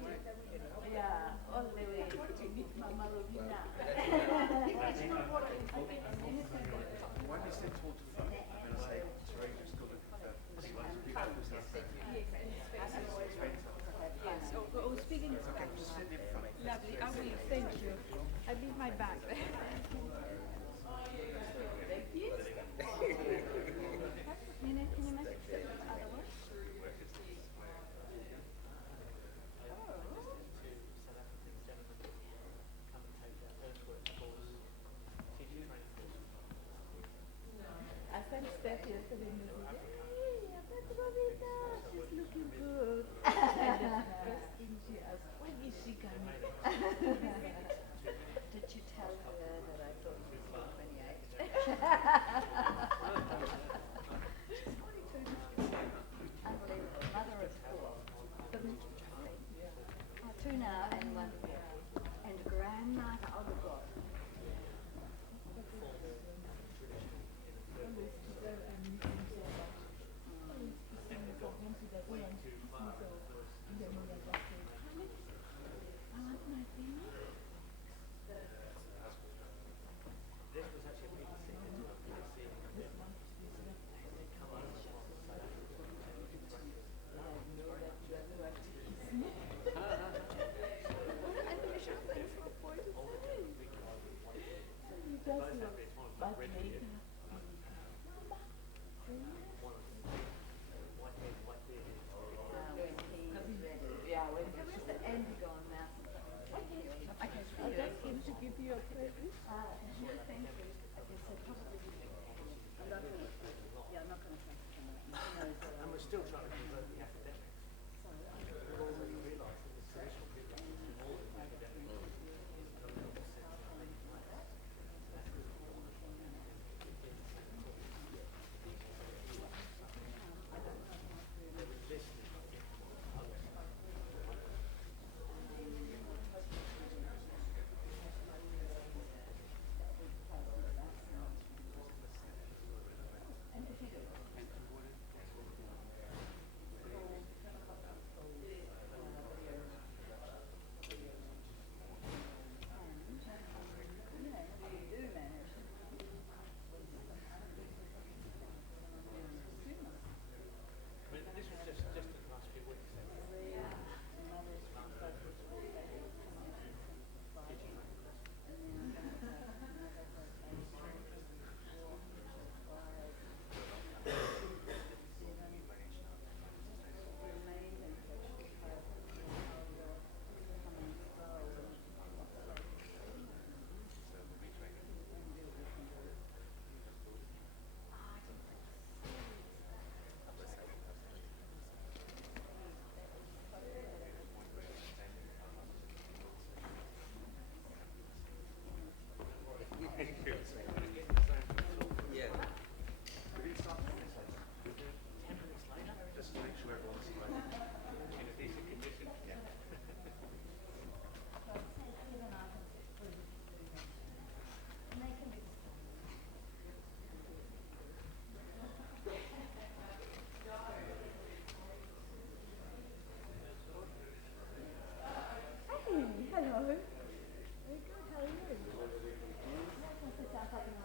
Yeah, all the way to meet Mama Lovina. When they say total front, I'm going to say, sorry, just got to confirm. Yes, oh, speaking of Okay, just sit in front. lovely, I will, thank you. I leave my bag. Nina, can you message the other one? I sent Steph yesterday and she said, hey, I met Rovita, she's looking good. And the first thing she asked, when is she coming? Did you tell her that I thought she was 28? She's 42. Unbelievable. Mother of four. Two now and one. And grandmother, oh my God. And we're still trying to convert the academics.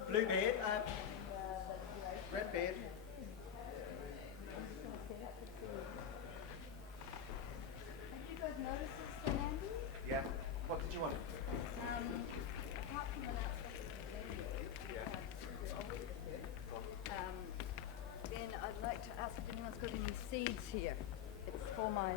Blue beard, red beard. Have you guys noticed this, Fernando? Yeah. What did you want? Apart from an aspect of the venue, then I'd like to ask if anyone's got any seeds here. It's for my...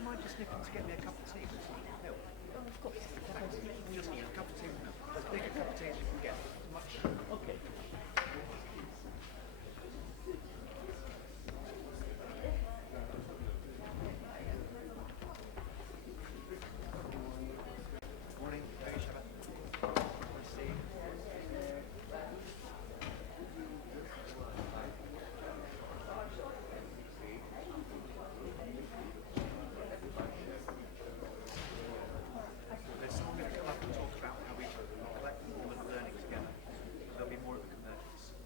you mind just nipping to get me a cup of tea with some milk? Oh, of course. Just a cup of tea with milk. As big a cup of tea as you can get. Much. Okay. Morning. Hey, Shabbat. Nice to see you. There's someone going to come up and talk about how we collect all and learning together. There'll be more of a convergence.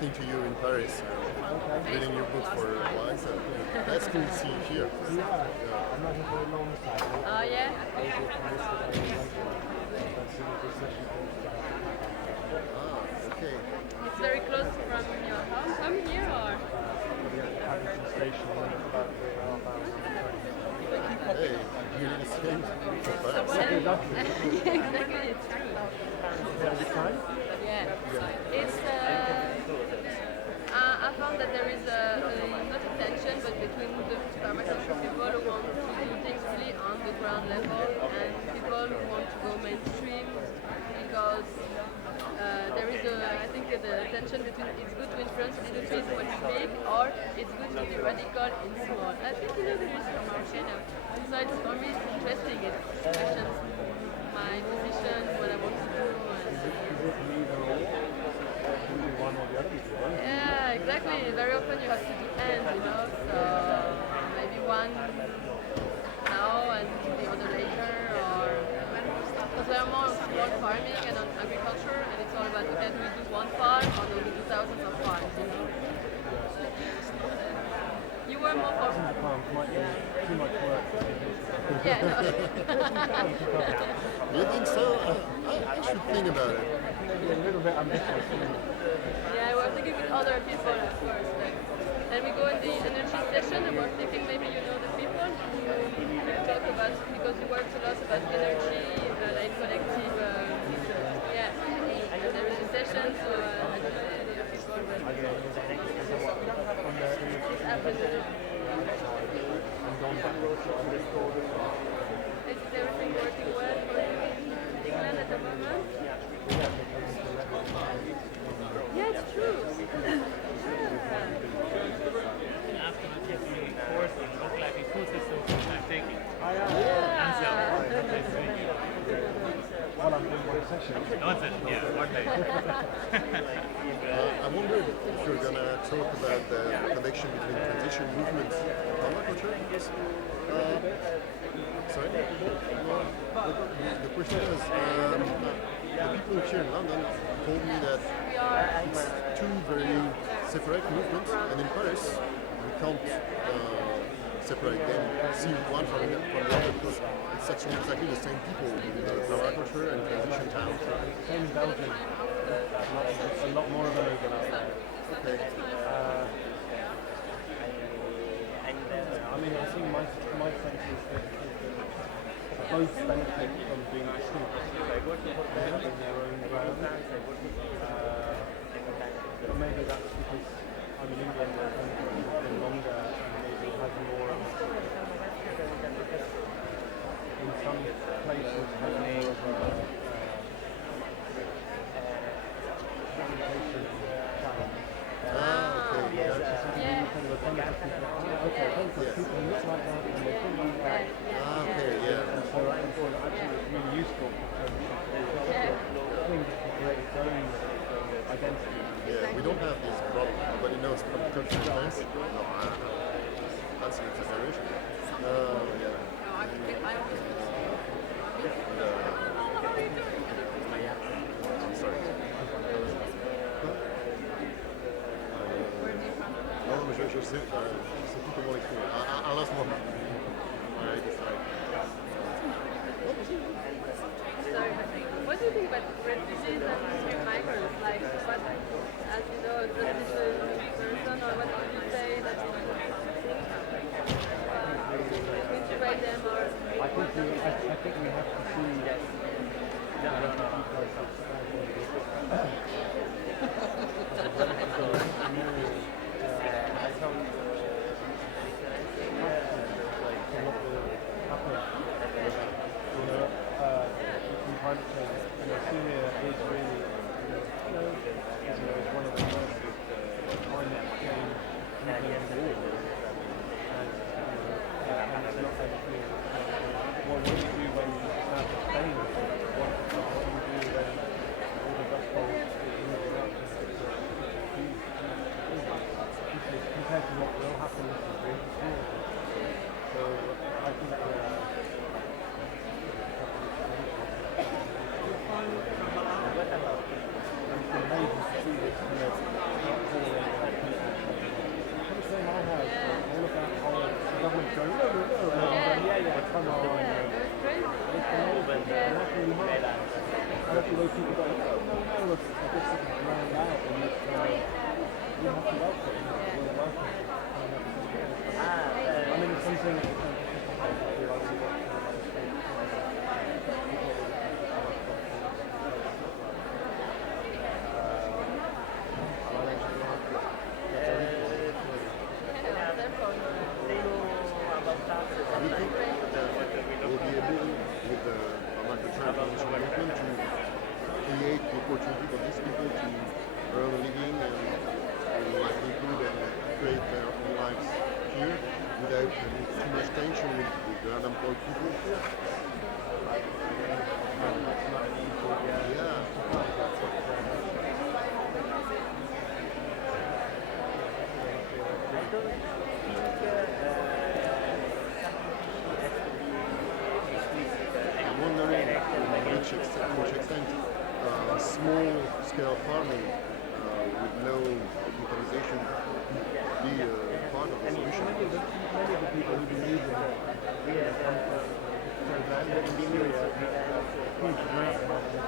listening to you in Paris, reading your book for a while, so that's cool to see you here. Yeah, I'm not here for a long time. Oh yeah? Ah, okay. It's very close from your house. Come here or? Paddington Station, and it's about 3.5 hours on the train. Hey, you're in the same for Paris. Exactly, it's true. Every time? Yeah. It's I found that there is not a tension, but between the permaculture people who want to do things really on the ground level and people who want to go mainstream because there is I think the tension between it's good to influence industries when it's big or it's good to be radical in small. I think you know the history of our channel. So it's for me it's interesting. It questions my decisions, what I want to do. Yeah, exactly. Very often you have to do and, you know, so maybe one now and the other later, or because we are more on small farming and on agriculture, and it's all about okay, do we do one farm or do we do thousands of farms, you know? You were more for Farms might be too much work. yeah. No. You think so? I should think about it. Maybe a little bit ambitious. Yeah, we're thinking with other people, of course. Like, and we go in the energy session and we're thinking maybe you know the people who talk about, because we worked a lot about energy, like collective, yeah. And there is a session, so I don't know the people, but it happens. Is everything working well for you in England at the moment? Yeah, it's true. Well, I'm doing one session. I wondered if you're going to talk about the connection between transition movement and permaculture. Sorry? The question is, the people here in London told me that it's two very separate movements, and in Paris we can't separate them, see one from the other, because it's actually exactly the same people, permaculture and transition town. Same in Belgium. It's a lot more of a movement out there. Okay. I mean, I think my sense is that both benefit from being distinct. They're in their own ground. But maybe that's because I'm in England and it's been longer and maybe it has more, in some places, has more of a communication challenge. People look like that and they think like that. And so actually it's really useful for things to create its own identity. Yeah, we don't have this problem. Nobody knows permaculture in France. That's an exaggeration. Sorry. Non, mais je sais plus comment l'exprimer. Un lancement. Ouais, c'est vrai. Sorry, what do you think about refugees and migrants? Like, what, as you know, a transition person, or what would you say that you think integrate them, or? I think we have to see. Climate change, Syria is really, is one of the first climate change war, and it's not anything. What do you do when you have Spain? What do you do government's going, no, no, no. Come on. It was crazy. And that's really hard. And I feel those people go, no, it's just drowned out, and it's, you have to welcome it. I mean, it's something will be able, with the permaculture movement, to create the opportunity for these people to earn a living and livelihood and create their own lives here without having too much tension with the unemployed people. Yeah. I'm wondering to which extent small-scale farming with no mechanization could be part of the solution. many of the people who believe in it, that experience of huge drought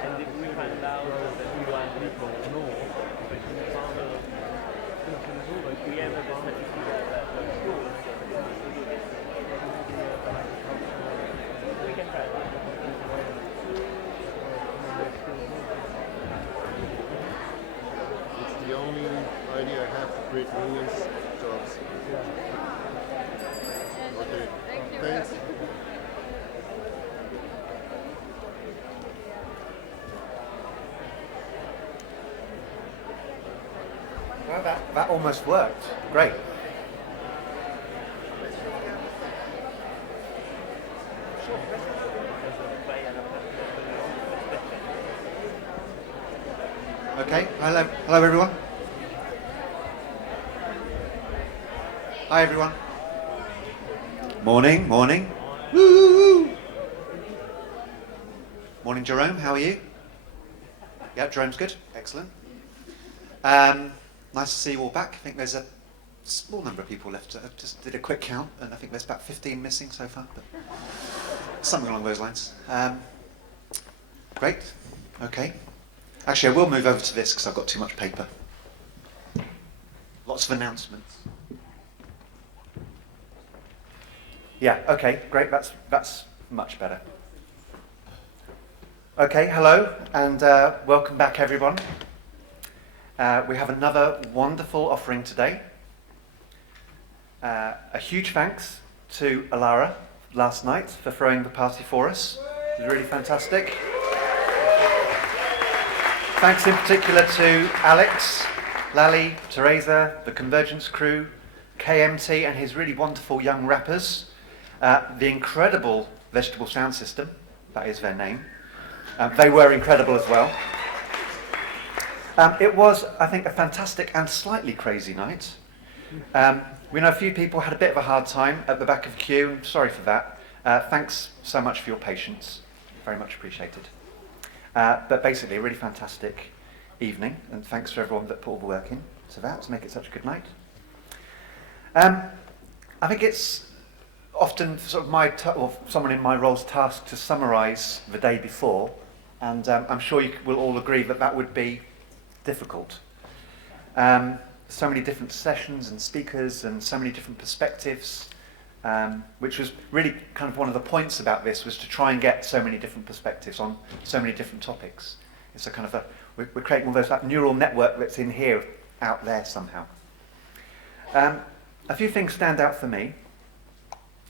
and if we find out that we like people north, we have a we can try. It's the only idea I have to create millions of jobs. Okay, Thank you. thanks. Well, that almost worked. Great. Okay. Hello everyone. Hi everyone. Morning. Woo! Morning, Jerome. How are you? Yeah, Jerome's good. Excellent. Nice to see you all back. I think there's a small number of people left. I just did a quick count, and I think there's about 15 missing so far, but something along those lines. Great. Okay. Actually, I will move over to this because I've got too much paper. Lots of announcements. Yeah. Okay. Great. That's much better. Okay. Hello, and welcome back, everyone. We have another wonderful offering today. A huge thanks to Alara last night for throwing the party for us. It was really fantastic. Thanks in particular to Alex, Lally, Teresa, the Convergence crew, KMT and his really wonderful young rappers, the incredible Vegetable Sound System, that is their name. They were incredible as well. It was, I think, a fantastic and slightly crazy night. We know a few people had a bit of a hard time at the back of the queue. I'm sorry for that. Thanks so much for your patience. Very much appreciated. But basically, a really fantastic evening, and thanks for everyone that put all the work in to that to make it such a good night. I think it's often sort of or someone in my role's task to summarise the day before, and I'm sure you will all agree that that would be difficult. So many different sessions and speakers and so many different perspectives, which was really kind of one of the points about this, was to try and get so many different perspectives on so many different topics. It's a kind of we're creating all that neural network that's in here, out there somehow. A few things stand out for me.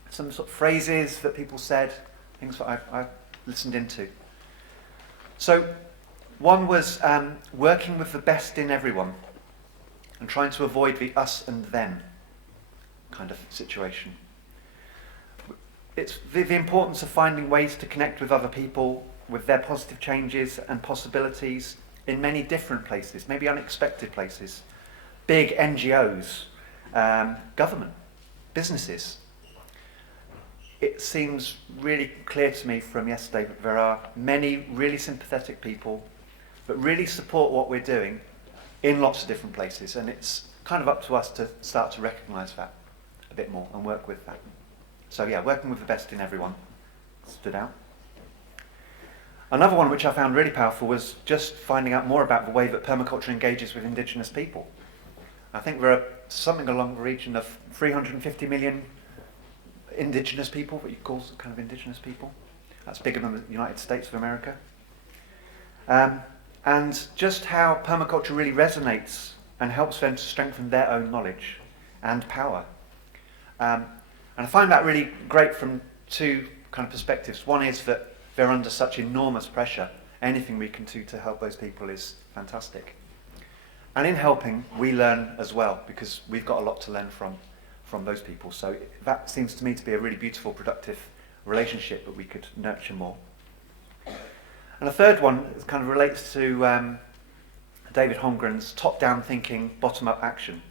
Some sort of phrases that people said, things that I listened into. So one was working with the best in everyone and trying to avoid the us and them kind of situation. It's the importance of finding ways to connect with other people, with their positive changes and possibilities in many different places, maybe unexpected places. Big NGOs, government, businesses. It seems really clear to me from yesterday that there are many really sympathetic people that really support what we're doing in lots of different places, and it's kind of up to us to start to recognise that a bit more and work with that. So yeah, working with the best in everyone stood out. Another one which I found really powerful was just finding out more about the way that permaculture engages with indigenous people. I think there are something along the region of 350 million indigenous people, what you call kind of indigenous people. That's bigger than the United States of America. And just how permaculture really resonates and helps them to strengthen their own knowledge and power. And I find that really great from two kind of perspectives. One is that they're under such enormous pressure. Anything we can do to help those people is fantastic. And in helping, we learn as well, because we've got a lot to learn from those people. So that seems to me to be a really beautiful, productive relationship that we could nurture more. And a third one kind of relates to David Holmgren's top-down thinking, bottom-up action.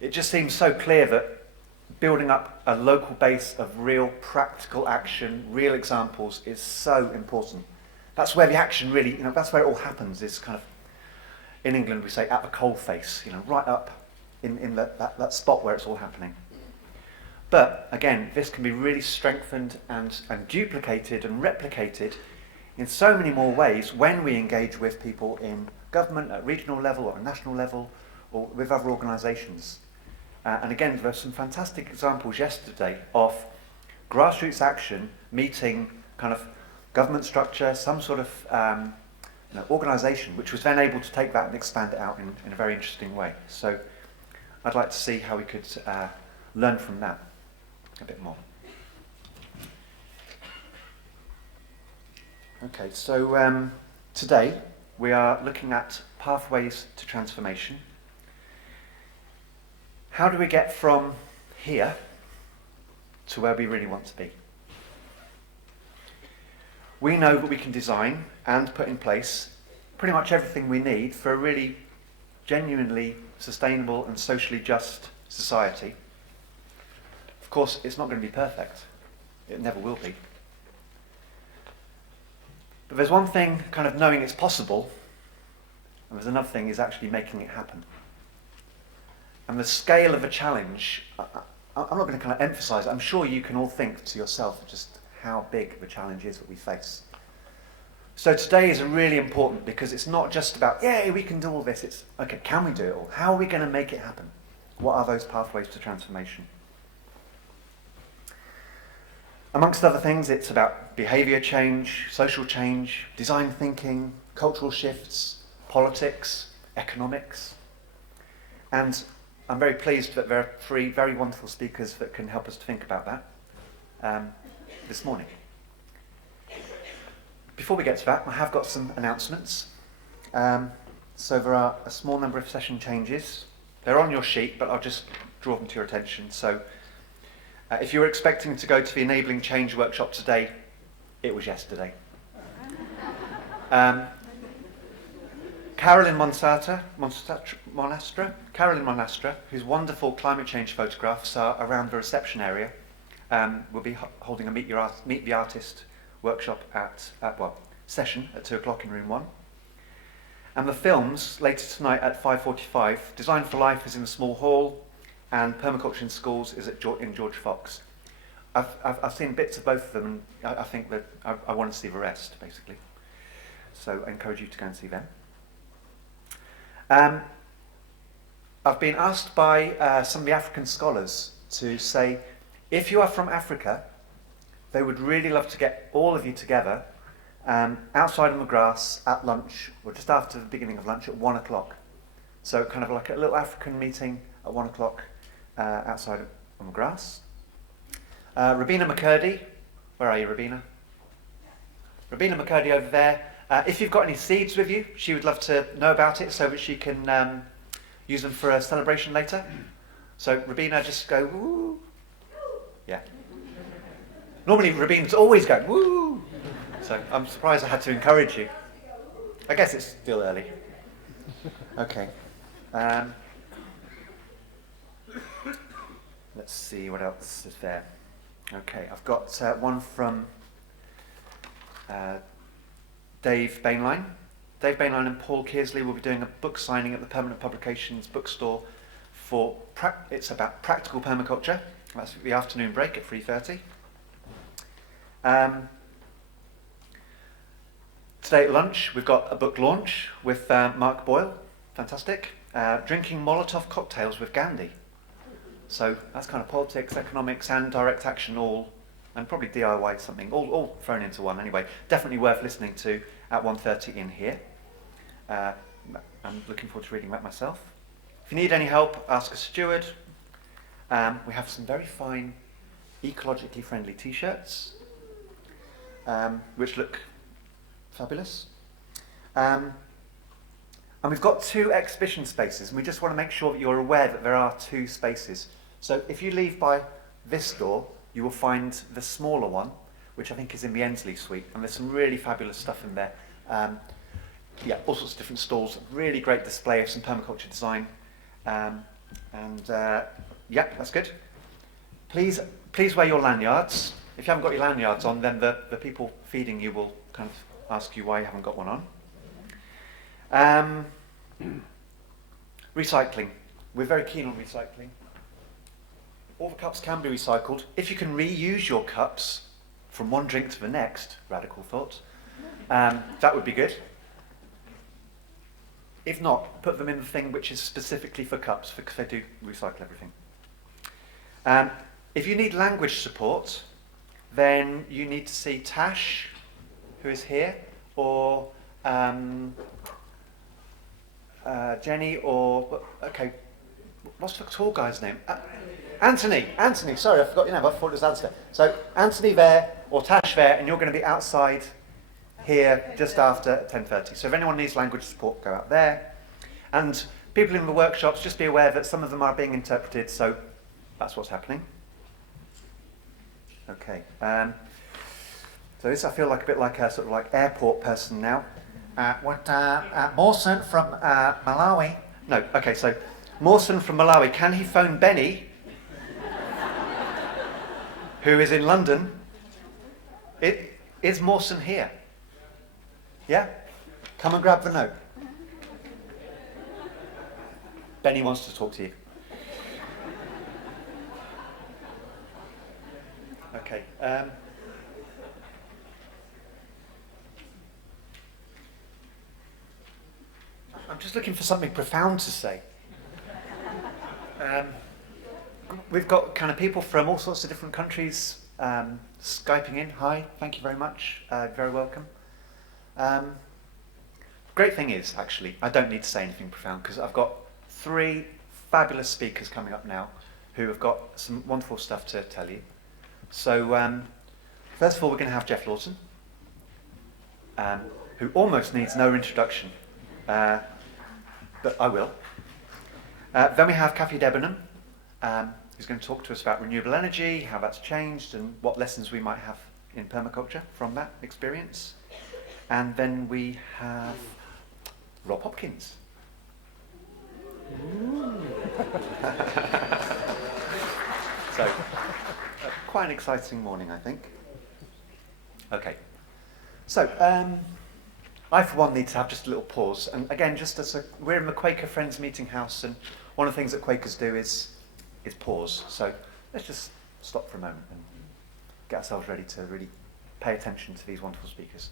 It just seems so clear that building up a local base of real practical action, real examples, is so important. That's where the action really, that's where it all happens, is kind of, in England we say at the coalface, right up in that spot where it's all happening. But again, this can be really strengthened and duplicated and replicated in so many more ways when we engage with people in government at regional level or national level or with other organisations. And again, there were some fantastic examples yesterday of grassroots action meeting kind of government structure, some sort of organisation, which was then able to take that and expand it out in a very interesting way. So I'd like to see how we could learn from that a bit more. Okay, so today we are looking at pathways to transformation. How do we get from here to where we really want to be? We know that we can design and put in place pretty much everything we need for a really genuinely sustainable and socially just society. Of course, it's not going to be perfect. It never will be. But there's one thing kind of knowing it's possible, and there's another thing is actually making it happen. And the scale of a challenge, I'm not going to kind of emphasise it. I'm sure you can all think to yourself just how big the challenge is that we face. So today is really important because it's not just about, yay, we can do all this. It's, okay, can we do it all? How are we going to make it happen? What are those pathways to transformation? Amongst other things, it's about behaviour change, social change, design thinking, cultural shifts, politics, economics. And I'm very pleased that there are 3 very wonderful speakers that can help us to think about that this morning. Before we get to that, I have got some announcements. So there are a small number of session changes. They're on your sheet, but I'll just draw them to your attention. So if you were expecting to go to the Enabling Change workshop today, it was yesterday. Carolyn Monastra, whose wonderful climate change photographs are around the reception area, will be holding a Meet the Artist workshop session at 2 o'clock in room 1. And the films later tonight at 5:45. Design for Life is in the small hall, and Permaculture in Schools is in George Fox. I've seen bits of both of them, and I think that I want to see the rest, basically. So I encourage you to go and see them. I've been asked by some of the African scholars to say, if you are from Africa, they would really love to get all of you together outside on the grass at lunch, or just after the beginning of lunch at 1 o'clock. So kind of like a little African meeting at 1 o'clock outside on the grass. Rabina McCurdy, where are you, Rabina? Rabina McCurdy over there. If you've got any seeds with you, she would love to know about it so that she can use them for a celebration later. So Rabina, just go, woo. Yeah. Normally Rabina's always going, woo. So I'm surprised I had to encourage you. I guess it's still early. Okay. Let's see what else is there. Okay, I've got one from Dave Bainline. Dave Bainline and Paul Kearsley will be doing a book signing at the Permanent Publications bookstore it's about practical permaculture. That's the afternoon break at 3:30. Today at lunch, we've got a book launch with Mark Boyle. Fantastic. Drinking Molotov cocktails with Gandhi. So that's kind of politics, economics, and direct action all, and probably DIY something, all thrown into one anyway. Definitely worth listening to at 1:30 in here. I'm looking forward to reading that myself. If you need any help, ask a steward. We have some very fine, ecologically friendly t-shirts, which look fabulous. And we've got 2 exhibition spaces, and we just want to make sure that you're aware that there are 2 spaces. So if you leave by this door, you will find the smaller one, which I think is in the Ensley suite, and there's some really fabulous stuff in there. Yeah, all sorts of different stalls, really great display of some permaculture design. Yeah, that's good. Please wear your lanyards. If you haven't got your lanyards on, then the people feeding you will kind of ask you why you haven't got one on. Recycling. We're very keen on recycling. All the cups can be recycled. If you can reuse your cups from one drink to the next, radical thought, that would be good. If not, put them in the thing which is specifically for cups, because they do recycle everything. If you need language support, then you need to see Tash, who is here, or Jenny, or, okay, what's the tall guy's name? Anthony, sorry, I forgot your name, I thought it was Alistair. So Anthony there, or Tash there, and you're going to be outside here just after 10:30. So if anyone needs language support, go out there. And people in the workshops, just be aware that some of them are being interpreted, so that's what's happening. Okay. So this I feel like a bit like a sort of like airport person now. Mawson from Malawi. No, okay, so Mawson from Malawi, can he phone Benny, who is in London? Is Mawson here? Yeah? Come and grab the note. Benny wants to talk to you. Okay. I'm just looking for something profound to say. We've got kind of people from all sorts of different countries Skyping in. Hi, thank you very much. Very welcome. Great thing is, actually, I don't need to say anything profound because I've got 3 fabulous speakers coming up now who have got some wonderful stuff to tell you. So, first of all, we're going to have Jeff Lawton, who almost needs no introduction, but I will. Then we have Kathy Debenham, who's going to talk to us about renewable energy, how that's changed, and what lessons we might have in permaculture from that experience. And then we have Rob Hopkins. So, quite an exciting morning, I think. Okay. So, I, for one, need to have just a little pause. And again, just as we're in the Quaker Friends Meeting House, and one of the things that Quakers do is pause. So let's just stop for a moment and get ourselves ready to really pay attention to these wonderful speakers.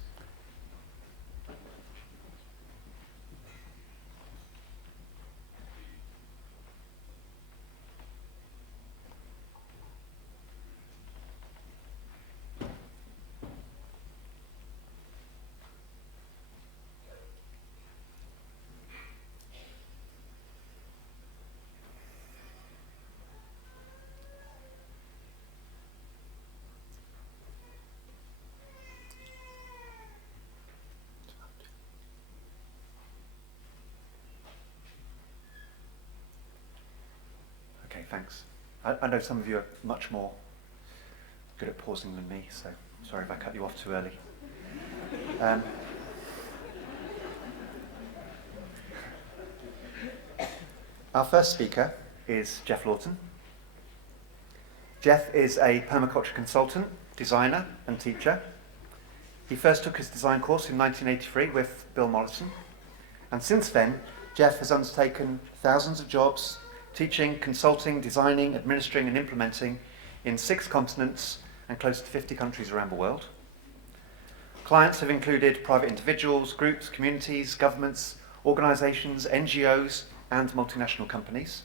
Okay, thanks. I know some of you are much more good at pausing than me, so sorry if I cut you off too early. Our first speaker is Jeff Lawton. Jeff is a permaculture consultant, designer and teacher. He first took his design course in 1983 with Bill Mollison, and since then Jeff has undertaken thousands of jobs teaching, consulting, designing, administering and implementing in 6 continents and close to 50 countries around the world. Clients have included private individuals, groups, communities, governments, organisations, NGOs and multinational companies.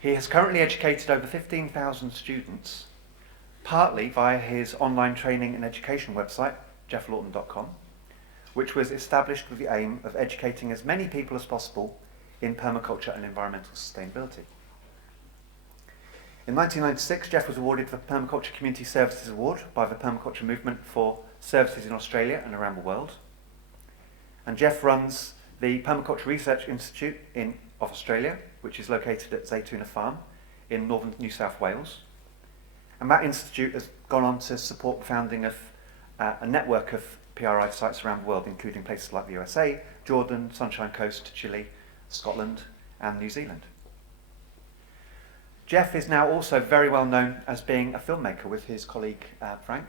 He has currently educated over 15,000 students, partly via his online training and education website, jefflawton.com, which was established with the aim of educating as many people as possible in permaculture and environmental sustainability. In 1996, Jeff was awarded the Permaculture Community Services Award by the Permaculture Movement for services in Australia and around the world. And Jeff runs the Permaculture Research Institute of Australia, which is located at Zaytuna Farm in northern New South Wales. And that institute has gone on to support the founding of a network of PRI sites around the world, including places like the USA, Jordan, Sunshine Coast, Chile, Scotland, and New Zealand. Jeff is now also very well known as being a filmmaker with his colleague Frank,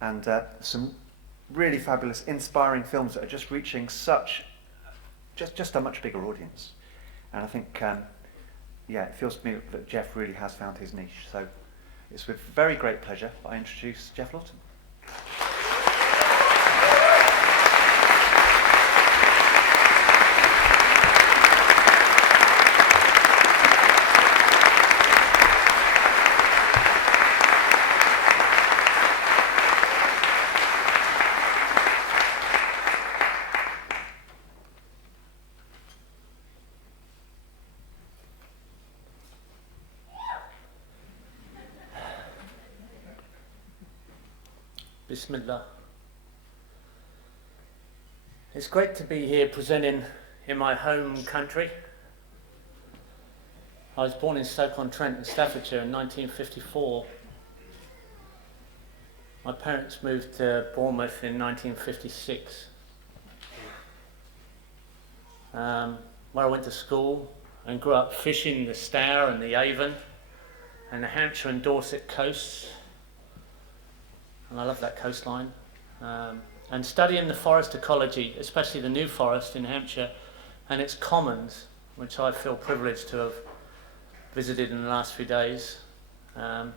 and some really fabulous, inspiring films that are just reaching just a much bigger audience. And I think, it feels to me that Jeff really has found his niche. So it's with very great pleasure that I introduce Jeff Lawton. Bismillah. It's great to be here presenting in my home country. I was born in Stoke-on-Trent in Staffordshire in 1954. My parents moved to Bournemouth in 1956, where I went to school and grew up fishing the Stour and the Avon and the Hampshire and Dorset coasts. And I love that coastline. And studying the forest ecology, especially the New Forest in Hampshire and its commons, which I feel privileged to have visited in the last few days. I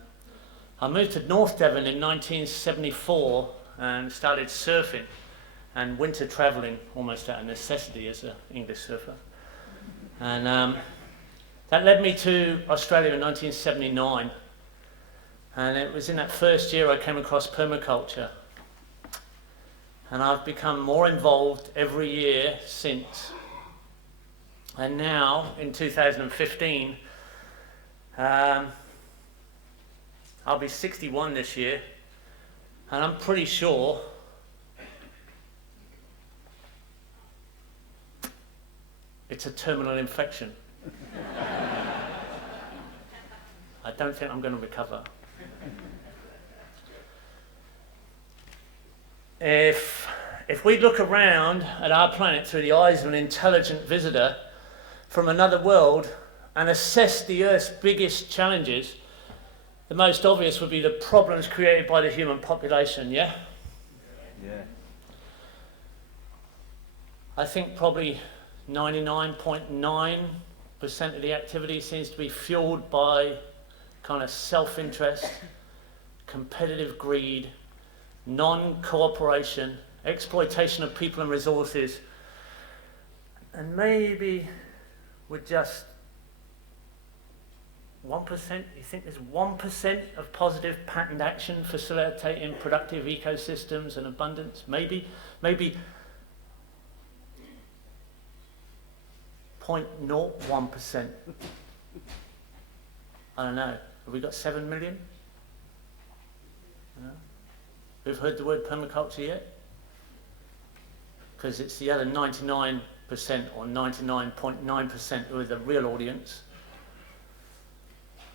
moved to North Devon in 1974 and started surfing and winter travelling almost out of necessity as an English surfer. And that led me to Australia in 1979. And it was in that first year I came across permaculture. And I've become more involved every year since. And now, in 2015, I'll be 61 this year, and I'm pretty sure it's a terminal infection. I don't think I'm going to recover. If we look around at our planet through the eyes of an intelligent visitor from another world and assess the Earth's biggest challenges, the most obvious would be the problems created by the human population, yeah? Yeah. I think probably 99.9% of the activity seems to be fueled by kind of self-interest, competitive greed, non-cooperation, exploitation of people and resources, and maybe with just 1%, you think there's 1% of positive patterned action facilitating productive ecosystems and abundance? Maybe 0.01%. I don't know. Have we got 7 million? No? Who've heard the word permaculture yet? Because it's the other 99% or 99.9% who are the real audience.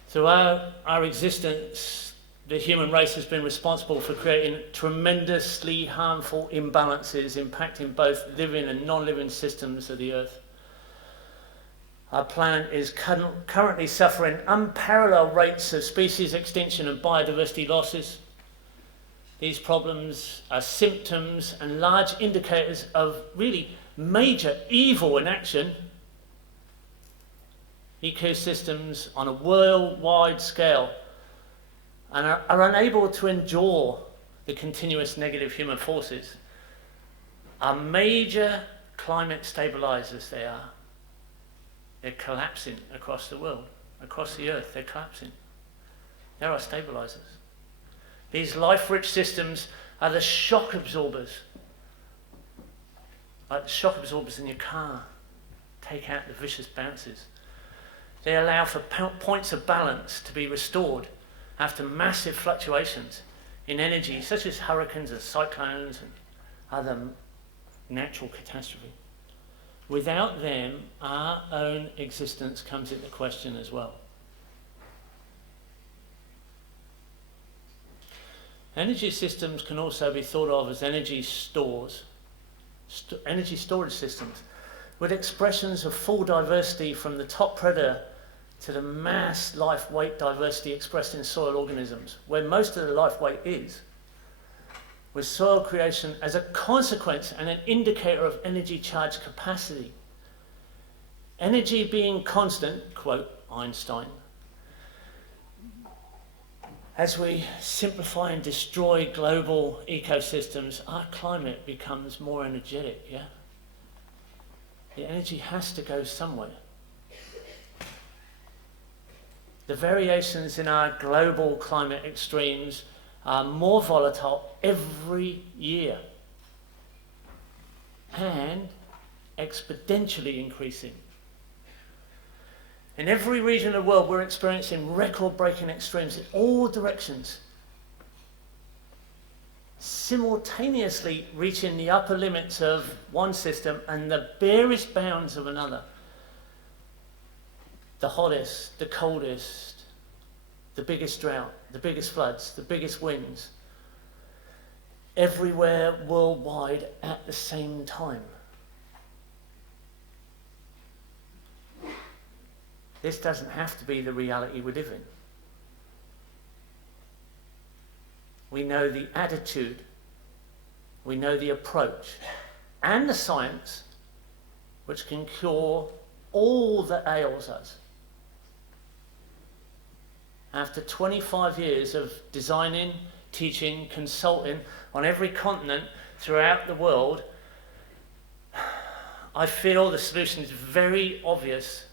Throughout our existence, the human race has been responsible for creating tremendously harmful imbalances impacting both living and non-living systems of the Earth. Our planet is currently suffering unparalleled rates of species extinction and biodiversity losses. These problems are symptoms and large indicators of really major evil in action. ecosystems on a worldwide scale and are unable to endure the continuous negative human forces, are major climate stabilizers. They are. They're collapsing across the world, across the earth. They're collapsing. There are stabilizers. These life-rich systems are the shock absorbers, like the shock absorbers in your car. Take out the vicious bounces. They allow for points of balance to be restored after massive fluctuations in energy, such as hurricanes and cyclones and other natural catastrophe. Without them, our own existence comes into question as well. Energy systems can also be thought of as energy stores, energy storage systems, with expressions of full diversity from the top predator to the mass life weight diversity expressed in soil organisms, where most of the life weight is, with soil creation as a consequence and an indicator of energy charge capacity. Energy being constant, quote Einstein, as we simplify and destroy global ecosystems, our climate becomes more energetic, yeah? The energy has to go somewhere. The variations in our global climate extremes are more volatile every year and exponentially increasing. In every region of the world, we're experiencing record-breaking extremes in all directions, simultaneously reaching the upper limits of one system and the barest bounds of another. The hottest, the coldest, the biggest drought, the biggest floods, the biggest winds, everywhere worldwide at the same time. This doesn't have to be the reality we live in. We know the attitude, we know the approach, and the science which can cure all that ails us. After 25 years of designing, teaching, consulting on every continent throughout the world, I feel the solution is very obvious.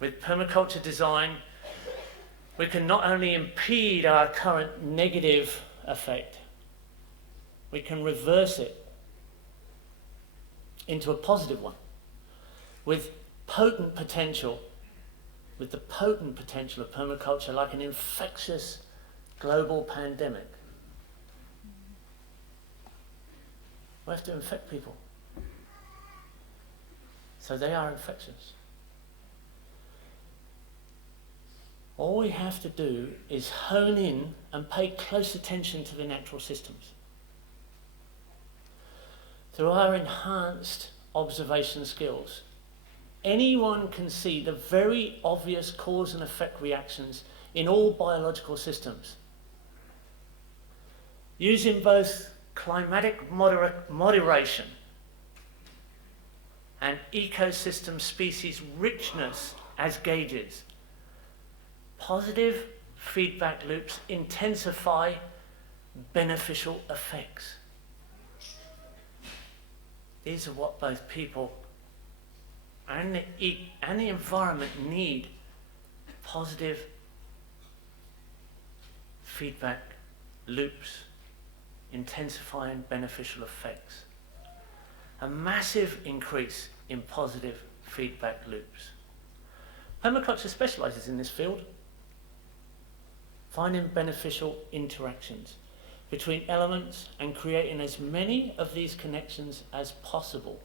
With permaculture design, we can not only impede our current negative effect, we can reverse it into a positive one with potent potential, with the potent potential of permaculture like an infectious global pandemic. We have to infect people so they are infectious. All we have to do is hone in and pay close attention to the natural systems. Through our enhanced observation skills, anyone can see the very obvious cause and effect reactions in all biological systems. Using both climatic moderation and ecosystem species richness as gauges, positive feedback loops intensify beneficial effects. These are what both people and the environment need. Positive feedback loops intensifying beneficial effects. A massive increase in positive feedback loops. Permaculture specializes in this field, finding beneficial interactions between elements and creating as many of these connections as possible.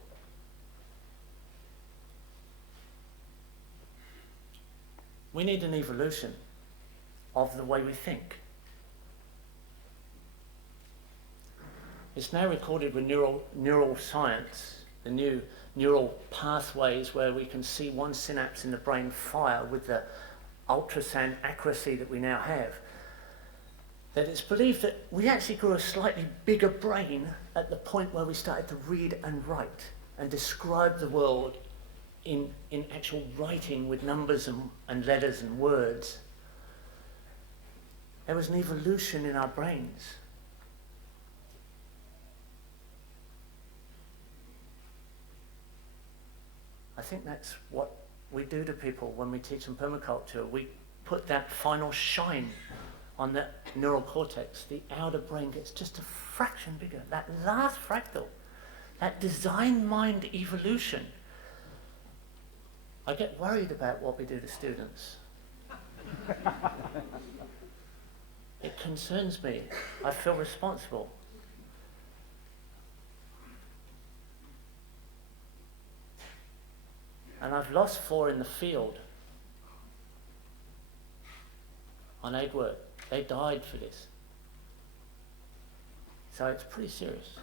We need an evolution of the way we think. It's now recorded with neural science, the new neural pathways where we can see one synapse in the brain fire with the ultrasound accuracy that we now have, that it's believed that we actually grew a slightly bigger brain at the point where we started to read and write and describe the world in actual writing with numbers and letters and words. There was an evolution in our brains. I think that's what we do to people when we teach them permaculture. We put that final shine on the neural cortex. The outer brain gets just a fraction bigger. That last fractal, that design mind evolution. I get worried about what we do to students. It concerns me. I feel responsible. And I've lost 4 in the field on aid work. They died for this. So it's pretty serious.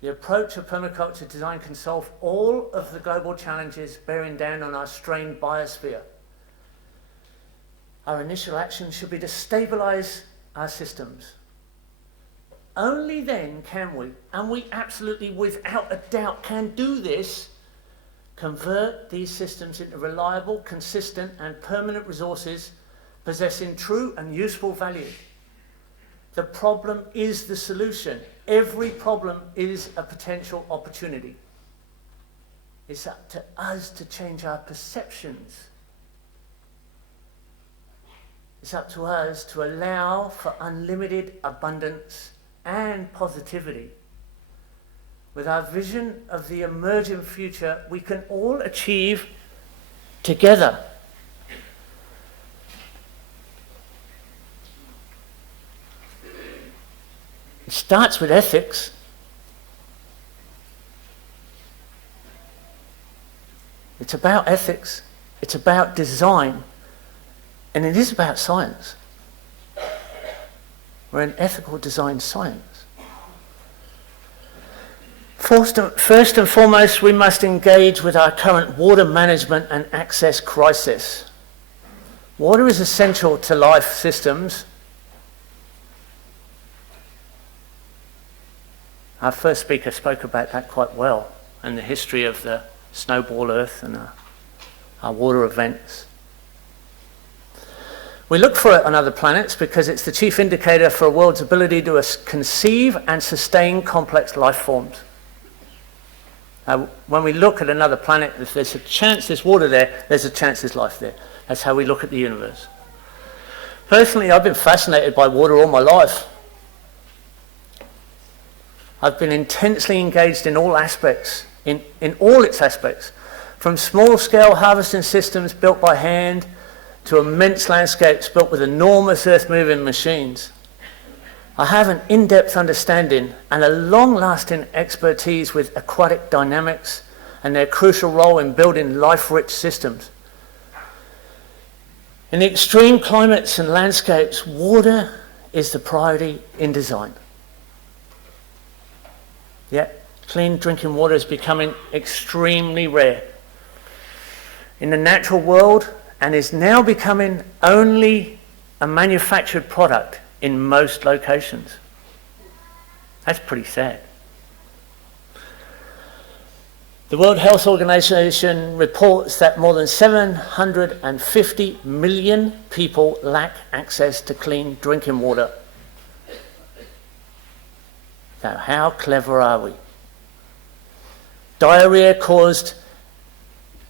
The approach of permaculture design can solve all of the global challenges bearing down on our strained biosphere. Our initial action should be to stabilize our systems. Only then can we, and we absolutely without a doubt can do this, convert these systems into reliable, consistent and permanent resources possessing true and useful value. The problem is the solution. Every problem is a potential opportunity. It's up to us to change our perceptions. It's up to us to allow for unlimited abundance and positivity. With our vision of the emerging future, we can all achieve together. It starts with ethics. It's about ethics. It's about design. And it is about science. We're an ethical design science. First and foremost, we must engage with our current water management and access crisis. Water is essential to life systems. Our first speaker spoke about that quite well, and the history of the snowball earth and our water events. We look for it on other planets because it's the chief indicator for a world's ability to conceive and sustain complex life forms. When we look at another planet, if there's a chance there's water there, there's a chance there's life there. That's how we look at the universe. Personally, I've been fascinated by water all my life. I've been intensely engaged in all aspects, in all its aspects, from small-scale harvesting systems built by hand to immense landscapes built with enormous earth-moving machines. I have an in-depth understanding and a long-lasting expertise with aquatic dynamics and their crucial role in building life-rich systems. In the extreme climates and landscapes, water is the priority in design. Yet, clean drinking water is becoming extremely rare in the natural world and is now becoming only a manufactured product in most locations. That's pretty sad. The World Health Organization reports that more than 750 million people lack access to clean drinking water. So how clever are we? Diarrhea caused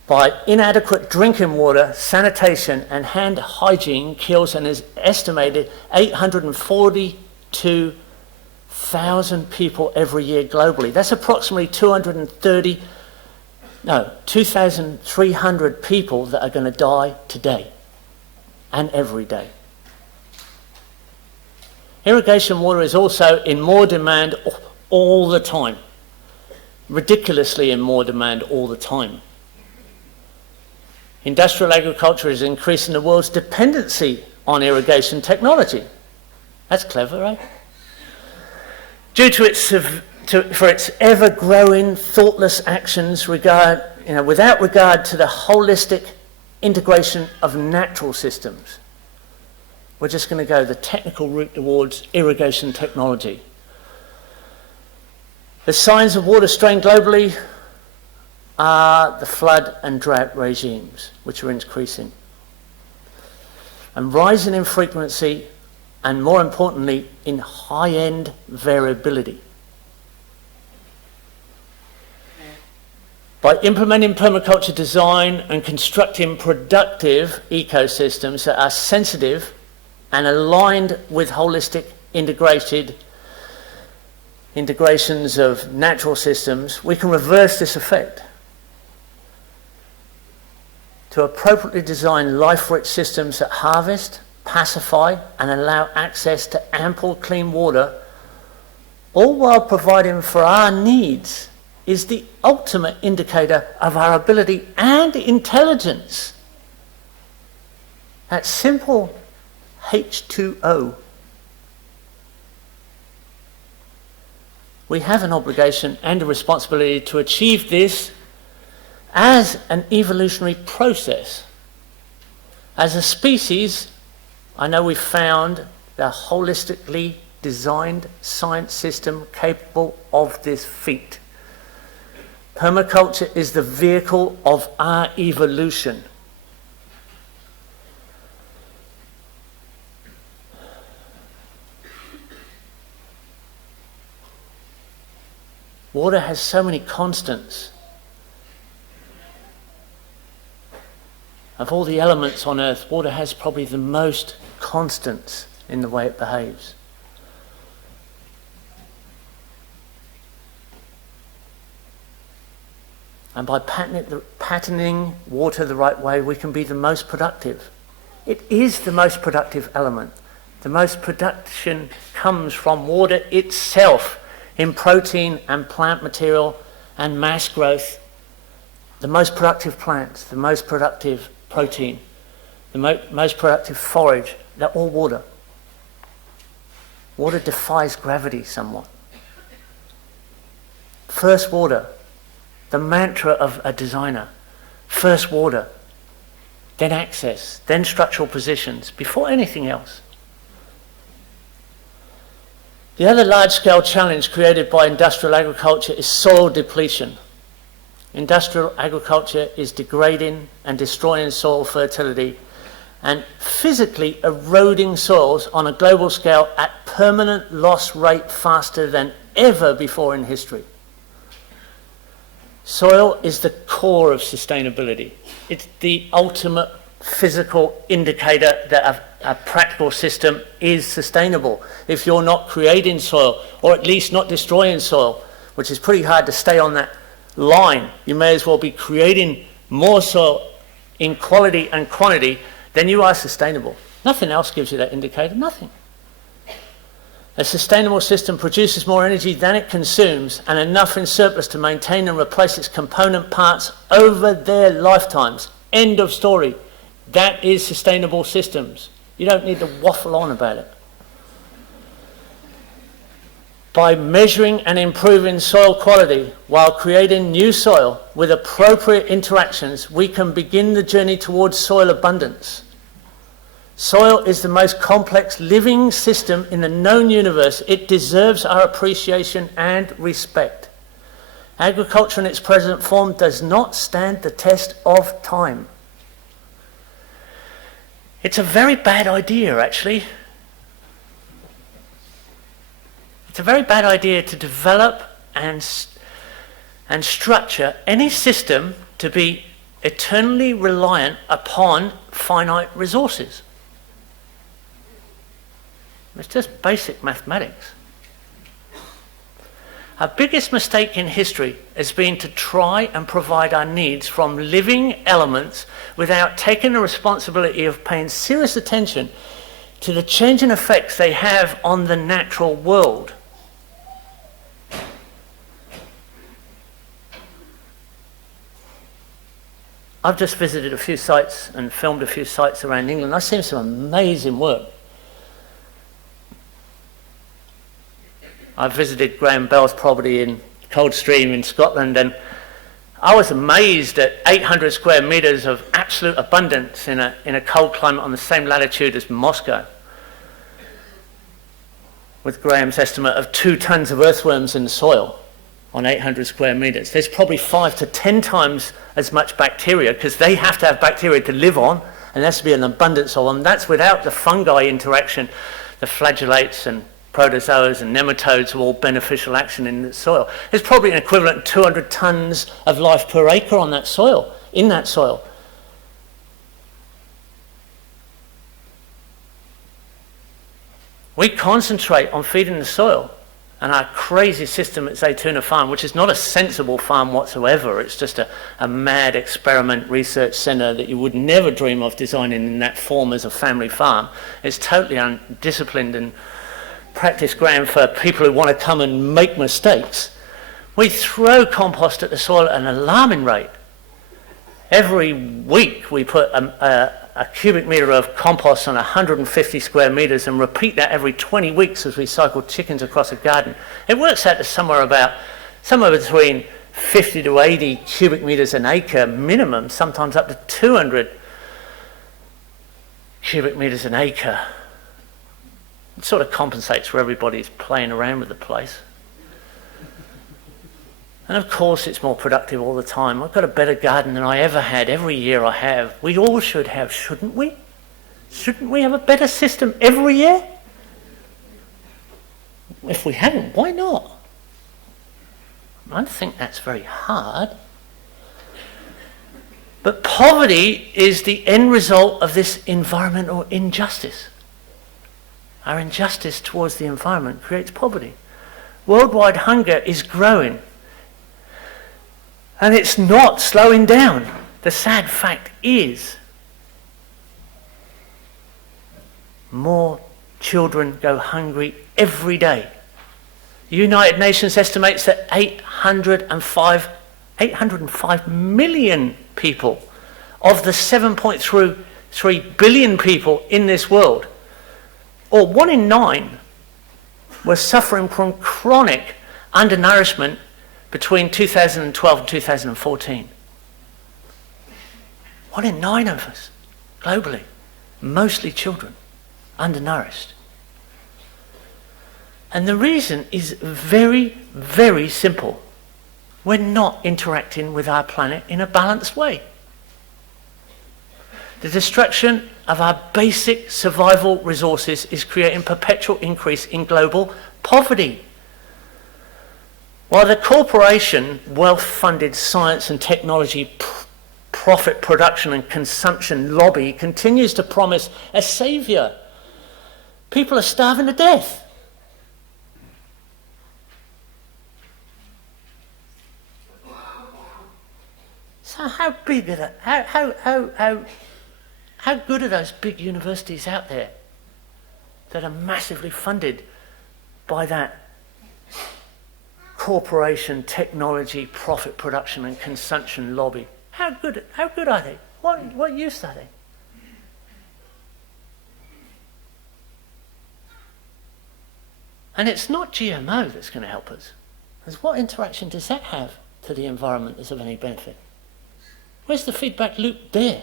by inadequate drinking water, sanitation and hand hygiene kills an estimated 842,000 people every year globally. That's approximately 2,300 people that are going to die today and every day. Irrigation water is also in more demand all the time. Ridiculously in more demand all the time. Industrial agriculture is increasing the world's dependency on irrigation technology. That's clever, right? Due to for its ever-growing, thoughtless actions without regard to the holistic integration of natural systems. We're just going to go the technical route towards irrigation technology. The signs of water strain globally are the flood and drought regimes, which are increasing, and rising in frequency, and more importantly, in high-end variability. By implementing permaculture design and constructing productive ecosystems that are sensitive and aligned with holistic integrations of natural systems, we can reverse this effect to appropriately design life-rich systems that harvest, pacify, and allow access to ample clean water, all while providing for our needs, is the ultimate indicator of our ability and intelligence. That simple H2O. We have an obligation and a responsibility to achieve this as an evolutionary process. As a species, I know we've found the holistically designed science system capable of this feat. Permaculture is the vehicle of our evolution. Water has so many constants. Of all the elements on Earth, water has probably the most constants in the way it behaves. And by patterning water the right way, we can be the most productive. It is the most productive element. The most production comes from water itself in protein and plant material and mass growth. The most productive plants, the most productive protein, the most productive forage, they're all water. Water defies gravity somewhat. First water, the mantra of a designer. First water, then access, then structural positions, before anything else. The other large-scale challenge created by industrial agriculture is soil depletion. Industrial agriculture is degrading and destroying soil fertility and physically eroding soils on a global scale at permanent loss rate faster than ever before in history. Soil is the core of sustainability. It's the ultimate physical indicator that a practical system is sustainable. If you're not creating soil, or at least not destroying soil, which is pretty hard to stay on that line, you may as well be creating more soil in quality and quantity than you are sustainable. Nothing else gives you that indicator, nothing. A sustainable system produces more energy than it consumes, and enough in surplus to maintain and replace its component parts over their lifetimes. End of story. That is sustainable systems. You don't need to waffle on about it. By measuring and improving soil quality while creating new soil with appropriate interactions, we can begin the journey towards soil abundance. Soil is the most complex living system in the known universe. It deserves our appreciation and respect. Agriculture in its present form does not stand the test of time. It's a very bad idea, actually. It's a very bad idea to develop and structure any system to be eternally reliant upon finite resources. It's just basic mathematics. Our biggest mistake in history has been to try and provide our needs from living elements without taking the responsibility of paying serious attention to the changing effects they have on the natural world. I've just visited a few sites and filmed a few sites around England. I've seen some amazing work. I visited Graham Bell's property in Coldstream in Scotland, and I was amazed at 800 square metres of absolute abundance in a cold climate on the same latitude as Moscow, with Graham's estimate of 2 tons of earthworms in the soil. on 800 square meters. There's probably 5 to 10 times as much bacteria, because they have to have bacteria to live on, and there has to be an abundance of them. That's without the fungi interaction, the flagellates and protozoas and nematodes are all beneficial action in the soil. There's probably an equivalent of 200 tons of life per acre on that soil, in that soil. We concentrate on feeding the soil, and our crazy system at Zaytuna Farm, which is not a sensible farm whatsoever, it's just a mad experiment research centre that you would never dream of designing in that form as a family farm. It's totally undisciplined and practice ground for people who want to come and make mistakes. We throw compost at the soil at an alarming rate. Every week we put a cubic metre of compost on 150 square metres and repeat that every 20 weeks as we cycle chickens across a garden. It works out to somewhere between 50 to 80 cubic metres an acre minimum, sometimes up to 200 cubic metres an acre. It sort of compensates for everybody's playing around with the place. And of course it's more productive all the time. I've got a better garden than I ever had. Every year I have. We all should have, shouldn't we? Shouldn't we have a better system every year? If we haven't, why not? I don't think that's very hard. But poverty is the end result of this environmental injustice. Our injustice towards the environment creates poverty. Worldwide hunger is growing. And it's not slowing down. The sad fact is, more children go hungry every day. The United Nations estimates that 805 million people of the 7.3 billion people in this world, or 1 in 9, were suffering from chronic undernourishment between 2012 and 2014. 1 in 9 of us, globally, mostly children, undernourished. And the reason is very, very simple. We're not interacting with our planet in a balanced way. The destruction of our basic survival resources is creating perpetual increase in global poverty. While the corporation, wealth-funded science and technology profit production and consumption lobby continues to promise a saviour, people are starving to death. So how big are that? How good are those big universities out there that are massively funded by that corporation, technology, profit production and consumption lobby? How good are they? What use are they? And it's not GMO that's going to help us. Because what interaction does that have to the environment that's of any benefit? Where's the feedback loop there?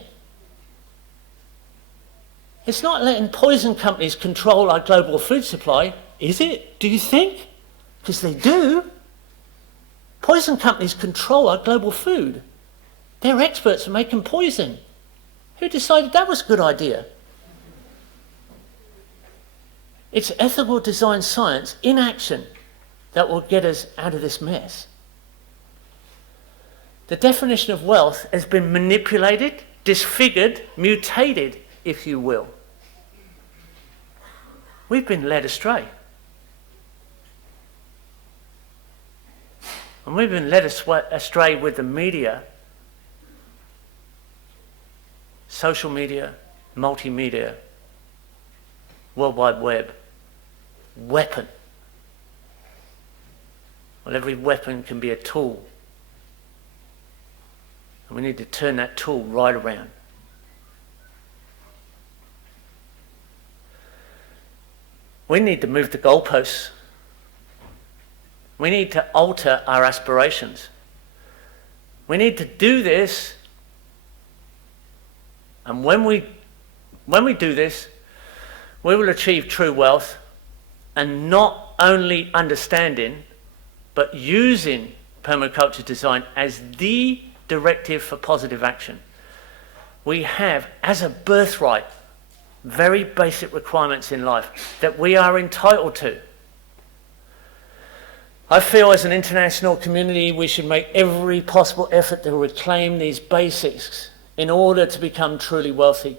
It's not letting poison companies control our global food supply, is it? Do you think? Because they do. Poison companies control our global food. They're experts at making poison. Who decided that was a good idea? It's ethical design science in action that will get us out of this mess. The definition of wealth has been manipulated, disfigured, mutated, if you will. We've been led astray. And we've been led astray with the media, social media, multimedia, World Wide Web, weapon. Well, every weapon can be a tool. And we need to turn that tool right around. We need to move the goalposts. We need to alter our aspirations. We need to do this, and when we do this, we will achieve true wealth, and not only understanding, but using permaculture design as the directive for positive action. We have, as a birthright, very basic requirements in life that we are entitled to. I feel as an international community we should make every possible effort to reclaim these basics in order to become truly wealthy.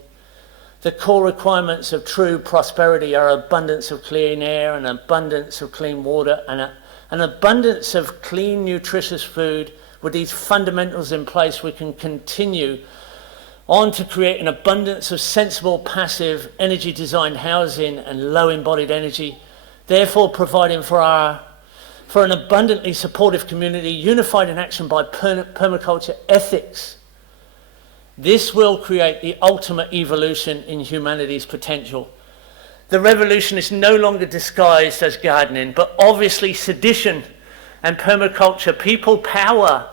The core requirements of true prosperity are abundance of clean air, an abundance of clean water, and an abundance of clean, nutritious food. With these fundamentals in place, we can continue on to create an abundance of sensible, passive, energy-designed housing and low-embodied energy, therefore providing for an abundantly supportive community unified in action by permaculture ethics. This will create the ultimate evolution in humanity's potential. The revolution is no longer disguised as gardening, but obviously sedition and permaculture, people power.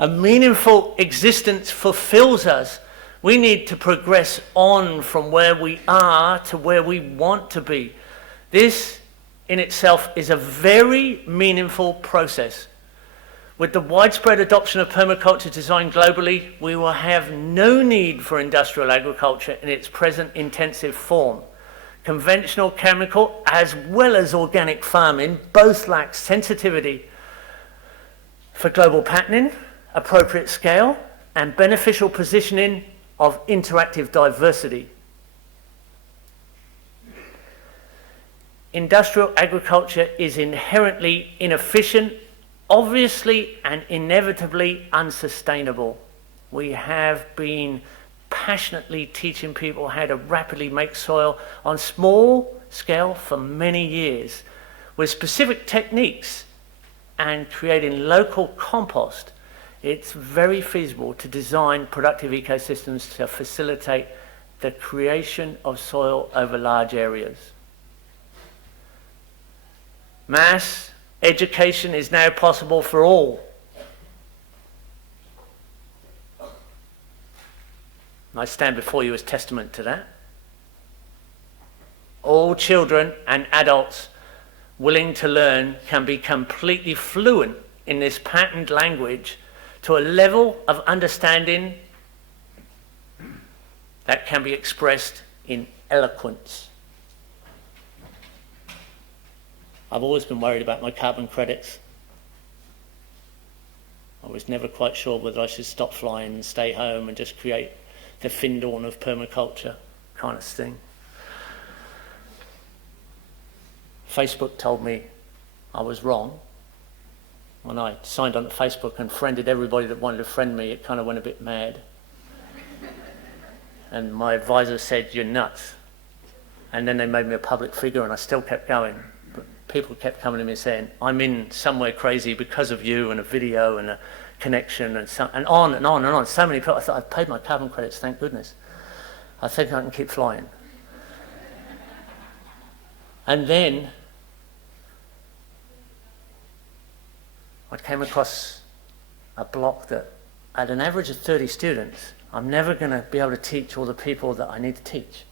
A meaningful existence fulfills us. We need to progress on from where we are to where we want to be. This in itself is a very meaningful process. With the widespread adoption of permaculture design globally, we will have no need for industrial agriculture in its present intensive form. Conventional chemical as well as organic farming both lack sensitivity for global patterning, appropriate scale, and beneficial positioning of interactive diversity. Industrial agriculture is inherently inefficient, obviously and inevitably unsustainable. We have been passionately teaching people how to rapidly make soil on small scale for many years with specific techniques and creating local compost. It's very feasible to design productive ecosystems to facilitate the creation of soil over large areas. Mass education is now possible for all. I stand before you as testament to that. All children and adults willing to learn can be completely fluent in this patterned language to a level of understanding that can be expressed in eloquence. I've always been worried about my carbon credits. I was never quite sure whether I should stop flying and stay home and just create the Findorn of permaculture kind of thing. Facebook told me I was wrong. When I signed on to Facebook and friended everybody that wanted to friend me, it kind of went a bit mad. And my advisor said, "You're nuts." And then they made me a public figure and I still kept going. But people kept coming to me saying, "I'm in somewhere crazy because of you," and a video and a connection and on and on and on. So many people. I thought, I've paid my carbon credits, thank goodness. I think I can keep flying. And then I came across a block that at an average of 30 students, I'm never going to be able to teach all the people that I need to teach.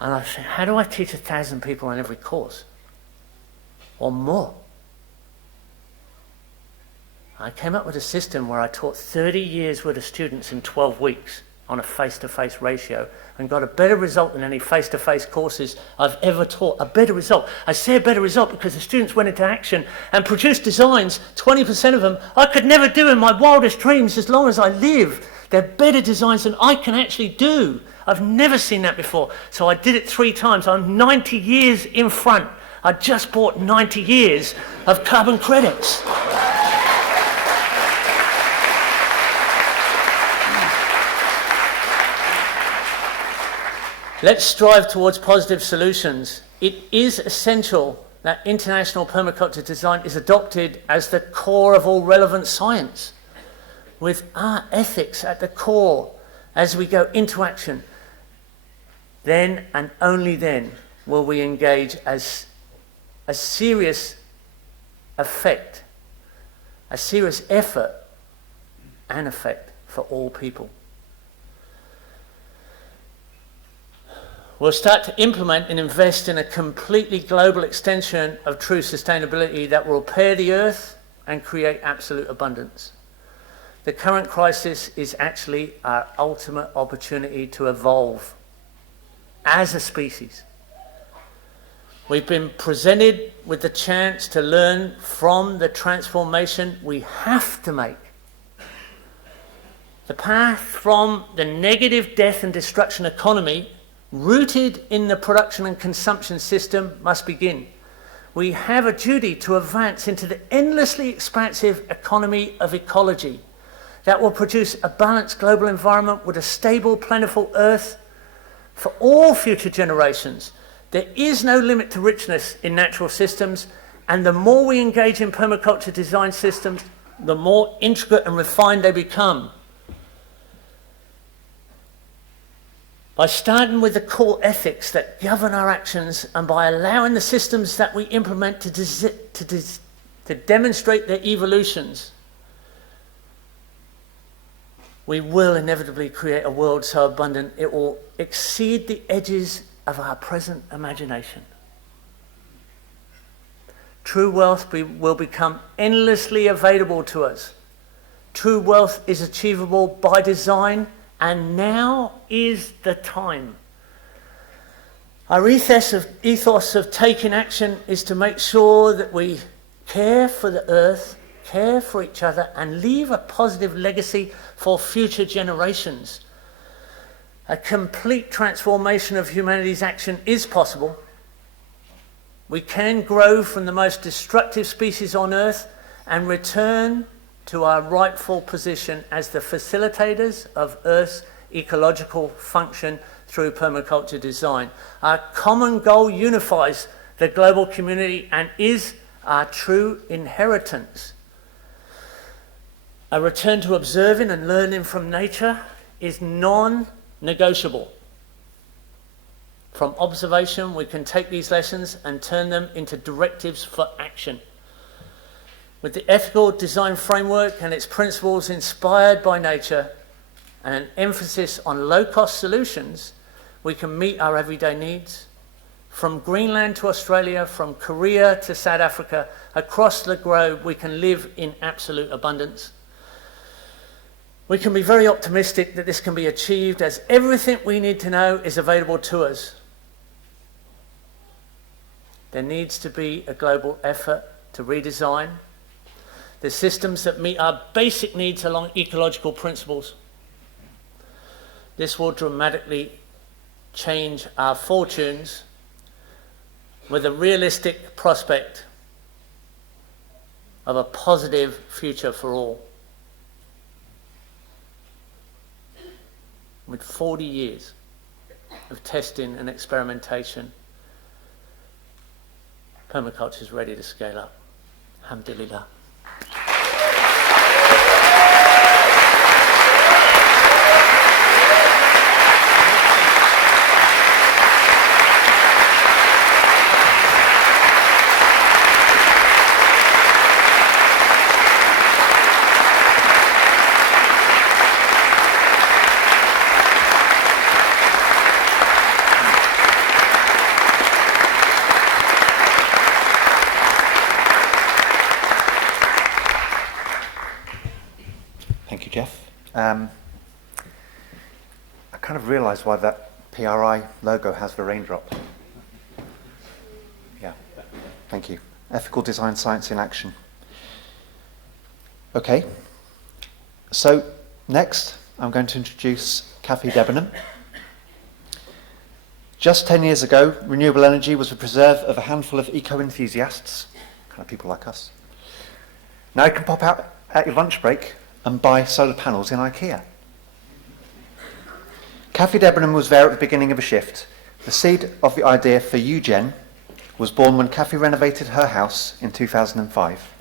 And I said, how do I teach 1,000 people on every course? Or more? I came up with a system where I taught 30 years worth of students in 12 weeks on a face-to-face ratio and got a better result than any face-to-face courses I've ever taught. A better result. I say a better result because the students went into action and produced designs, 20% of them I could never do in my wildest dreams as long as I live. They're better designs than I can actually do. I've never seen that before. So I did it 3 times. I'm 90 years in front. I just bought 90 years of carbon credits. Let's strive towards positive solutions. It is essential that international permaculture design is adopted as the core of all relevant science, with our ethics at the core as we go into action. Then and only then will we engage as a serious effect, a serious effort and effect for all people. we'll start to implement and invest in a completely global extension of true sustainability that will repair the earth and create absolute abundance. The current crisis is actually our ultimate opportunity to evolve as a species. We've been presented with the chance to learn from the transformation we have to make. The path from the negative death and destruction economy rooted in the production and consumption system must begin. We have a duty to advance into the endlessly expansive economy of ecology that will produce a balanced global environment with a stable, plentiful earth for all future generations. There is no limit to richness in natural systems, and the more we engage in permaculture design systems, the more intricate and refined they become. By starting with the core ethics that govern our actions and by allowing the systems that we implement to demonstrate their evolutions, we will inevitably create a world so abundant it will exceed the edges of our present imagination. True wealth will become endlessly available to us. True wealth is achievable by design, and now is the time. Our ethos of taking action is to make sure that we care for the earth, care for each other, and leave a positive legacy for future generations. A complete transformation of humanity's action is possible. We can grow from the most destructive species on Earth and return to our rightful position as the facilitators of Earth's ecological function through permaculture design. Our common goal unifies the global community and is our true inheritance. A return to observing and learning from nature is non-negotiable. From observation, we can take these lessons and turn them into directives for action. With the ethical design framework and its principles inspired by nature and an emphasis on low-cost solutions, we can meet our everyday needs. From Greenland to Australia, from Korea to South Africa, across the globe, we can live in absolute abundance. We can be very optimistic that this can be achieved, as everything we need to know is available to us. There needs to be a global effort to redesign the systems that meet our basic needs along ecological principles. This will dramatically change our fortunes with a realistic prospect of a positive future for all. With 40 years of testing and experimentation, permaculture is ready to scale up. Alhamdulillah. I kind of realised why that PRI logo has the raindrop. Yeah, thank you. Ethical design, science in action. Okay, so next I'm going to introduce Kathy Debenham. Just 10 years ago, renewable energy was the preserve of a handful of eco-enthusiasts, kind of people like us. Now you can pop out at your lunch break and buy solar panels in IKEA. Kathy Debenham was there at the beginning of a shift. The seed of the idea for UGen was born when Kathy renovated her house in 2005.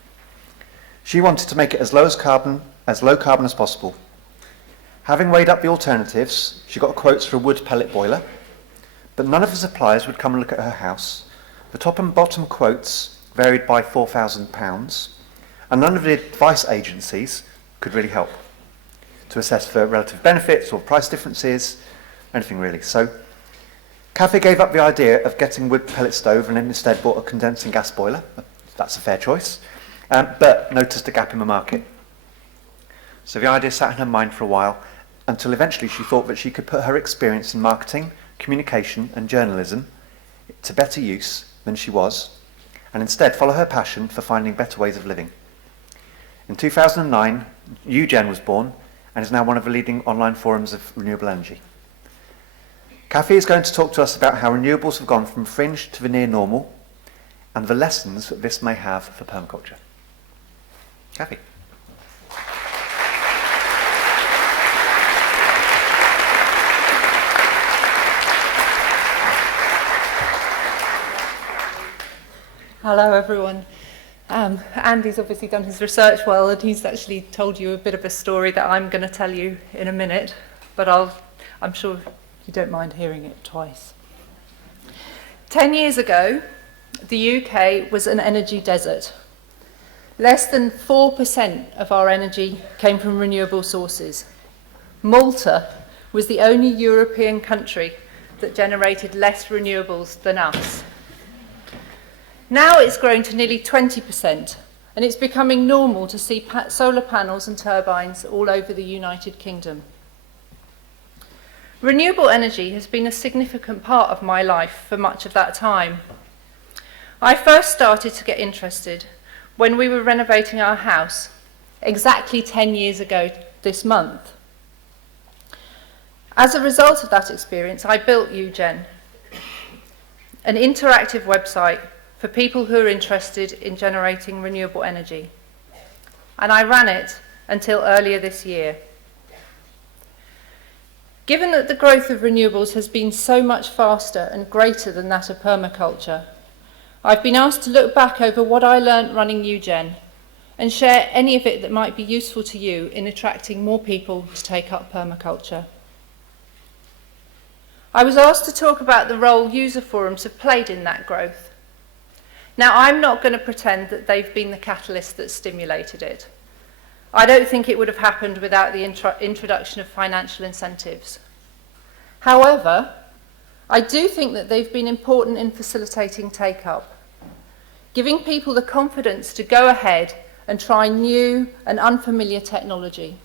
She wanted to make it as low carbon as possible. Having weighed up the alternatives, she got quotes for a wood pellet boiler, but none of the suppliers would come and look at her house. The top and bottom quotes varied by £4,000, and none of the advice agencies could really help to assess for relative benefits or price differences, anything really. So Kathy gave up the idea of getting wood pellet stove and instead bought a condensing gas boiler. That's a fair choice, but noticed a gap in the market. So the idea sat in her mind for a while, until eventually she thought that she could put her experience in marketing, communication and journalism to better use than she was, and instead follow her passion for finding better ways of living. In 2009, UGen was born and is now one of the leading online forums of renewable energy. Kathy is going to talk to us about how renewables have gone from fringe to the near normal and the lessons that this may have for permaculture. Kathy. Hello everyone. Andy's obviously done his research well, and he's actually told you a bit of a story that I'm going to tell you in a minute, but I'm sure you don't mind hearing it twice. 10 years ago, the UK was an energy desert. Less than 4% of our energy came from renewable sources. Malta was the only European country that generated less renewables than us. Now it's grown to nearly 20%, and it's becoming normal to see solar panels and turbines all over the United Kingdom. Renewable energy has been a significant part of my life for much of that time. I first started to get interested when we were renovating our house, exactly 10 years ago this month. As a result of that experience, I built UGen, an interactive website for people who are interested in generating renewable energy. And I ran it until earlier this year. Given that the growth of renewables has been so much faster and greater than that of permaculture, I've been asked to look back over what I learnt running UGen and share any of it that might be useful to you in attracting more people to take up permaculture. I was asked to talk about the role user forums have played in that growth. Now, I'm not going to pretend that they've been the catalyst that stimulated it. I don't think it would have happened without the introduction of financial incentives. However, I do think that they've been important in facilitating take-up, giving people the confidence to go ahead and try new and unfamiliar technology.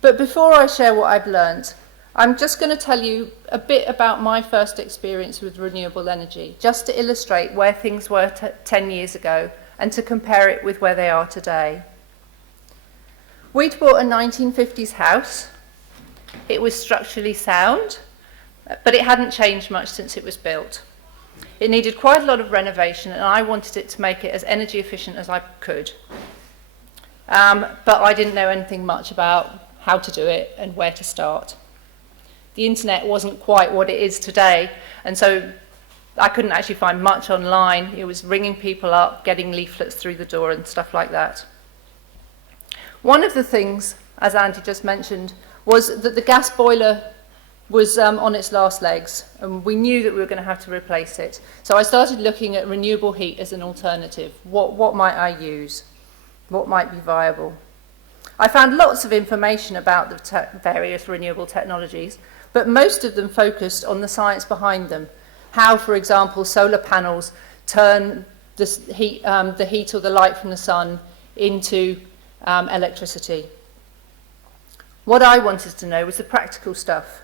But before I share what I've learned, I'm just going to tell you a bit about my first experience with renewable energy, just to illustrate where things were 10 years ago and to compare it with where they are today. We'd bought a 1950s house. It was structurally sound, but it hadn't changed much since it was built. It needed quite a lot of renovation, and I wanted it to make it as energy efficient as I could. But I didn't know anything much about how to do it and where to start. The internet wasn't quite what it is today, and so I couldn't actually find much online. It was ringing people up, getting leaflets through the door and stuff like that. One of the things, as Andy just mentioned, was that the gas boiler was on its last legs, and we knew that we were going to have to replace it. So I started looking at renewable heat as an alternative. What might I use? What might be viable? I found lots of information about the various renewable technologies, but most of them focused on the science behind them. How, for example, solar panels turn the heat or the light from the sun into electricity. What I wanted to know was the practical stuff.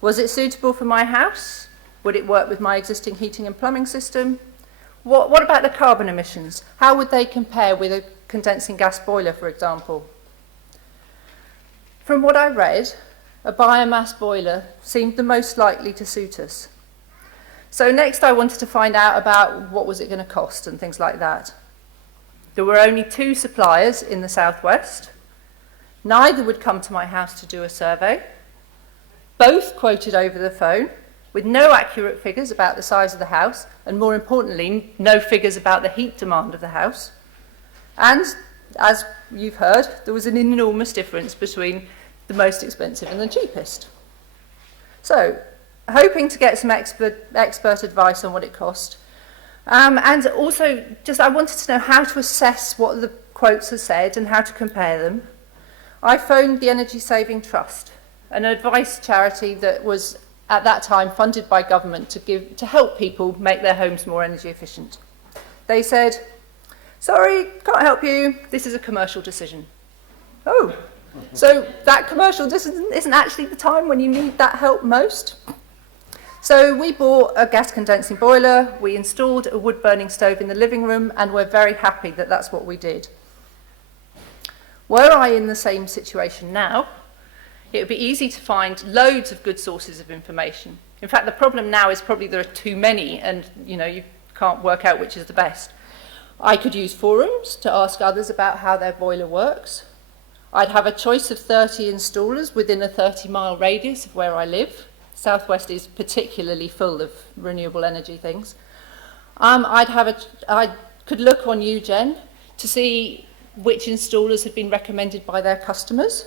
Was it suitable for my house? Would it work with my existing heating and plumbing system? What about the carbon emissions? How would they compare with a condensing gas boiler, for example? From what I read, a biomass boiler seemed the most likely to suit us. So next I wanted to find out about what was it going to cost and things like that. There were only 2 suppliers in the southwest. Neither would come to my house to do a survey. Both quoted over the phone with no accurate figures about the size of the house, and more importantly, no figures about the heat demand of the house. And as you've heard, there was an enormous difference between the most expensive and the cheapest. So, hoping to get some expert advice on what it cost. And also, I wanted to know how to assess what the quotes have said and how to compare them. I phoned the Energy Saving Trust, an advice charity that was at that time funded by government to help people make their homes more energy efficient. They said, sorry, can't help you, this is a commercial decision. Oh, so that commercial decision isn't actually the time when you need that help most? So we bought a gas condensing boiler, we installed a wood-burning stove in the living room, and we're very happy that that's what we did. Were I in the same situation now, it would be easy to find loads of good sources of information. In fact, the problem now is probably there are too many, and you can't work out which is the best. I could use forums to ask others about how their boiler works. I'd have a choice of 30 installers within a 30-mile radius of where I live. Southwest is particularly full of renewable energy things. I could look on UGen to see which installers had been recommended by their customers.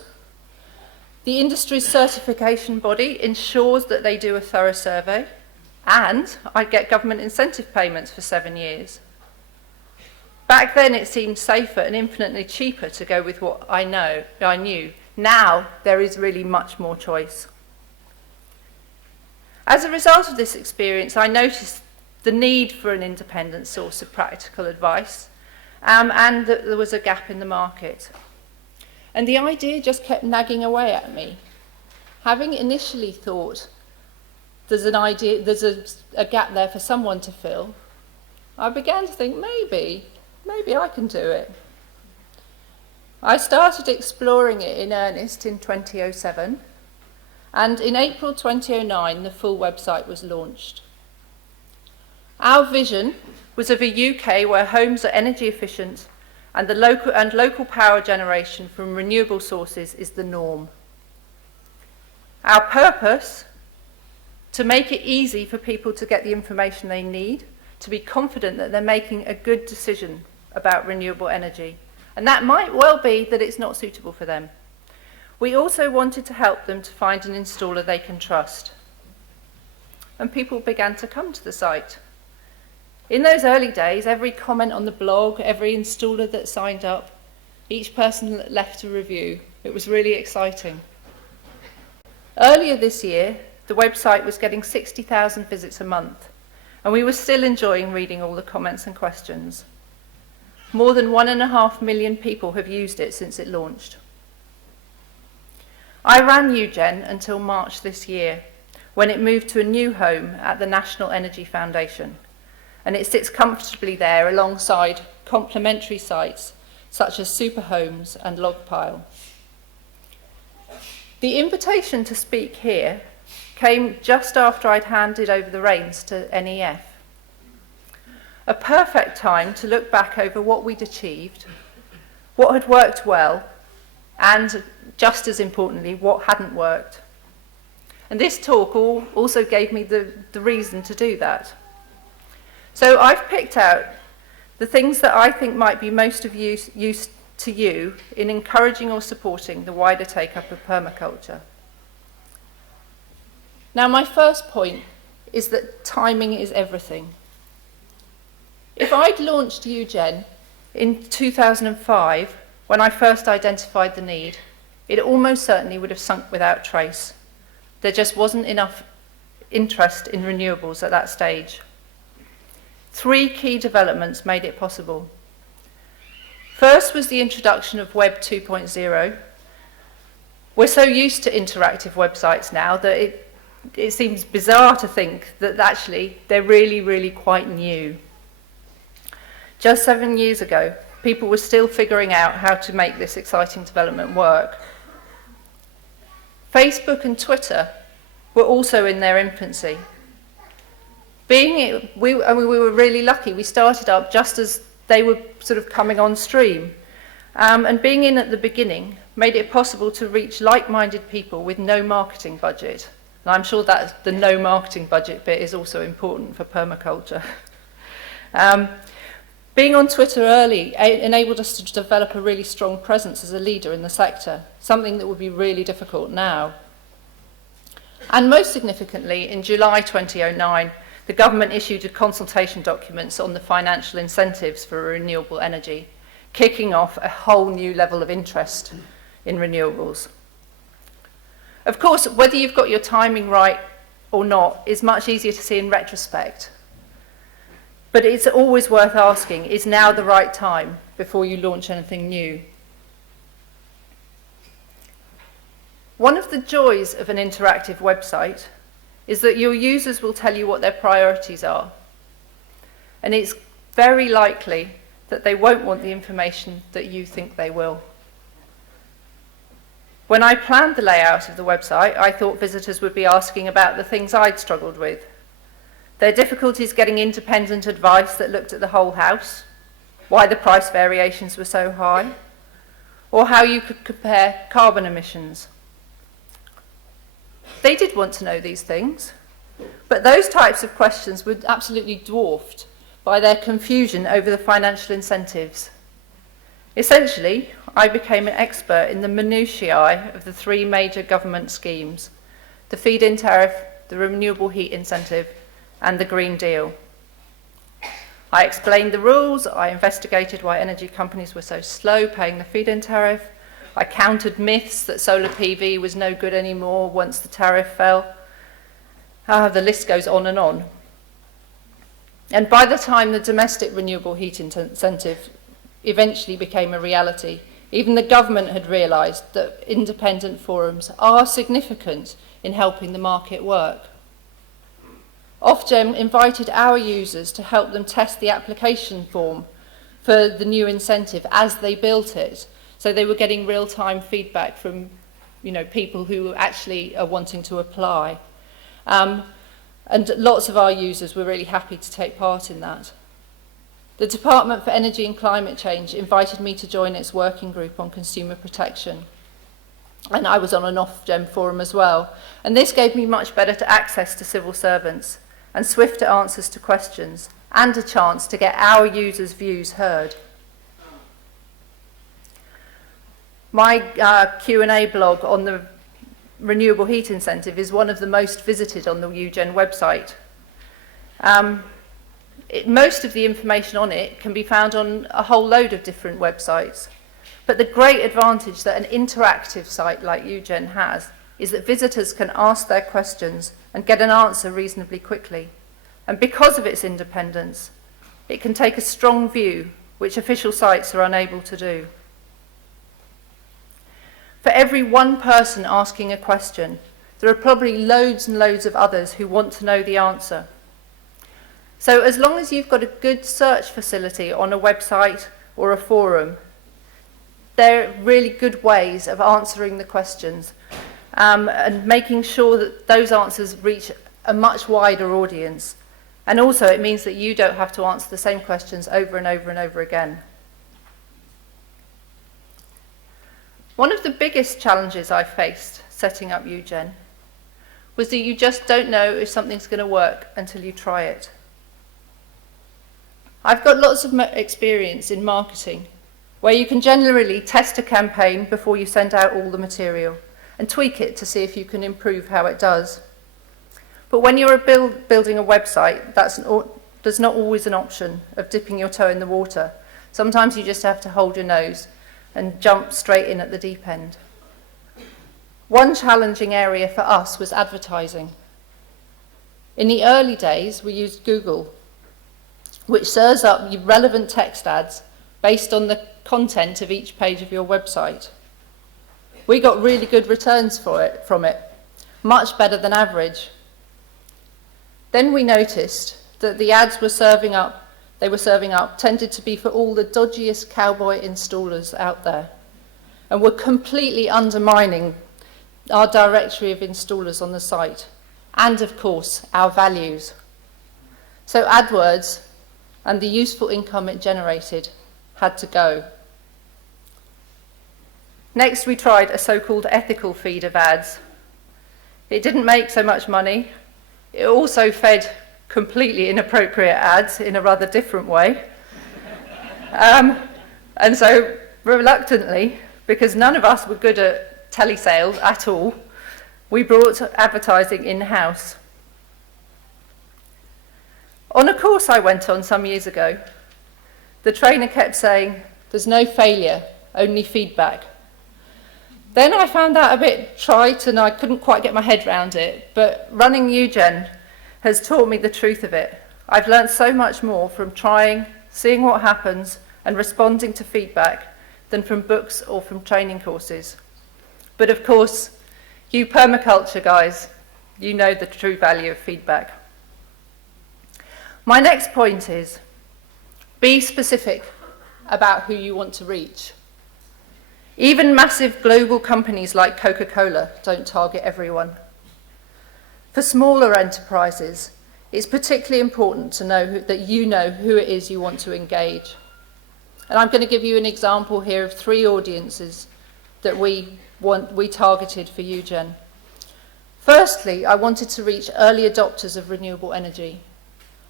The industry's certification body ensures that they do a thorough survey, and I'd get government incentive payments for 7 years. Back then it seemed safer and infinitely cheaper to go with what I knew. Now there is really much more choice. As a result of this experience, I noticed the need for an independent source of practical advice, and that there was a gap in the market. And the idea just kept nagging away at me. Having initially thought there's a gap there for someone to fill, I began to think maybe I can do it. I started exploring it in earnest in 2007, and in April 2009 the full website was launched. Our vision was of a UK where homes are energy efficient and local power generation from renewable sources is the norm. Our purpose, to make it easy for people to get the information they need, to be confident that they're making a good decision about renewable energy. And that might well be that it's not suitable for them. We also wanted to help them to find an installer they can trust. And people began to come to the site. In those early days, every comment on the blog, every installer that signed up, each person that left a review, it was really exciting. Earlier this year, the website was getting 60,000 visits a month, and we were still enjoying reading all the comments and questions. More than 1.5 million people have used it since it launched. I ran UGen until March this year, when it moved to a new home at the National Energy Foundation, and it sits comfortably there alongside complementary sites such as Superhomes and Logpile. The invitation to speak here came just after I'd handed over the reins to NEF. A perfect time to look back over what we'd achieved, what had worked well, and just as importantly, what hadn't worked. And this talk also gave me the reason to do that. So I've picked out the things that I think might be most of use to you in encouraging or supporting the wider take-up of permaculture. Now, my first point is that timing is everything. If I'd launched UGen in 2005, when I first identified the need, it almost certainly would have sunk without trace. There just wasn't enough interest in renewables at that stage. 3 key developments made it possible. First was the introduction of Web 2.0. We're so used to interactive websites now that it seems bizarre to think that actually they're really, really quite new. Just 7 years ago, people were still figuring out how to make this exciting development work. Facebook and Twitter were also in their infancy. We were really lucky. We started up just as they were sort of coming on stream. And being in at the beginning made it possible to reach like-minded people with no marketing budget. And I'm sure that the no marketing budget bit is also important for permaculture. Being on Twitter early enabled us to develop a really strong presence as a leader in the sector, something that would be really difficult now. And most significantly, in July 2009, the government issued consultation documents on the financial incentives for renewable energy, kicking off a whole new level of interest in renewables. Of course, whether you've got your timing right or not is much easier to see in retrospect. But it's always worth asking, is now the right time before you launch anything new? One of the joys of an interactive website is that your users will tell you what their priorities are. And it's very likely that they won't want the information that you think they will. When I planned the layout of the website, I thought visitors would be asking about the things I'd struggled with. Their difficulties getting independent advice that looked at the whole house, why the price variations were so high, or how you could compare carbon emissions. They did want to know these things, but those types of questions were absolutely dwarfed by their confusion over the financial incentives. Essentially, I became an expert in the minutiae of the three major government schemes: the feed-in tariff, the renewable heat incentive, and the Green Deal. I explained the rules, I investigated why energy companies were so slow paying the feed-in tariff, I countered myths that solar PV was no good anymore once the tariff fell. The list goes on and on. And by the time the domestic renewable heat incentive eventually became a reality, even the government had realised that independent forums are significant in helping the market work. Ofgem invited our users to help them test the application form for the new incentive as they built it. So they were getting real-time feedback from, people who actually are wanting to apply. And lots of our users were really happy to take part in that. The Department for Energy and Climate Change invited me to join its working group on consumer protection. And I was on an Ofgem forum as well. And this gave me much better access to civil servants and swifter answers to questions, and a chance to get our users' views heard. My Q&A blog on the renewable heat incentive is one of the most visited on the UGen website. Most of the information on it can be found on a whole load of different websites. But the great advantage that an interactive site like UGen has is that visitors can ask their questions and get an answer reasonably quickly. And because of its independence, it can take a strong view, which official sites are unable to do. For every one person asking a question, there are probably loads and loads of others who want to know the answer. So as long as you've got a good search facility on a website or a forum, they're really good ways of answering the questions and making sure that those answers reach a much wider audience. And also it means that you don't have to answer the same questions over and over and over again. One of the biggest challenges I faced setting up UGen was that you just don't know if something's going to work until you try it. I've got lots of experience in marketing, where you can generally test a campaign before you send out all the material and tweak it to see if you can improve how it does. But when you're building a website, there's not always an option of dipping your toe in the water. Sometimes you just have to hold your nose and jump straight in at the deep end. One challenging area for us was advertising. In the early days, we used Google, which serves up relevant text ads based on the content of each page of your website. We got really good returns from it, much better than average. Then we noticed that the ads they were serving up tended to be for all the dodgiest cowboy installers out there and were completely undermining our directory of installers on the site and, of course, our values. So AdWords and the useful income it generated had to go. Next, we tried a so-called ethical feed of ads. It didn't make so much money. It also fed completely inappropriate ads in a rather different way. And so, reluctantly, because none of us were good at telesales at all, we brought advertising in-house. On a course I went on some years ago, the trainer kept saying, "There's no failure, only feedback." Then I found that a bit trite and I couldn't quite get my head around it, but running UGen has taught me the truth of it. I've learned so much more from trying, seeing what happens, and responding to feedback than from books or from training courses. But of course, you permaculture guys, you know the true value of feedback. My next point is, be specific about who you want to reach. Even massive global companies like Coca-Cola don't target everyone. For smaller enterprises, it's particularly important to know that you know who it is you want to engage. And I'm going to give you an example here of 3 audiences that we targeted for UGen. Firstly, I wanted to reach early adopters of renewable energy.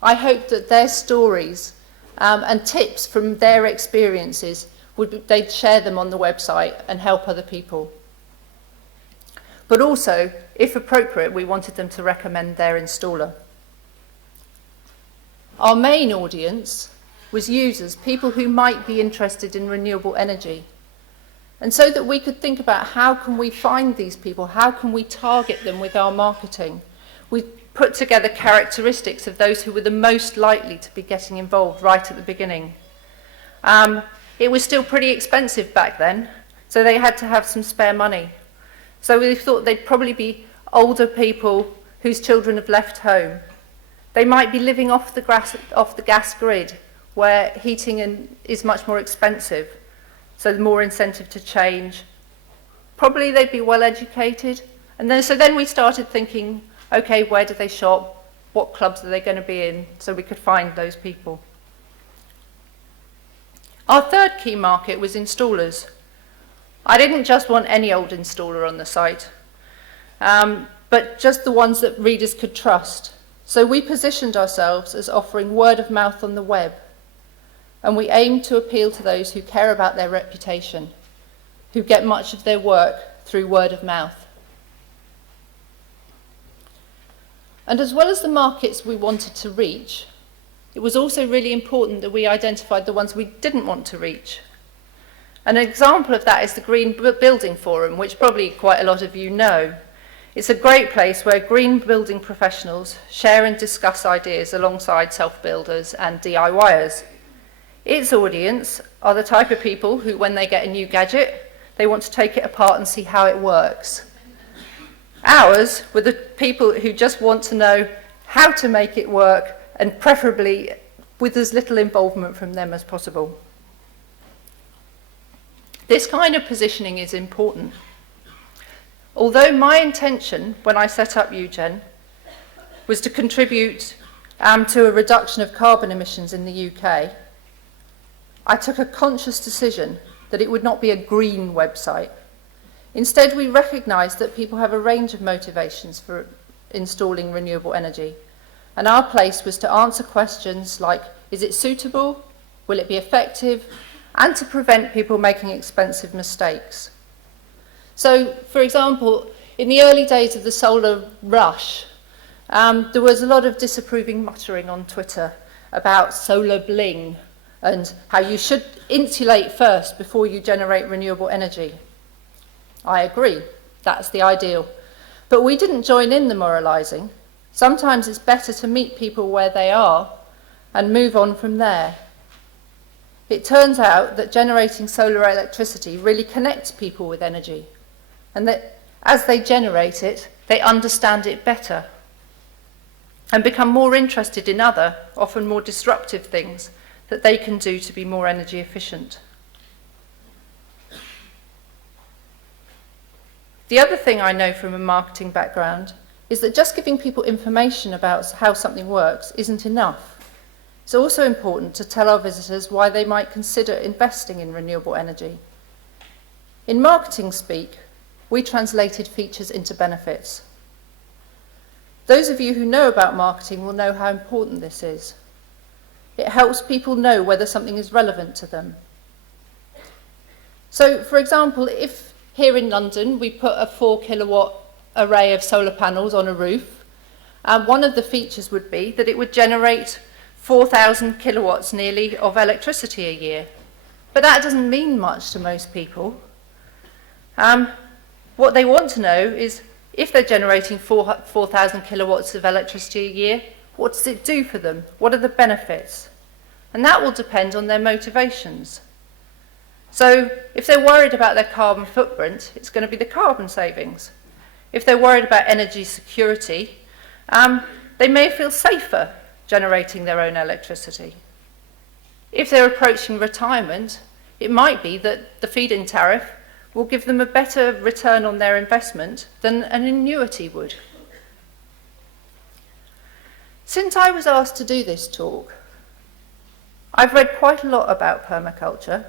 I hoped that their stories and tips from their experiences they'd share them on the website and help other people. But also, if appropriate, we wanted them to recommend their installer. Our main audience was users, people who might be interested in renewable energy. And so that we could think about how can we find these people, how can we target them with our marketing, we put together characteristics of those who were the most likely to be getting involved right at the beginning. It was still pretty expensive back then, so they had to have some spare money. So we thought they'd probably be older people whose children have left home. They might be living off the gas grid, where heating is much more expensive, so more incentive to change. Probably they'd be well educated. And then we started thinking, okay, where do they shop? What clubs are they going to be in? So we could find those people. Our third key market was installers. I didn't just want any old installer on the site, but just the ones that readers could trust. So we positioned ourselves as offering word of mouth on the web, and we aimed to appeal to those who care about their reputation, who get much of their work through word of mouth. And as well as the markets we wanted to reach, it was also really important that we identified the ones we didn't want to reach. An example of that is the Green Building Forum, which probably quite a lot of you know. It's a great place where green building professionals share and discuss ideas alongside self-builders and DIYers. Its audience are the type of people who, when they get a new gadget, they want to take it apart and see how it works. Ours were the people who just want to know how to make it work, and preferably with as little involvement from them as possible. This kind of positioning is important. Although my intention when I set up UGen was to contribute to a reduction of carbon emissions in the UK, I took a conscious decision that it would not be a green website. Instead, we recognised that people have a range of motivations for installing renewable energy. And our place was to answer questions like, is it suitable? Will it be effective? And to prevent people making expensive mistakes. So, for example, in the early days of the solar rush, there was a lot of disapproving muttering on Twitter about solar bling and how you should insulate first before you generate renewable energy. I agree, that's the ideal. But we didn't join in the moralising. Sometimes it's better to meet people where they are and move on from there. It turns out that generating solar electricity really connects people with energy, and that as they generate it, they understand it better and become more interested in other, often more disruptive things that they can do to be more energy efficient. The other thing I know from a marketing background is that just giving people information about how something works isn't enough. It's also important to tell our visitors why they might consider investing in renewable energy. In marketing speak, we translated features into benefits. Those of you who know about marketing will know how important this is. It helps people know whether something is relevant to them. So, for example, if here in London we put a 4 kilowatt array of solar panels on a roof, one of the features would be that it would generate 4,000 kilowatts nearly of electricity a year. But that doesn't mean much to most people. what they want to know is, if they're generating 4,000 kilowatts of electricity a year, what does it do for them? What are the benefits? And that will depend on their motivations. So if they're worried about their carbon footprint, it's going to be the carbon savings. If they're worried about energy security, they may feel safer generating their own electricity. If they're approaching retirement, it might be that the feed-in tariff will give them a better return on their investment than an annuity would. Since I was asked to do this talk, I've read quite a lot about permaculture,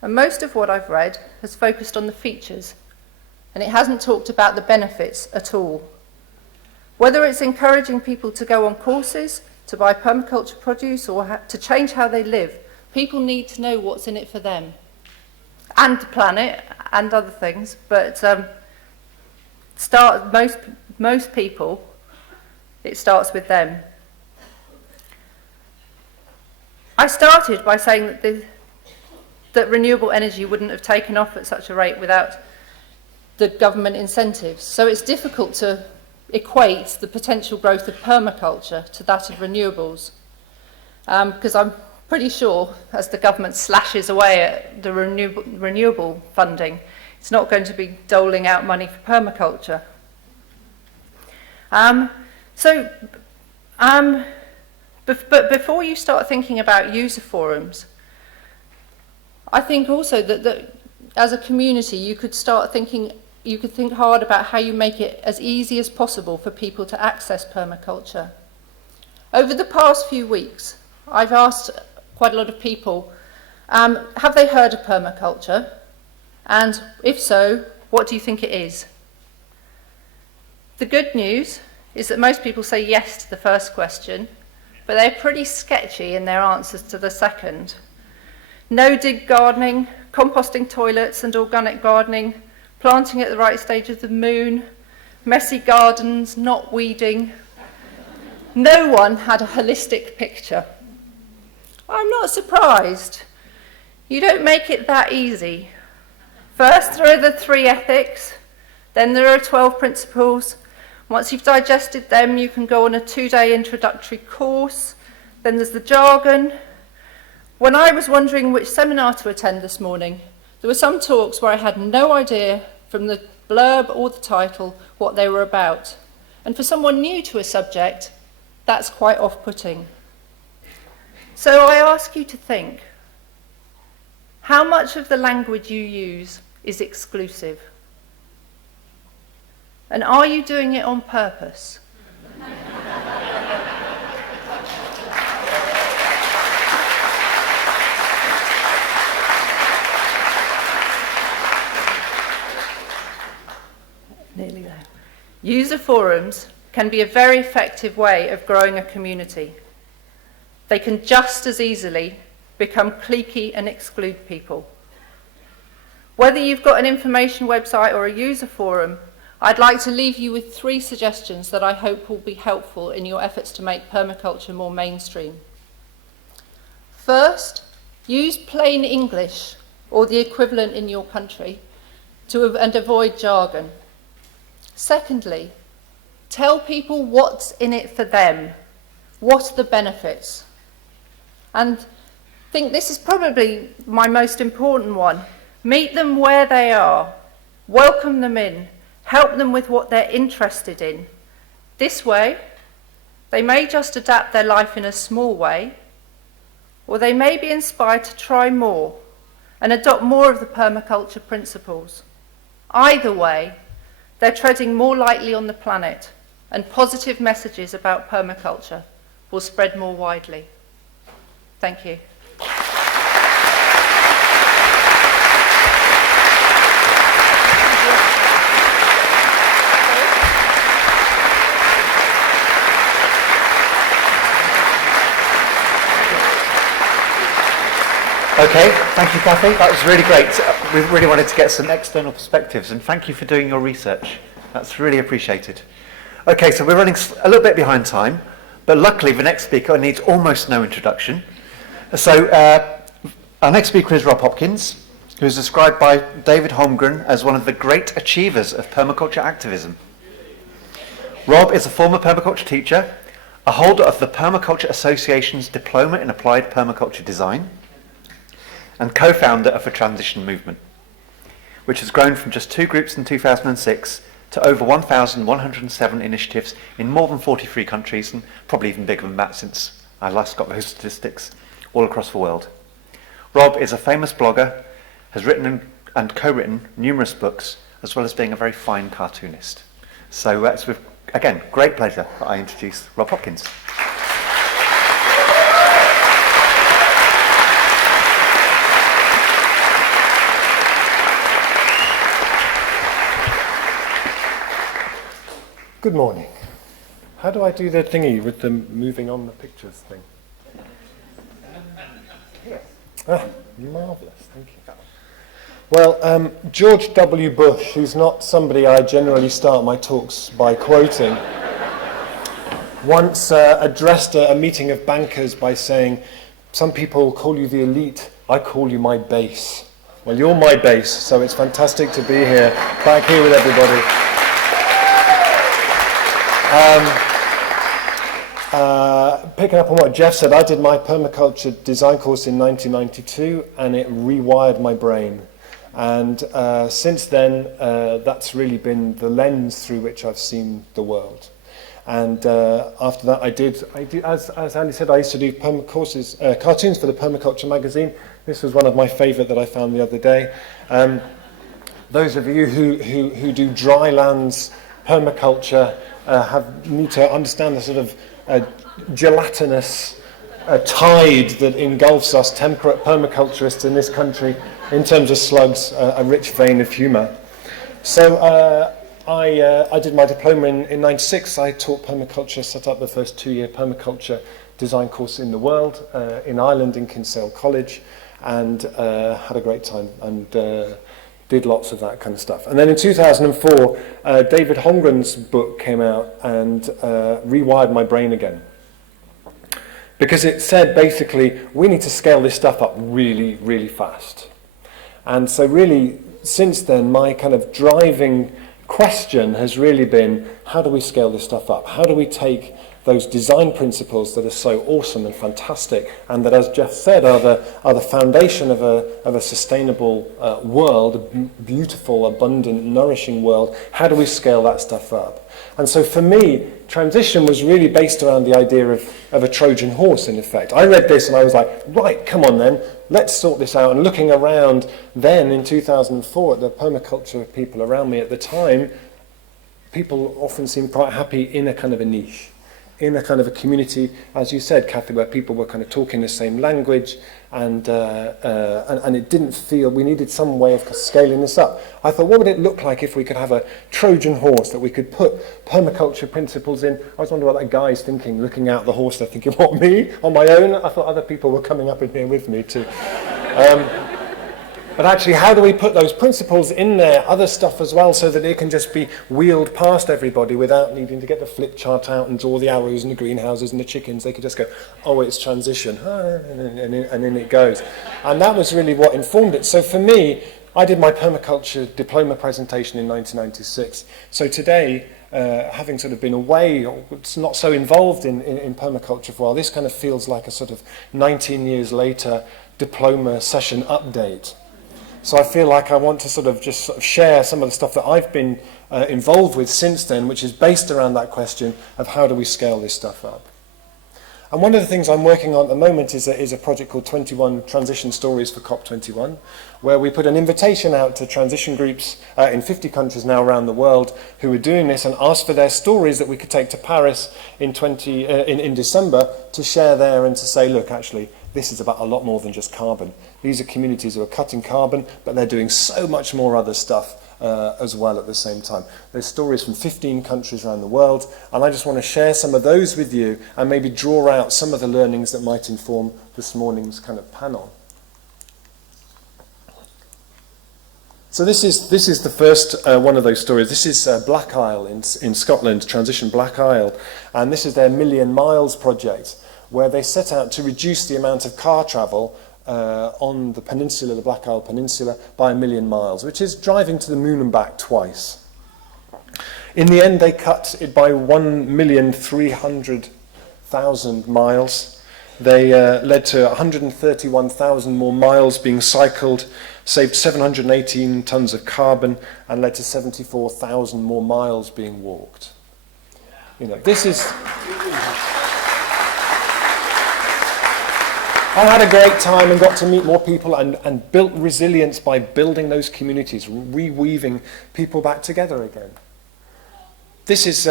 and most of what I've read has focused on the features, and it hasn't talked about the benefits at all. Whether it's encouraging people to go on courses, to buy permaculture produce, or to change how they live, people need to know what's in it for them, and the planet, and other things, but most people, it starts with them. I started by saying that renewable energy wouldn't have taken off at such a rate without the government incentives. So it's difficult to equate the potential growth of permaculture to that of renewables. Because I'm pretty sure as the government slashes away at the renewable funding, it's not going to be doling out money for permaculture. But before you start thinking about user forums, I think also that as a community you could think hard about how you make it as easy as possible for people to access permaculture. Over the past few weeks, I've asked quite a lot of people, have they heard of permaculture? And if so, what do you think it is? The good news is that most people say yes to the first question, but they're pretty sketchy in their answers to the second. No-dig gardening, composting toilets and organic gardening, planting at the right stage of the moon, messy gardens, not weeding. No one had a holistic picture. I'm not surprised. You don't make it that easy. First, there are the 3 ethics, then there are 12 principles. Once you've digested them, you can go on a 2-day introductory course. Then there's the jargon. When I was wondering which seminar to attend this morning, there were some talks where I had no idea from the blurb or the title what they were about. And for someone new to a subject, that's quite off-putting. So I ask you to think, how much of the language you use is exclusive? And are you doing it on purpose? Nearly there. User forums can be a very effective way of growing a community. They can just as easily become cliquey and exclude people. Whether you've got an information website or a user forum, I'd like to leave you with 3 suggestions that I hope will be helpful in your efforts to make permaculture more mainstream. First, use plain English or the equivalent in your country and avoid jargon. Secondly, tell people what's in it for them. What are the benefits? And I think this is probably my most important one. Meet them where they are. Welcome them in. Help them with what they're interested in. This way, they may just adapt their life in a small way, or they may be inspired to try more and adopt more of the permaculture principles. Either way, they're treading more lightly on the planet, and positive messages about permaculture will spread more widely. Thank you. Okay, thank you, Kathy. That was really great. We really wanted to get some external perspectives, and thank you for doing your research. That's really appreciated. Okay, so we're running a little bit behind time, but luckily the next speaker needs almost no introduction. So our next speaker is Rob Hopkins. He's who is described by David Holmgren as one of the great achievers of permaculture activism. Rob is a former permaculture teacher, a holder of the Permaculture Association's Diploma in Applied Permaculture Design, and co-founder of the Transition Movement, which has grown from just 2 groups in 2006 to over 1,107 initiatives in more than 43 countries, and probably even bigger than that since I last got those statistics, all across the world. Rob is a famous blogger, has written and co-written numerous books, as well as being a very fine cartoonist. So it's with, again, great pleasure that I introduce Rob Hopkins. Good morning. How do I do the thingy with the moving on the pictures thing? Ah, marvellous, thank you. Well, George W. Bush, who's not somebody I generally start my talks by quoting, once addressed a meeting of bankers by saying, "Some people call you the elite, I call you my base." Well, you're my base, so it's fantastic to be here, back here with everybody. Picking up on what Jeff said, I did my permaculture design course in 1992, and it rewired my brain. And since then, that's really been the lens through which I've seen the world. And after that, I did, as Andy said, I used to do cartoons for the Permaculture magazine. This was one of my favourite that I found the other day. Those of you who do dry lands permaculture need to understand the sort of gelatinous tide that engulfs us temperate permaculturists in this country in terms of slugs, a rich vein of humour. So I did my diploma in 96. I taught permaculture, set up the first 2-year permaculture design course in the world in Ireland in Kinsale College, and had a great time and did lots of that kind of stuff. And then in 2004, David Holmgren's book came out and rewired my brain again. Because it said basically, we need to scale this stuff up really, really fast. And so really, since then, my kind of driving question has really been, how do we scale this stuff up? How do we take those design principles that are so awesome and fantastic, and that, as Jeff said, are the foundation of a sustainable world, a beautiful, abundant, nourishing world? How do we scale that stuff up? And so for me, transition was really based around the idea of a Trojan horse, in effect. I read this and I was like, right, come on then, let's sort this out. And looking around then in 2004 at the permaculture people around me at the time, people often seemed quite happy in a kind of a niche, in a kind of a community, as you said, Kathy, where people were kind of talking the same language, and it didn't feel, we needed some way of scaling this up. I thought, what would it look like if we could have a Trojan horse that we could put permaculture principles in? I was wondering what that guy's thinking, looking out the horse, they're thinking, what, me? On my own? I thought other people were coming up in here with me too. But actually, how do we put those principles in there, other stuff as well, so that it can just be wheeled past everybody without needing to get the flip chart out and draw the arrows and the greenhouses and the chickens? They could just go, oh, it's transition, and in it goes. And that was really what informed it. So for me, I did my permaculture diploma presentation in 1996. So today, having sort of been away, it's not so involved in permaculture for a while, this kind of feels like a sort of 19 years later diploma session update. So I feel like I want to sort of share some of the stuff that I've been involved with since then, which is based around that question of how do we scale this stuff up. And one of the things I'm working on at the moment is a project called 21 Transition Stories for COP21, where we put an invitation out to transition groups in 50 countries now around the world who are doing this, and asked for their stories that we could take to Paris in December to share there and to say, look, actually, this is about a lot more than just carbon. These are communities who are cutting carbon, but they're doing so much more other stuff as well at the same time. There's stories from 15 countries around the world, and I just want to share some of those with you and maybe draw out some of the learnings that might inform this morning's kind of panel. So this is the first one of those stories. This is Black Isle in Scotland, Transition Black Isle, and this is their Million Miles project, where they set out to reduce the amount of car travel on the peninsula, the Black Isle Peninsula, by 1 million miles, which is driving to the moon and back twice. In the end, they cut it by 1,300,000 miles. They led to 131,000 more miles being cycled, saved 718 tons of carbon, and led to 74,000 more miles being walked. You know, this is... I had a great time and got to meet more people and built resilience by building those communities, reweaving people back together again. This is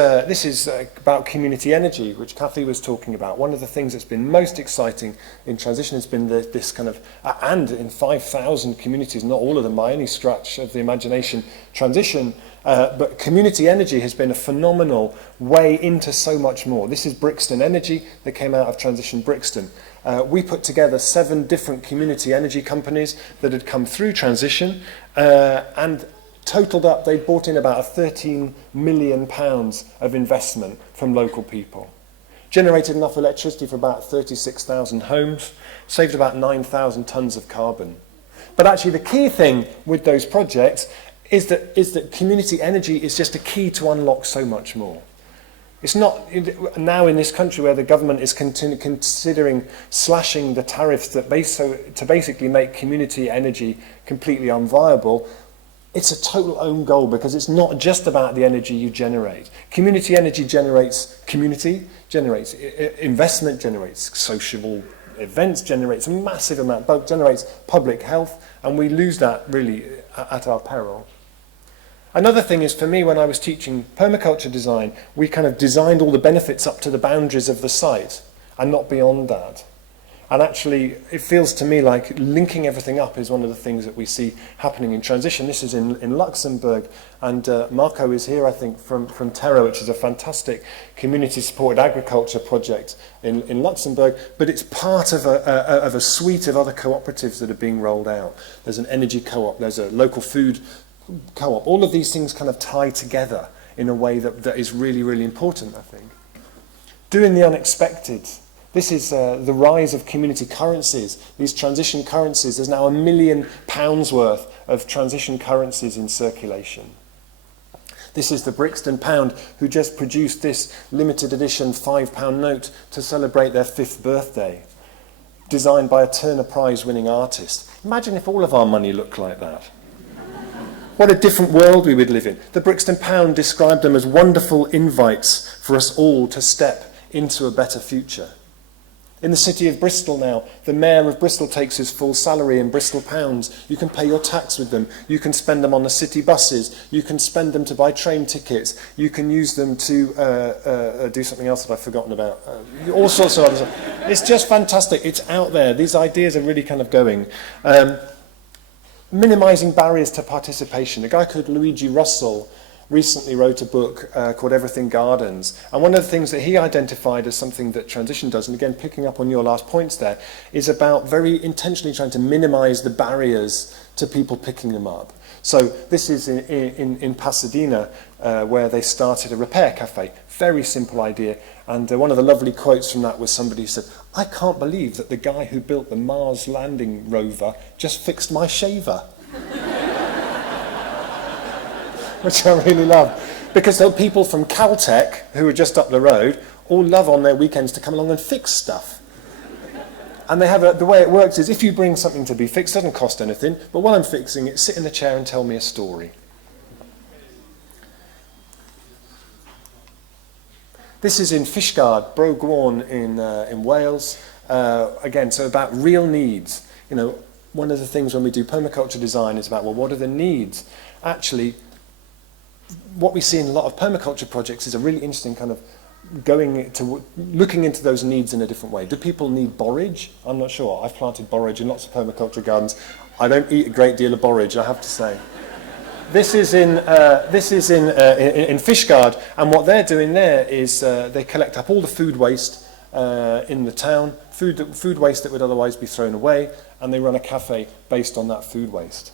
about community energy, which Kathy was talking about. One of the things that's been most exciting in transition has been this kind of, and in 5,000 communities, not all of them by any stretch of the imagination, transition, but community energy has been a phenomenal way into so much more. This is Brixton Energy that came out of Transition Brixton. We put together 7 different community energy companies that had come through transition, and totaled up, they brought in about £13 million of investment from local people. Generated enough electricity for about 36,000 homes, saved about 9,000 tonnes of carbon. But actually the key thing with those projects is that community energy is just a key to unlock so much more. It's not now in this country where the government is considering slashing the tariffs that to basically make community energy completely unviable. It's a total own goal because it's not just about the energy you generate. Community energy generates community, generates investment, generates social events, generates a massive amount, both generates public health, and we lose that really at our peril. Another thing is, for me, when I was teaching permaculture design, we kind of designed all the benefits up to the boundaries of the site and not beyond that. And actually, it feels to me like linking everything up is one of the things that we see happening in transition. This is in Luxembourg, and Marco is here, I think, from Terra, which is a fantastic community-supported agriculture project in Luxembourg, but it's part of a suite of other cooperatives that are being rolled out. There's an energy co-op, there's a local food co-op. All of these things kind of tie together in a way that is really, really important, I think. Doing the unexpected. This is the rise of community currencies, these transition currencies. There's now £1 million worth of transition currencies in circulation. This is the Brixton Pound, who just produced this limited edition £5 note to celebrate their 5th birthday, designed by a Turner Prize winning artist. Imagine if all of our money looked like that. What a different world we would live in. The Brixton Pound described them as wonderful invites for us all to step into a better future. In the city of Bristol now, the mayor of Bristol takes his full salary in Bristol pounds. You can pay your tax with them. You can spend them on the city buses. You can spend them to buy train tickets. You can use them to do something else that I've forgotten about. All sorts of other stuff. It's just fantastic. It's out there. These ideas are really kind of going. Minimising barriers to participation. A guy called Luigi Russell recently wrote a book called Everything Gardens, and one of the things that he identified as something that transition does, and again picking up on your last points there, is about very intentionally trying to minimise the barriers to people picking them up. So this is in Pasadena, where they started a repair cafe. Very simple idea, and one of the lovely quotes from that was somebody who said, "I can't believe that the guy who built the Mars landing rover just fixed my shaver." Which I really love. Because there are people from Caltech, who are just up the road, all love on their weekends to come along and fix stuff. And they have the way it works is, if you bring something to be fixed, it doesn't cost anything, but while I'm fixing it, sit in the chair and tell me a story. This is in Fishguard, Bro Gwaun in Wales. Again, so about real needs. You know, one of the things when we do permaculture design is about, well, what are the needs? Actually, what we see in a lot of permaculture projects is a really interesting kind of looking into those needs in a different way. Do people need borage? I'm not sure. I've planted borage in lots of permaculture gardens. I don't eat a great deal of borage, I have to say. This is in Fishguard, and what they're doing there is they collect up all the food waste in the town, food waste that would otherwise be thrown away, and they run a cafe based on that food waste.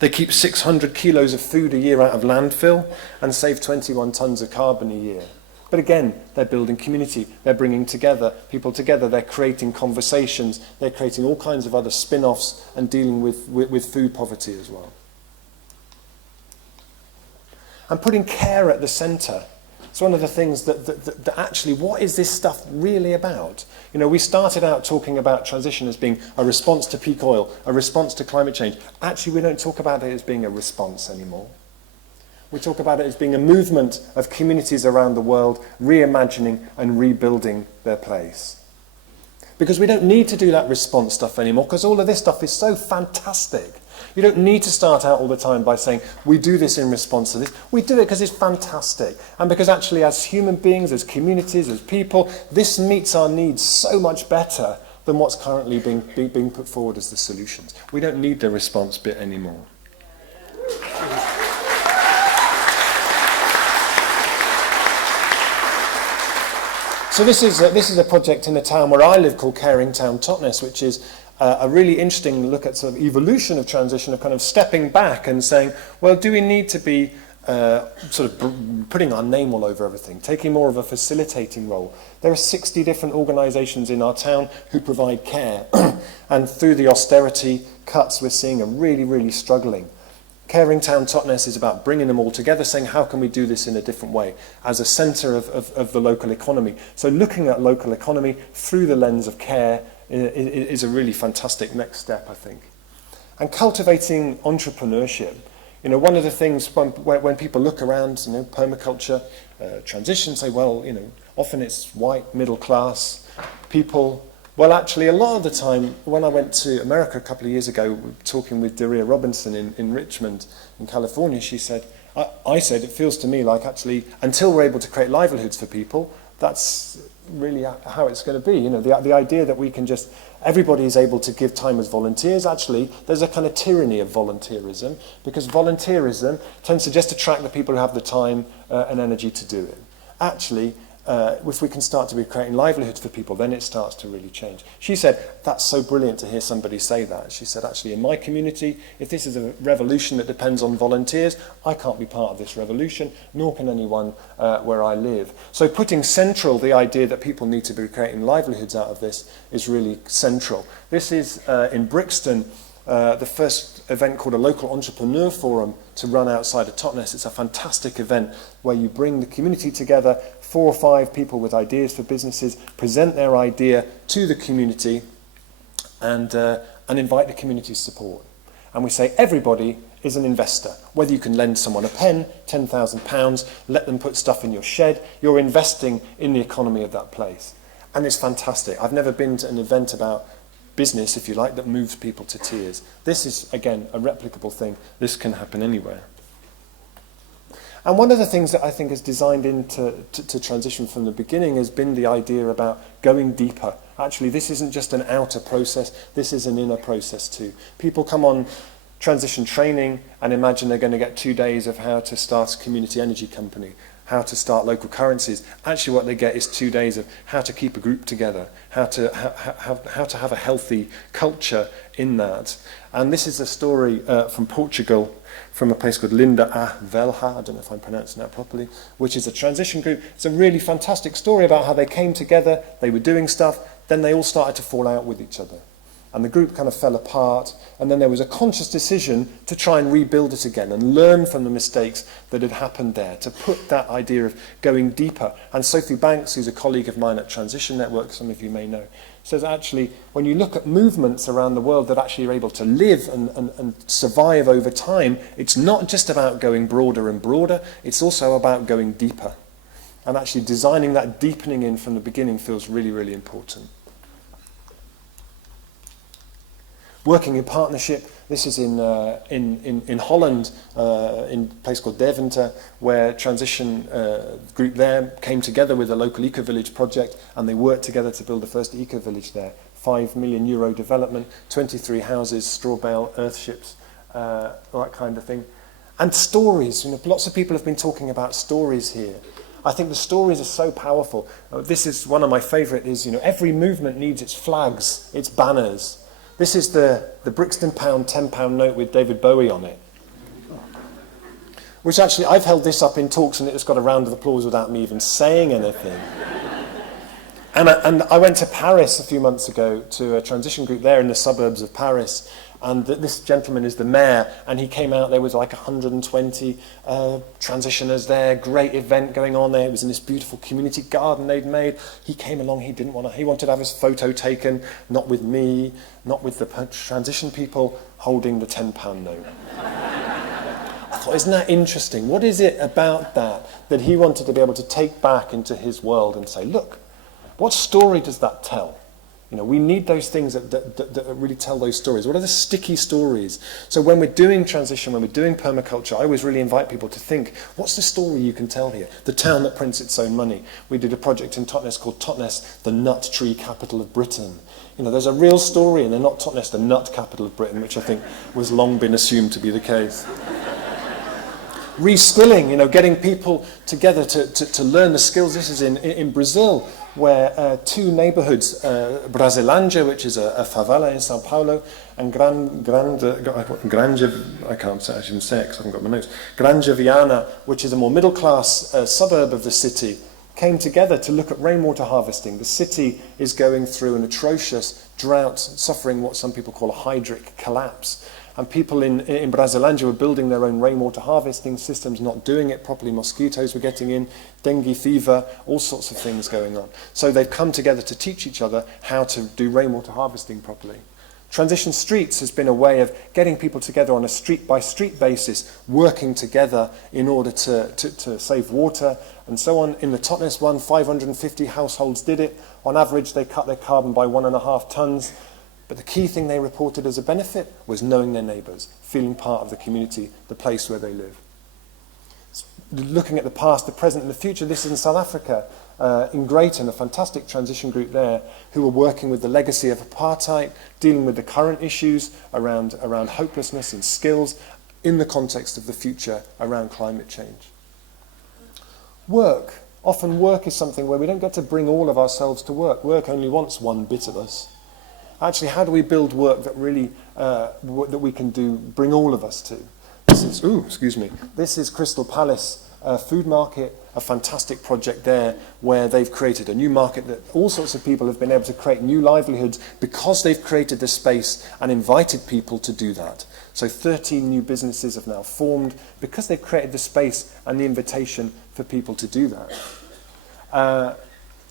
They keep 600 kilos of food a year out of landfill and save 21 tons of carbon a year. But again, they're building community, they're bringing together people together, they're creating conversations, they're creating all kinds of other spin-offs and dealing with food poverty as well. And putting care at the centre. It's one of the things that actually, what is this stuff really about? You know, we started out talking about transition as being a response to peak oil, a response to climate change. Actually, we don't talk about it as being a response anymore. We talk about it as being a movement of communities around the world reimagining and rebuilding their place. Because we don't need to do that response stuff anymore, because all of this stuff is so fantastic. You don't need to start out all the time by saying, we do this in response to this. We do it because it's fantastic. And because actually as human beings, as communities, as people, this meets our needs so much better than what's currently being put forward as the solutions. We don't need the response bit anymore. So this is a project in the town where I live called Caring Town Totnes, which is a really interesting look at sort of evolution of transition, of kind of stepping back and saying, well, do we need to be sort of putting our name all over everything, taking more of a facilitating role? There are 60 different organisations in our town who provide care, and through the austerity cuts we're seeing are really, really struggling. Caring Town Totnes is about bringing them all together, saying how can we do this in a different way as a centre of the local economy. So looking at local economy through the lens of care is a really fantastic next step, I think. And cultivating entrepreneurship. You know, one of the things when people look around, you know, permaculture, transition, say, well, you know, often it's white, middle class people. Well, actually, a lot of the time, when I went to America a couple of years ago, talking with Daria Robinson in Richmond, in California, she said, I said, it feels to me like actually, until we're able to create livelihoods for people, that's really how it's going to be. You know, the idea that we can just, everybody is able to give time as volunteers. Actually, there's a kind of tyranny of volunteerism, because volunteerism tends to just attract the people who have the time and energy to do it. Actually, if we can start to be creating livelihoods for people, then it starts to really change. She said, that's so brilliant to hear somebody say that. She said, actually, in my community, if this is a revolution that depends on volunteers, I can't be part of this revolution, nor can anyone where I live. So putting central the idea that people need to be creating livelihoods out of this is really central. This is in Brixton, the first event called a Local Entrepreneur Forum to run outside of Totnes. It's a fantastic event where you bring the community together, 4 or 5 people with ideas for businesses, present their idea to the community and invite the community's support. And we say everybody is an investor. Whether you can lend someone a pen, £10,000, let them put stuff in your shed, you're investing in the economy of that place. And it's fantastic. I've never been to an event about business, if you like, that moves people to tears. This is, again, a replicable thing. This can happen anywhere. And one of the things that I think is designed into transition from the beginning has been the idea about going deeper. Actually, this isn't just an outer process, this is an inner process too. People come on transition training and imagine they're going to get 2 days of how to start a community energy company, how to start local currencies. Actually, what they get is 2 days of how to keep a group together, how to have a healthy culture in that. And this is a story from Portugal, from a place called Linda a Velha, I don't know if I'm pronouncing that properly, which is a transition group. It's a really fantastic story about how they came together, they were doing stuff, then they all started to fall out with each other. And the group kind of fell apart, and then there was a conscious decision to try and rebuild it again and learn from the mistakes that had happened there, to put that idea of going deeper. And Sophie Banks, who's a colleague of mine at Transition Network, some of you may know, says actually when you look at movements around the world that actually are able to live and survive over time, it's not just about going broader and broader, it's also about going deeper. And actually designing that deepening in from the beginning feels really, really important. Working in partnership, this is in Holland, in a place called Deventer, where Transition group there came together with a local eco-village project, and they worked together to build the first eco-village there. €5 million development, 23 houses, straw bale, earthships, that kind of thing. And stories, you know, lots of people have been talking about stories here. I think the stories are so powerful. This is one of my favourite, is, you know, every movement needs its flags, its banners. This is the Brixton pound £10 note with David Bowie on it. which actually I've held this up in talks and it's got a round of applause without me even saying anything. And I went to Paris a few months ago to a transition group there in the suburbs of Paris, and this gentleman is the mayor, and he came out, there was like 120 transitioners there, great event going on there, it was in this beautiful community garden they'd made. He came along, he wanted to have his photo taken, not with me, not with the transition people, holding the £10 note. I thought, isn't that interesting? What is it about that he wanted to be able to take back into his world and say, look, what story does that tell? You know, we need those things that really tell those stories. What are the sticky stories? So when we're doing transition, when we're doing permaculture, I always really invite people to think, what's the story you can tell here? The town that prints its own money. We did a project in Totnes called Totnes, the nut tree capital of Britain. You know, there's a real story, and they're not Totnes, the nut capital of Britain, which I think was long been assumed to be the case. Reskilling, you know, getting people together to learn the skills. This is in Brazil, where two neighborhoods, Brasilândia, which is a favela in Sao Paulo, and Granja, I can't say, I shouldn't say it because I haven't got my notes, Granja Viana, which is a more middle-class suburb of the city, came together to look at rainwater harvesting. The city is going through an atrocious drought, suffering what some people call a hydric collapse. And people in Brasilândia were building their own rainwater harvesting systems, not doing it properly. Mosquitoes were getting in, dengue fever, all sorts of things going on. So they've come together to teach each other how to do rainwater harvesting properly. Transition Streets has been a way of getting people together on a street-by-street basis, working together in order to save water and so on. In the Totnes one, 550 households did it. On average, they cut their carbon by 1.5 tons. But the key thing they reported as a benefit was knowing their neighbours, feeling part of the community, the place where they live. Looking at the past, the present and the future, this is in South Africa, in Greyton, a fantastic transition group there, who are working with the legacy of apartheid, dealing with the current issues around hopelessness and skills in the context of the future around climate change. Work. Often work is something where we don't get to bring all of ourselves to work. Work only wants one bit of us. Actually, how do we build work that really that we can bring all of us to? This is Crystal Palace Food Market, a fantastic project there where they've created a new market that all sorts of people have been able to create new livelihoods because they've created the space and invited people to do that. So 13 new businesses have now formed because they've created the space and the invitation for people to do that.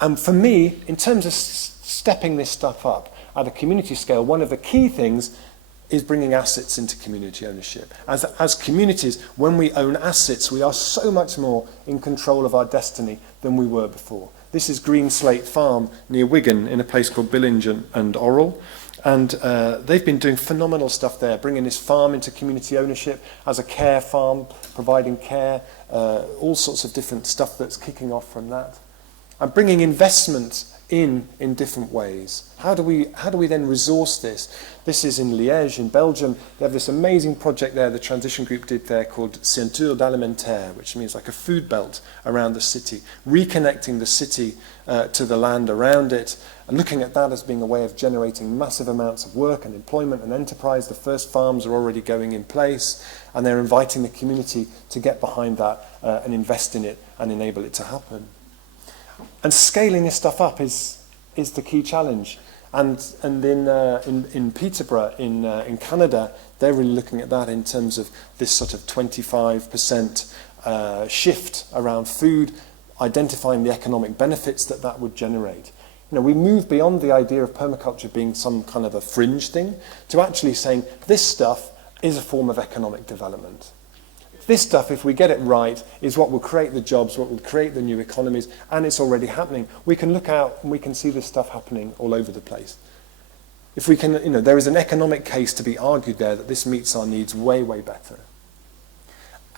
And for me, in terms of stepping this stuff up at a community scale, one of the key things is bringing assets into community ownership. As communities, when we own assets, we are so much more in control of our destiny than we were before. This is Green Slate Farm near Wigan in a place called Billinge and Arable. And they've been doing phenomenal stuff there, bringing this farm into community ownership as a care farm, providing care, all sorts of different stuff that's kicking off from that. And bringing investment in different ways. How do we then resource this? This is in Liège, in Belgium. They have this amazing project there, the transition group did there, called Ceinture d'Alimentaire, which means like a food belt around the city, reconnecting the city to the land around it, and looking at that as being a way of generating massive amounts of work and employment and enterprise. The first farms are already going in place, and they're inviting the community to get behind that and invest in it and enable it to happen. And scaling this stuff up is the key challenge. And in Peterborough, in Canada, they're really looking at that in terms of this sort of 25% shift around food, identifying the economic benefits that would generate. You know, we move beyond the idea of permaculture being some kind of a fringe thing to actually saying this stuff is a form of economic development. This stuff, if we get it right, is what will create the jobs, what will create the new economies, and it's already happening. We can look out and we can see this stuff happening all over the place. If we can, there is an economic case to be argued there that this meets our needs way, way better.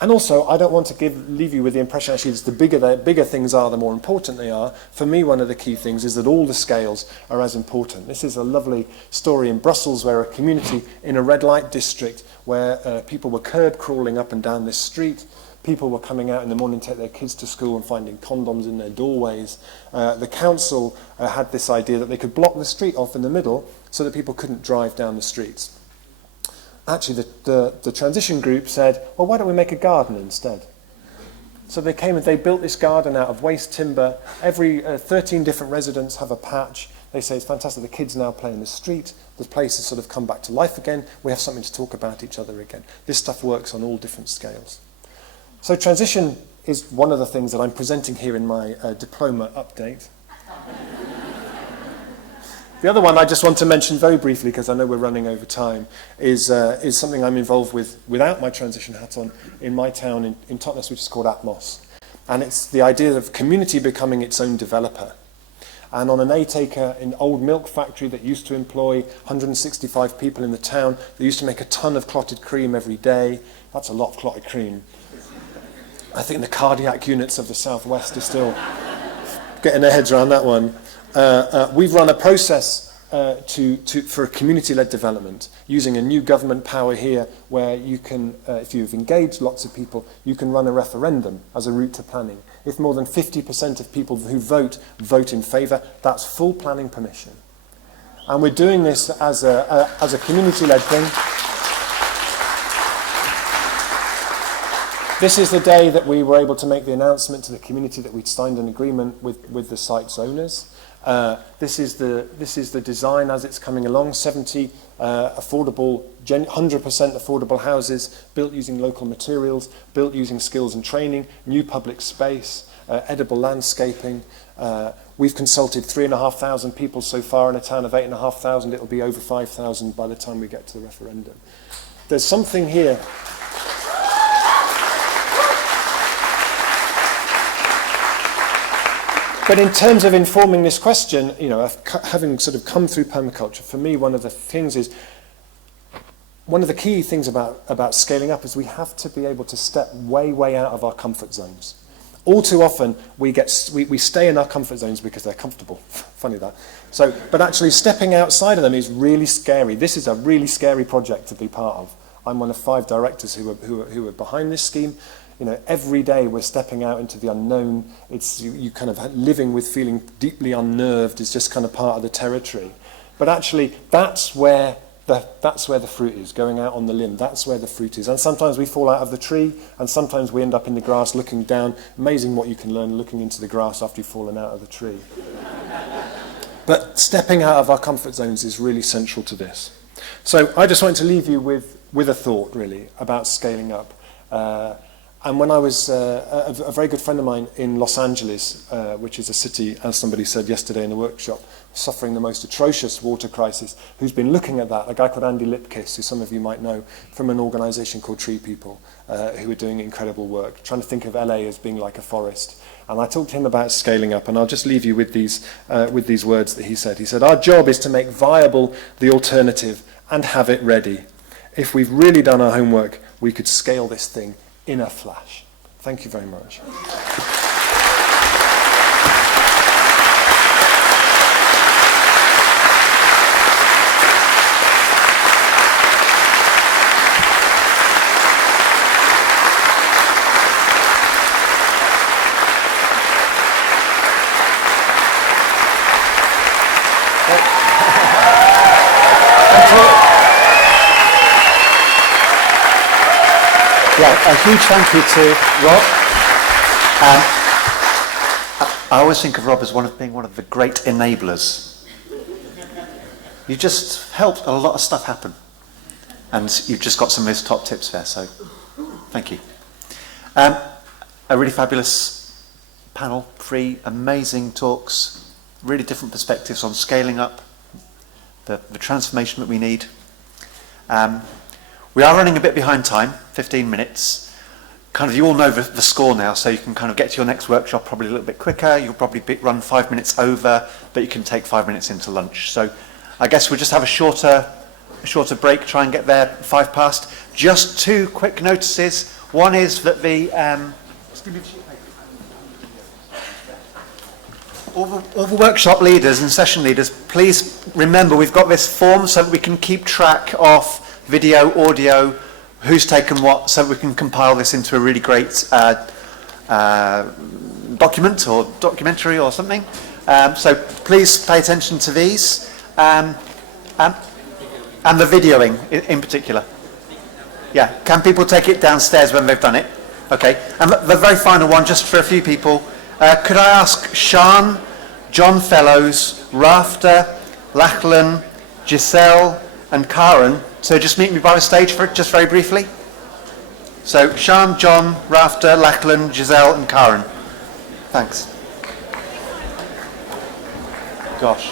And also, I don't want to leave you with the impression actually that the bigger things are, the more important they are. For me, one of the key things is that all the scales are as important. This is a lovely story in Brussels where a community in a red light district where people were curb crawling up and down this street. People were coming out in the morning to take their kids to school and finding condoms in their doorways. The council had this idea that they could block the street off in the middle so that people couldn't drive down the streets. Actually, the transition group said, well, why don't we make a garden instead? So they came and they built this garden out of waste timber. Every 13 different residents have a patch. They say it's fantastic. The kids now play in the street. The place has sort of come back to life again. We have something to talk about each other again. This stuff works on all different scales. So transition is one of the things that I'm presenting here in my diploma update. The other one I just want to mention very briefly, because I know we're running over time, is something I'm involved with without my transition hat on in my town in Totnes, which is called Atmos. And it's the idea of community becoming its own developer. And on an 8-acre old milk factory that used to employ 165 people in the town, they used to make a ton of clotted cream every day. That's a lot of clotted cream. I think the cardiac units of the Southwest are still getting their heads around that one. We've run a process for a community-led development using a new government power here where you can, if you've engaged lots of people, you can run a referendum as a route to planning. If more than 50% of people who vote in favour, that's full planning permission. And we're doing this as a community-led thing. This is the day that we were able to make the announcement to the community that we'd signed an agreement with the site's owners. This is the design as it's coming along. 70 affordable, 100% affordable houses built using local materials, built using skills and training, new public space, edible landscaping. We've consulted 3,500 people so far in a town of 8,500. It'll be over 5,000 by the time we get to the referendum. There's something here. But in terms of informing this question, you know, having sort of come through permaculture, for me, one of the key things about scaling up is we have to be able to step way out of our comfort zones. All too often, we stay in our comfort zones because they're comfortable. Funny that. But actually, stepping outside of them is really scary. This is a really scary project to be part of. I'm one of 5 directors who are behind this scheme. You know, every day we're stepping out into the unknown. It's you kind of living with feeling deeply unnerved is just kind of part of the territory. But actually, that's where the fruit is, going out on the limb. That's where the fruit is. And sometimes we fall out of the tree, and sometimes we end up in the grass looking down. Amazing what you can learn looking into the grass after you've fallen out of the tree. But stepping out of our comfort zones is really central to this. So I just want to leave you with a thought, really, about scaling up. And when I was a very good friend of mine in Los Angeles, which is a city, as somebody said yesterday in the workshop, suffering the most atrocious water crisis, who's been looking at that, a guy called Andy Lipkiss, who some of you might know from an organisation called Tree People, who are doing incredible work, trying to think of LA as being like a forest. And I talked to him about scaling up, and I'll just leave you with these words that he said. He said, "Our job is to make viable the alternative and have it ready. If we've really done our homework, we could scale this thing in a flash." Thank you very much. Yeah, a huge thank you to Rob. I always think of Rob as being one of the great enablers. You just helped a lot of stuff happen. And you've just got some of his top tips there, so thank you. A really fabulous panel, 3 amazing talks, really different perspectives on scaling up, the transformation that we need. We are running a bit behind time, 15 minutes. Kind of, you all know the score now, so you can kind of get to your next workshop probably a little bit quicker. You'll probably run 5 minutes over, but you can take 5 minutes into lunch. So I guess we'll just have a shorter break, try and get there 5 past. Just 2 quick notices. One is that all the workshop leaders and session leaders, please remember we've got this form so that we can keep track of video, audio, who's taken what, so we can compile this into a really great document or documentary or something. So please pay attention to these, and the videoing in particular. Yeah, can people take it downstairs when they've done it? Okay, and the very final one, just for a few people. Could I ask Sean, John Fellows, Rafter, Lachlan, Giselle, and Karen to just meet me by the stage for just very briefly? So, Sean, John, Rafter, Lachlan, Giselle, and Karen. Thanks. Gosh.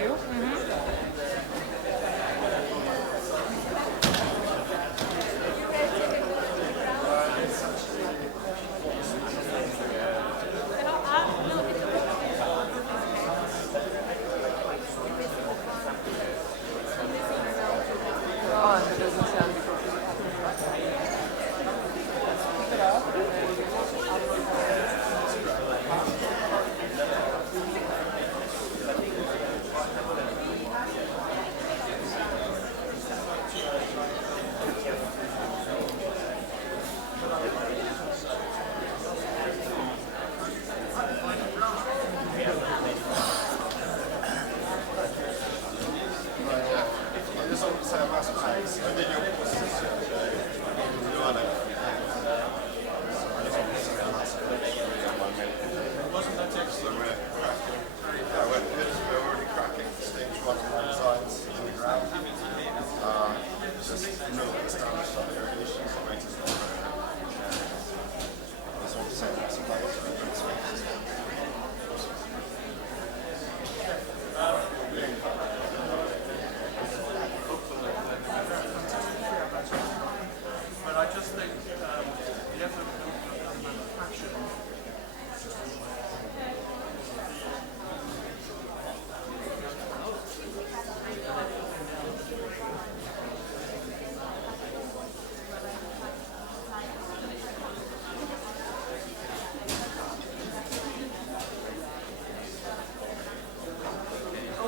you.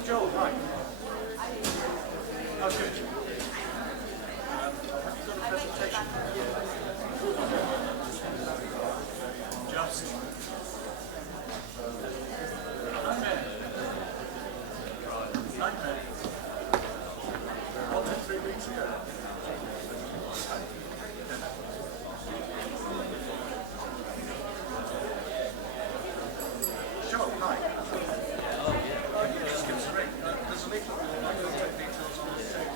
Joel, hi. Oh, good. Have you got a presentation? Just. Nightmare. Right. Nightmare. 1 to 3 weeks ago. Sure, hi. Just give us a ring. There's a leaflet with my contact details on the table.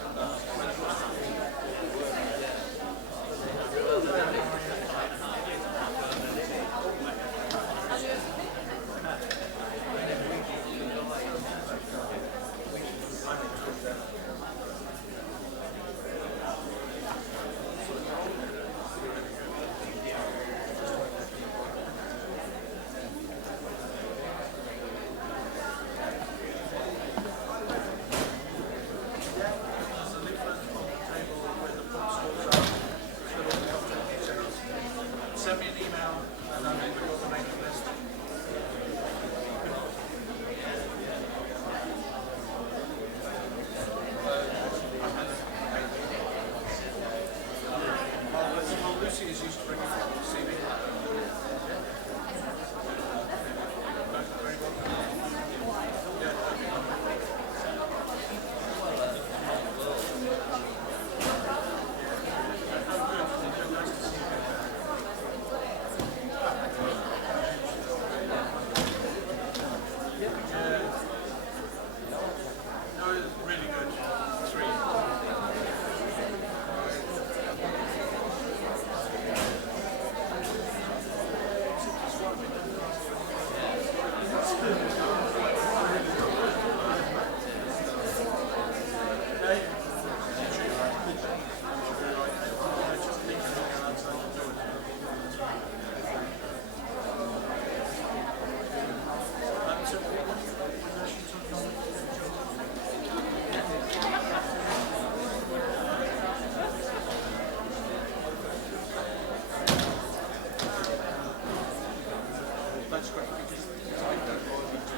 Send me an email and I'll make you on the mailing list. Well, Lucy is used to bringing CV. Very well. Yeah. No, really good. 3. That's great because I don't want to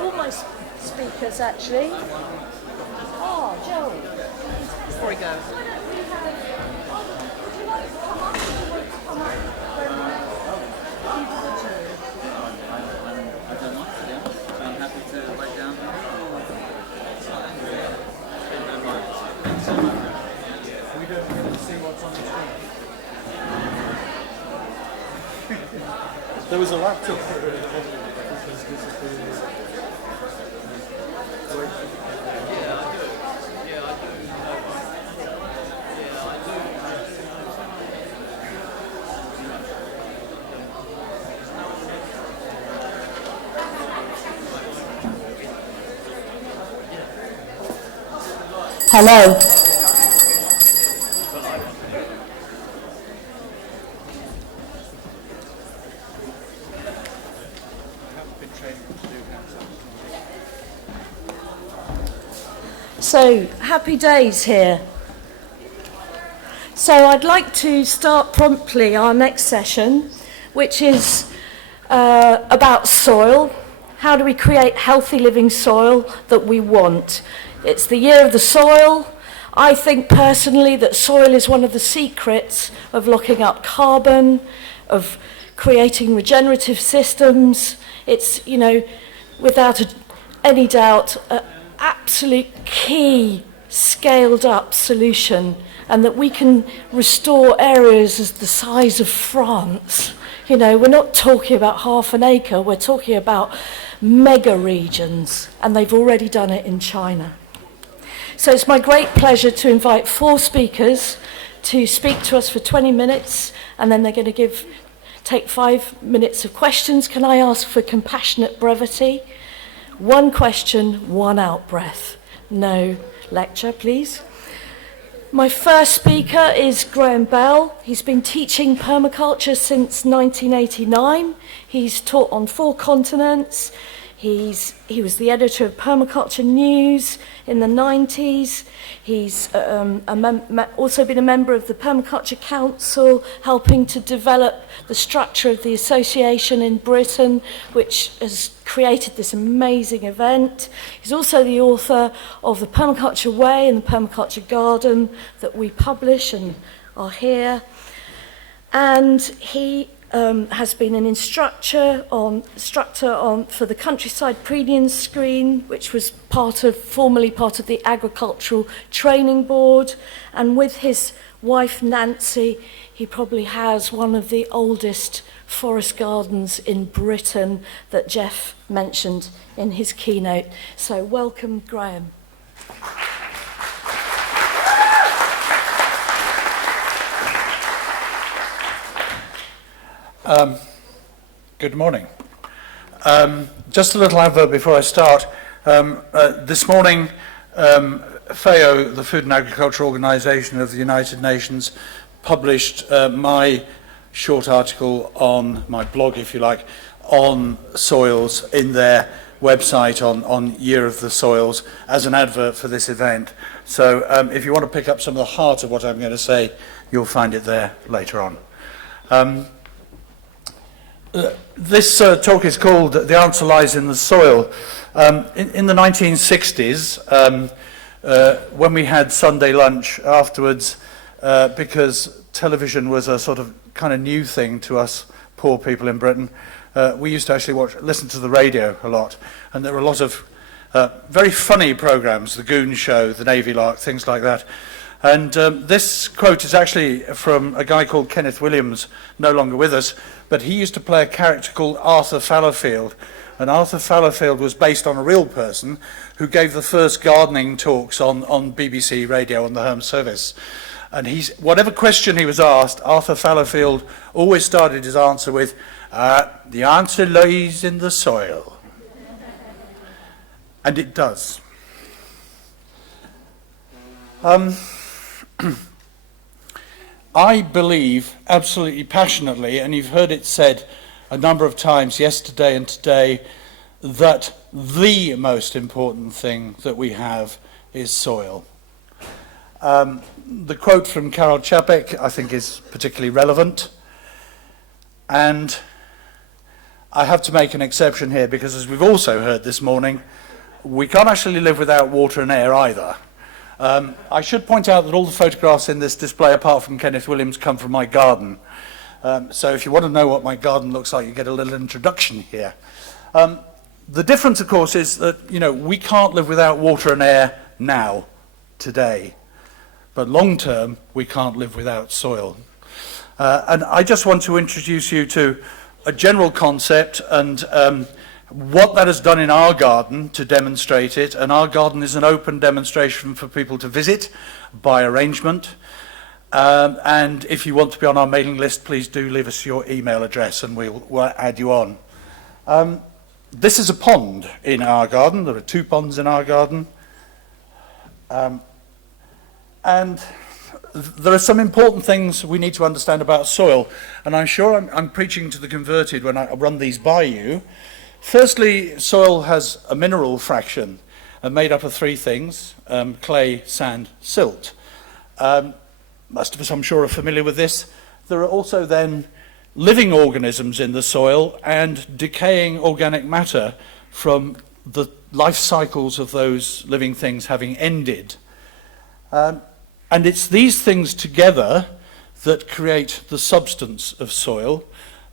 all my speakers actually. Oh, Joe. Before he goes. I don't mind, to be honest. So I'm happy to write down. We don't get to see what's on the screen. There was a laptop. Hello. So, happy days here. So I'd like to start promptly our next session, which is about soil. How do we create healthy living soil that we want? It's the year of the soil. I think personally that soil is one of the secrets of locking up carbon, of creating regenerative systems. It's, you know, without any doubt, an absolute key scaled up solution, and that we can restore areas as the size of France. You know, we're not talking about half an acre, we're talking about mega regions, and they've already done it in China. So it's my great pleasure to invite 4 speakers to speak to us for 20 minutes, and then they're going to take 5 minutes of questions. Can I ask for compassionate brevity? 1 question, 1 out breath. No lecture, please. My first speaker is Graham Bell. He's been teaching permaculture since 1989. He's taught on 4 continents. He was the editor of Permaculture News in the 90s. He's also been a member of the Permaculture Council, helping to develop the structure of the association in Britain, which has created this amazing event. He's also the author of The Permaculture Way and The Permaculture Garden that we publish and are here. And he has been an instructor for the Countryside Predian Screen, which was formerly part of the Agricultural Training Board. And with his wife Nancy, he probably has one of the oldest forest gardens in Britain that Jeff mentioned in his keynote. So welcome, Graham. Good morning. Just a little advert before I start. This morning, FAO, the Food and Agriculture Organization of the United Nations, published my short article on my blog, if you like, on soils in their website on Year of the Soils as an advert for this event. So if you want to pick up some of the heart of what I'm going to say, you'll find it there later on. This talk is called The Answer Lies in the Soil. In the 1960s, when we had Sunday lunch afterwards, because television was a sort of kind of new thing to us poor people in Britain, we used to actually listen to the radio a lot, and there were a lot of very funny programs, The Goon Show, The Navy Lark, things like that. And this quote is actually from a guy called Kenneth Williams, no longer with us, but he used to play a character called Arthur Fallowfield. And Arthur Fallowfield was based on a real person who gave the first gardening talks on BBC Radio on the Home Service. And whatever question he was asked, Arthur Fallowfield always started his answer with, the answer lies in the soil. And it does. I believe absolutely passionately, and you've heard it said a number of times yesterday and today, that the most important thing that we have is soil. The quote from Karol Čapek I think is particularly relevant, and I have to make an exception here because, as we've also heard this morning, we can't actually live without water and air either. I should point out that all the photographs in this display, apart from Kenneth Williams, come from my garden. So if you want to know what my garden looks like, you get a little introduction here. The difference, of course, is that, you know, we can't live without water and air now, today. But long term, we can't live without soil. And I just want to introduce you to a general concept and what that has done in our garden to demonstrate it. And our garden is an open demonstration for people to visit by arrangement. And if you want to be on our mailing list, please do leave us your email address and we'll add you on. This is a pond in our garden. There are 2 ponds in our garden. And there are some important things we need to understand about soil. And I'm sure I'm preaching to the converted when I run these by you. Firstly, soil has a mineral fraction made up of 3 things, clay, sand, silt. Most of us, I'm sure, are familiar with this. There are also then living organisms in the soil and decaying organic matter from the life cycles of those living things having ended. And it's these things together that create the substance of soil.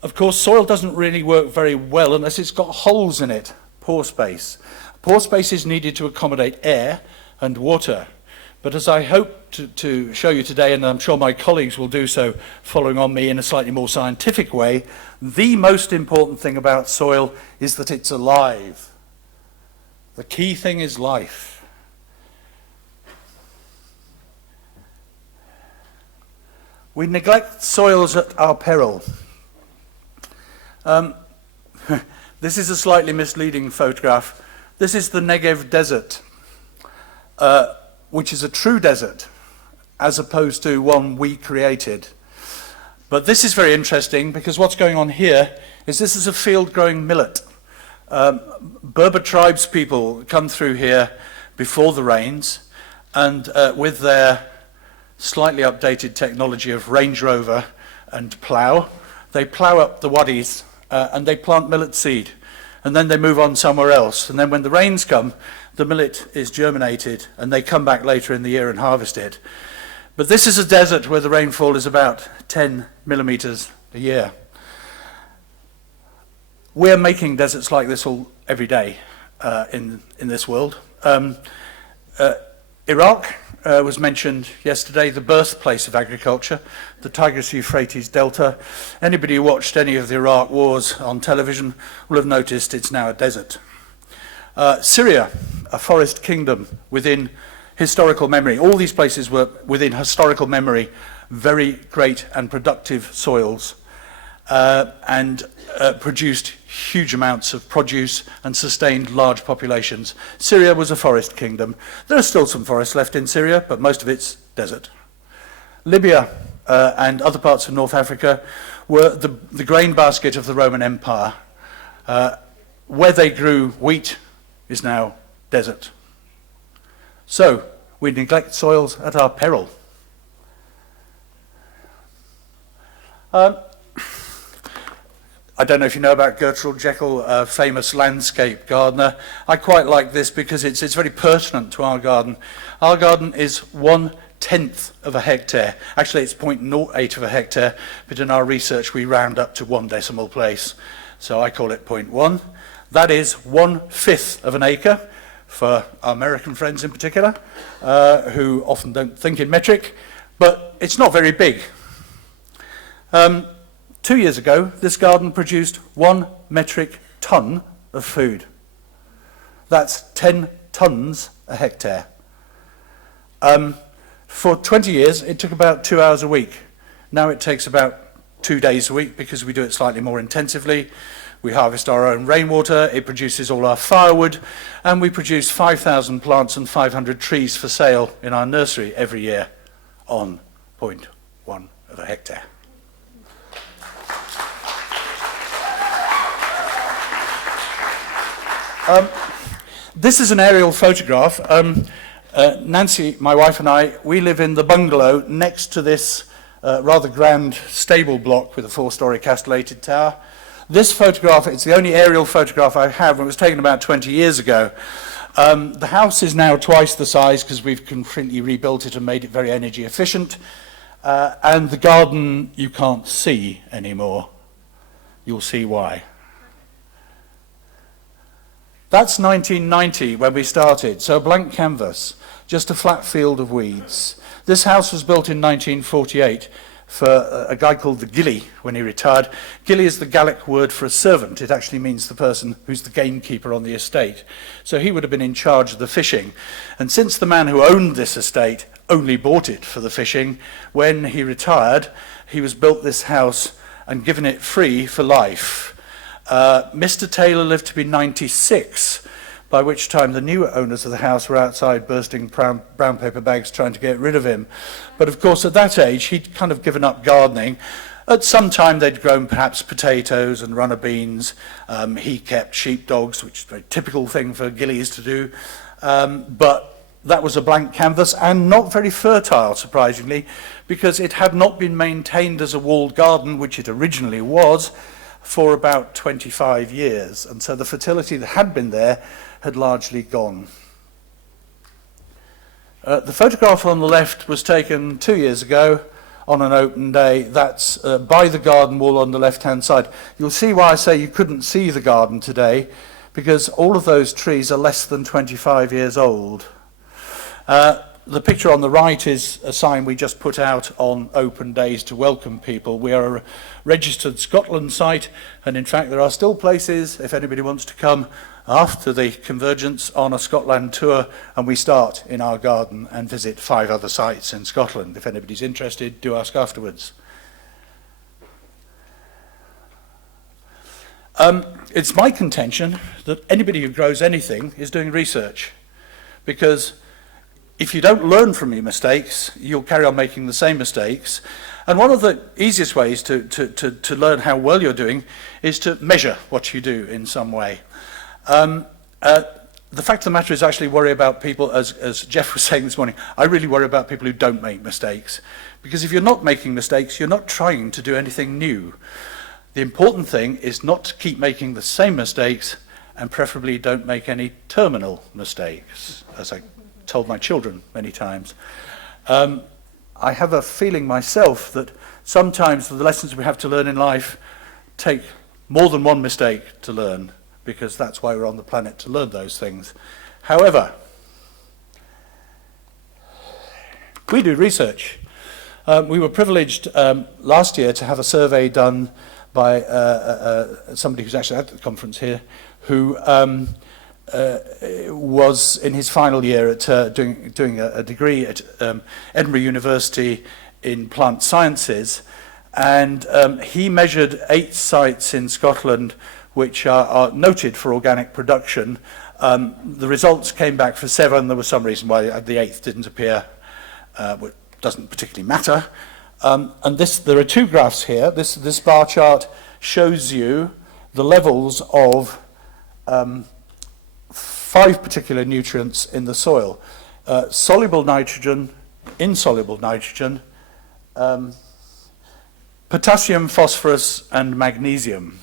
Of course, soil doesn't really work very well unless it's got holes in it, pore space. Pore space is needed to accommodate air and water. But as I hope to show you today, and I'm sure my colleagues will do so following on me in a slightly more scientific way, the most important thing about soil is that it's alive. The key thing is life. We neglect soils at our peril. This is a slightly misleading photograph. This is the Negev desert, which is a true desert, as opposed to one we created. But this is very interesting because what's going on here is this is a field growing millet. Berber tribes people come through here before the rains, and with their slightly updated technology of Range Rover and plough, they plough up the wadis and they plant millet seed, and then they move on somewhere else. And then when the rains come, the millet is germinated and they come back later in the year and harvest it. But this is a desert where the rainfall is about 10 millimeters a year. We're making deserts like this every day in this world. Iraq was mentioned yesterday, the birthplace of agriculture, the Tigris-Euphrates Delta. Anybody who watched any of the Iraq wars on television will have noticed it's now a desert. Syria, a forest kingdom within historical memory. All these places were within historical memory, very great and productive soils, and produced huge amounts of produce and sustained large populations. Syria was a forest kingdom. There are still some forests left in Syria, but most of it's desert. Libya and other parts of North Africa were the grain basket of the Roman Empire. Where they grew wheat is now desert. So we neglect soils at our peril. I don't know if you know about Gertrude Jekyll, a famous landscape gardener. I quite like this because it's very pertinent to our garden. Our garden is 1/10 of a hectare. Actually, it's 0.08 of a hectare, but in our research we round up to 1 decimal place. So I call it 0.1. That is 1/5 of an acre for our American friends in particular, who often don't think in metric, but it's not very big. 2 years ago, this garden produced 1 metric ton of food. That's 10 tons a hectare. For 20 years, it took about 2 hours a week. Now it takes about 2 days a week because we do it slightly more intensively. We harvest our own rainwater, it produces all our firewood, and we produce 5,000 plants and 500 trees for sale in our nursery every year on 0.1 of a hectare. This is an aerial photograph. Nancy, my wife, and I, we live in the bungalow next to this rather grand stable block with a 4-story castellated tower. This photograph, it's the only aerial photograph I have, and it was taken about 20 years ago. The house is now twice the size because we've completely rebuilt it and made it very energy efficient. And the garden you can't see anymore. You'll see why. That's 1990 when we started, so a blank canvas, just a flat field of weeds. This house was built in 1948 for a guy called the Gilly when he retired. Gilly is the Gaelic word for a servant. It actually means the person who's the gamekeeper on the estate. So he would have been in charge of the fishing. And since the man who owned this estate only bought it for the fishing, when he retired, he was built this house and given it free for life. Mr. Taylor lived to be 96, by which time the new owners of the house were outside bursting brown paper bags trying to get rid of him. But of course at that age he'd kind of given up gardening. At some time they'd grown perhaps potatoes and runner beans. He kept sheepdogs, which is a very typical thing for gillies to do. But that was a blank canvas and not very fertile, surprisingly, because it had not been maintained as a walled garden, which it originally was, for about 25 years. And so the fertility that had been there had largely gone. The photograph on the left was taken 2 years ago on an open day. That's by the garden wall on the left-hand side. You'll see why I say you couldn't see the garden today, because all of those trees are less than 25 years old. The picture on the right is a sign we just put out on open days to welcome people. We are a registered Scotland site, and in fact there are still places, if anybody wants to come after the convergence, on a Scotland tour, and we start in our garden and visit 5 other sites in Scotland. If anybody's interested, do ask afterwards. It's my contention that anybody who grows anything is doing research, because if you don't learn from your mistakes, you'll carry on making the same mistakes. And one of the easiest ways to learn how well you're doing is to measure what you do in some way. The fact of the matter is, I actually worry about people, as Jeff was saying this morning, I really worry about people who don't make mistakes. Because if you're not making mistakes, you're not trying to do anything new. The important thing is not to keep making the same mistakes, and preferably don't make any terminal mistakes, as I told my children many times. I have a feeling myself that sometimes the lessons we have to learn in life take more than one mistake to learn, because that's why we're on the planet, to learn those things. However, we do research. We were privileged last year to have a survey done by somebody who's actually at the conference here, who was in his final year at doing a degree at Edinburgh University in plant sciences, and he measured 8 sites in Scotland which are noted for organic production. The results came back for 7. There was some reason why the 8th didn't appear, which doesn't particularly matter. And there are 2 graphs here. This bar chart shows you the levels of 5 particular nutrients in the soil: soluble nitrogen, insoluble nitrogen, potassium, phosphorus, and magnesium.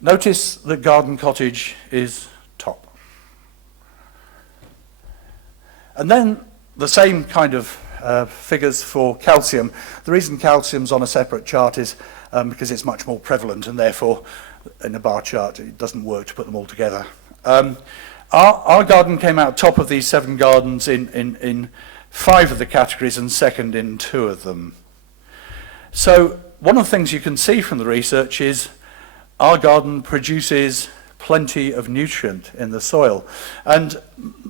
Notice that garden cottage is top. And then the same kind of figures for calcium. The reason calcium's on a separate chart is because it's much more prevalent, and therefore in a bar chart it doesn't work to put them all together. Our garden came out top of these 7 gardens in 5 of the categories and second in 2 of them. So one of the things you can see from the research is our garden produces plenty of nutrient in the soil, and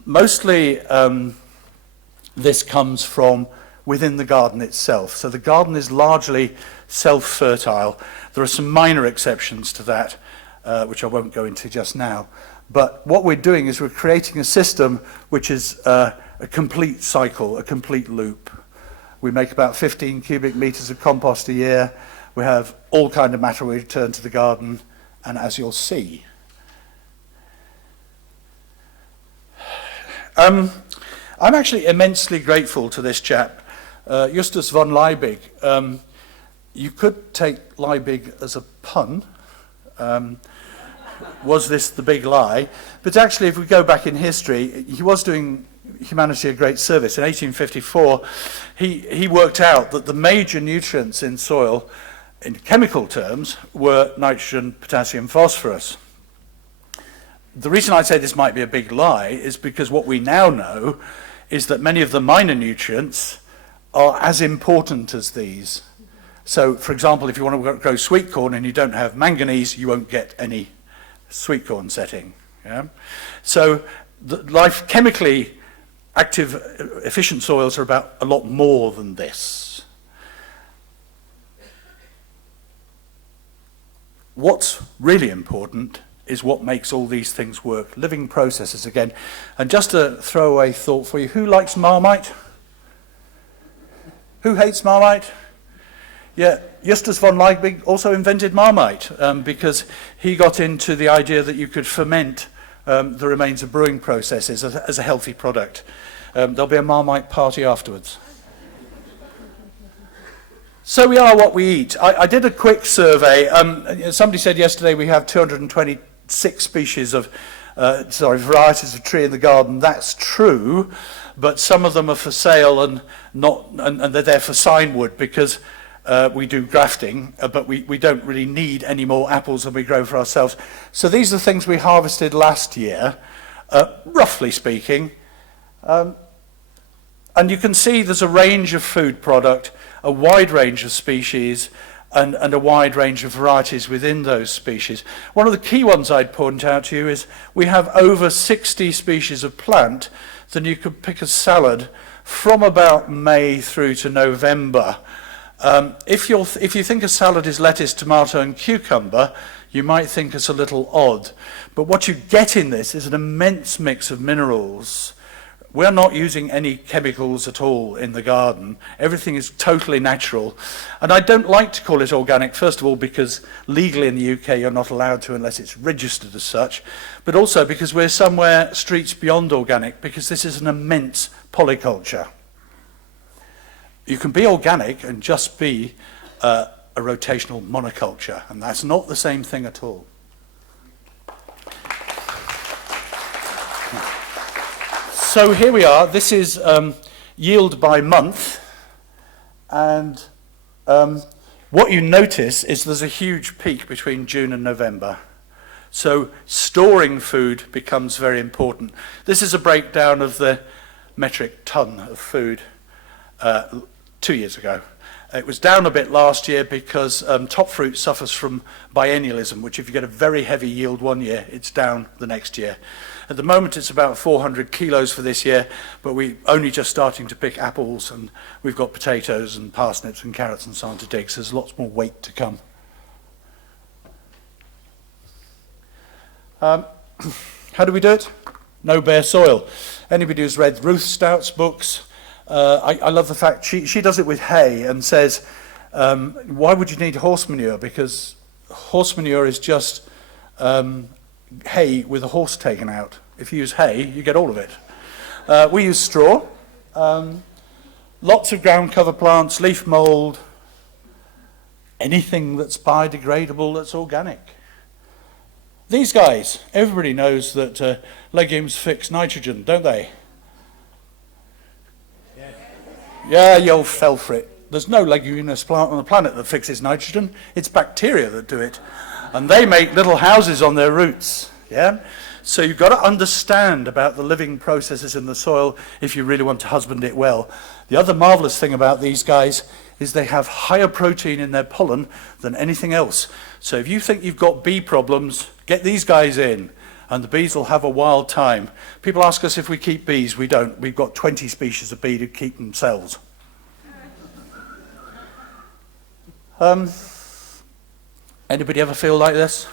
mostly this comes from within the garden itself. So the garden is largely self-fertile. There are some minor exceptions to that, which I won't go into just now. But what we're doing is we're creating a system which is a complete cycle, a complete loop. We make about 15 cubic meters of compost a year. We have all kind of matter we return to the garden, and as you'll see, I'm actually immensely grateful to this chap, Justus von Liebig. you could take lie big as a pun. Was this the big lie? But actually, if we go back in history, he was doing humanity a great service. In 1854, he worked out that the major nutrients in soil, in chemical terms, were nitrogen, potassium, phosphorus. The reason I say this might be a big lie is because what we now know is that many of the minor nutrients are as important as these. So, for example, if you want to grow sweet corn and you don't have manganese, you won't get any sweet corn setting. Yeah? So, life chemically active, efficient soils are about a lot more than this. What's really important is what makes all these things work. Living processes again. And just a throwaway thought for you. Who likes Marmite? Who hates Marmite? Yeah, Justus von Liebig also invented Marmite because he got into the idea that you could ferment the remains of brewing processes as a healthy product. There'll be a Marmite party afterwards. So we are what we eat. I did a quick survey. Somebody said yesterday we have 226 species of, varieties of tree in the garden. That's true, but some of them are for sale and they're there for sign wood because we do grafting, but we don't really need any more apples than we grow for ourselves. So these are things we harvested last year, roughly speaking. And you can see there's a range of food product, a wide range of species, and a wide range of varieties within those species. One of the key ones I'd point out to you is we have over 60 species of plant that you could pick a salad from about May through to November. If you think a salad is lettuce, tomato and cucumber, you might think it's a little odd. But what you get in this is an immense mix of minerals. We're not using any chemicals at all in the garden. Everything is totally natural. And I don't like to call it organic, first of all, because legally in the UK you're not allowed to unless it's registered as such, but also because we're somewhere streets beyond organic, because this is an immense polyculture. You can be organic and just be a rotational monoculture, and that's not the same thing at all. So here we are. This is yield by month, and what you notice is there's a huge peak between June and November. So storing food becomes very important. This is a breakdown of the metric ton of food 2 years ago. It was down a bit last year because top fruit suffers from biennialism, which if you get a very heavy yield one year, it's down the next year. At the moment it's about 400 kilos for this year, but we're only just starting to pick apples, and we've got potatoes and parsnips and carrots and so on to dig, so there's lots more weight to come. How do we do it? No bare soil. Anybody who's read Ruth Stout's books, I love the fact she does it with hay and says, why would you need horse manure? Because horse manure is just hay with a horse taken out. If you use hay, you get all of it. We use straw, lots of ground cover plants, leaf mould, anything that's biodegradable, that's organic. These guys, everybody knows that legumes fix nitrogen, don't they? Yeah, you all fell for it. There's no leguminous plant on the planet that fixes nitrogen. It's bacteria that do it. And they make little houses on their roots. Yeah? So you've got to understand about the living processes in the soil if you really want to husband it well. The other marvelous thing about these guys is they have higher protein in their pollen than anything else. So if you think you've got bee problems, get these guys in, and the bees will have a wild time. People ask us if we keep bees. We don't. We've got 20 species of bee to keep themselves. Anybody ever feel like this?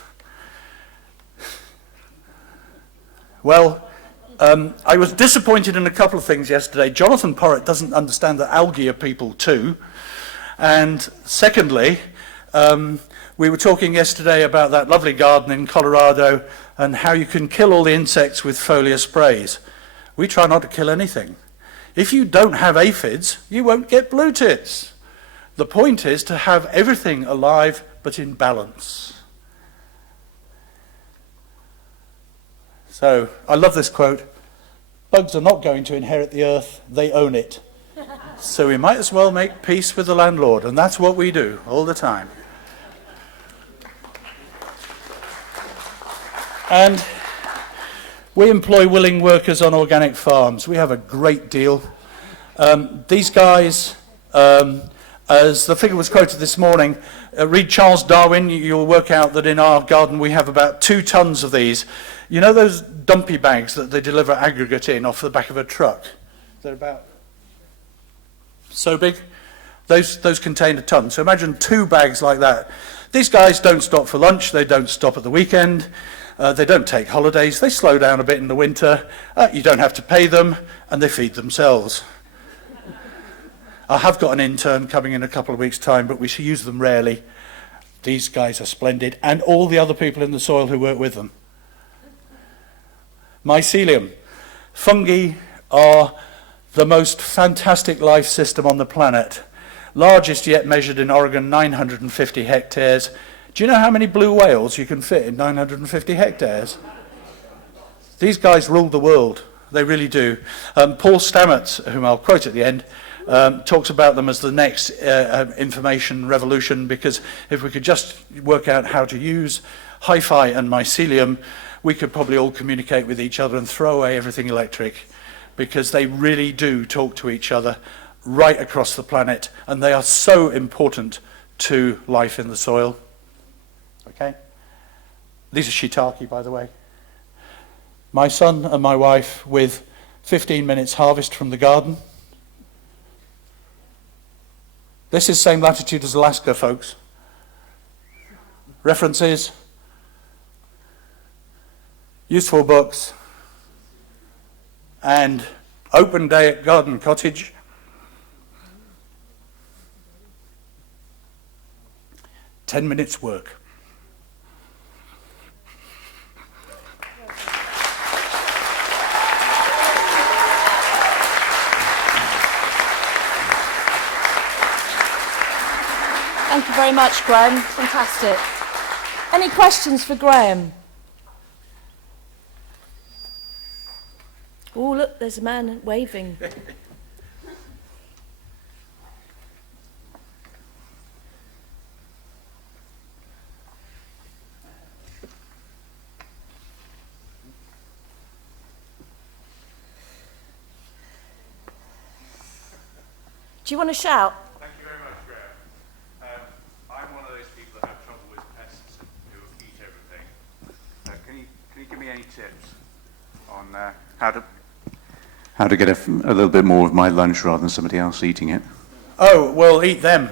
Well, I was disappointed in a couple of things yesterday. Jonathan Porritt doesn't understand that algae are people too. And secondly, we were talking yesterday about that lovely garden in Colorado and how you can kill all the insects with foliar sprays. We try not to kill anything. If you don't have aphids, you won't get blue tits. The point is to have everything alive but in balance. So, I love this quote. Bugs are not going to inherit the earth, they own it. So we might as well make peace with the landlord, and that's what we do all the time. And we employ willing workers on organic farms. We have a great deal. These guys, as the figure was quoted this morning, read Charles Darwin, you'll work out that in our garden we have about 2 tons of these. You know those dumpy bags that they deliver aggregate in off the back of a truck? They're about so big. Those contain a ton. So imagine 2 bags like that. These guys don't stop for lunch. They don't stop at the weekend. They don't take holidays. They slow down a bit in the winter. You don't have to pay them, and they feed themselves. I have got an intern coming in a couple of weeks' time, but we should use them rarely. These guys are splendid, and all the other people in the soil who work with them. Mycelium. Fungi are the most fantastic life system on the planet. Largest yet measured in Oregon, 950 hectares. Do you know how many blue whales you can fit in 950 hectares? These guys rule the world. They really do. Paul Stamets, whom I'll quote at the end, talks about them as the next information revolution, because if we could just work out how to use hi-fi and mycelium, we could probably all communicate with each other and throw away everything electric, because they really do talk to each other right across the planet, and they are so important to life in the soil. Okay? These are shiitake, by the way. My son and my wife, with 15 minutes harvest from the garden. This is same latitude as Alaska, folks. References, useful books, and open day at Garden Cottage. "10 minutes work." Thank you very much, Graham. Fantastic. Any questions for Graham? Oh, look, there's a man waving. Do you want to shout? Thank you very much, Graham. I'm one of those people that have trouble with pests who eat everything. Can you give me any tips on how to get a little bit more of my lunch rather than somebody else eating it? Oh, well, eat them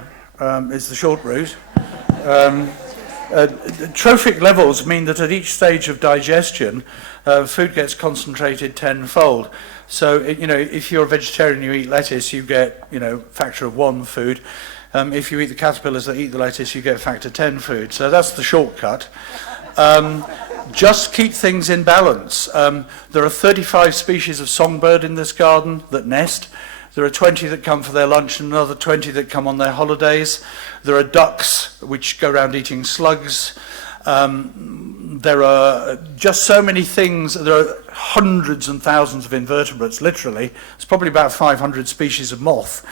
is the short route. Trophic levels mean that at each stage of digestion, food gets concentrated tenfold. So, if you're a vegetarian, you eat lettuce, you get, factor of 1 food. If you eat the caterpillars that eat the lettuce, you get factor 10 food. So that's the shortcut. Just keep things in balance. There are 35 species of songbird in this garden that nest. There are 20 that come for their lunch and another 20 that come on their holidays. There are ducks which go around eating slugs. There are just so many things. There are hundreds and thousands of invertebrates, literally. It's probably about 500 species of moth.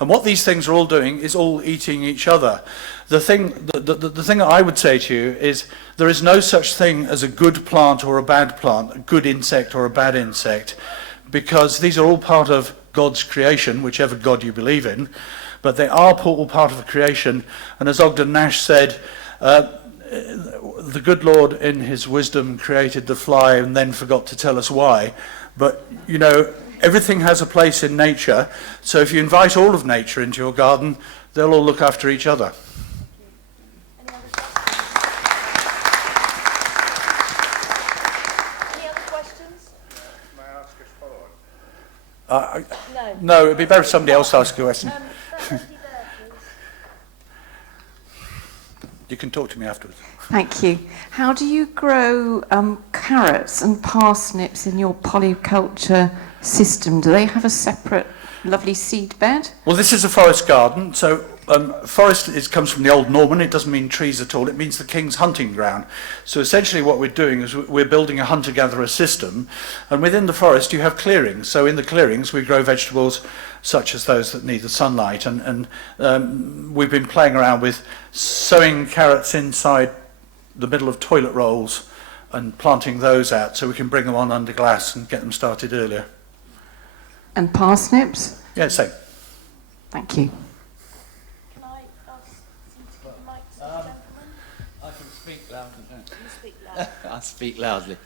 And what these things are all doing is all eating each other. The thing that I would say to you is there is no such thing as a good plant or a bad plant, a good insect or a bad insect, because these are all part of God's creation, whichever God you believe in, but they are all part of the creation. And as Ogden Nash said, the good Lord in his wisdom created the fly and then forgot to tell us why. But, everything has a place in nature, so if you invite all of nature into your garden, they'll all look after each other. Any other questions? May I ask a follow-on? No, it'd be better if somebody else asked a question. You can talk to me afterwards. Thank you. How do you grow carrots and parsnips in your polyculture system? Do they have a separate lovely seed bed. Well, this is a forest garden. So forest comes from the Old Norman. It doesn't mean trees at all. It means the king's hunting ground. So essentially what we're doing is we're building a hunter-gatherer system. And within the forest you have clearings. So in the clearings we grow vegetables such as those that need the sunlight. And we've been playing around with sowing carrots inside the middle of toilet rolls and planting those out so we can bring them on under glass and get them started earlier. And parsnips? Yeah, same. Thank you. Can I ask you to give the mic to the gentleman? I can speak loudly. You speak loud. I speak loudly.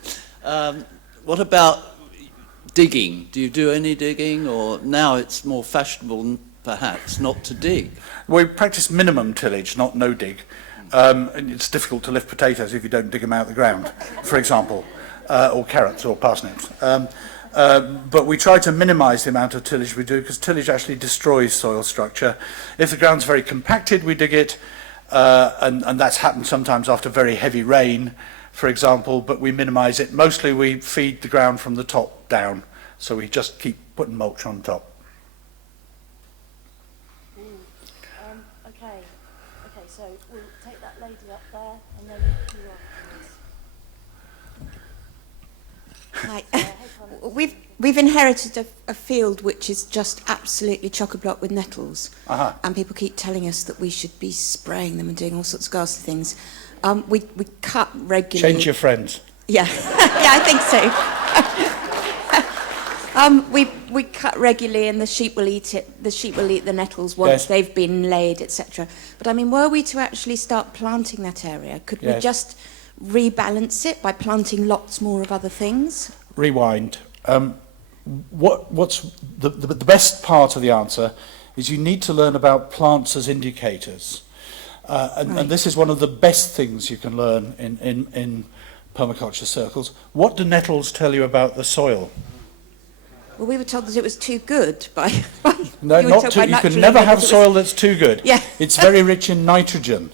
What about digging? Do you do any digging, or now it's more fashionable, perhaps, not to dig? We practice minimum tillage, not no dig. And it's difficult to lift potatoes if you don't dig them out of the ground, for example, or carrots or parsnips. But we try to minimise the amount of tillage we do because tillage actually destroys soil structure. If the ground's very compacted, we dig it, and that's happened sometimes after very heavy rain, for example, but we minimise it. Mostly we feed the ground from the top down, so we just keep putting mulch on top. Okay, so we'll take that lady up there and then you afterwards. Hi. We've inherited a field which is just absolutely chock-a-block with nettles. And people keep telling us that we should be spraying them and doing all sorts of ghastly things. We cut regularly. Change your friends. Yeah, yeah, I think so. We cut regularly, and the sheep will eat it. The sheep will eat the nettles once they've been laid, etc. But I mean, were we to actually start planting that area, could we just rebalance it by planting lots more of other things? Rewind. What's the best part of the answer is you need to learn about plants as indicators. And this is one of the best things you can learn in permaculture circles. What do nettles tell you about the soil? Well, we were told that it was too good by No, not too. You can never have soil that's too good. Yeah. It's very rich in nitrogen.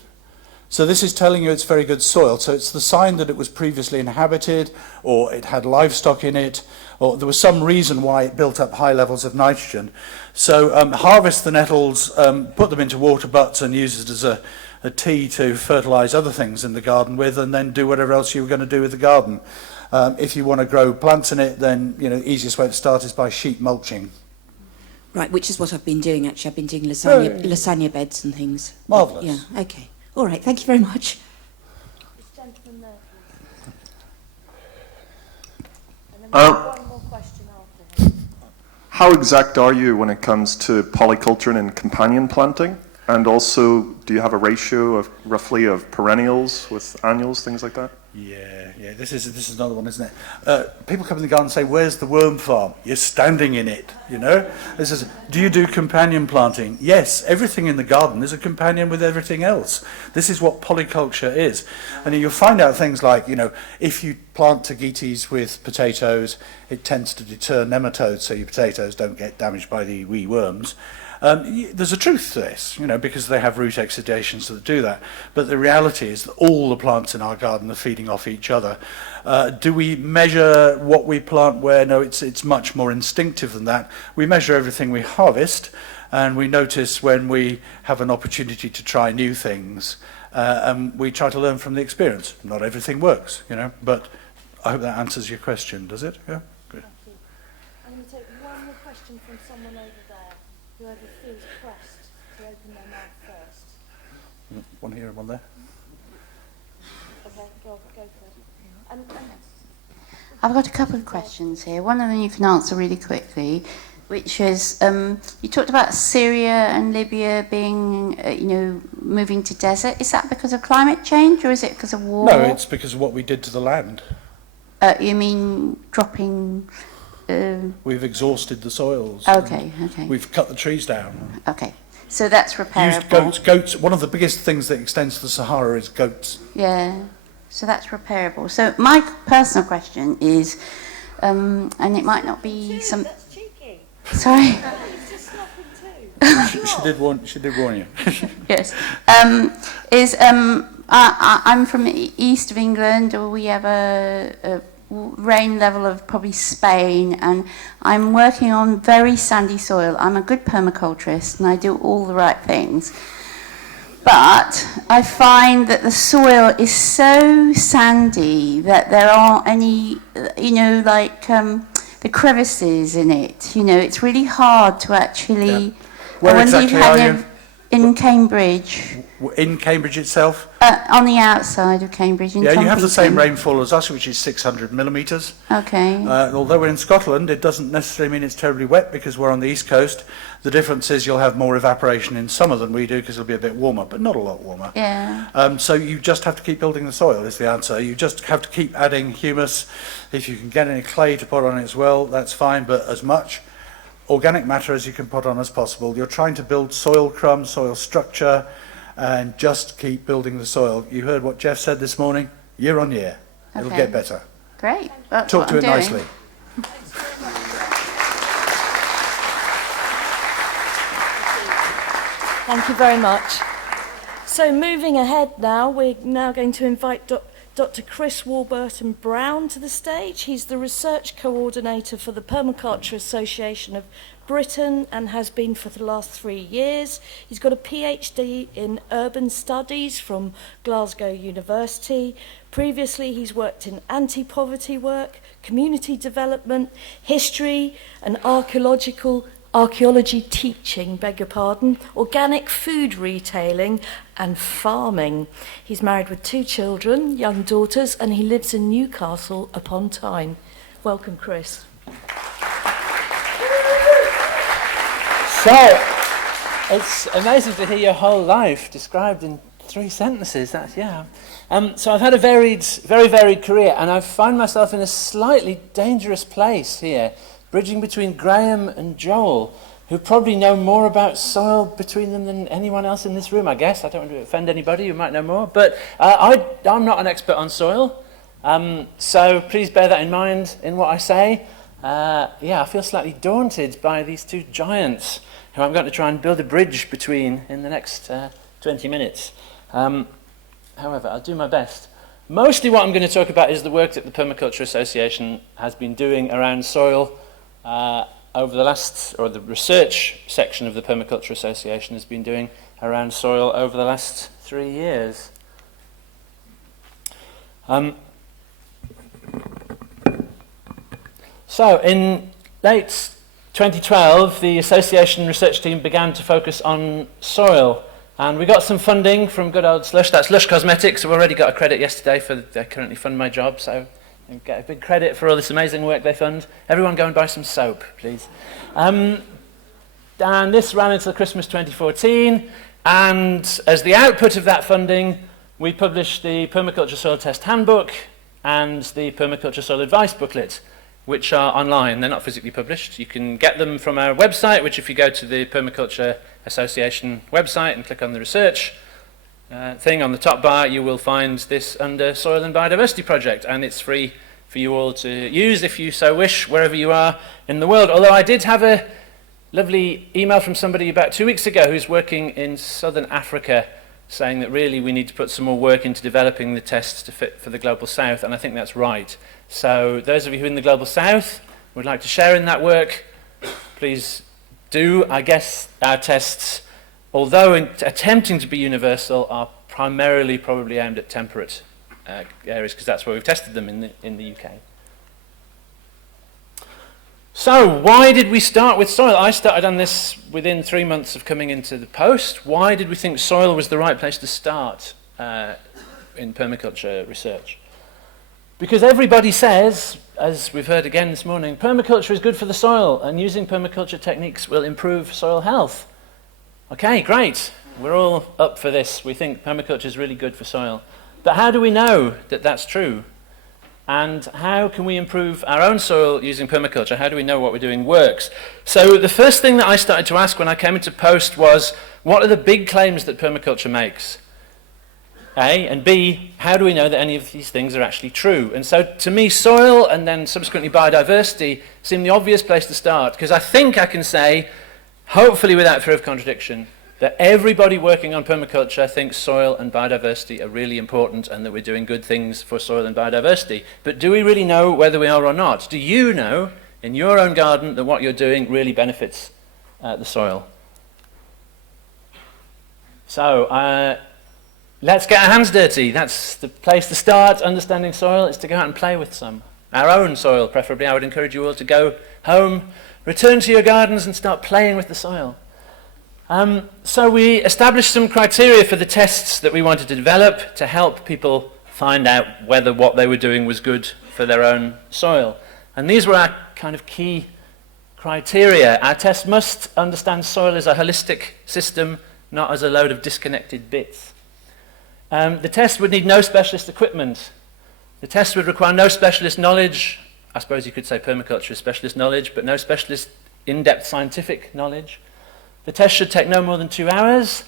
So this is telling you it's very good soil. So it's the sign that it was previously inhabited, or it had livestock in it, or there was some reason why it built up high levels of nitrogen. So harvest the nettles, put them into water butts and use it as a tea to fertilise other things in the garden with, and then do whatever else you were going to do with the garden. If you want to grow plants in it, then the easiest way to start is by sheet mulching. Right, which is what I've been doing actually. I've been doing lasagna beds and things. Marvellous. Yeah, okay. All right, thank you very much. This gentleman there, please. And then we'll have one more question after him. How exact are you when it comes to polyculture and companion planting? And also, do you have a ratio of roughly of perennials with annuals, things like that? Yeah. This is another one, isn't it? People come in the garden and say, "Where's the worm farm?" You're standing in it, This is. Do you do companion planting? Yes. Everything in the garden is a companion with everything else. This is what polyculture is, and you'll find out things like, if you plant tagetes with potatoes, it tends to deter nematodes, so your potatoes don't get damaged by the wee worms. There's a truth to this, because they have root exudations that do that. But the reality is that all the plants in our garden are feeding off each other. Do we measure what we plant where? No, it's much more instinctive than that. We measure everything we harvest, and we notice when we have an opportunity to try new things, and we try to learn from the experience. Not everything works, but I hope that answers your question. Does it? Yeah. Good. Thank you. I'm going to take one more question from someone over there. Whoever feels pressed to open their mouth first. One here and one there. Okay, go for it. I've got a couple of questions here. One of them you can answer really quickly, which is you talked about Syria and Libya being, moving to desert. Is that because of climate change or is it because of war? No, it's because of what we did to the land. You mean dropping? We've exhausted the soils. Okay. We've cut the trees down. Okay, so that's repairable. Used goats. One of the biggest things that extends to the Sahara is goats. Yeah, so that's repairable. So my personal question is, and it might not be some. That's cheeky. Sorry. He's just snapping too. She did warn you. Yes. I'm from the east of England. We have rain level of probably Spain, and I'm working on very sandy soil. I'm a good permaculturist and I do all the right things. But I find that the soil is so sandy that there aren't any, the crevices in it. It's really hard to actually... Yeah. Where exactly are you? In Cambridge. In Cambridge itself? On the outside of Cambridge. In yeah, you have the same Trumpington. rainfall as us, which is 600 millimetres. Okay. Although we're in Scotland, it doesn't necessarily mean it's terribly wet because we're on the east coast. The difference is you'll have more evaporation in summer than we do because it'll be a bit warmer, but not a lot warmer. Yeah. So you just have to keep building the soil is the answer. You just have to keep adding humus. If you can get any clay to put on it as well, that's fine, but as much organic matter as you can put on as possible. You're trying to build soil crumbs, soil structure, and just keep building the soil. You heard what Jeff said this morning, year on year. It'll Okay. get better. Great. That's Talk what to I'm it doing. nicely. Thank you very much. So moving ahead now, we're now going to invite Dr. Chris Warburton-Brown to the stage. He's the research coordinator for the Permaculture Association of Britain and has been for the last 3 years. He's got a PhD in urban studies from Glasgow University. Previously, he's worked in anti-poverty work, community development, history and archaeology teaching, organic food retailing and farming. He's married with 2 children, young daughters, and he lives in Newcastle upon Tyne. Welcome, Chris. So, it's amazing to hear your whole life described in 3 sentences. So I've had a very varied career, and I find myself in a slightly dangerous place here, bridging between Graham and Joel, who probably know more about soil between them than anyone else in this room, I guess. I don't want to offend anybody who might know more, but I'm not an expert on soil, so please bear that in mind in what I say. I feel slightly daunted by these 2 giants who I'm going to try and build a bridge between in the next 20 minutes. However, I'll do my best. Mostly what I'm going to talk about is the work that the Permaculture Association has been doing around soil over the last, or the research section of the Permaculture Association has been doing around soil over the last 3 years. So in late 2012, the association research team began to focus on soil, and we got some funding from good old Slush. That's Lush Cosmetics. We've already got a credit yesterday for they currently fund my job, so I get a big credit for all this amazing work they fund. Everyone go and buy some soap, please. And this ran until Christmas 2014, and as the output of that funding, we published the Permaculture Soil Test Handbook and the Permaculture Soil Advice Booklet, which are online. They're not physically published. You can get them from our website, which if you go to the Permaculture Association website and click on the research thing on the top bar, you will find this under Soil and Biodiversity Project, and it's free for you all to use if you so wish, wherever you are in the world. Although I did have a lovely email from somebody about 2 weeks ago who's working in southern Africa saying that really we need to put some more work into developing the tests to fit for the Global South, and I think that's right. So those of you who are in the Global South would like to share in that work, please do. I guess our tests, although attempting to be universal, are primarily probably aimed at temperate areas, because that's where we've tested them in the UK. So why did we start with soil? I started on this within 3 months of coming into the post. Why did we think soil was the right place to start in permaculture research? Because everybody says, as we've heard again this morning, permaculture is good for the soil, and using permaculture techniques will improve soil health. Okay, great. We're all up for this. We think permaculture is really good for soil. But how do we know that that's true? And how can we improve our own soil using permaculture? How do we know what we're doing works? So the first thing that I started to ask when I came into post was, what are the big claims that permaculture makes? A, and B, how do we know that any of these things are actually true? And so to me, soil and then subsequently biodiversity seem the obvious place to start, because I think I can say, hopefully without fear of contradiction, that everybody working on permaculture thinks soil and biodiversity are really important and that we're doing good things for soil and biodiversity. But do we really know whether we are or not? Do you know in your own garden that what you're doing really benefits the soil? So let's get our hands dirty. That's the place to start understanding soil, is to go out and play with some. Our own soil, preferably. I would encourage you all to go home, return to your gardens and start playing with the soil. So we established some criteria for the tests that we wanted to develop to help people find out whether what they were doing was good for their own soil. And these were our kind of key criteria. Our test must understand soil as a holistic system, not as a load of disconnected bits. The test would need no specialist equipment. The test would require no specialist knowledge. I suppose you could say permaculture is specialist knowledge, but no specialist in-depth scientific knowledge. The test should take no more than 2 hours.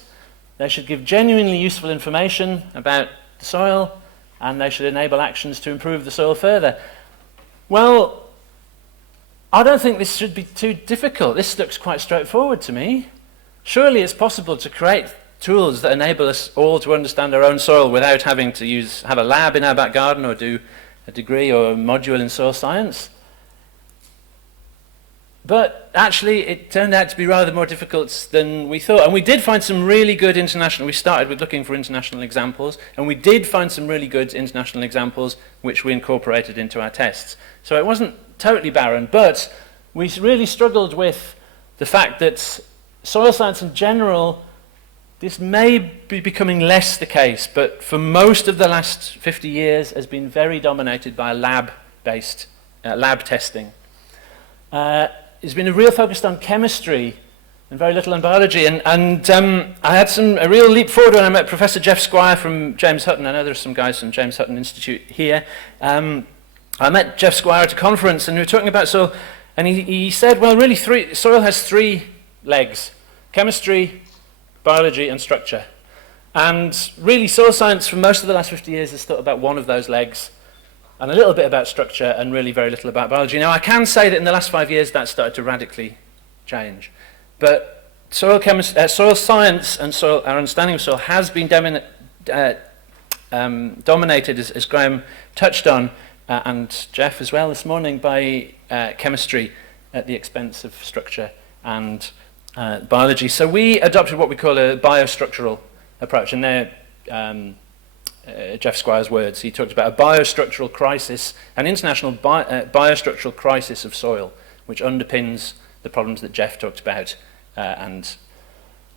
They should give genuinely useful information about the soil, and they should enable actions to improve the soil further. Well, I don't think this should be too difficult. This looks quite straightforward to me. Surely it's possible to create tools that enable us all to understand our own soil without having to have a lab in our back garden or do a degree or a module in soil science. But actually, it turned out to be rather more difficult than we thought. And we did find some really good international, we started with looking for international examples, and we did find some really good international examples which we incorporated into our tests. So it wasn't totally barren, but we really struggled with the fact that soil science in general, this may be becoming less the case, but for most of the last 50 years has been very dominated by lab-based, lab testing. There's been a real focus on chemistry and very little on biology. And I had a real leap forward when I met Professor Jeff Squire from James Hutton. I know there's some guys from James Hutton Institute here. I met Jeff Squire at a conference, and we were talking about soil. And he said, well, really, soil has 3 legs: chemistry, biology, and structure. And really, soil science for most of the last 50 years has thought about one of those legs, and a little bit about structure, and really very little about biology. Now, I can say that in the last 5 years, that started to radically change. But soil science and our understanding of soil has been dominated, as Graham touched on, and Jeff as well this morning, by chemistry at the expense of structure and biology. So we adopted what we call a biostructural approach, and they're Jeff Squire's words. He talked about a biostructural crisis, an international biostructural crisis of soil, which underpins the problems that Jeff talked about, and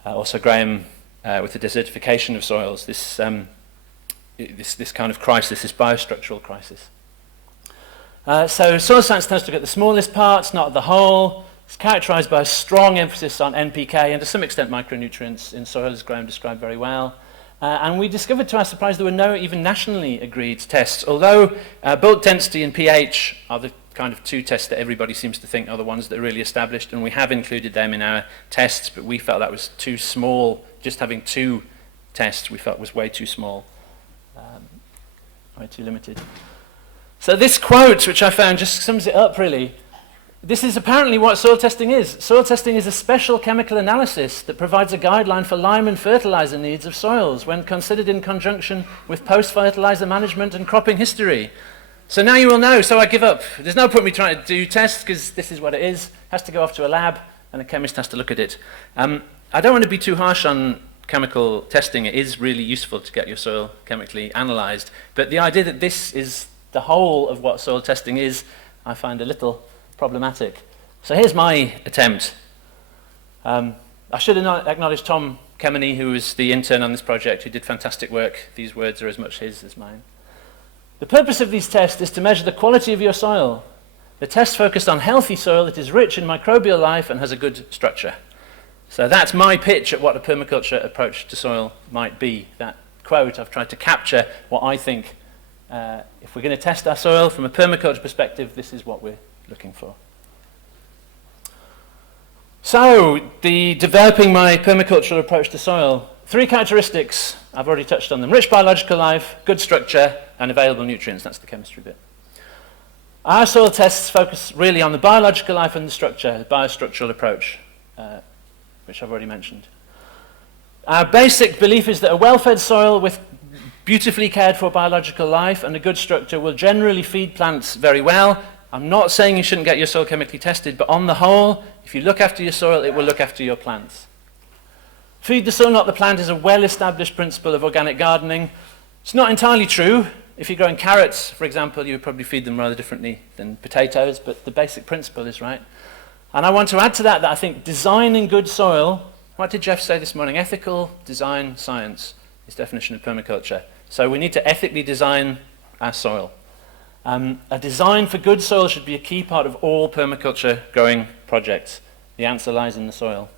also Graham with the desertification of soils, this kind of crisis, this biostructural crisis. So soil science tends to look at the smallest parts, not the whole. It's characterized by a strong emphasis on NPK and to some extent micronutrients in soil, as Graham described very well. And we discovered, to our surprise, there were no even nationally agreed tests, although bulk density and pH are the kind of 2 tests that everybody seems to think are the ones that are really established, and we have included them in our tests, but we felt that was too small. Just having 2 tests we felt was way too small, way too limited. So this quote, which I found, just sums it up really. This is apparently what soil testing is. Soil testing is a special chemical analysis that provides a guideline for lime and fertilizer needs of soils when considered in conjunction with post-fertilizer management and cropping history. So now you will know, so I give up. There's no point in me trying to do tests because this is what it is. It has to go off to a lab and a chemist has to look at it. I don't want to be too harsh on chemical testing. It is really useful to get your soil chemically analysed. But the idea that this is the whole of what soil testing is, I find a little problematic. So here's my attempt. I should acknowledge Tom Kemeny, who was the intern on this project, who did fantastic work. These words are as much his as mine. The purpose of these tests is to measure the quality of your soil. The tests focused on healthy soil that is rich in microbial life and has a good structure. So that's my pitch at what a permaculture approach to soil might be. That quote, I've tried to capture what I think, if we're going to test our soil from a permaculture perspective, this is what we're looking for. So, developing my permacultural approach to soil. 3 characteristics, I've already touched on them. Rich biological life, good structure, and available nutrients. That's the chemistry bit. Our soil tests focus really on the biological life and the structure, the biostructural approach, which I've already mentioned. Our basic belief is that a well-fed soil with beautifully cared for biological life and a good structure will generally feed plants very well. I'm not saying you shouldn't get your soil chemically tested, but on the whole, if you look after your soil, it will look after your plants. Feed the soil, not the plant, is a well-established principle of organic gardening. It's not entirely true. If you're growing carrots, for example, you would probably feed them rather differently than potatoes, but the basic principle is right. And I want to add to that I think designing good soil, what did Jeff say this morning? Ethical design science is definition of permaculture. So we need to ethically design our soil. A design for good soil should be a key part of all permaculture growing projects. The answer lies in the soil.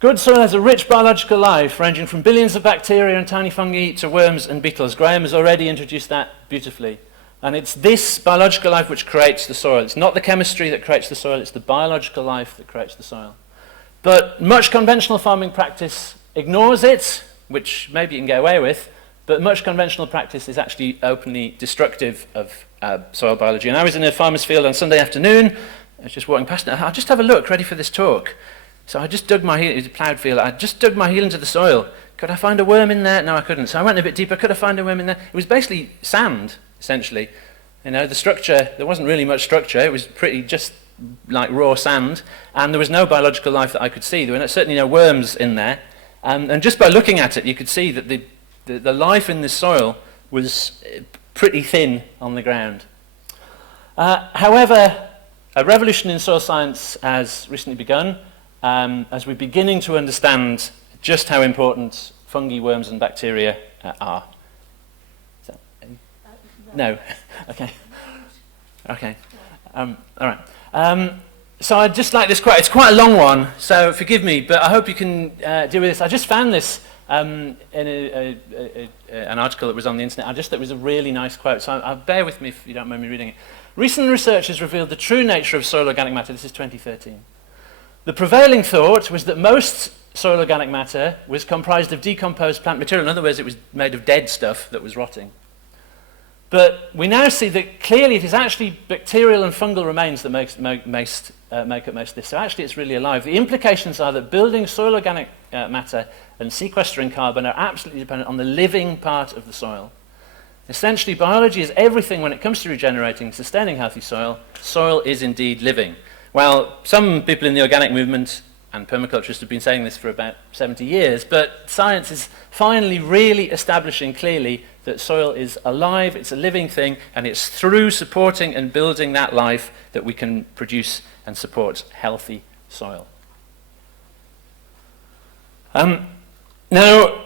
Good soil has a rich biological life, ranging from billions of bacteria and tiny fungi to worms and beetles. Graham has already introduced that beautifully. And it's this biological life which creates the soil. It's not the chemistry that creates the soil, it's the biological life that creates the soil. But much conventional farming practice ignores it, which maybe you can get away with, but much conventional practice is actually openly destructive of soil biology. And I was in a farmer's field on Sunday afternoon. I was just walking past it. I'll just have a look, ready for this talk. So I just dug my heel, it was a ploughed field, I just dug my heel into the soil. Could I find a worm in there? No, I couldn't. So I went a bit deeper, could I find a worm in there? It was basically sand, essentially. You know, the structure, there wasn't really much structure, it was pretty just like raw sand, and there was no biological life that I could see. There were certainly no worms in there. And just by looking at it, you could see that the life in this soil was pretty thin on the ground. However, a revolution in soil science has recently begun, as we're beginning to understand just how important fungi, worms and bacteria are. Is that any? No. Okay. Okay. All right. So I just like this quote. It's quite a long one, so forgive me, but I hope you can deal with this. I just found this in an article that was on the internet. I just thought it was a really nice quote, so bear with me if you don't mind me reading it. Recent research has revealed the true nature of soil organic matter. This is 2013. The prevailing thought was that most soil organic matter was comprised of decomposed plant material. In other words, it was made of dead stuff that was rotting. But we now see that clearly it is actually bacterial and fungal remains that make up most of this. So actually it's really alive. The implications are that building soil organic matter and sequestering carbon are absolutely dependent on the living part of the soil. Essentially, biology is everything when it comes to regenerating and sustaining healthy soil. Soil is indeed living. Well, some people in the organic movement and permaculturists have been saying this for about 70 years, but science is finally really establishing clearly that soil is alive, it's a living thing, and it's through supporting and building that life that we can produce and support healthy soil. Now,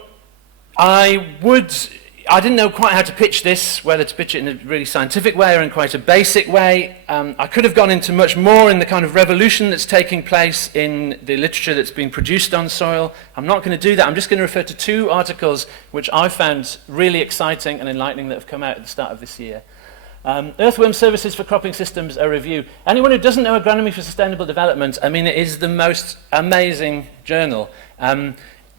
I didn't know quite how to pitch this, whether to pitch it in a really scientific way or in quite a basic way. I could have gone into much more in the kind of revolution that's taking place in the literature that's being produced on soil. I'm not going to do that. I'm just going to refer to two articles which I found really exciting and enlightening that have come out at the start of this year. Earthworm Services for Cropping Systems, a review. Anyone who doesn't know Agronomy for Sustainable Development, I mean, it is the most amazing journal.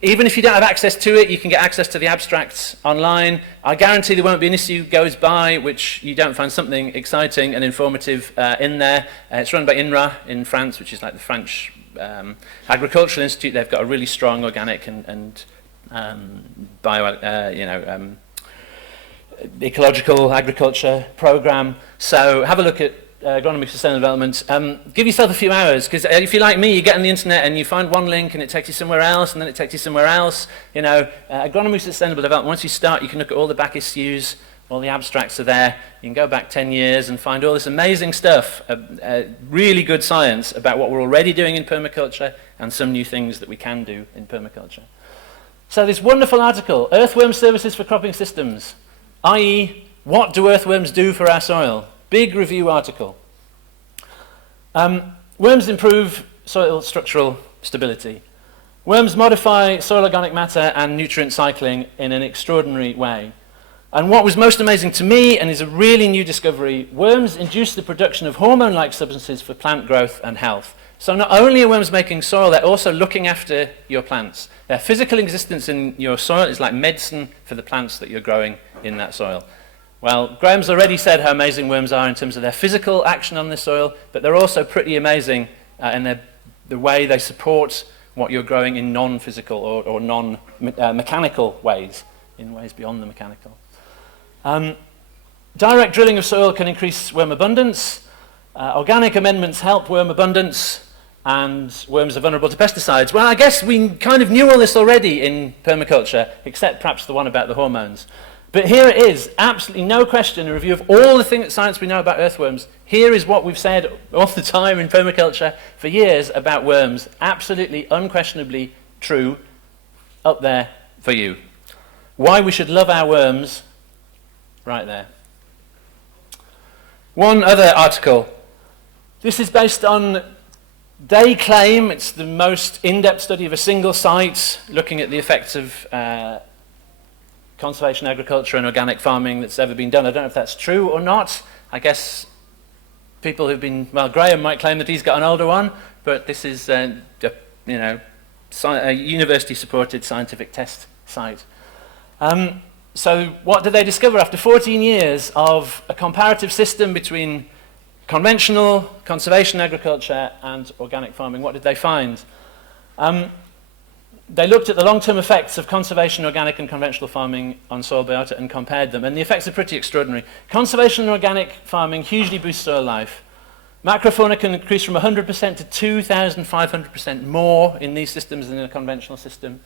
Even if you don't have access to it, you can get access to the abstracts online. I guarantee there won't be an issue goes by which you don't find something exciting and informative in there. It's run by INRA in France, which is like the French Agricultural Institute. They've got a really strong organic and ecological agriculture program. So have a look at Agronomy for Sustainable Development. Give yourself a few hours, because if you're like me, you get on the internet and you find one link and it takes you somewhere else, and then it takes you somewhere else. You know, Agronomy for Sustainable Development, once you start, you can look at all the back issues, all the abstracts are there. You can go back 10 years and find all this amazing stuff, really good science about what we're already doing in permaculture and some new things that we can do in permaculture. So this wonderful article, Earthworm Services for Cropping Systems, i.e., what do earthworms do for our soil? Big review article. Worms improve soil structural stability. Worms modify soil organic matter and nutrient cycling in an extraordinary way. And what was most amazing to me, and is a really new discovery, worms induce the production of hormone-like substances for plant growth and health. So not only are worms making soil, they're also looking after your plants. Their physical existence in your soil is like medicine for the plants that you're growing in that soil. Well, Graham's already said how amazing worms are in terms of their physical action on the soil, but they're also pretty amazing in their the way they support what you're growing in non-physical or non-mechanical ways, in ways beyond the mechanical. Direct drilling of soil can increase worm abundance. Organic amendments help worm abundance, and worms are vulnerable to pesticides. Well, I guess we kind of knew all this already in permaculture, except perhaps the one about the hormones. But here it is, absolutely no question, a review of all the science we know about earthworms. Here is what we've said all the time in permaculture for years about worms. Absolutely, unquestionably true, up there for you. Why we should love our worms, right there. One other article. This is based on, they claim it's the most in-depth study of a single site looking at the effects of conservation agriculture and organic farming that's ever been done. I don't know if that's true or not. I guess people who've been, well, Graham might claim that he's got an older one, but this is a university-supported scientific test site. So what did they discover after 14 years of a comparative system between conventional conservation agriculture and organic farming? What did they find? They looked at the long-term effects of conservation, organic and conventional farming on soil biota and compared them, and the effects are pretty extraordinary. Conservation and organic farming hugely boosts soil life. Macrofauna can increase from 100% to 2,500% more in these systems than in a conventional system.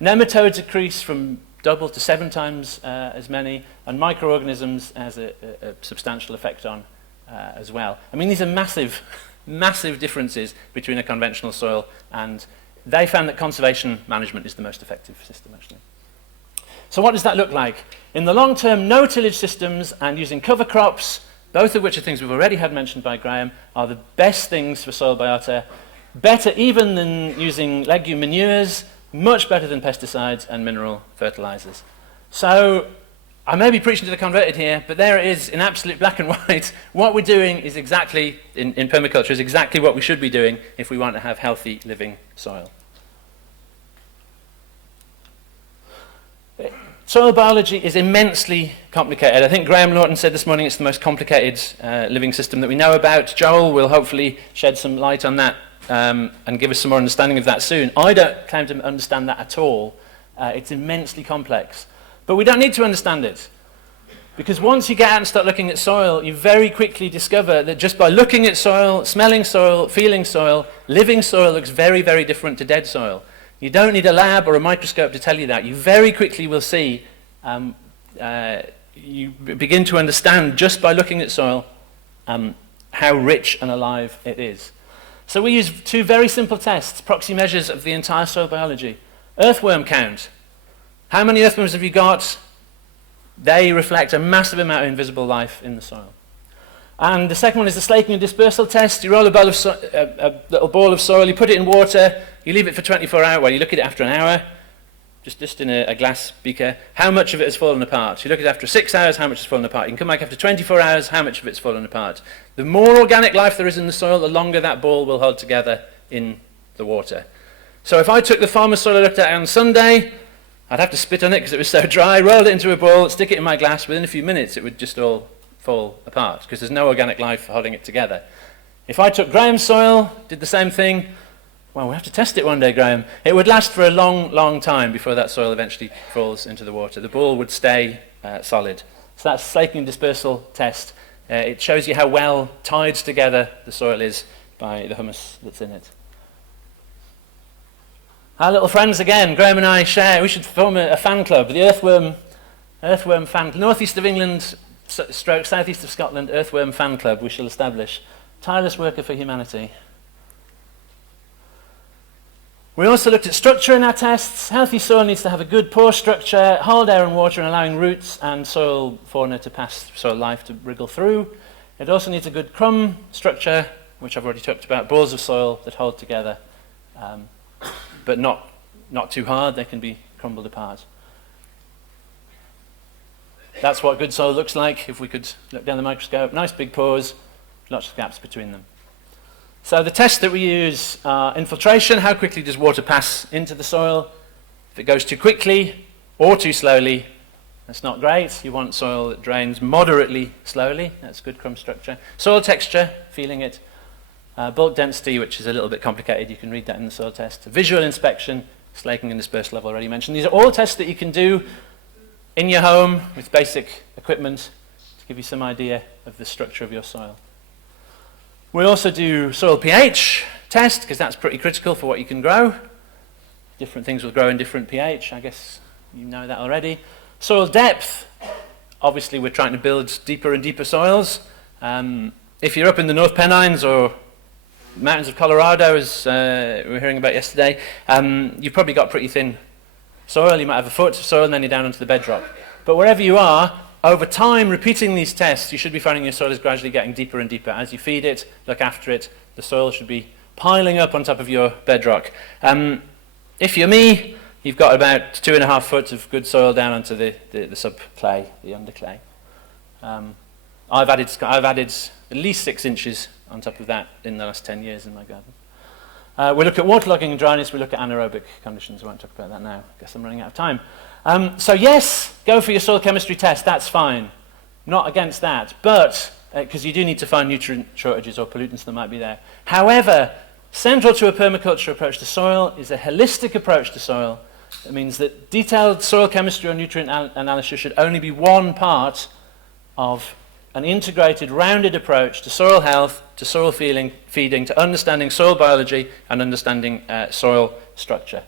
Nematodes increase from double to 7 times as many, and microorganisms has a substantial effect on as well. I mean, these are massive, massive differences between a conventional soil, and they found that conservation management is the most effective system, actually. So what does that look like? In the long term, no tillage systems and using cover crops, both of which are things we've already had mentioned by Graham, are the best things for soil biota, better even than using legume manures, much better than pesticides and mineral fertilizers. So I may be preaching to the converted here, but there it is in absolute black and white. What we're doing is exactly, in permaculture, is exactly what we should be doing if we want to have healthy living soil. Soil biology is immensely complicated. I think Graham Lawton said this morning it's the most complicated living system that we know about. Joel will hopefully shed some light on that and give us some more understanding of that soon. I don't claim to understand that at all. It's immensely complex. But we don't need to understand it. Because once you get out and start looking at soil, you very quickly discover that just by looking at soil, smelling soil, feeling soil, living soil looks very, very different to dead soil. You don't need a lab or a microscope to tell you that. You very quickly will see, you begin to understand just by looking at soil how rich and alive it is. So we use 2 very simple tests, proxy measures of the entire soil biology. Earthworm count. How many earthworms have you got? They reflect a massive amount of invisible life in the soil. And the second one is the slaking and dispersal test. You roll a little ball of soil, you put it in water, you leave it for 24 hours. Well, you look at it after an hour, just in a glass beaker. How much of it has fallen apart? You look at it after 6 hours, how much has fallen apart? You can come back after 24 hours, how much of it's fallen apart? The more organic life there is in the soil, the longer that ball will hold together in the water. So if I took the farmer's soil I looked at on Sunday, I'd have to spit on it because it was so dry, roll it into a ball, stick it in my glass. Within a few minutes, it would just all fall apart because there's no organic life holding it together. If I took Graham's soil, did the same thing, well, we'll have to test it one day, Graham. It would last for a long, long time before that soil eventually falls into the water. The ball would stay solid. So that's slaking and dispersal test. It shows you how well tied together the soil is by the humus that's in it. Our little friends again, Graham and I share, we should form a fan club, the Earthworm fan, northeast of England, stroke southeast of Scotland, Earthworm fan club we shall establish. Tireless worker for humanity. We also looked at structure in our tests. Healthy soil needs to have a good pore structure, hold air and water and allowing roots and soil fauna to pass, soil life to wriggle through. It also needs a good crumb structure, which I've already talked about, balls of soil that hold together. But not too hard, they can be crumbled apart. That's what good soil looks like if we could look down the microscope. Nice big pores, lots of gaps between them. So the tests that we use are infiltration, how quickly does water pass into the soil? If it goes too quickly or too slowly, that's not great. You want soil that drains moderately slowly, that's good crumb structure. Soil texture, feeling it. Bulk density, which is a little bit complicated, you can read that in the soil test. Visual inspection, slaking and dispersal I've already mentioned. These are all tests that you can do in your home with basic equipment to give you some idea of the structure of your soil. We also do soil pH test, because that's pretty critical for what you can grow. Different things will grow in different pH, I guess you know that already. Soil depth, obviously we're trying to build deeper and deeper soils. If you're up in the North Pennines or mountains of Colorado, as we were hearing about yesterday, you've probably got pretty thin soil. You might have a foot of soil and then you're down onto the bedrock. But wherever you are, over time, repeating these tests, you should be finding your soil is gradually getting deeper and deeper. As you feed it, look after it, the soil should be piling up on top of your bedrock. If you're me, you've got about 2.5 foot of good soil down onto the sub-clay, the underclay. I've added at least 6 inches on top of that in the last 10 years in my garden. We look at waterlogging and dryness, we look at anaerobic conditions. I won't talk about that now, I guess I'm running out of time. So yes, go for your soil chemistry test, that's fine. Not against that, but, because you do need to find nutrient shortages or pollutants that might be there. However, central to a permaculture approach to soil is a holistic approach to soil. It means that detailed soil chemistry or nutrient analysis should only be one part of an integrated, rounded approach to soil health, to soil feeding, to understanding soil biology and understanding soil structure.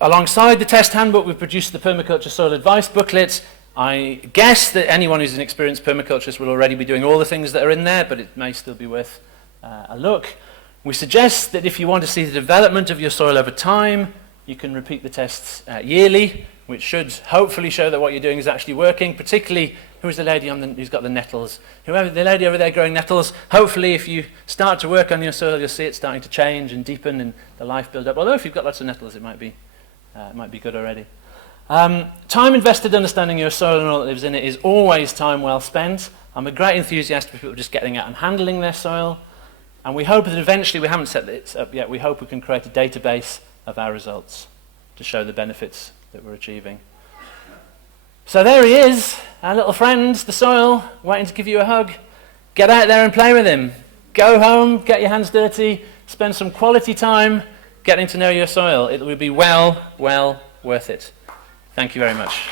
Alongside the test handbook, we've produced the Permaculture Soil Advice booklet. I guess that anyone who's an experienced permaculturist will already be doing all the things that are in there, but it may still be worth a look. We suggest that if you want to see the development of your soil over time, you can repeat the tests yearly, which should hopefully show that what you're doing is actually working, particularly, who's the lady who's got the nettles? Whoever, the lady over there growing nettles, hopefully if you start to work on your soil, you'll see it starting to change and deepen and the life build up. Although if you've got lots of nettles, it might be good already. Time invested understanding your soil and all that lives in it is always time well spent. I'm a great enthusiast for people just getting out and handling their soil. And we hope that eventually, we haven't set this up yet, we hope we can create a database of our results to show the benefits that we're achieving. So there he is, our little friend, the soil, waiting to give you a hug. Get out there and play with him. Go home, get your hands dirty, spend some quality time getting to know your soil. It will be well worth it. Thank you very much.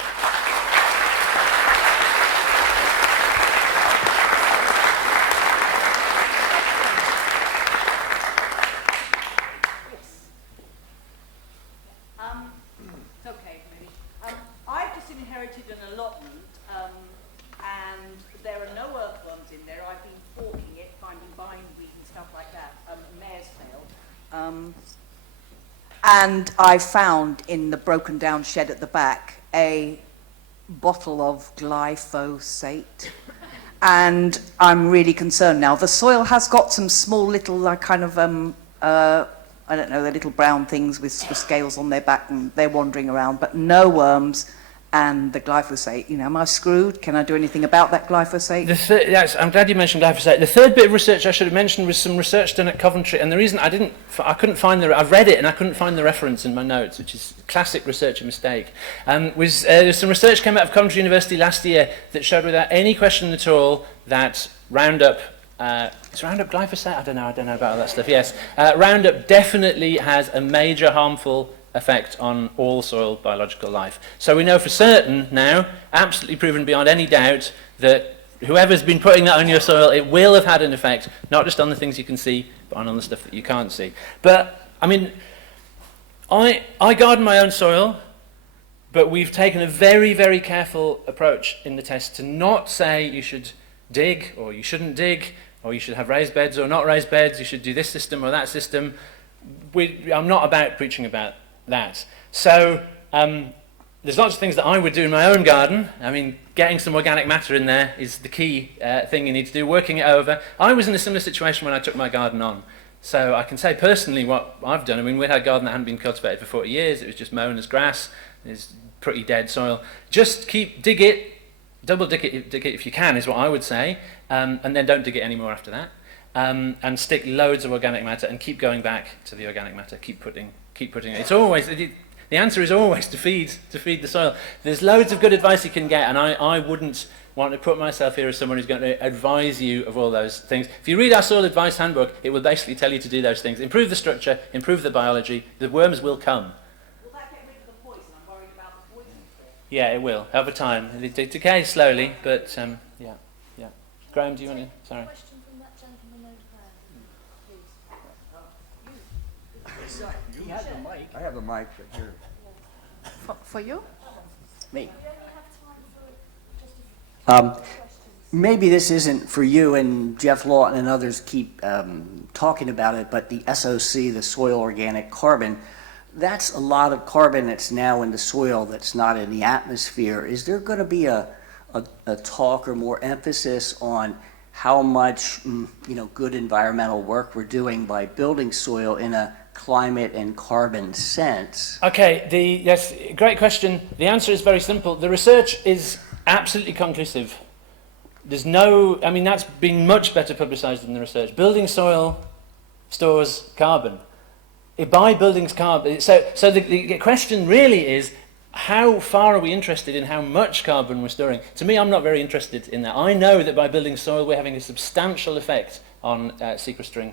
I've just inherited an allotment, and there are no earthworms in there. I've been forking it, finding bindweed and stuff like that, mare's tail. And I found in the broken down shed at the back a bottle of glyphosate. And I'm really concerned now. The soil has got some small little kind of, I don't know, the little brown things with scales on their back and they're wandering around, but no worms. And the glyphosate, am I screwed? Can I do anything about that glyphosate? Yes, I'm glad you mentioned glyphosate. The third bit of research I should have mentioned was some research done at Coventry, and the reason I couldn't find I've read it and I couldn't find the reference in my notes, which is a classic researcher mistake. There's some research came out of Coventry University last year that showed without any question at all that Roundup, is Roundup glyphosate? I don't know about all that stuff. Yes, Roundup definitely has a major harmful effect on all soil biological life. So we know for certain now, absolutely proven beyond any doubt, that whoever's been putting that on your soil, it will have had an effect, not just on the things you can see, but on the stuff that you can't see. But, I mean, I garden my own soil, but we've taken a very, very careful approach in the test to not say you should dig, or you shouldn't dig, or you should have raised beds or not raised beds, you should do this system or that system. I'm not about preaching about that. So there's lots of things that I would do in my own garden. I mean, getting some organic matter in there is the key thing you need to do, working it over. I was in a similar situation when I took my garden on. So I can say personally what I've done. I mean, we had a garden that hadn't been cultivated for 40 years. It was just mown as grass. It's pretty dead soil. Just dig it, double dig it if you can, is what I would say. And then don't dig it anymore after that. And stick loads of organic matter and keep going back to the organic matter. Keep putting it. It's always, the The answer is always to feed the soil. There's loads of good advice you can get, and I wouldn't want to put myself here as someone who's going to advise you of all those things. If you read our soil advice handbook, it will basically tell you to do those things. Improve the structure, improve the biology, the worms will come. Will that get rid of the poison? I'm worried about the poison. Yeah, it will, over time. It decays slowly, but yeah. Graham, do you want to? Sorry. Question from that gentleman over there, please. He has the mic. I have the mic, but you're... For you? Me. We only have time for just a Maybe this isn't for you, and Jeff Lawton and others keep talking about it, but the SOC, the soil organic carbon, that's a lot of carbon that's now in the soil that's not in the atmosphere. Is there going to be a talk or more emphasis on how much good environmental work we're doing by building soil in a climate and carbon sense? Okay, yes, great question. The answer is very simple. The research is absolutely conclusive. There's no, I mean, that's been much better publicized than the research. Building soil stores carbon. By building carbon, so the question really is, how far are we interested in how much carbon we're storing? To me, I'm not very interested in that. I know that by building soil, we're having a substantial effect on sequestering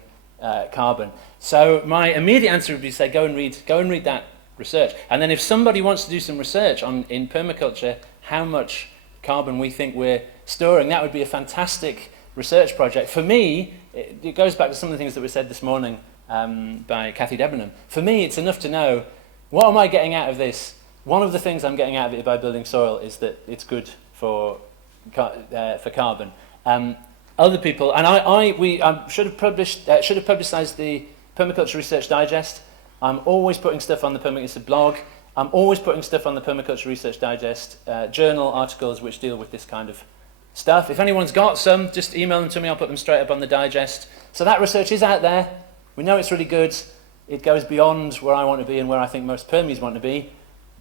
carbon. So my immediate answer would be to say, go and read that research. And then if somebody wants to do some research in permaculture, how much carbon we think we're storing, that would be a fantastic research project. For me, it goes back to some of the things that were said this morning by Cathy Debenham. For me, it's enough to know, what am I getting out of this? One of the things I'm getting out of it by building soil is that it's good for carbon. Other people, and we should have publicised the Permaculture Research Digest. I'm always putting stuff on the Permaculture blog. I'm always putting stuff on the Permaculture Research Digest journal articles which deal with this kind of stuff. If anyone's got some, just email them to me. I'll put them straight up on the digest. So that research is out there. We know it's really good. It goes beyond where I want to be and where I think most Permies want to be.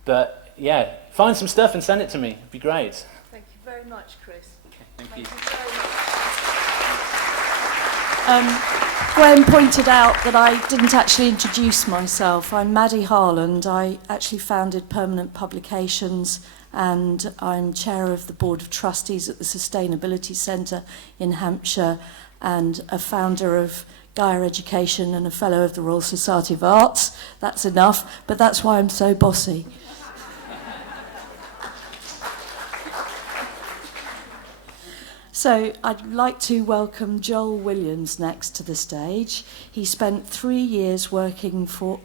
But yeah, find some stuff and send it to me. It'd be great. Thank you very much, Chris. Thank you. Very much. Graham pointed out that I didn't actually introduce myself. I'm Maddie Harland. I actually founded Permanent Publications, and I'm chair of the Board of Trustees at the Sustainability Centre in Hampshire, and a founder of Gaia Education and a fellow of the Royal Society of Arts. That's enough, but that's why I'm so bossy. So I'd like to welcome Joel Williams next to the stage. He spent 3 years working for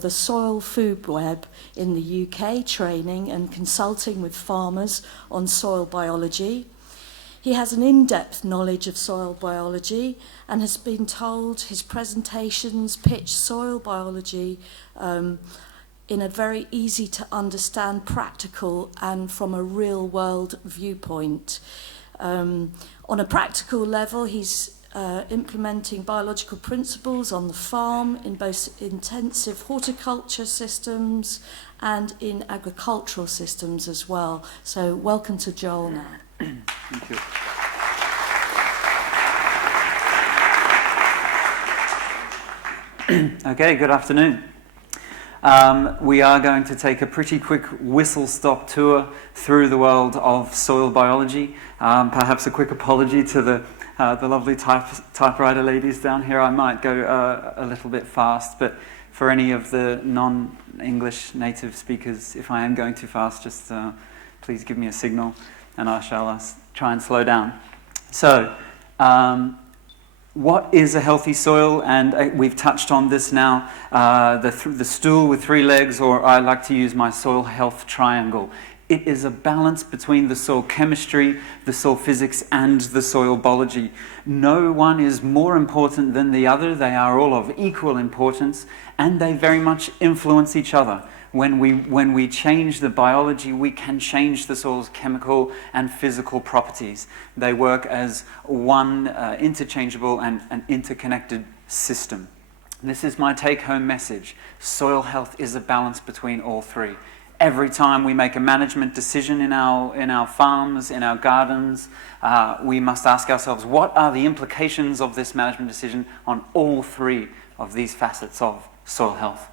the Soil Food Web in the UK, training and consulting with farmers on soil biology. He has an in-depth knowledge of soil biology and has been told his presentations pitch soil biology in a very easy to understand, practical and from a real world viewpoint. On a practical level, he's implementing biological principles on the farm in both intensive horticulture systems and in agricultural systems as well. So welcome to Joel now. Thank you. Okay, good afternoon. We are going to take a pretty quick whistle-stop tour through the world of soil biology. Perhaps a quick apology to the lovely typewriter ladies down here. I might go a little bit fast, but for any of the non-English native speakers, if I am going too fast, just please give me a signal and I shall try and slow down. So, what is a healthy soil? And we've touched on this now, the stool with 3 legs, or I like to use my soil health triangle. It is a balance between the soil chemistry, the soil physics, and the soil biology. No one is more important than the other. They are all of equal importance, and they very much influence each other. When we change the biology, we can change the soil's chemical and physical properties. They work as one interchangeable and an interconnected system. This is my take-home message. Soil health is a balance between all 3. Every time we make a management decision in our farms, in our gardens, we must ask ourselves, what are the implications of this management decision on all 3 of these facets of soil health?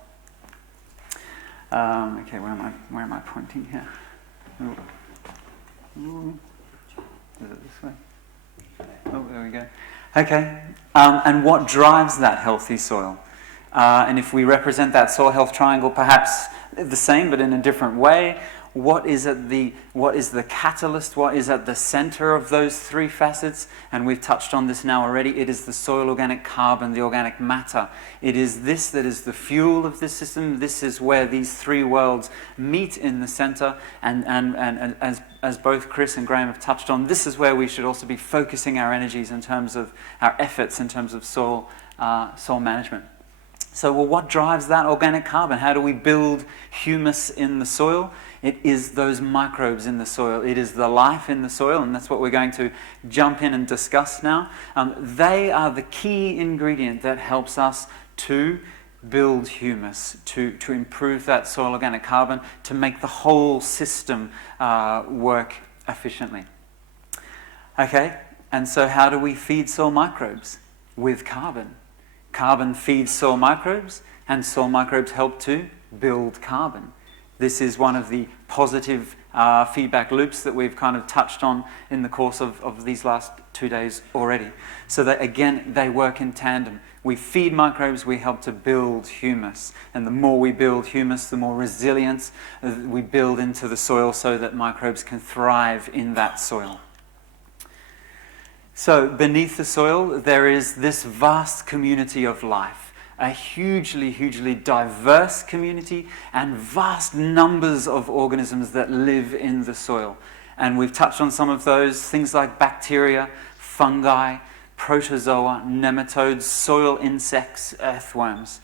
Okay, where am I pointing here? Ooh. Is it this way? Oh, there we go. Okay, and what drives that healthy soil? And if we represent that soil health triangle perhaps the same but in a different way, what is the catalyst? What is at the center of those three facets? And we've touched on this now already. It is the soil organic carbon, the organic matter. It is this that is the fuel of this system. This is where these three worlds meet in the center. And as both Chris and Graham have touched on, this is where we should also be focusing our energies in terms of our efforts in terms of soil management. So, well, what drives that organic carbon? How do we build humus in the soil? It is those microbes in the soil. It is the life in the soil, and that's what we're going to jump in and discuss now. They are the key ingredient that helps us to build humus, to improve that soil organic carbon, to make the whole system work efficiently. Okay, and so how do we feed soil microbes? With carbon. Carbon feeds soil microbes, and soil microbes help to build carbon. This is one of the positive feedback loops that we've kind of touched on in the course of these last 2 days already. So that, again, they work in tandem. We feed microbes, we help to build humus. And the more we build humus, the more resilience we build into the soil so that microbes can thrive in that soil. So beneath the soil, there is this vast community of life. A hugely, hugely diverse community and vast numbers of organisms that live in the soil. And we've touched on some of those, things like bacteria, fungi, protozoa, nematodes, soil insects, earthworms.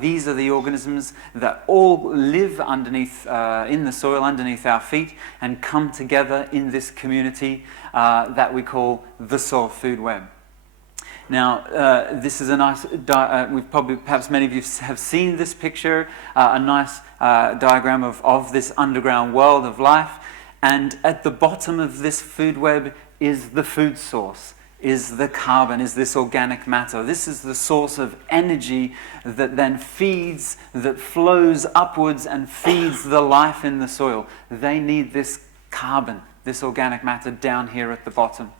These are the organisms that all live underneath, in the soil underneath our feet and come together in this community that we call the soil food web. Now, this is a nice, perhaps many of you have seen this picture, a nice diagram of this underground world of life. And at the bottom of this food web is the food source, is the carbon, is this organic matter. This is the source of energy that then feeds, that flows upwards and feeds the life in the soil. They need this carbon, this organic matter down here at the bottom.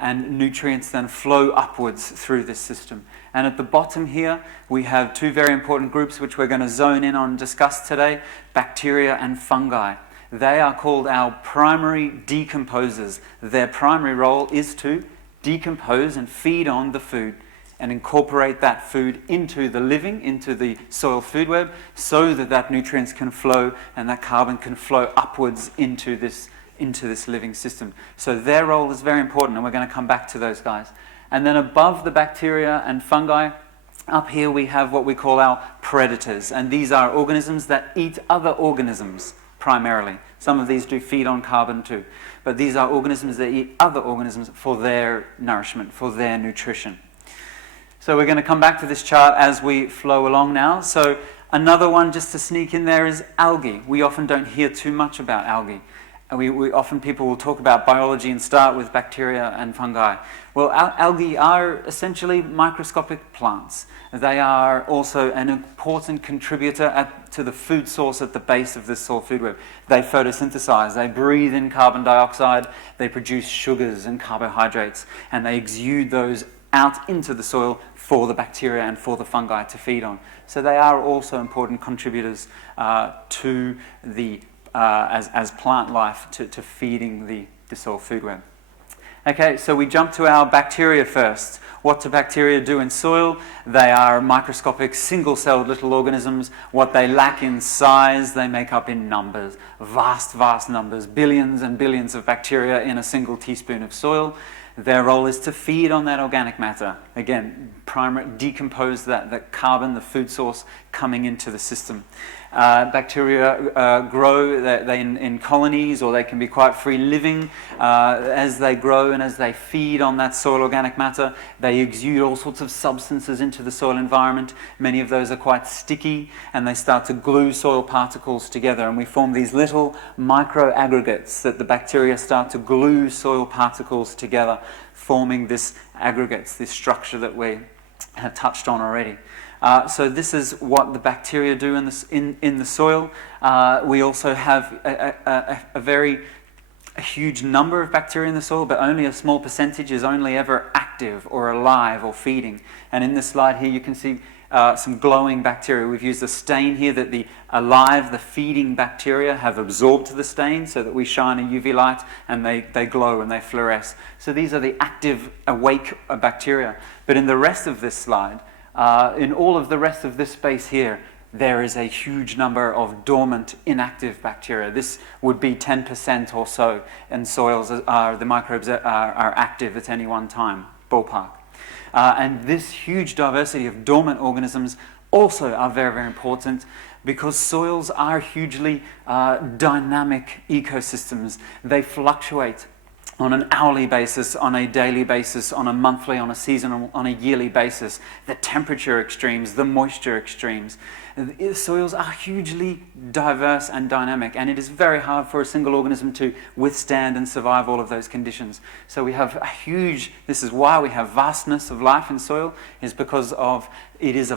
And nutrients then flow upwards through this system. And at the bottom here, we have two very important groups which we're going to zone in on and discuss today, bacteria and fungi. They are called our primary decomposers. Their primary role is to decompose and feed on the food and incorporate that food into the living, into the soil food web, so that nutrients can flow and that carbon can flow upwards into this living system. So their role is very important, and we're going to come back to those guys. And then above the bacteria and fungi, up here we have what we call our predators, and these are organisms that eat other organisms primarily. Some of these do feed on carbon too, but these are organisms that eat other organisms for their nourishment, for their nutrition. So we're going to come back to this chart as we flow along now. So another one just to sneak in there is algae. We often don't hear too much about algae. We often, people will talk about biology and start with bacteria and fungi. Well, algae are essentially microscopic plants. They are also an important contributor to the food source at the base of this soil food web. They photosynthesize, they breathe in carbon dioxide, they produce sugars and carbohydrates, and they exude those out into the soil for the bacteria and for the fungi to feed on. So they are also important contributors to the as plant life to feeding the soil food web. Okay, so we jump to our bacteria first. What do bacteria do in soil? They are microscopic, single-celled little organisms. What they lack in size, they make up in numbers. Vast, vast numbers. Billions and billions of bacteria in a single teaspoon of soil. Their role is to feed on that organic matter. Again, decompose that carbon, the food source, coming into the system. Bacteria grow in colonies, or they can be quite free living. As they grow and as they feed on that soil organic matter, they exude all sorts of substances into the soil environment. Many of those are quite sticky, and they start to glue soil particles together, and we form these little micro aggregates that the bacteria start to glue soil particles together, forming this aggregates, this structure that we have touched on already. So this is what the bacteria do in the soil. We also have a huge number of bacteria in the soil, but only a small percentage is only ever active or alive or feeding. And in this slide here you can see some glowing bacteria. We've used a stain here that the feeding bacteria have absorbed the stain so that we shine a UV light and they glow and they fluoresce. So these are the active, awake bacteria. But in the rest of this slide, in all of the rest of this space here, there is a huge number of dormant, inactive bacteria. This would be 10% or so in soils. The microbes are active at any one time, ballpark. And this huge diversity of dormant organisms also are very, very important because soils are hugely dynamic ecosystems. They fluctuate on an hourly basis, on a daily basis, on a monthly, on a seasonal, on a yearly basis. The temperature extremes, the moisture extremes. Soils are hugely diverse and dynamic, and it is very hard for a single organism to withstand and survive all of those conditions. So we have this is why we have vastness of life in soil, is because of it is a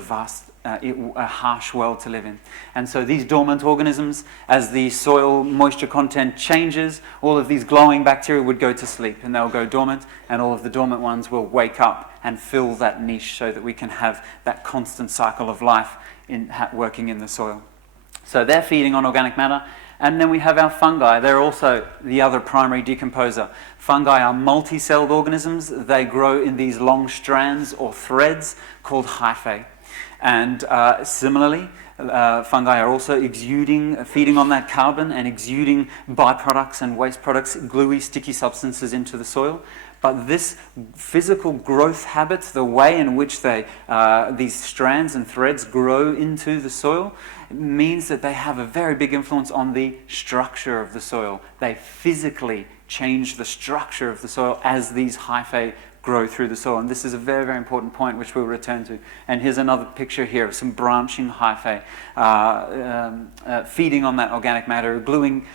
harsh world to live in. And so these dormant organisms, as the soil moisture content changes, all of these glowing bacteria would go to sleep and they'll go dormant, and all of the dormant ones will wake up and fill that niche so that we can have that constant cycle of life working in the soil. So they're feeding on organic matter. And then we have our fungi. They're also the other primary decomposer. Fungi are multi-celled organisms. They grow in these long strands or threads called hyphae. And similarly, fungi are also feeding on that carbon and exuding byproducts and waste products, gluey, sticky substances into the soil. But this physical growth habit, the way in which these strands and threads grow into the soil, means that they have a very big influence on the structure of the soil. They physically change the structure of the soil as these hyphae grow through the soil. And this is a very, very important point which we'll return to. And here's another picture here of some branching hyphae feeding on that organic matter, gluing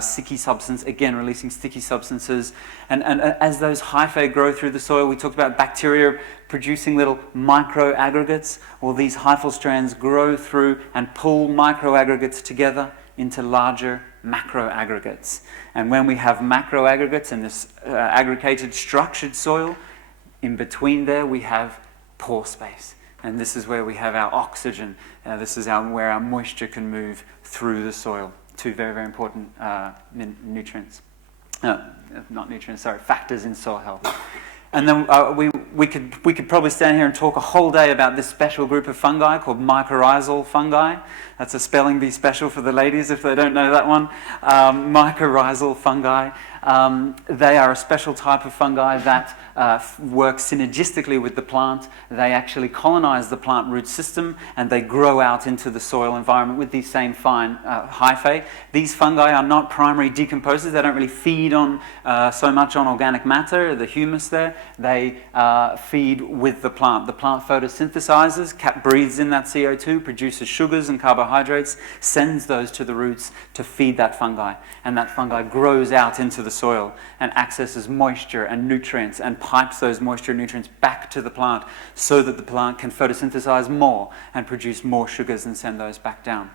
sticky substance, again releasing sticky substances. And as those hyphae grow through the soil, we talked about bacteria producing little micro aggregates. Well, these hyphal strands grow through and pull micro aggregates together into larger macro aggregates. And when we have macro aggregates in this aggregated structured soil, in between there we have pore space. And this is where we have our oxygen. This is where our moisture can move through the soil. Two very, very important factors in soil health. And then we could probably stand here and talk a whole day about this special group of fungi called mycorrhizal fungi. That's a spelling bee special for the ladies if they don't know that one. Mycorrhizal fungi. They are a special type of fungi that work synergistically with the plant. They actually colonize the plant root system and they grow out into the soil environment with these same fine hyphae. These fungi are not primary decomposers. They don't really feed on so much on organic matter, the humus there. They feed with the plant. The plant photosynthesizes, breathes in that CO2, produces sugars and carbohydrates, sends those to the roots to feed that fungi. And that fungi grows out into the soil and accesses moisture and nutrients and pipes those moisture and nutrients back to the plant so that the plant can photosynthesize more and produce more sugars and send those back down.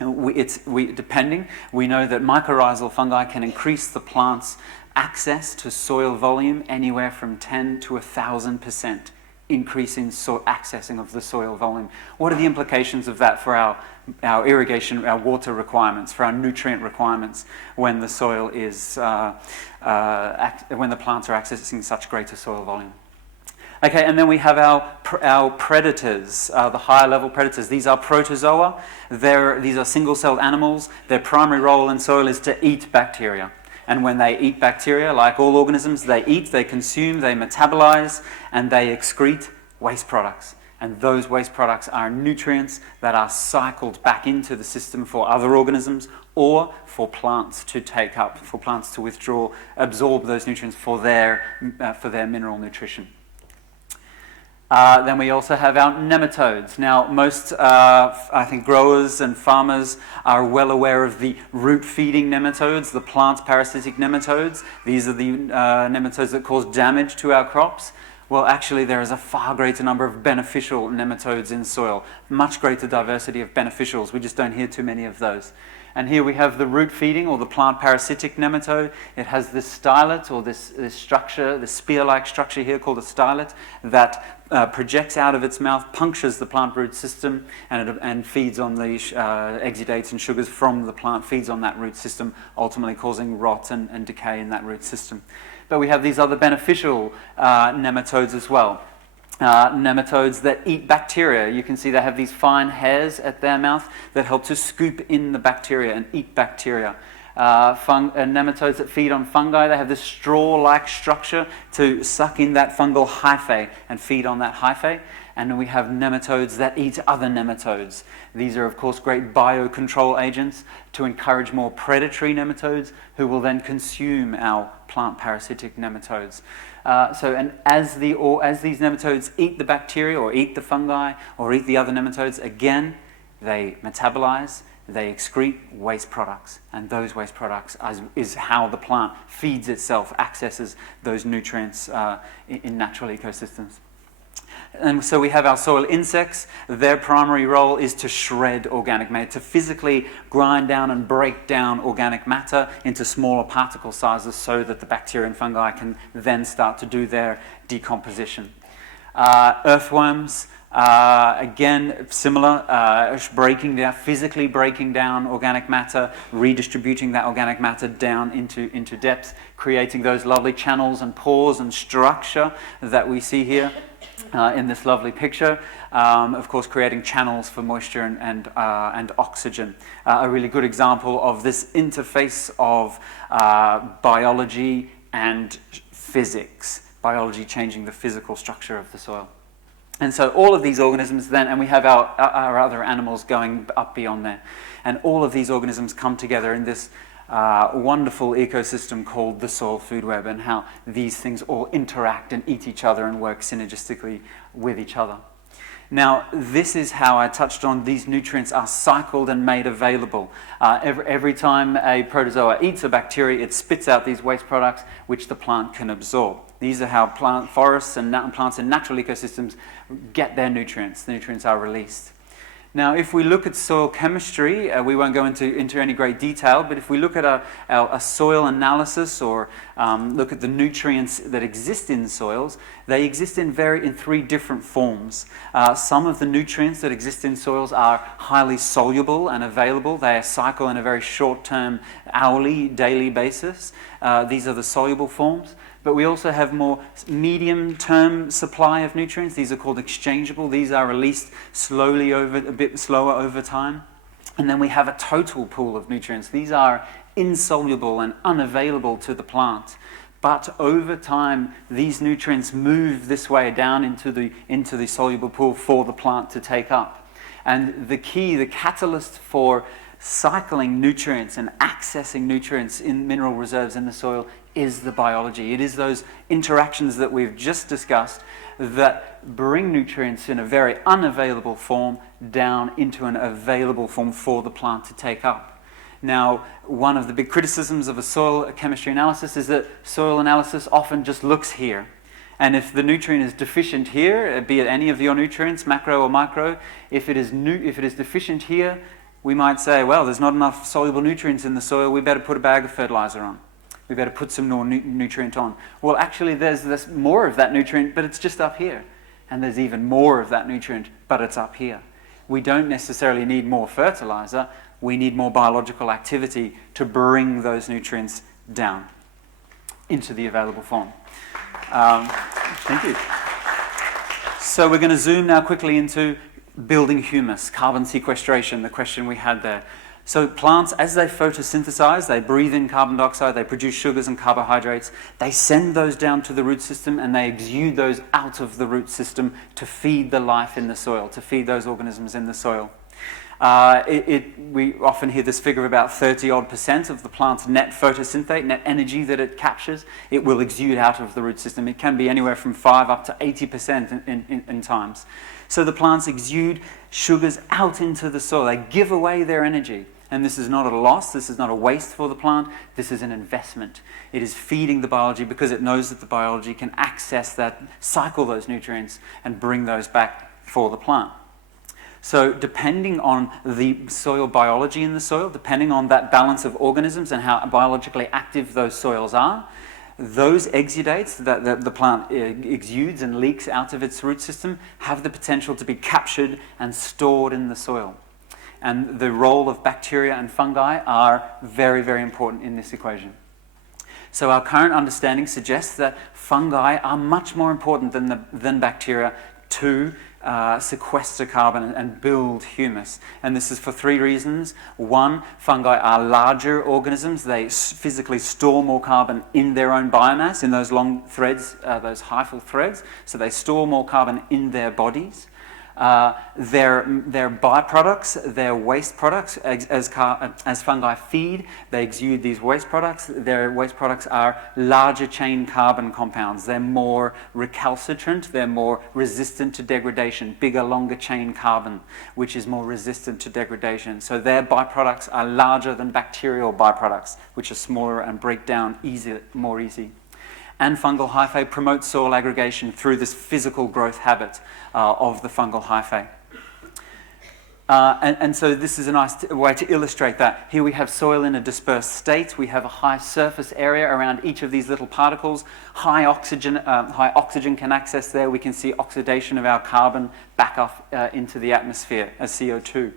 And we know that mycorrhizal fungi can increase the plant's access to soil volume anywhere from 10 to 1,000% increase in accessing of the soil volume. What are the implications of that for our irrigation, our water requirements, for our nutrient requirements when the soil is, when the plants are accessing such greater soil volume? Okay, and then we have our predators, the higher level predators. These are protozoa. These are single-celled animals. Their primary role in soil is to eat bacteria. And when they eat bacteria, like all organisms, they eat, they consume, they metabolize, and they excrete waste products. And those waste products are nutrients that are cycled back into the system for other organisms or for plants to take up, for plants to withdraw, absorb those nutrients for their mineral nutrition. Then we also have our nematodes. Now, most, I think, growers and farmers are well aware of the root-feeding nematodes, the plant parasitic nematodes. These are the nematodes that cause damage to our crops. Well, actually, there is a far greater number of beneficial nematodes in soil, much greater diversity of beneficials. We just don't hear too many of those. And here we have the root feeding or the plant parasitic nematode. It has this stylet or this structure, this spear-like structure here called a stylet that projects out of its mouth, punctures the plant root system, and feeds on the exudates and sugars from the plant, feeds on that root system, ultimately causing rot and decay in that root system. But we have these other beneficial nematodes as well. Nematodes that eat bacteria. You can see they have these fine hairs at their mouth that help to scoop in the bacteria and eat bacteria. Nematodes that feed on fungi, they have this straw-like structure to suck in that fungal hyphae and feed on that hyphae. And then we have nematodes that eat other nematodes. These are, of course, great biocontrol agents to encourage more predatory nematodes who will then consume our plant parasitic nematodes. As these nematodes eat the bacteria or eat the fungi or eat the other nematodes, again, they metabolize, they excrete waste products. And those waste products is how the plant feeds itself, accesses those nutrients in natural ecosystems. And so we have our soil insects. Their primary role is to shred organic matter, to physically grind down and break down organic matter into smaller particle sizes so that the bacteria and fungi can then start to do their decomposition. Earthworms, again, similar, physically breaking down organic matter, redistributing that organic matter down into depth, creating those lovely channels and pores and structure that we see here. In this lovely picture, of course, creating channels for moisture and oxygen. A really good example of this interface of biology and physics. Biology changing the physical structure of the soil. And so all of these organisms then, and we have our other animals going up beyond there, and all of these organisms come together in this wonderful ecosystem called the soil food web, and how these things all interact and eat each other and work synergistically with each other. Now, this is how I touched on these nutrients are cycled and made available. Every time a protozoa eats a bacteria, it spits out these waste products which the plant can absorb. These are how forests and plants in natural ecosystems get their nutrients. The nutrients are released. Now, if we look at soil chemistry, we won't go into any great detail, but if we look at a soil analysis or look at the nutrients that exist in soils, they exist in three different forms. Some of the nutrients that exist in soils are highly soluble and available. They cycle in a very short-term, hourly, daily basis. These are the soluble forms. But we also have more medium-term supply of nutrients. These are called exchangeable. These are released slowly a bit slower over time. And then we have a total pool of nutrients. These are insoluble and unavailable to the plant. But over time, these nutrients move this way down into the soluble pool for the plant to take up. And the catalyst for cycling nutrients and accessing nutrients in mineral reserves in the soil is the biology. It is those interactions that we've just discussed that bring nutrients in a very unavailable form down into an available form for the plant to take up. Now, one of the big criticisms of a soil chemistry analysis is that soil analysis often just looks here. And if the nutrient is deficient here, be it any of your nutrients, macro or micro, if it is deficient here, we might say, well, there's not enough soluble nutrients in the soil, we better put a bag of fertilizer on. We better put some more nutrient on. Well, actually, there's more of that nutrient, but it's just up here. And there's even more of that nutrient, but it's up here. We don't necessarily need more fertilizer. We need more biological activity to bring those nutrients down into the available form. Thank you. So we're going to zoom now quickly into building humus, carbon sequestration, the question we had there. So plants, as they photosynthesize, they breathe in carbon dioxide, they produce sugars and carbohydrates, they send those down to the root system and they exude those out of the root system to feed the life in the soil, to feed those organisms in the soil. We often hear this figure of about 30-odd% of the plant's net photosynthate, net energy that it captures, it will exude out of the root system. It can be anywhere from 5 up to 80% in times. So the plants exude sugars out into the soil. They give away their energy. And this is not a loss, this is not a waste for the plant, this is an investment. It is feeding the biology because it knows that the biology can access that, cycle those nutrients and bring those back for the plant. So depending on the soil biology in the soil, depending on that balance of organisms and how biologically active those soils are, those exudates that the plant exudes and leaks out of its root system have the potential to be captured and stored in the soil. And the role of bacteria and fungi are very, very important in this equation. So our current understanding suggests that fungi are much more important than bacteria to sequester carbon and build humus. And this is for three reasons. One, fungi are larger organisms. They physically store more carbon in their own biomass, in those long threads, those hyphal threads. So they store more carbon in their bodies. Their byproducts, their waste products, as fungi feed, they exude these waste products. Their waste products are larger chain carbon compounds. They're more recalcitrant, they're more resistant to degradation, bigger, longer chain carbon, which is more resistant to degradation. So their byproducts are larger than bacterial byproducts, which are smaller and break down more easy. And fungal hyphae promote soil aggregation through this physical growth habit of the fungal hyphae. And so this is a nice way to illustrate that. Here we have soil in a dispersed state. We have a high surface area around each of these little particles. High oxygen can access there. We can see oxidation of our carbon back off into the atmosphere as CO2.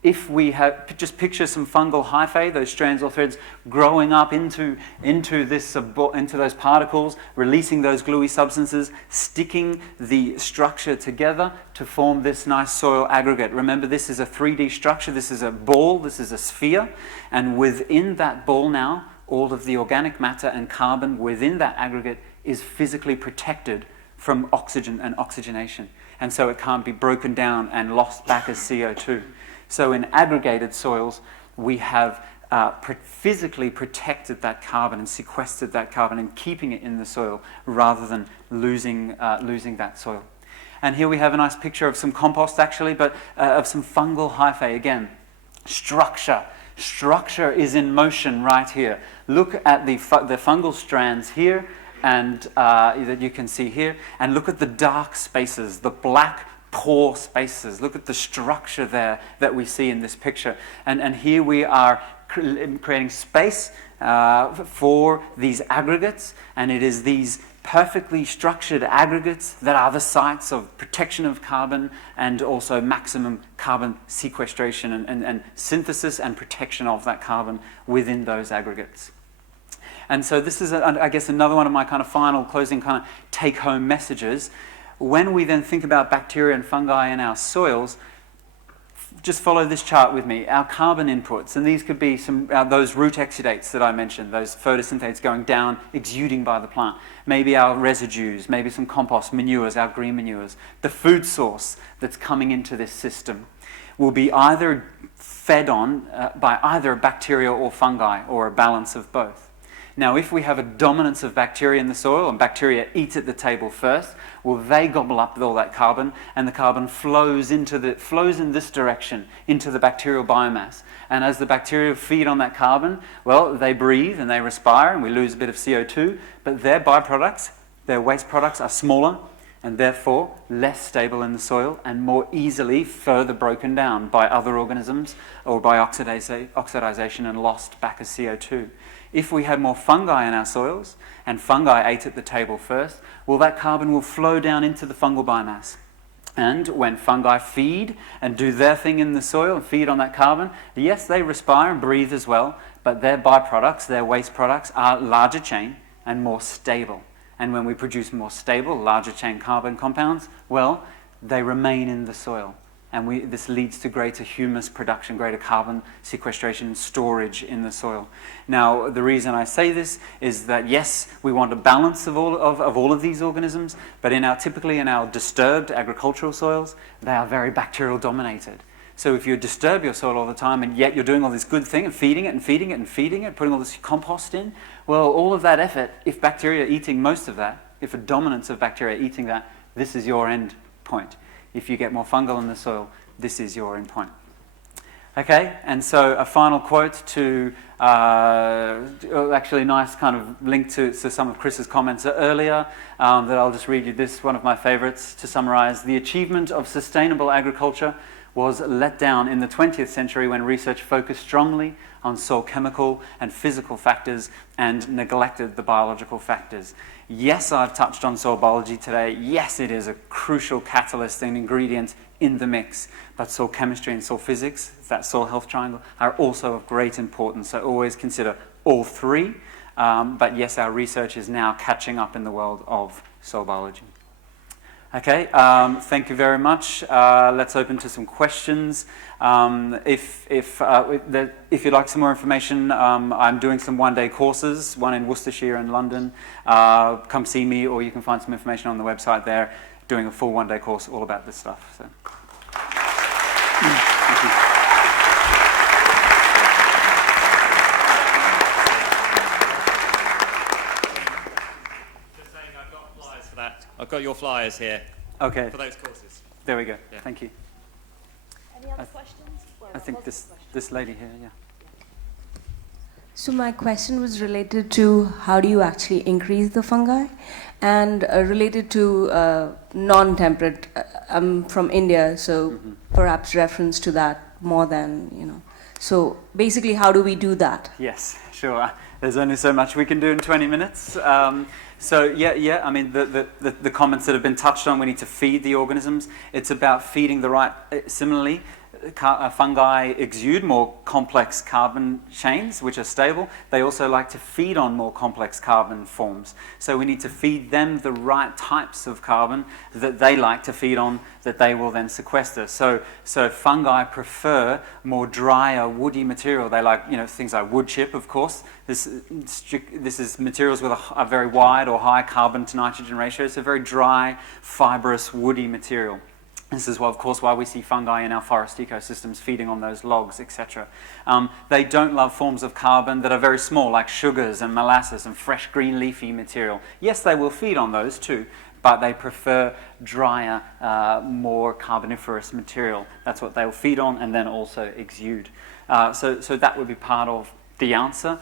If we have, just picture some fungal hyphae, those strands or threads growing up into those particles, releasing those gluey substances, sticking the structure together to form this nice soil aggregate. Remember, this is a 3D structure. This is a ball. This is a sphere. And within that ball now, all of the organic matter and carbon within that aggregate is physically protected from oxygen and oxygenation. And so it can't be broken down and lost back as CO2. So in aggregated soils, we have physically protected that carbon and sequestered that carbon and keeping it in the soil rather than losing that soil. And here we have a nice picture of some compost actually, but of some fungal hyphae again. Structure. Structure is in motion right here. Look at the fungal strands here and that you can see here, and look at the dark spaces, the black pore spaces. Look at the structure there that we see in this picture. And here we are creating space for these aggregates, and it is these perfectly structured aggregates that are the sites of protection of carbon and also maximum carbon sequestration and synthesis and protection of that carbon within those aggregates. And so this is, I guess, another one of my kind of final closing kind of take-home messages. When we then think about bacteria and fungi in our soils, just follow this chart with me. Our carbon inputs, and these could be some those root exudates that I mentioned, those photosynthetes going down, exuding by the plant. Maybe our residues, maybe some compost, manures, our green manures. The food source that's coming into this system will be either fed on by either bacteria or fungi, or a balance of both. Now, if we have a dominance of bacteria in the soil and bacteria eat at the table first, well, they gobble up all that carbon, and the carbon flows in this direction into the bacterial biomass. And as the bacteria feed on that carbon, well, they breathe and they respire, and we lose a bit of CO2. But their byproducts, their waste products, are smaller and therefore less stable in the soil and more easily further broken down by other organisms or by oxidization and lost back as CO2. If we had more fungi in our soils, and fungi ate at the table first, well, that carbon will flow down into the fungal biomass. And when fungi feed and do their thing in the soil and feed on that carbon, yes, they respire and breathe as well, but their byproducts, their waste products, are larger chain and more stable. And when we produce more stable, larger chain carbon compounds, well, they remain in the soil. And this leads to greater humus production, greater carbon sequestration and storage in the soil. Now, the reason I say this is that, yes, we want a balance of all of these organisms, but typically in our disturbed agricultural soils, they are very bacterial dominated. So if you disturb your soil all the time and yet you're doing all this good thing and feeding it and feeding it and feeding it, putting all this compost in, well, all of that effort, if bacteria are eating most of that, if a dominance of bacteria are eating that, this is your end point. If you get more fungal in the soil, this is your end point. Okay, and so a final quote to actually a nice kind of link to some of Chris's comments earlier that I'll just read you. This one of my favorites to summarize. The achievement of sustainable agriculture was let down in the 20th century when research focused strongly on soil chemical and physical factors and neglected the biological factors. Yes, I've touched on soil biology today. Yes, it is a crucial catalyst and ingredient in the mix. But soil chemistry and soil physics, that soil health triangle, are also of great importance. So always consider all three. But yes, our research is now catching up in the world of soil biology. Okay, thank you very much. Let's open to some questions. If you'd like some more information, I'm doing some one-day courses, one in Worcestershire and London. Come see me, or you can find some information on the website there, doing a full one-day course all about this stuff. So. Thank you. I've got your flyers here. Okay. For those courses. There we go. Yeah. Thank you. Any other questions? I think this lady here, yeah. So my question was related to how do you actually increase the fungi, and related to non-temperate. I'm from India, so perhaps reference to that more than, you know. So basically, how do we do that? Yes, sure. There's only so much we can do in 20 minutes. So yeah, I mean, the comments that have been touched on, we need to feed the organisms. It's about feeding the right, similarly, fungi exude more complex carbon chains, which are stable. They also like to feed on more complex carbon forms. So we need to feed them the right types of carbon that they like to feed on, that they will then sequester. So fungi prefer more drier, woody material. They like, things like wood chip, of course. This is materials with a very wide or high carbon to nitrogen ratio. It's a very dry, fibrous, woody material. This is, of course, why we see fungi in our forest ecosystems feeding on those logs, etc. They don't love forms of carbon that are very small, like sugars and molasses and fresh green leafy material. Yes, they will feed on those too, but they prefer drier, more carboniferous material. That's what they will feed on and then also exude. So that would be part of the answer.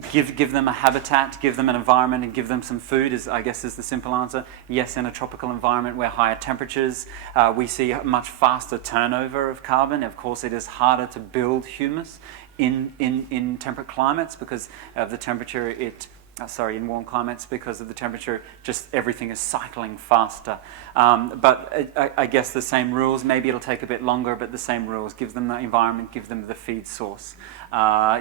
Give them a habitat, give them an environment, and give them some food is the simple answer. Yes, in a tropical environment where higher temperatures, we see a much faster turnover of carbon. Of course, it is harder to build humus in temperate climates because of the temperature. In warm climates, because of the temperature, just everything is cycling faster. But I guess the same rules, maybe it'll take a bit longer, but the same rules. Give them the environment, give them the feed source.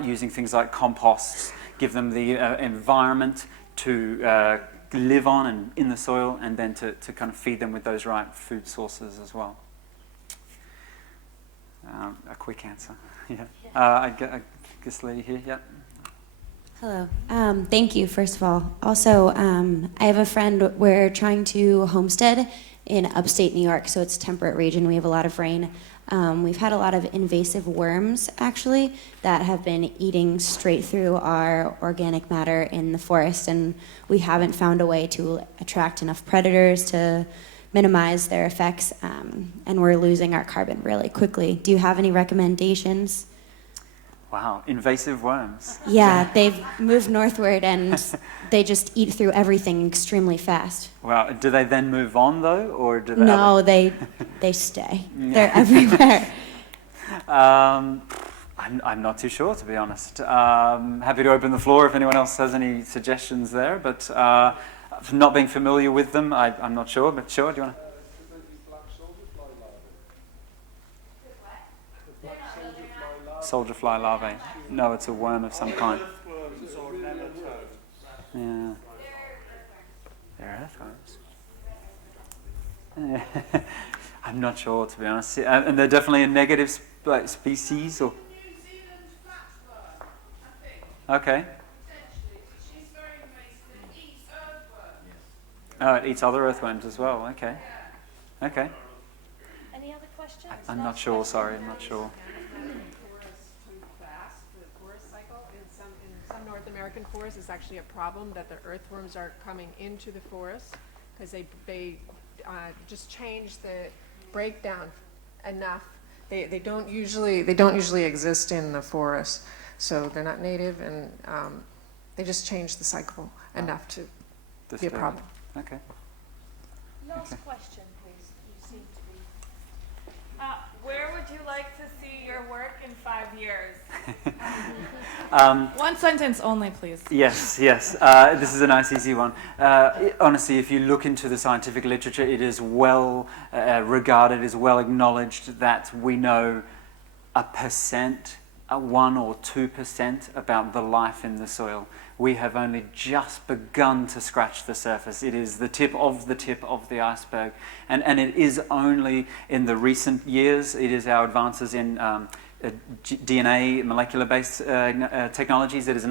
Using things like composts, give them the environment to live on and in the soil, and then to kind of feed them with those right food sources as well. A quick answer. Yeah. I guess lady here, yeah. Hello. Thank you, first of all. Also, I have a friend, we're trying to homestead in upstate New York, so it's a temperate region. We have a lot of rain. We've had a lot of invasive worms, actually, that have been eating straight through our organic matter in the forest, and we haven't found a way to attract enough predators to minimize their effects, and we're losing our carbon really quickly. Do you have any recommendations? Wow, invasive worms. Yeah, they've moved northward and they just eat through everything extremely fast. Wow, do they then move on though, or do they? No, they stay. Yeah. They're everywhere. I'm not too sure, to be honest. Happy to open the floor if anyone else has any suggestions there, but not being familiar with them, I'm not sure. But sure, do you want to? Soldier fly larvae. No, it's a worm of some kind. Yeah. They're earthworms. I'm not sure, to be honest. And they're definitely a negative species, or. Okay. Oh, it eats other earthworms as well. Okay. Okay. Any other questions? I'm not sure. Sorry, I'm not sure. North American forests is actually a problem that the earthworms are coming into the forest because they just change the breakdown enough They don't usually exist in the forest, so they're not native, and they just change the cycle enough to be a problem. Okay. Last question, please. You seem to be. Where would you like to see your work in 5 years? One sentence only, please. Yes. This is a nice, easy one. Honestly, if you look into the scientific literature, it is well regarded, is well acknowledged that we know 1 or 2% about the life in the soil. We have only just begun to scratch the surface. It is the tip of the iceberg. And it is only in the recent years, it is our advances in DNA, molecular-based technologies that is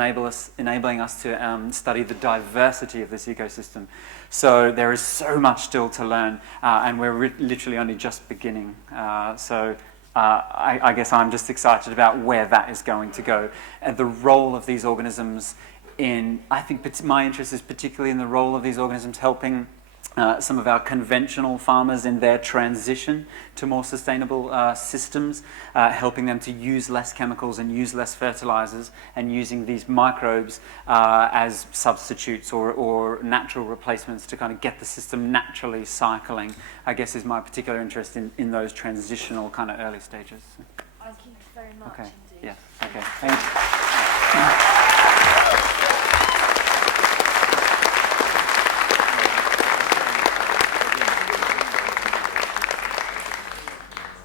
enabling us to study the diversity of this ecosystem. So there is so much still to learn, and we're literally only just beginning. I guess I'm just excited about where that is going to go, and the role of these organisms I think my interest is particularly in the role of these organisms helping some of our conventional farmers in their transition to more sustainable systems, helping them to use less chemicals and use less fertilizers, and using these microbes as substitutes or natural replacements to kind of get the system naturally cycling, I guess is my particular interest in those transitional kind of early stages. Thank you very much Okay. indeed. Yeah. Okay. Thank you.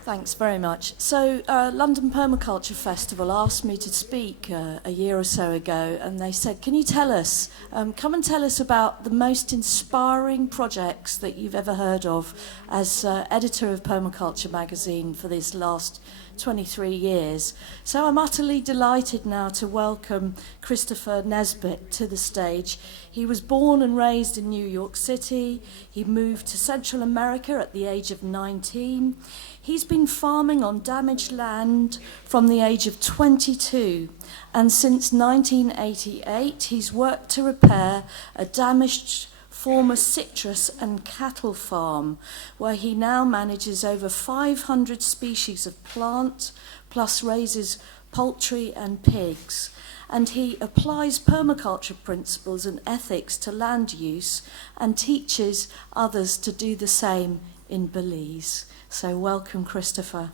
Thanks very much. So London Permaculture Festival asked me to speak a year or so ago, and they said, can you tell us, come and tell us about the most inspiring projects that you've ever heard of as editor of Permaculture magazine for this last 23 years. So I'm utterly delighted now to welcome Christopher Nesbitt to the stage. He was born and raised in New York City. He moved to Central America at the age of 19. He's been farming on damaged land from the age of 22, and since 1988 he's worked to repair a damaged former citrus and cattle farm, where he now manages over 500 species of plant, plus raises poultry and pigs. And he applies permaculture principles and ethics to land use and teaches others to do the same in Belize. So welcome, Christopher.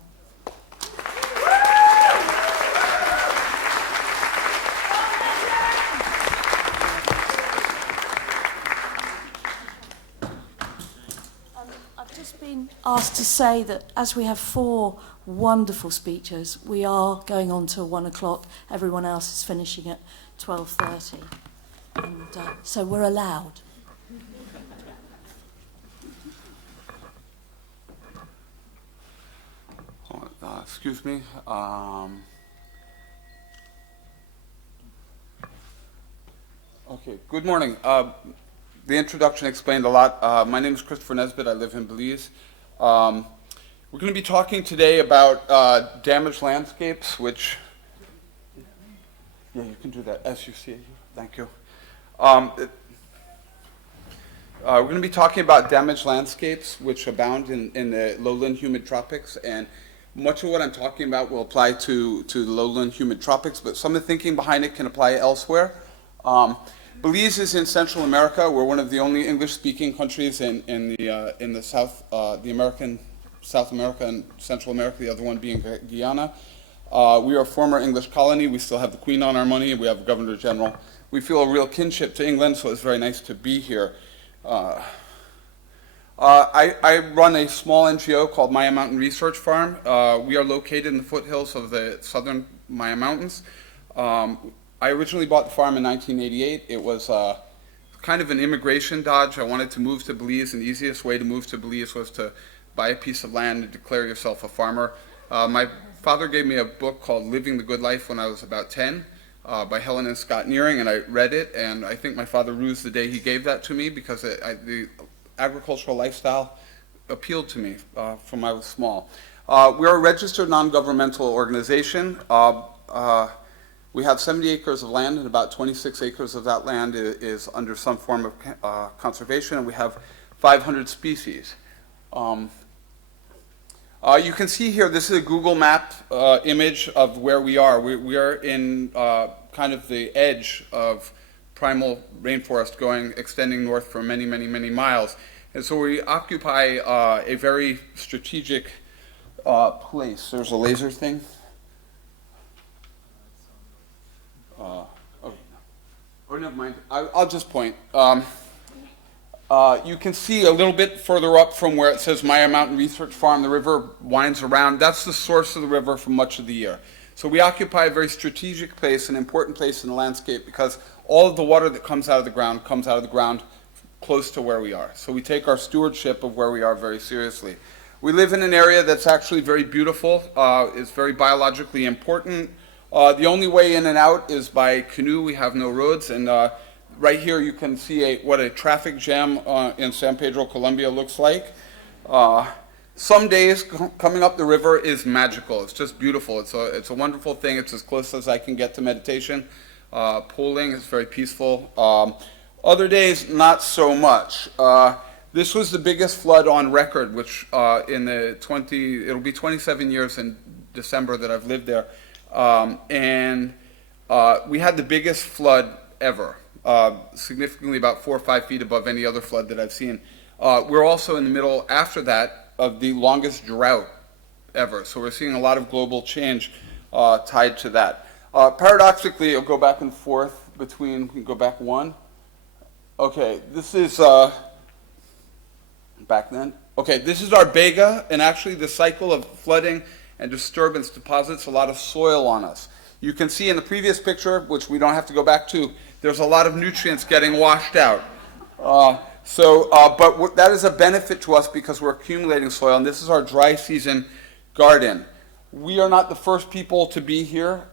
I've just been asked to say that as we have 4 wonderful speakers, we are going on till 1 o'clock. Everyone else is finishing at 12:30. And so we're allowed. Excuse me. Okay, good morning. The introduction explained a lot. My name is Christopher Nesbitt. I live in Belize. We're going to be talking today about damaged landscapes, which... Yeah, you can do that as you see it. Thank you. We're going to be talking about damaged landscapes, which abound in the lowland humid tropics, and much of what I'm talking about will apply to the lowland humid tropics, but some of the thinking behind it can apply elsewhere. Belize is in Central America. We're one of the only English-speaking countries in the South, South America and Central America. The other one being Guyana. We are a former English colony. We still have the Queen on our money. We have a Governor General. We feel a real kinship to England, so it's very nice to be here. I run a small NGO called Maya Mountain Research Farm. We are located in the foothills of the southern Maya Mountains. I originally bought the farm in 1988. It was kind of an immigration dodge. I wanted to move to Belize, and the easiest way to move to Belize was to buy a piece of land and declare yourself a farmer. My father gave me a book called Living the Good Life when I was about 10 by Helen and Scott Nearing, and I read it, and I think my father rused the day he gave that to me because the agricultural lifestyle appealed to me from when I was small. We're a registered non-governmental organization. We have 70 acres of land, and about 26 acres of that land is under some form of conservation, and we have 500 species. You can see here, this is a Google map image of where we are. We are in kind of the edge of primal rainforest extending north for many, many, many miles. And so we occupy a very strategic place. There's a laser thing. Oh, never mind. I'll just point. You can see a little bit further up from where it says Maya Mountain Research Farm, the river winds around. That's the source of the river for much of the year. So we occupy a very strategic place, an important place in the landscape, because all of the water that comes out of the ground comes out of the ground close to where we are. So we take our stewardship of where we are very seriously. We live in an area that's actually very beautiful. It's very biologically important. The only way in and out is by canoe. We have no roads. And right here you can see what a traffic jam in San Pedro, Colombia looks like. Some days coming up the river is magical. It's just beautiful. It's a wonderful thing. It's as close as I can get to meditation. Poling is very peaceful. Other days, not so much. This was the biggest flood on record, which it'll be 27 years in December that I've lived there. And we had the biggest flood ever, significantly about 4 or 5 feet above any other flood that I've seen. We're also in the middle, after that, of the longest drought ever. So we're seeing a lot of global change tied to that. Paradoxically, it'll go back and forth between, we can go back one. Okay, this is, back then. Okay, this is our Bega, and actually the cycle of flooding and disturbance deposits a lot of soil on us. You can see in the previous picture, which we don't have to go back to, there's a lot of nutrients getting washed out. But that is a benefit to us because we're accumulating soil, and this is our dry season garden. We are not the first people to be here.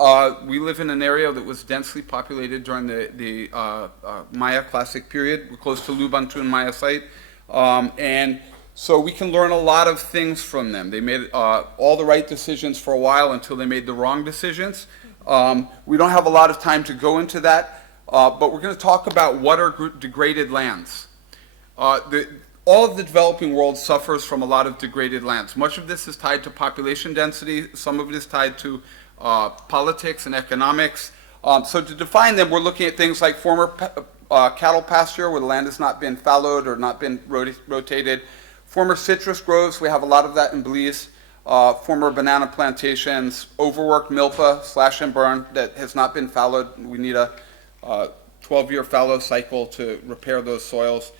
We live in an area that was densely populated during the Maya Classic period. We're close to Lubantun Maya site. And so we can learn a lot of things from them. They made all the right decisions for a while until they made the wrong decisions. We don't have a lot of time to go into that, but we're going to talk about what are degraded lands. All of the developing world suffers from a lot of degraded lands. Much of this is tied to population density. Some of it is tied to politics and economics. So to define them, we're looking at things like former cattle pasture, where the land has not been fallowed or not been rotated. Former citrus groves, we have a lot of that in Belize. Former banana plantations, overworked milpa, slash and burn, that has not been fallowed. We need a 12-year fallow cycle to repair those soils.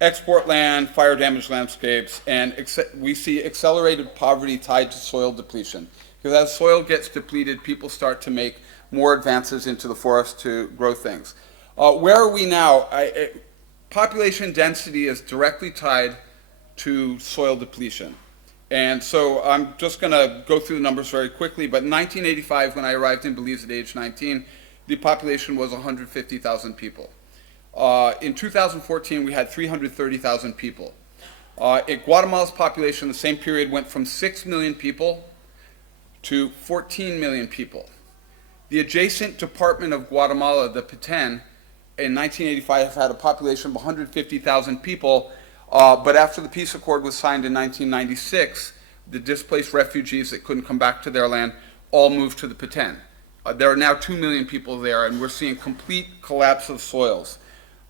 Export land, fire damaged landscapes, and we see accelerated poverty tied to soil depletion. Because as soil gets depleted, people start to make more advances into the forest to grow things. Where are we now? Population density is directly tied to soil depletion. And so I'm just going to go through the numbers very quickly, but in 1985, when I arrived in Belize at age 19, the population was 150,000 people. In 2014, we had 330,000 people. Guatemala's population in the same period went from 6 million people to 14 million people. The adjacent department of Guatemala, the Petén, in 1985 had a population of 150,000 people, but after the peace accord was signed in 1996, the displaced refugees that couldn't come back to their land all moved to the Petén. There are now 2 million people there, and we're seeing complete collapse of soils.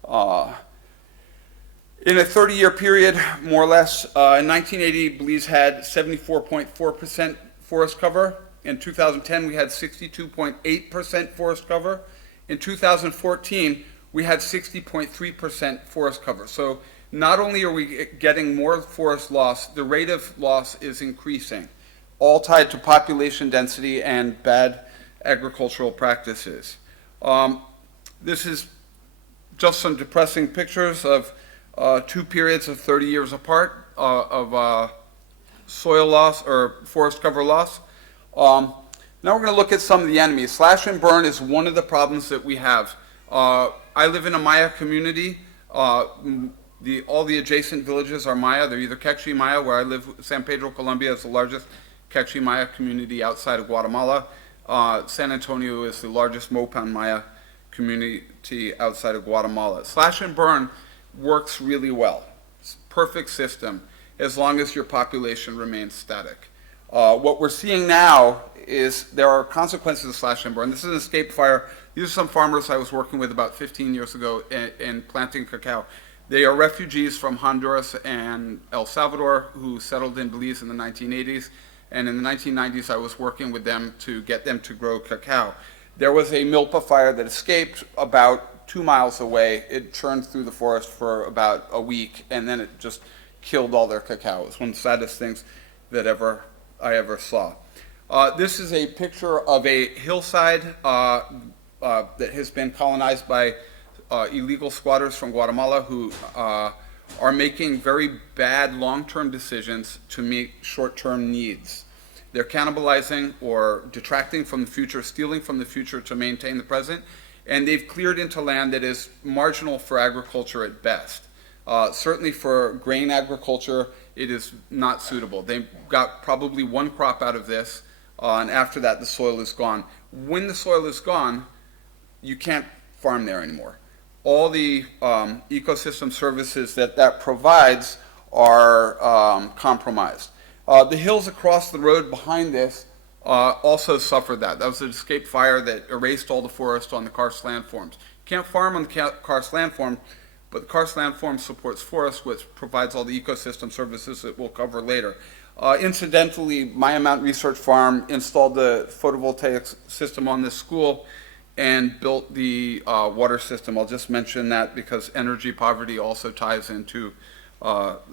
In a 30-year period, more or less, in 1980, Belize had 74.4% forest cover. In 2010, we had 62.8% forest cover. In 2014, we had 60.3% forest cover. So not only are we getting more forest loss, the rate of loss is increasing, all tied to population density and bad agricultural practices. This is just some depressing pictures of 2 periods of 30 years apart of soil loss or forest cover loss. Now we're going to look at some of the enemies. Slash and burn is one of the problems that we have. I live in a Maya community. All the adjacent villages are Maya. They're either Quechua Maya, where I live. San Pedro, Colombia is the largest Quechua Maya community outside of Guatemala. San Antonio is the largest Mopan Maya community outside of Guatemala. Slash and burn works really well. It's a perfect system. as long as your population remains static. What we're seeing now is there are consequences of slash and burn. This is an escape fire. These are some farmers I was working with about 15 years ago in planting cacao. They are refugees from Honduras and El Salvador who settled in Belize in the 1980s. And in the 1990s, I was working with them to get them to grow cacao. There was a milpa fire that escaped about 2 miles away. It churned through the forest for about a week, and then it just killed all their cacao. It was one of the saddest things that I ever saw. This is a picture of a hillside that has been colonized by illegal squatters from Guatemala who are making very bad long-term decisions to meet short-term needs. They're cannibalizing or detracting from the future, stealing from the future to maintain the present, and they've cleared into land that is marginal for agriculture at best. Certainly for grain agriculture, it is not suitable. They've got probably one crop out of this, and after that the soil is gone. When the soil is gone, you can't farm there anymore. All the ecosystem services that provides are compromised. The hills across the road behind this also suffered that. That was an escape fire that erased all the forest on the karst landforms. You can't farm on the karst landform, but the karst landform supports forest, which provides all the ecosystem services that we'll cover later. Incidentally, Maya Mountain Research Farm installed the photovoltaic system on this school and built the water system. I'll just mention that because energy poverty also ties into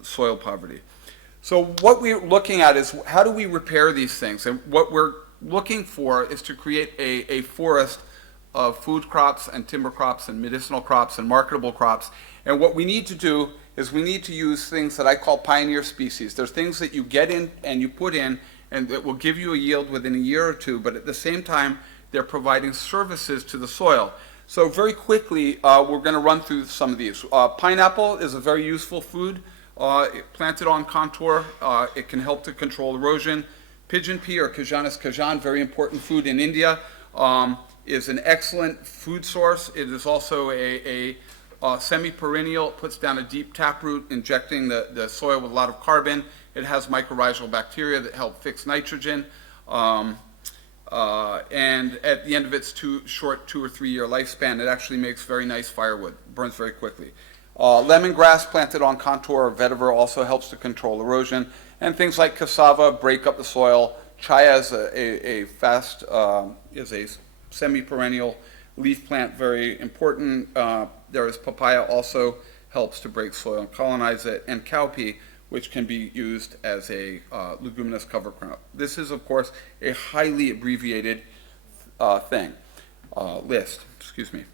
soil poverty. So what we're looking at is how do we repair these things? And what we're looking for is to create a forest of food crops and timber crops and medicinal crops and marketable crops. And what we need to do is we need to use things that I call pioneer species. There's things that you get in and you put in and that will give you a yield within a year or two, but at the same time, they're providing services to the soil. So very quickly, we're going to run through some of these. Pineapple is a very useful food. Planted on contour, it can help to control erosion. Pigeon pea or Kajanis kajan, very important food in India, is an excellent food source. It is also a semi-perennial. It puts down a deep taproot, injecting the soil with a lot of carbon. It has mycorrhizal bacteria that help fix nitrogen. And at the end of its short 2 or 3 year lifespan, it actually makes very nice firewood. Burns very quickly. Lemongrass planted on contour or vetiver also helps to control erosion. And things like cassava break up the soil. Chaya is a semi-perennial leaf plant, very important. There is papaya, also helps to break soil and colonize it. And cowpea, which can be used as a leguminous cover crop. This is, of course, a highly abbreviated list. Excuse me.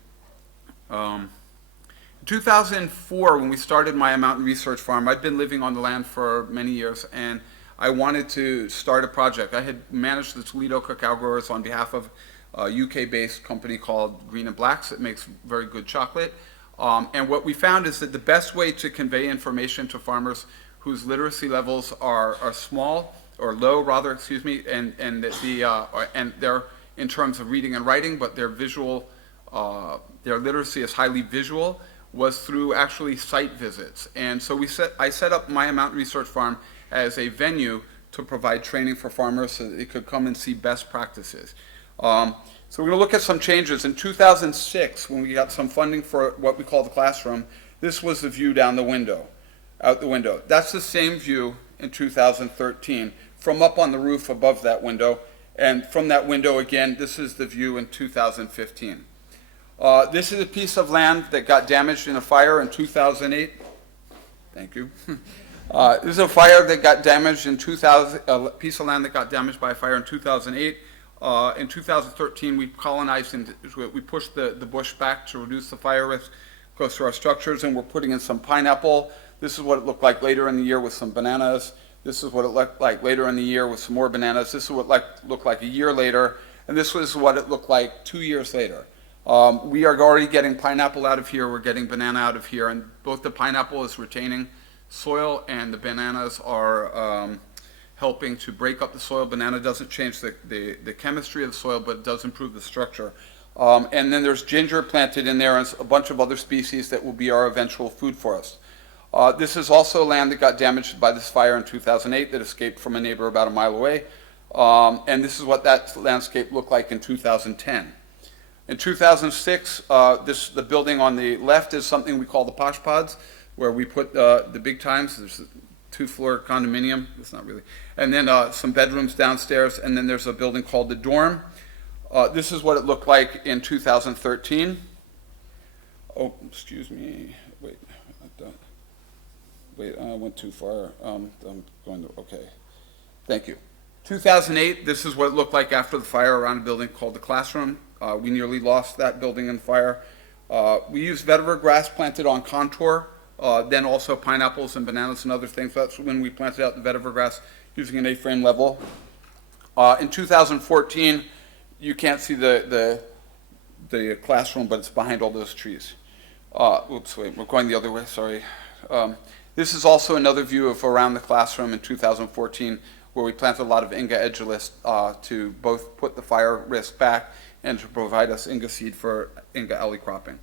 2004, when we started Maya Mountain Research Farm, I'd been living on the land for many years, and I wanted to start a project. I had managed the Toledo cacao growers on behalf of a UK-based company called Green and Blacks that makes very good chocolate. And what we found is that the best way to convey information to farmers whose literacy levels are small, or low rather, excuse me, and they're in terms of reading and writing, but their literacy is highly visual, was through actually site visits. And so I set up Maya Mountain Research Farm as a venue to provide training for farmers so that they could come and see best practices. So we're going to look at some changes. In 2006, when we got some funding for what we call the classroom, this was the view out the window. That's the same view in 2013 from up on the roof above that window. And from that window again, this is the view in 2015. This is a piece of land that got damaged in a fire in 2008. Thank you. This is a fire that got damaged in a piece of land that got damaged by a fire in 2008. In 2013, we colonized we pushed the bush back to reduce the fire risk close to our structures, and we're putting in some pineapple. This is what it looked like later in the year with some bananas. This is what it looked like later in the year with some more bananas. This is what it looked like a year later, and this was what it looked like 2 years later. We are already getting pineapple out of here, we're getting banana out of here, and both the pineapple is retaining soil and the bananas are helping to break up the soil. Banana doesn't change the chemistry of the soil, but it does improve the structure. And then there's ginger planted in there and a bunch of other species that will be our eventual food forest. This is also land that got damaged by this fire in 2008 that escaped from a neighbor about a mile away. And this is what that landscape looked like in 2010. In 2006, the building on the left is something we call the Posh Pods, where we put the big times. There's a 2-floor condominium. It's not really. And then some bedrooms downstairs. And then there's a building called the Dorm. This is what it looked like in 2013. Oh, excuse me. Wait, I went too far. I'm going to, okay. Thank you. 2008, this is what it looked like after the fire around a building called the Classroom. We nearly lost that building in fire. We used vetiver grass planted on contour, then also pineapples and bananas and other things. That's when we planted out the vetiver grass using an A-frame level. In 2014, you can't see the Classroom, but it's behind all those trees. Oops, wait, we're going the other way, sorry. This is also another view of around the Classroom in 2014, where we planted a lot of Inga edulis to both put the fire risk back and to provide us Inga seed for Inga alley cropping.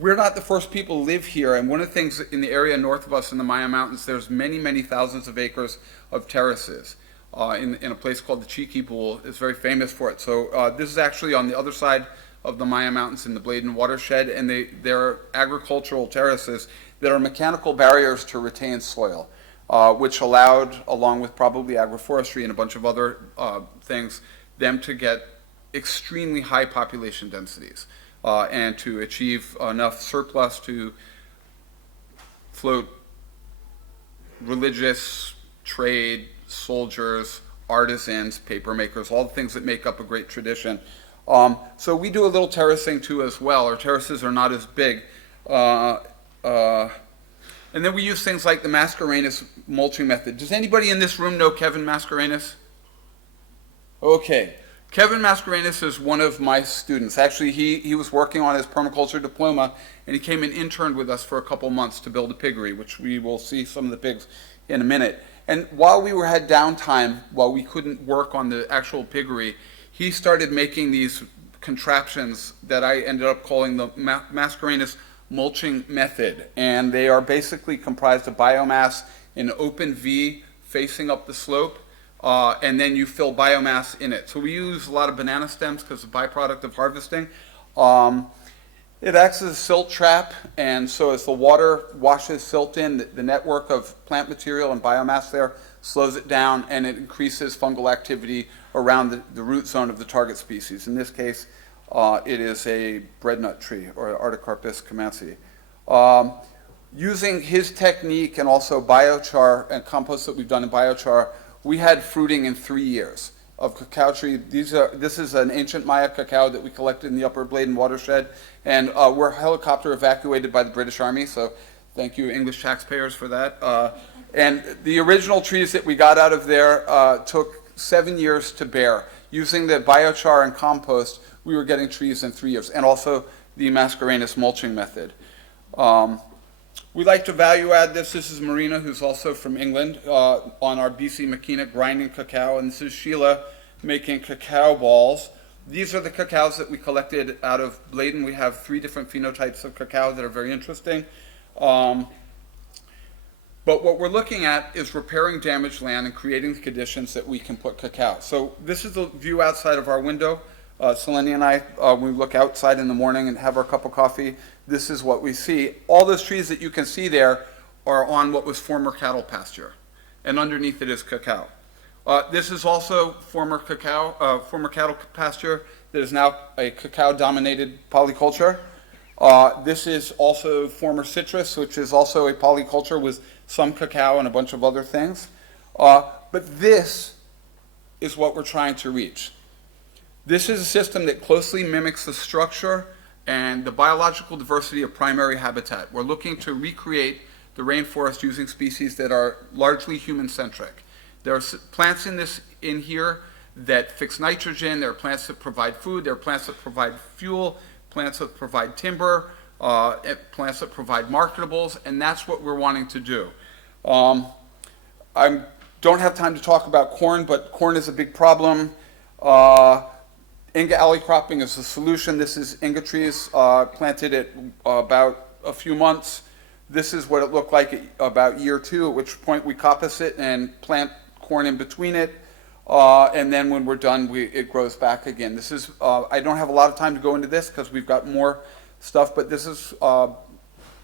We're not the first people to live here, and one of the things in the area north of us in the Maya Mountains, there's many, many thousands of acres of terraces in a place called the Cheeky Bowl. It's very famous for it. So this is actually on the other side of the Maya Mountains in the Bladen watershed, and they're agricultural terraces that are mechanical barriers to retain soil, which allowed, along with probably agroforestry and a bunch of other things, them to get extremely high population densities and to achieve enough surplus to float religious, trade, soldiers, artisans, paper makers, all the things that make up a great tradition. So we do a little terracing too as well. Our terraces are not as big. And then we use things like the Mascarenhas mulching method. Does anybody in this room know Kevin Mascarenhas? Okay. Kevin Mascarenhas is one of my students. Actually, he was working on his permaculture diploma, and he came and interned with us for a couple months to build a piggery, which we will see some of the pigs in a minute. And while we had downtime, while we couldn't work on the actual piggery, he started making these contraptions that I ended up calling the Mascarenhas mulching method. And they are basically comprised of biomass in an open V facing up the slope, and then you fill biomass in it. So we use a lot of banana stems because it's a byproduct of harvesting. It acts as a silt trap, and so as the water washes silt in, the network of plant material and biomass there slows it down, and it increases fungal activity around the root zone of the target species. In this case, it is a breadnut tree, or Artocarpus camansi. Using his technique and also biochar and compost that we've done in biochar, we had fruiting in 3 years of cacao tree. This is an ancient Maya cacao that we collected in the Upper Bladen watershed, and we're helicopter evacuated by the British Army, so thank you English taxpayers for that. And the original trees that we got out of there took 7 years to bear. Using the biochar and compost, we were getting trees in 3 years, and also the Mascarenhas mulching method. We like to value add this. This is Marina, who's also from England, on our BC Makina grinding cacao, and this is Sheila making cacao balls. These are the cacaos that we collected out of Bladen. We have 3 different phenotypes of cacao that are very interesting. But what we're looking at is repairing damaged land and creating the conditions that we can put cacao. So this is the view outside of our window. Selene and I, when we look outside in the morning and have our cup of coffee, this is what we see. All those trees that you can see there are on what was former cattle pasture, and underneath it is cacao. This is also former cattle pasture that is now a cacao-dominated polyculture. This is also former citrus, which is also a polyculture with some cacao and a bunch of other things. But this is what we're trying to reach. This is a system that closely mimics the structure and the biological diversity of primary habitat. We're looking to recreate the rainforest using species that are largely human-centric. There are plants in here that fix nitrogen. There are plants that provide food. There are plants that provide fuel, plants that provide timber, plants that provide marketables, and that's what we're wanting to do. I don't have time to talk about corn, but corn is a big problem. Inga alley cropping is the solution. This is Inga trees planted at about a few months. This is what it looked like at about year 2, at which point we coppice it and plant corn in between it. And then when we're done, it grows back again. This is, I don't have a lot of time to go into this because we've got more stuff, but this is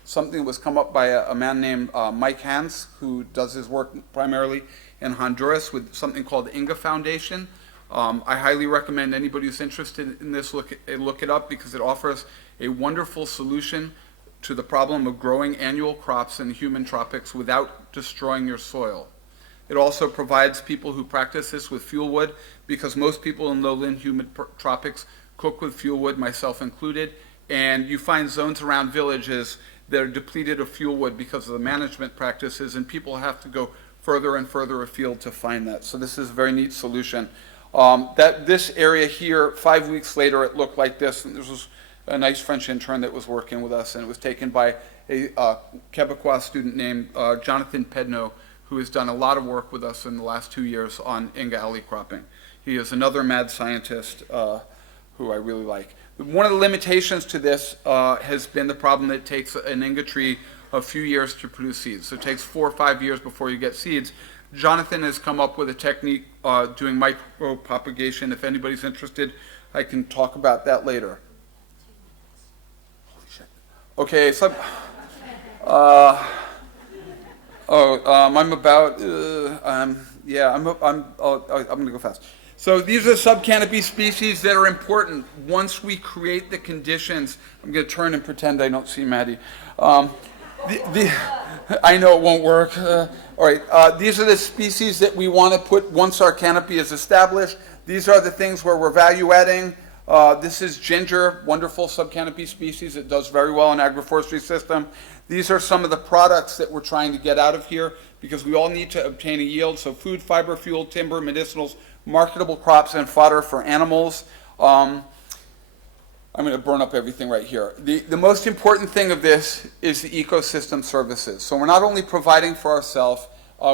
something that was come up by a man named Mike Hans, who does his work primarily in Honduras with something called the Inga Foundation. I highly recommend anybody who's interested in this look it up, because it offers a wonderful solution to the problem of growing annual crops in the human tropics without destroying your soil. It also provides people who practice this with fuel wood, because most people in lowland humid tropics cook with fuel wood, myself included, and you find zones around villages that are depleted of fuel wood because of the management practices, and people have to go further and further afield to find that. So this is a very neat solution. This area here, 5 weeks later, it looked like this, and this was a nice French intern that was working with us, and it was taken by a Quebecois student named Jonathan Pedneau, who has done a lot of work with us in the last 2 years on Inga alley cropping. He is another mad scientist who I really like. One of the limitations to this has been the problem that it takes an Inga tree a few years to produce seeds. So it takes 4 or 5 years before you get seeds. Jonathan has come up with a technique doing micropropagation. If anybody's interested, I can talk about that later. Okay, so I'm about yeah, I'm going to go fast. So these are sub-canopy species that are important once we create the conditions. I'm going to turn and pretend I don't see Maddie. I know it won't work. All right, these are the species that we want to put once our canopy is established. These are the things where we're value adding. This is ginger, wonderful sub-canopy species. It does very well in agroforestry system. These are some of the products that we're trying to get out of here, because we all need to obtain a yield. So food, fiber, fuel, timber, medicinals, marketable crops, and fodder for animals. I'm going to burn up everything right here. The most important thing of this is the ecosystem services. So we're not only providing for ourselves,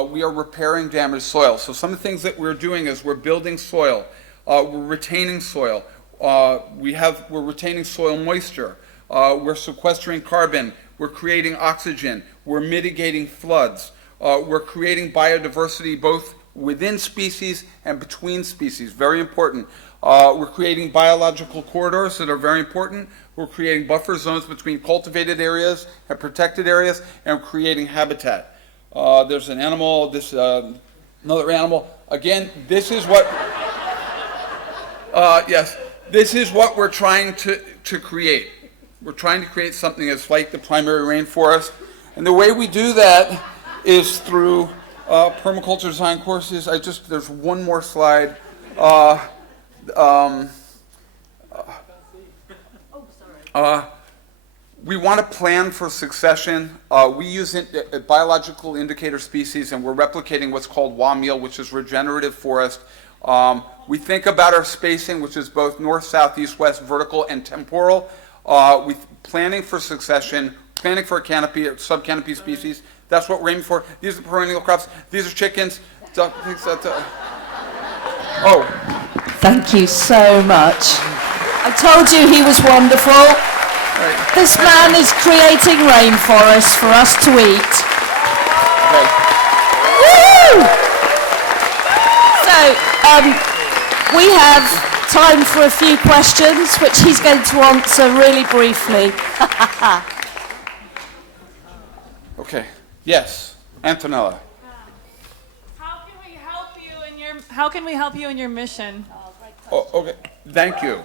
we are repairing damaged soil. So some of the things that we're doing is we're building soil, we're retaining soil, we're retaining soil moisture, we're sequestering carbon, we're creating oxygen, we're mitigating floods, we're creating biodiversity both within species and between species, very important. We're creating biological corridors that are very important. We're creating buffer zones between cultivated areas and protected areas, and we're creating habitat. There's an animal, another animal. Again, this is what, yes, this is what we're trying to create. We're trying to create something that's like the primary rainforest. And the way we do that is through permaculture design courses. There's one more slide. We want to plan for succession. We use biological indicator species, and we're replicating what's called WAMEAL, which is regenerative forest. We think about our spacing, which is both north, south, east, west, vertical, and temporal. Planning for succession, planning for a canopy, or sub-canopy species. That's what we're aiming for. These are perennial crops. These are chickens. Oh. Thank you so much. I told you he was wonderful. Right. This man is creating rainforests for us to eat. Okay. Woo! So, we have time for a few questions, which he's going to answer really briefly. Okay. Yes, Antonella. How can we help you in your mission? Oh, okay. Thank you.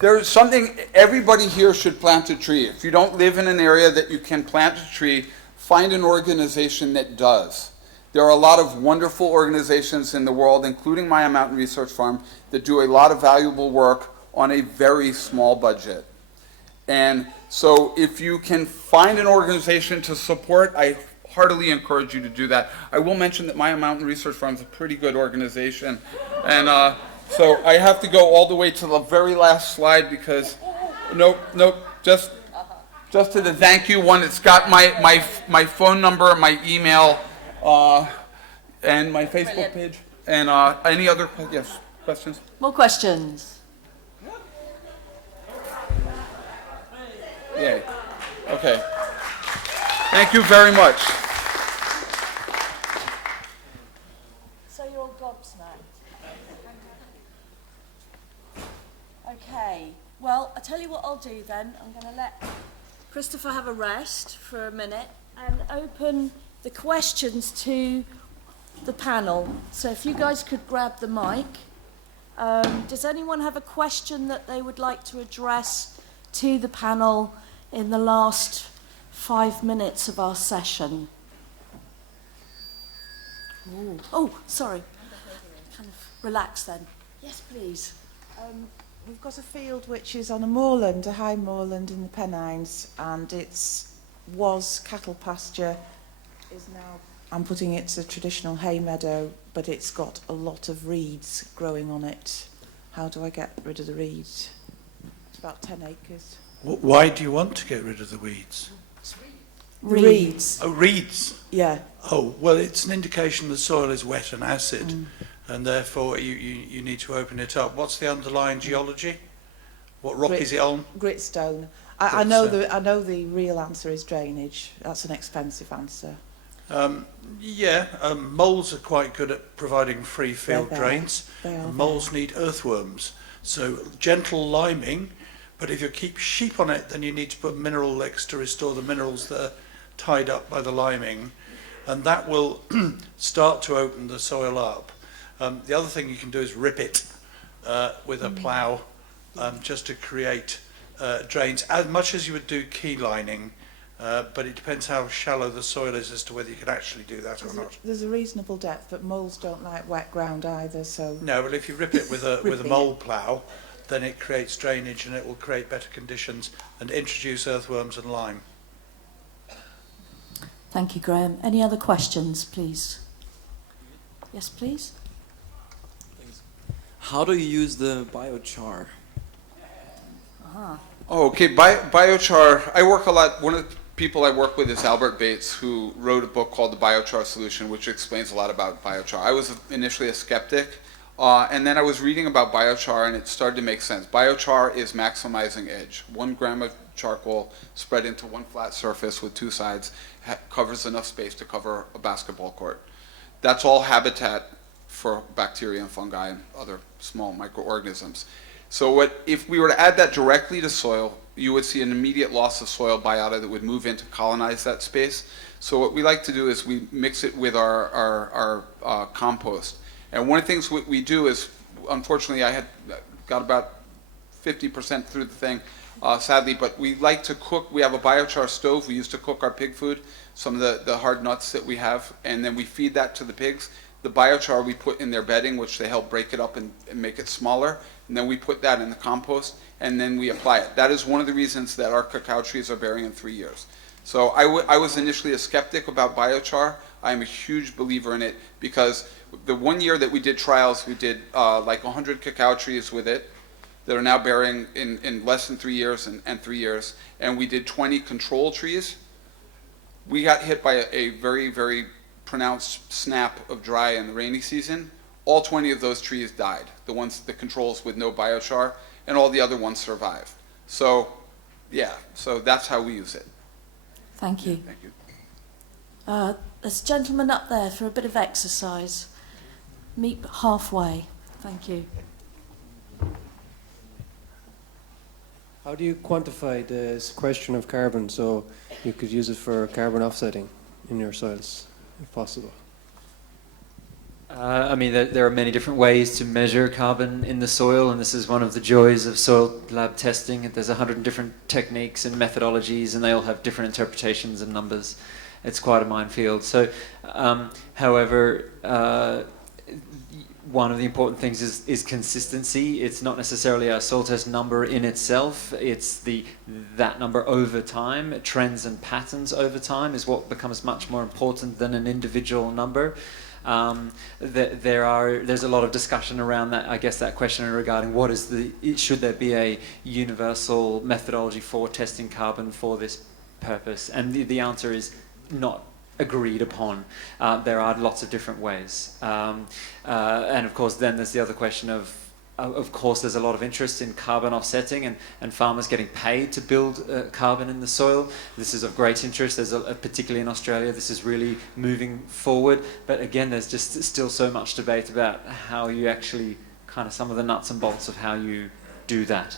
There's something, everybody here should plant a tree. If you don't live in an area that you can plant a tree, find an organization that does. There are a lot of wonderful organizations in the world, including Maya Mountain Research Farm, that do a lot of valuable work on a very small budget. And so if you can find an organization to support, I heartily encourage you to do that. I will mention that Maya Mountain Research Farm is a pretty good organization. And so I have to go all the way to the very last slide because, nope, just to the thank you one. It's got my phone number, my email, and my Facebook page. And any other questions? More questions? Yay. Okay. Thank you very much. So you're all gobsmacked. Okay, well, I'll tell you what I'll do then. I'm going to let Christopher have a rest for a minute and open the questions to the panel. So if you guys could grab the mic. Does anyone have a question that they would like to address to the panel in the last 5 minutes of our session? Ooh. Oh, sorry. Kind of relax then. Yes, please. We've got a field which is on a moorland, a high moorland in the Pennines, and was cattle pasture, is now, I'm putting it to traditional hay meadow, but it's got a lot of reeds growing on it. How do I get rid of the reeds? It's about 10 acres. Why do you want to get rid of the weeds? Reeds. Oh, reeds? Yeah. Oh, well, it's an indication the soil is wet and acid, and therefore you need to open it up. What's the underlying geology? What rock is it on? Gritstone. I know the real answer is drainage. That's an expensive answer. Moles are quite good at providing free field drains. And moles need earthworms. So gentle liming, but if you keep sheep on it, then you need to put mineral licks to restore the minerals that are tied up by the liming. And that will start to open the soil up. The other thing you can do is rip it with a plough just to create drains, as much as you would do key lining. But it depends how shallow the soil is as to whether you can actually do that or not. There's a reasonable depth, but moles don't like wet ground either, so... No, but if you rip it with a mole plough, then it creates drainage and it will create better conditions and introduce earthworms and lime. Thank you, Graham. Any other questions, please? Yes, please? How do you use the biochar? Oh, okay, biochar, I work a lot, one of the people I work with is Albert Bates, who wrote a book called The Biochar Solution, which explains a lot about biochar. I was initially a skeptic, and then I was reading about biochar and it started to make sense. Biochar is maximizing edge. 1 gram of charcoal spread into one flat surface with 2 sides covers enough space to cover a basketball court. That's all habitat for bacteria and fungi and other small microorganisms. So if we were to add that directly to soil, you would see an immediate loss of soil biota that would move in to colonize that space. So what we like to do is we mix it with our compost. And one of the things we do is, unfortunately, I had got about 50% through the thing, sadly, but we like to cook. We have a biochar stove. We used to cook our pig food, some of the hard nuts that we have, and then we feed that to the pigs. The biochar we put in their bedding, which they help break it up and make it smaller, and then we put that in the compost, and then we apply it. That is one of the reasons that our cacao trees are bearing in 3 years. So I was initially a skeptic about biochar. I am a huge believer in it because the 1 year that we did trials, we did like 100 cacao trees with it that are now bearing in less than 3 years and 3 years, and we did 20 control trees. We got hit by a very, very pronounced snap of dry in the rainy season. All 20 of those trees died, the controls with no biochar, and all the other ones survived. So, yeah, so that's how we use it. Thank you. Thank you. There's a gentleman up there for a bit of exercise. Meet halfway. Thank you. How do you quantify the sequestration of carbon so you could use it for carbon offsetting in your soils, if possible? I mean, there are many different ways to measure carbon in the soil, and this is one of the joys of soil lab testing. There's 100 different techniques and methodologies, and they all have different interpretations and numbers. It's quite a minefield. So, however, one of the important things is consistency. It's not necessarily a soil test number in itself. It's that number over time. Trends and patterns over time is what becomes much more important than an individual number. There's a lot of discussion around that. I guess that question regarding should there be a universal methodology for testing carbon for this purpose? And the answer is not agreed upon. There are lots of different ways. And of course then there's the other question of of course, there's a lot of interest in carbon offsetting and farmers getting paid to build carbon in the soil. This is of great interest. There's particularly in Australia, this is really moving forward. But again, there's just still so much debate about how you actually kind of some of the nuts and bolts of how you do that.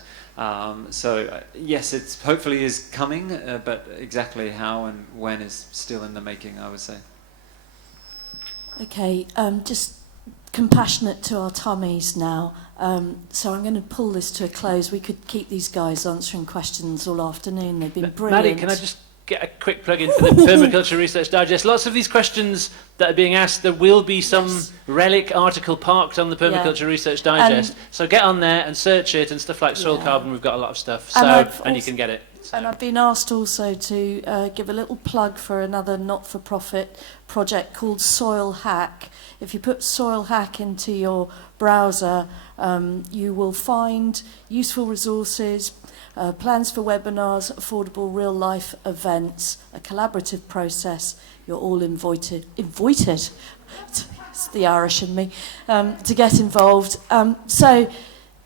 Yes, it's hopefully is coming, but exactly how and when is still in the making, I would say. Okay, just compassionate to our tummies now. So I'm going to pull this to a close. We could keep these guys answering questions all afternoon. They've been brilliant. Maddie, can I just get a quick plug in for the Permaculture Research Digest? Lots of these questions that are being asked, there will be some relic article parked on the Permaculture Research Digest. So get on there and search it, and stuff like soil carbon, we've got a lot of stuff. And you can get it. So. And I've been asked also to give a little plug for another not-for-profit project called Soil Hack. If you put Soil Hack into your browser, you will find useful resources, plans for webinars, affordable real-life events, a collaborative process. You're all invited. It's the Irish in me, to get involved. So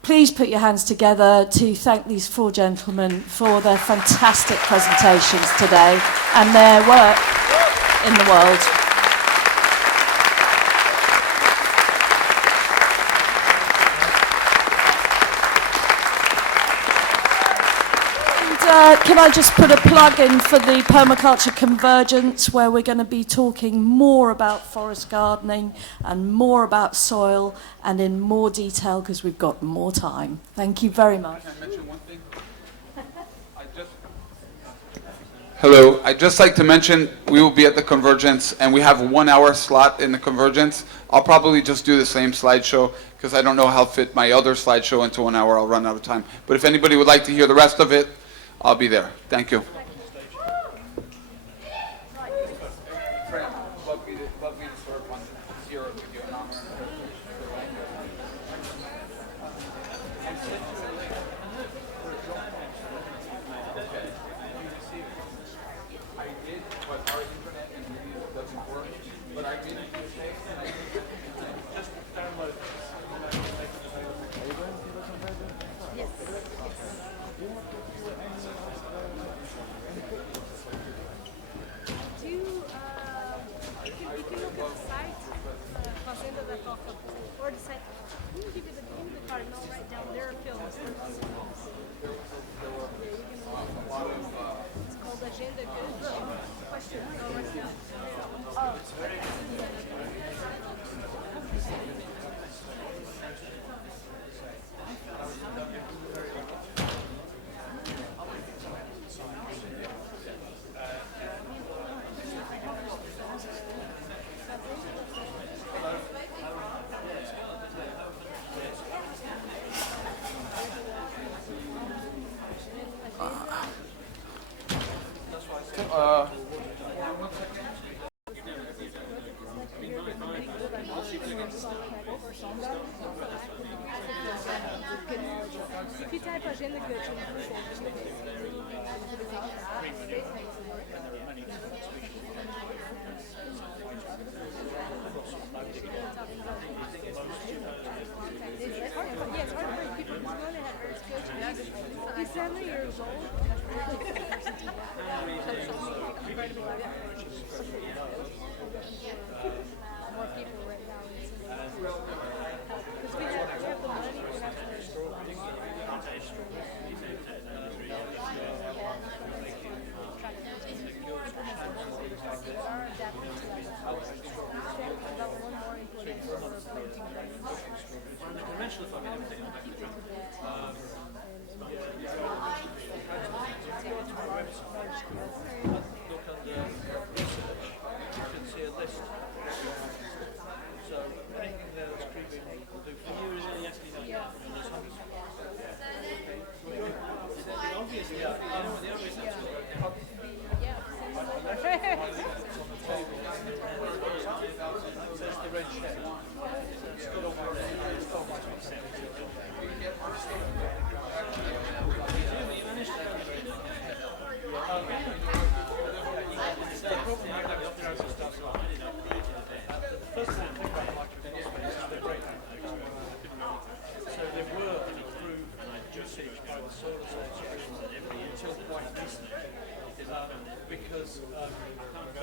please put your hands together to thank these four gentlemen for their fantastic presentations today and their work in the world. Can I just put a plug in for the Permaculture Convergence, where we're going to be talking more about forest gardening and more about soil and in more detail because we've got more time. Thank you very much. Can I mention one thing? Hello, I'd just like to mention we will be at the Convergence and we have a 1 hour slot in the Convergence. I'll probably just do the same slideshow because I don't know how to fit my other slideshow into 1 hour. I'll run out of time. But if anybody would like to hear the rest of it, I'll be there. Thank you.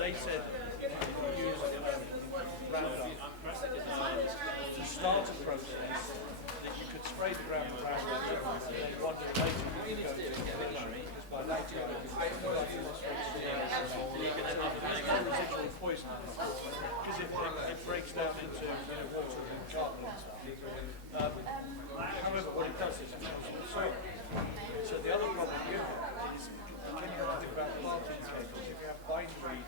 they said if you use Roundup to start a process, that you could spray the ground with Roundup and then wonder later you could go to conventional, because by that time residual poison, because it breaks down into water and carbon and stuff. However, what it does is it comes from the soil. So the other problem you have is when you think about planting cables, if you have bindweed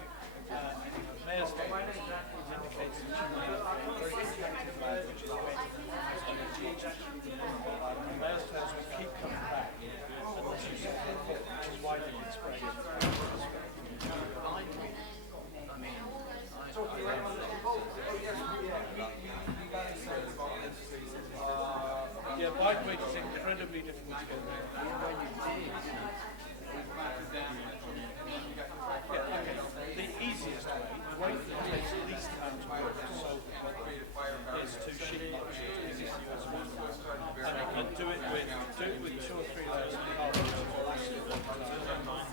and you have mare's cables, it indicates that you have very competitive land, which is and mare's tails will keep coming back unless you set them up, which is why you can spray it. Yeah, bindweed is incredibly difficult to get rid of. Yeah, okay. The easiest way, the way that takes the least amount of work to solve the problem is to sheet mulch it in the US and do it with 2 or 3 layers of carbon or acid.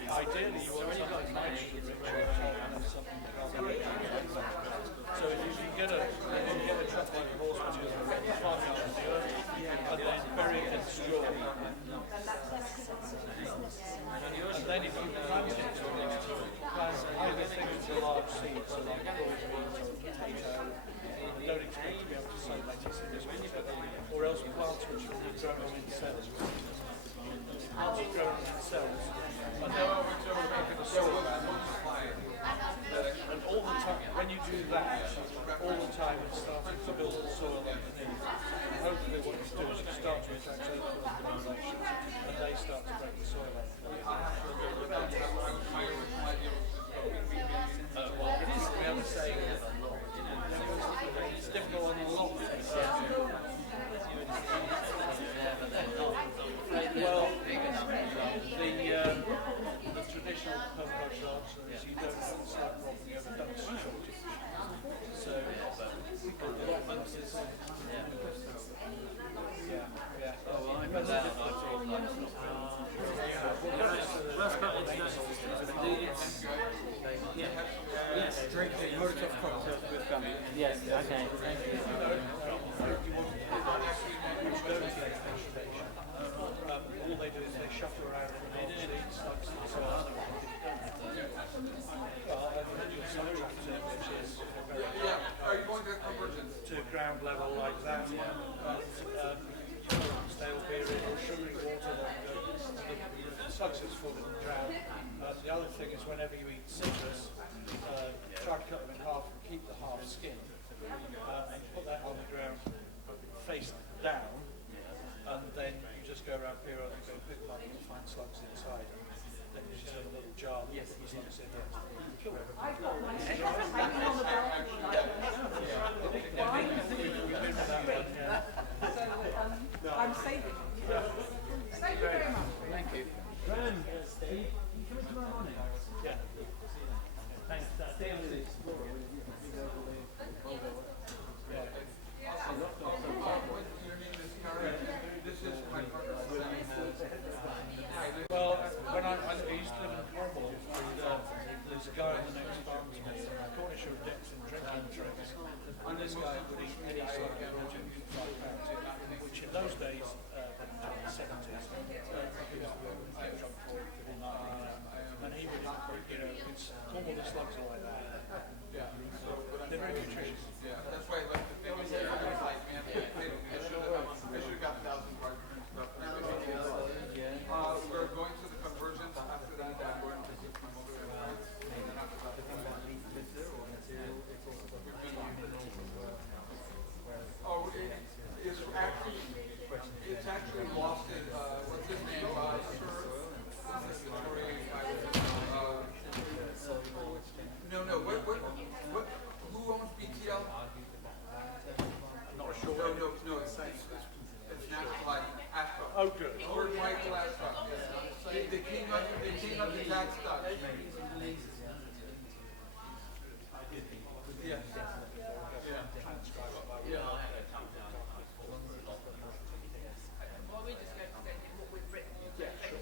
Ideally, you want something nitrogen rich and something carbon. So if you can get a truck like a horse which is farming out of the earth and then bury it in straw, and then if you plant it, plant either things to large seeds, so like broad beans or potato, don't expect to be able to sow lettuce in this winter, or else plants which will be grown in cells. Plants are grown in cells, and then making a soil and all the time, when you do that, all the time it's starting to build the soil underneath. And hopefully what it's doing is it starts to attract populations and they start to break the soil up. Well, it is, we have a saying, it's difficult on the lot. Well, the traditional permaculture answer is you don't have a slab problem, you have a duct shortage. So, allotments is yeah. Oh, I read that and I thought that's not yes, drinking Molotov cocktails with gummy. Yes, okay. All they do is they shuffle around and they seeds, slugs and so on. Which is are you going to convergence? To ground level like that, stale beer or sugary water, the slugs is full in the ground. The other thing is whenever you eat citrus, try to cut them in half and keep the half skin, and put that on the ground face down, and then you just go around periodically and go pick them up and you'll find slugs inside. Then you just have a little jar with slugs in there. Kill them. I've got my hanging on the balcony so I'm saving. Thank you very much. Thank you. Graham, are you coming tomorrow morning? Yeah. Thanks. Stay on with the Explorer. Well, when I used to live in Arable, there's a guy on the next farm to me, Cornish or Dixon drinking trees, and this guy would eat any slug ever to 5 pounds, which in those days, back in the 70s, and he would, it's normal the slugs are like that. Yeah, they're very nutritious. Yeah, that's why I left the thing. I was like, man, I should have got 1,000 cards and stuff. We're going to the convergence. After that, I'm going to visit my mother and parents. And then after that, it's actually lost in, what's his name, who owns BTL? I'm not sure. No, it's National Asphalt. Oh, good. Lord Michael Asphalt. They came up to that stuff. Yeah. Well, we just go to what we've written. Yeah, sure.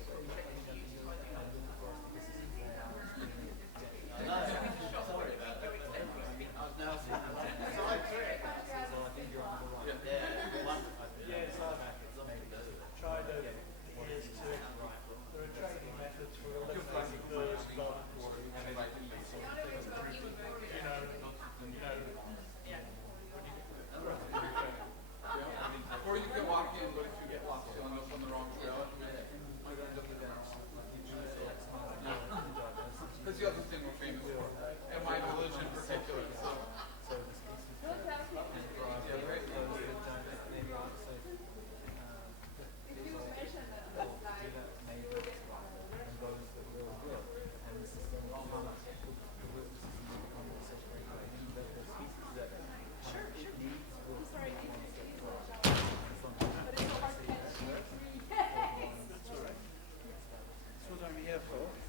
other thing we're famous for, and my village in particular. So.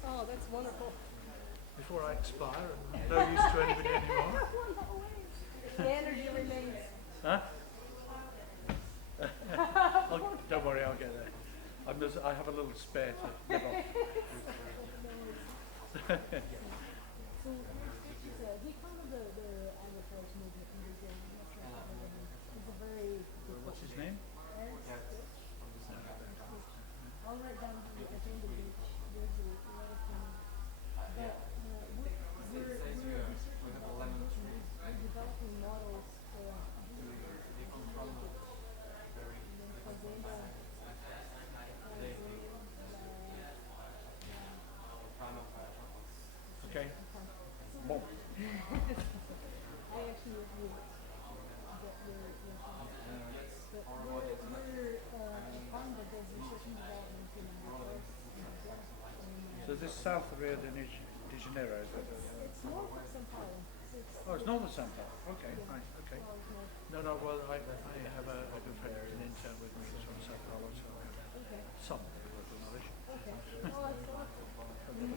Oh, that's wonderful. Before I expire and no use to anybody anymore. The energy remains. Huh? Don't worry, I'll get there. I have a little spare to live off. What's his name? All right down to the end of the beach, there's a lot of things. But we're researching about developing models for okay. Bon. I actually agree. But we're a farm that does research and development in agriculture. So this south of Rio de Janeiro, is it? It's north of São Paulo. Oh, it's north of São Paulo. Okay, right, okay. No, well, I have a good friend who's an intern with me from São Paulo, so I have some local knowledge. Okay. Well, we've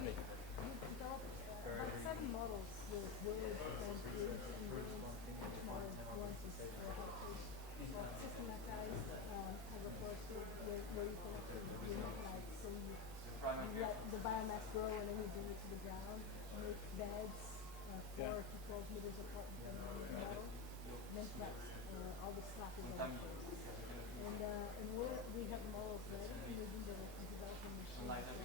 developed about 7 models with wood and trees and smaller ones for systematized agriculture where you can actually like so you let the biomass grow and then you bring it to the ground, make beds 4 to 12 meters apart depending on the model, and then flex all the slack is on the place. And we have the models ready and we've been developing machines as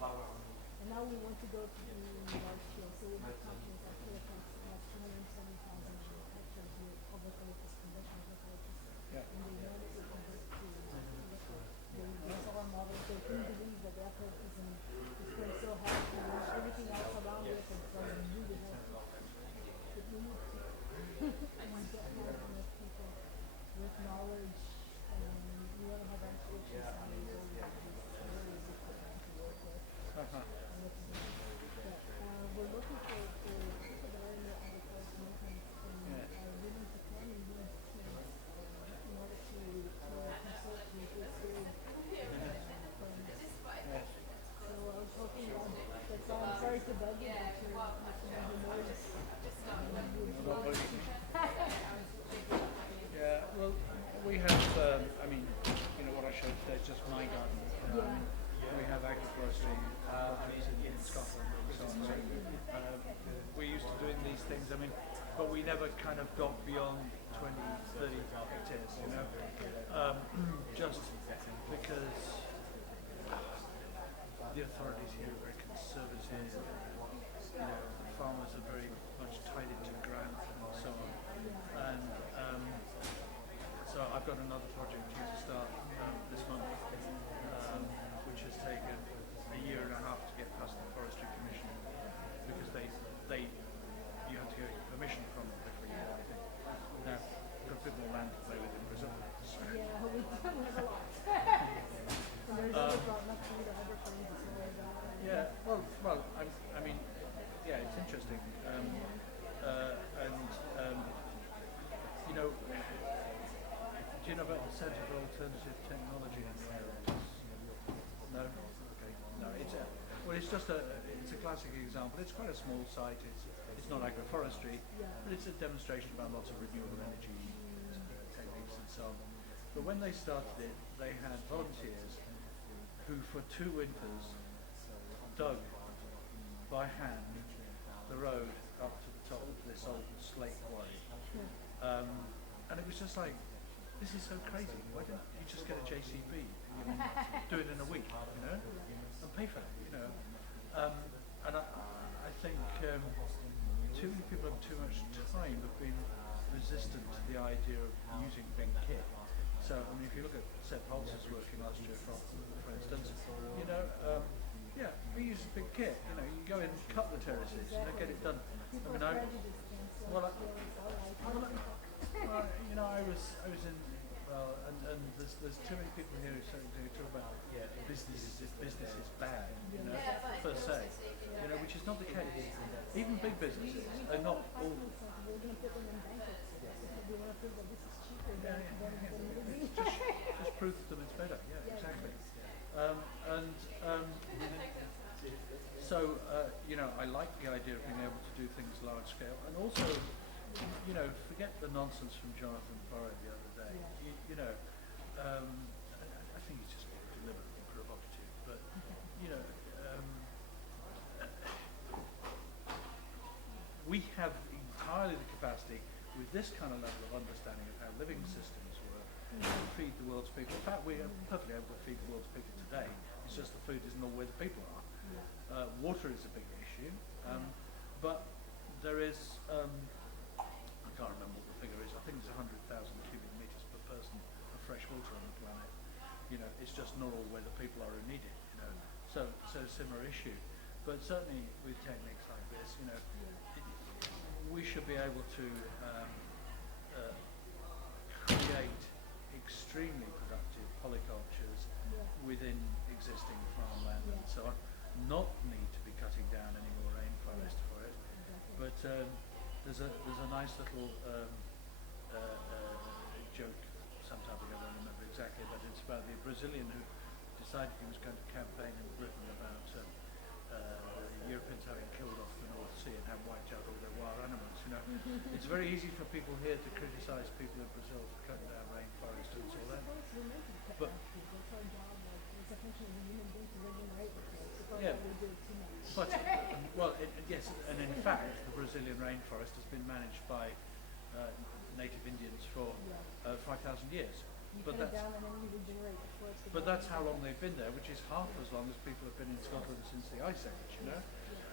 well and and now we want to go to the large scale, so we have companies that could affect like 270,000 hectares with eucalyptus, conventional eucalyptus. And they want to convert to liquid. They saw our models, they couldn't believe that the eucalyptus is going so healthy and everything else around it is really healthy. But we need to get more enough people with knowledge, and we want to have actually salaries over these equipment to work with. We're looking for people that are in the agriculture movement and are willing to come and lead teams in order to consult with this area. So I was hoping that's all. I'm sorry to bug you, but you're noise. Yeah, well, we have, I mean, you know, what I showed today is just my garden. We have agroforestry in Scotland and so on. So, we're used to doing these things, I mean, but we never kind of got beyond 20, 30 hectares, you know, just because the authorities here are very conservative, you know, the farmers are very much tied into ground and so on. And so I've got another project due to start this month, which has taken a year and a half to get past the Forestry Commission because you have to get permission from them before you do anything. Now, we've got a bit more land to play with in Brazil. So. Yeah, we have a lot. And there's other not to the other things as well. Yeah, well, I mean, yeah, it's interesting. You know, do you know about the Centre for Alternative Technology in the area? No? Okay. No, it's just it's a classic example. It's quite a small site. It's not agroforestry, but it's a demonstration about lots of renewable energy techniques and so on. But when they started it, they had volunteers who, for 2 winters, dug by hand the road up to the top of this old slate quarry. And it was just like, this is so crazy. Why don't you just get a JCB and do it in a week, you know, and pay for it, you know? And I think too many people have too much time have been resistant to the idea of using big kit. So, I mean, if you look at Seth Holz's work in last year, for instance, you know, yeah, we use a big kit. You know, you go in and cut the terraces, you know, get it done. I mean, you know, I was in, well, and there's too many people here who talk about, business is bad, you know, per se, you know, which is not the case. Even big businesses are not all. Just prove to them it's better. Yeah, exactly. So you know, I like the idea of being able to do things large scale, and also, you know, forget the nonsense from Jonathan Forrest the other day. You know, I think he's just being deliberately provocative, but you know, we have entirely the capacity, with this kind of level of understanding of how living systems work, to feed the world's people. In fact, we are perfectly able to feed the world's people today. It's just the food isn't all where the people are. Water is a big issue, but there is, I can't remember what the figure is, I think it's 100,000 cubic meters per person of fresh water on the planet. You know, it's just not all where the people are who need it, you know. So similar issue. But certainly with techniques like this, you know, we should be able to create extremely productive polycultures within existing farmland and so on. Not need to be cutting down any more rainforest for it, but there's a nice little joke some time ago, I don't remember exactly, but it's about the Brazilian who decided he was going to campaign in Britain about Europeans having killed off the North Sea and have wiped out all their wild animals. You know, it's very easy for people here to criticise people in Brazil for cutting down rainforest and all that. But yeah, but well, yes, and in fact, the Brazilian rainforest has been managed by native Indians for 5,000 years. But that's how long they've been there, which is half as long as people have been in Scotland since the Ice Age, you know.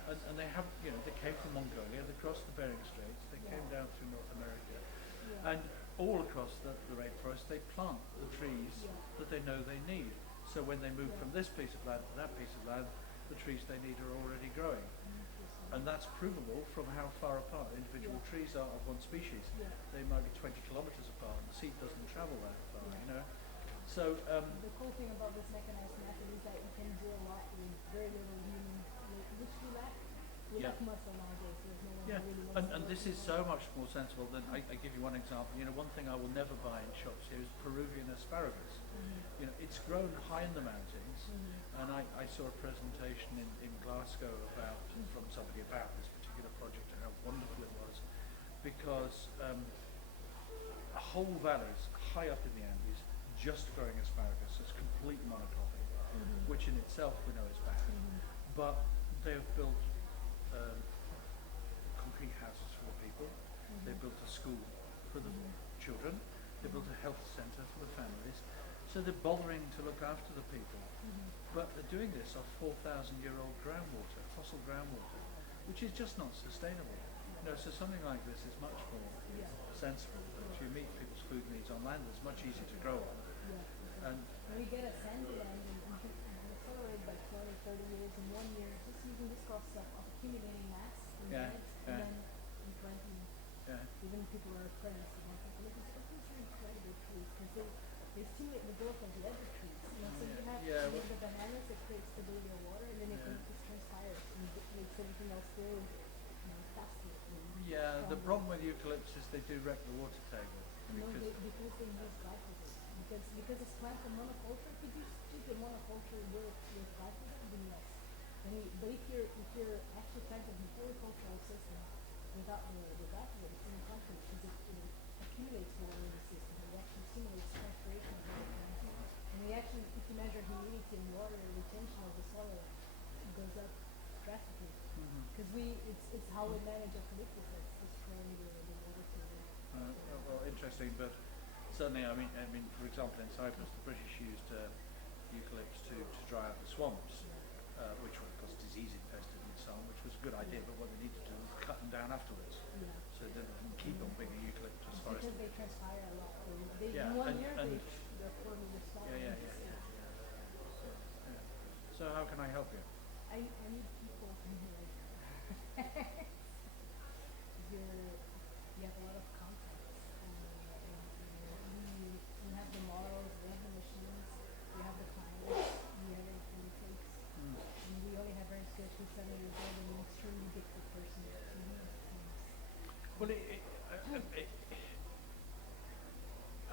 And they have, you know, they came from Mongolia, they crossed the Bering Straits, they came down through North America, and all across the rainforest they plant the trees that they know they need. So when they move from this piece of land to that piece of land, the trees they need are already growing. And that's provable from how far apart individual trees are of one species. They might be 20 kilometers apart, and the seed doesn't travel that far, you know. So the cool thing about this mechanized method is that you can do a lot with very little human, which we lack. We lack muscle nowadays. There's no one who really wants and this is so much more sensible than, I give you one example. You know, one thing I will never buy in shops here is Peruvian asparagus. You know, it's grown high in the mountains, and I saw a presentation in Glasgow from somebody about this particular project and how wonderful it was, because whole valleys high up in the Andes just growing asparagus. It's complete monocropping, which in itself we know is bad. But they have built concrete houses for the people. They built a school for the children. They built a health centre for the families. So they're bothering to look after the people. But they're doing this off 4,000-year-old groundwater, fossil groundwater, which is just not sustainable. You know, so something like this is much more sensible. That you meet people's food needs on land that's much easier to grow on. And we get a sandy land and accelerate by 20, 30 years in 1 year, just using this process of accumulating mass in the beds and then implanting. Even people are pregnant. It's incredible trees because they stimulate the growth of the other trees. You know, so you have the bananas that create stability of water, and then eucalyptus transpires and makes everything else grow faster. Yeah, the problem with eucalyptus is they do wreck the water table. No, because they use glyphosate. Because it's plant and monoculture. Could you choose the monoculture with glyphosate? Then yes. But if you're actually planting a horticultural system without the glyphosate, it's ineffective because it accumulates water in the system. It actually stimulates transpiration of the plant. And if you measure humidity and water retention of the soil, it goes up drastically. Because it's how we manage eucalyptus that's destroying the water table. Well, interesting, but certainly, I mean, for example, in Cyprus, the British used eucalypts to dry out the swamps, which were, of course, disease infested and so on, which was a good idea, but what they needed to do was cut them down afterwards. So they didn't keep on being a eucalyptus forest. Because they transpire a lot. In 1 year, they're forming the soil. So how can I help you? I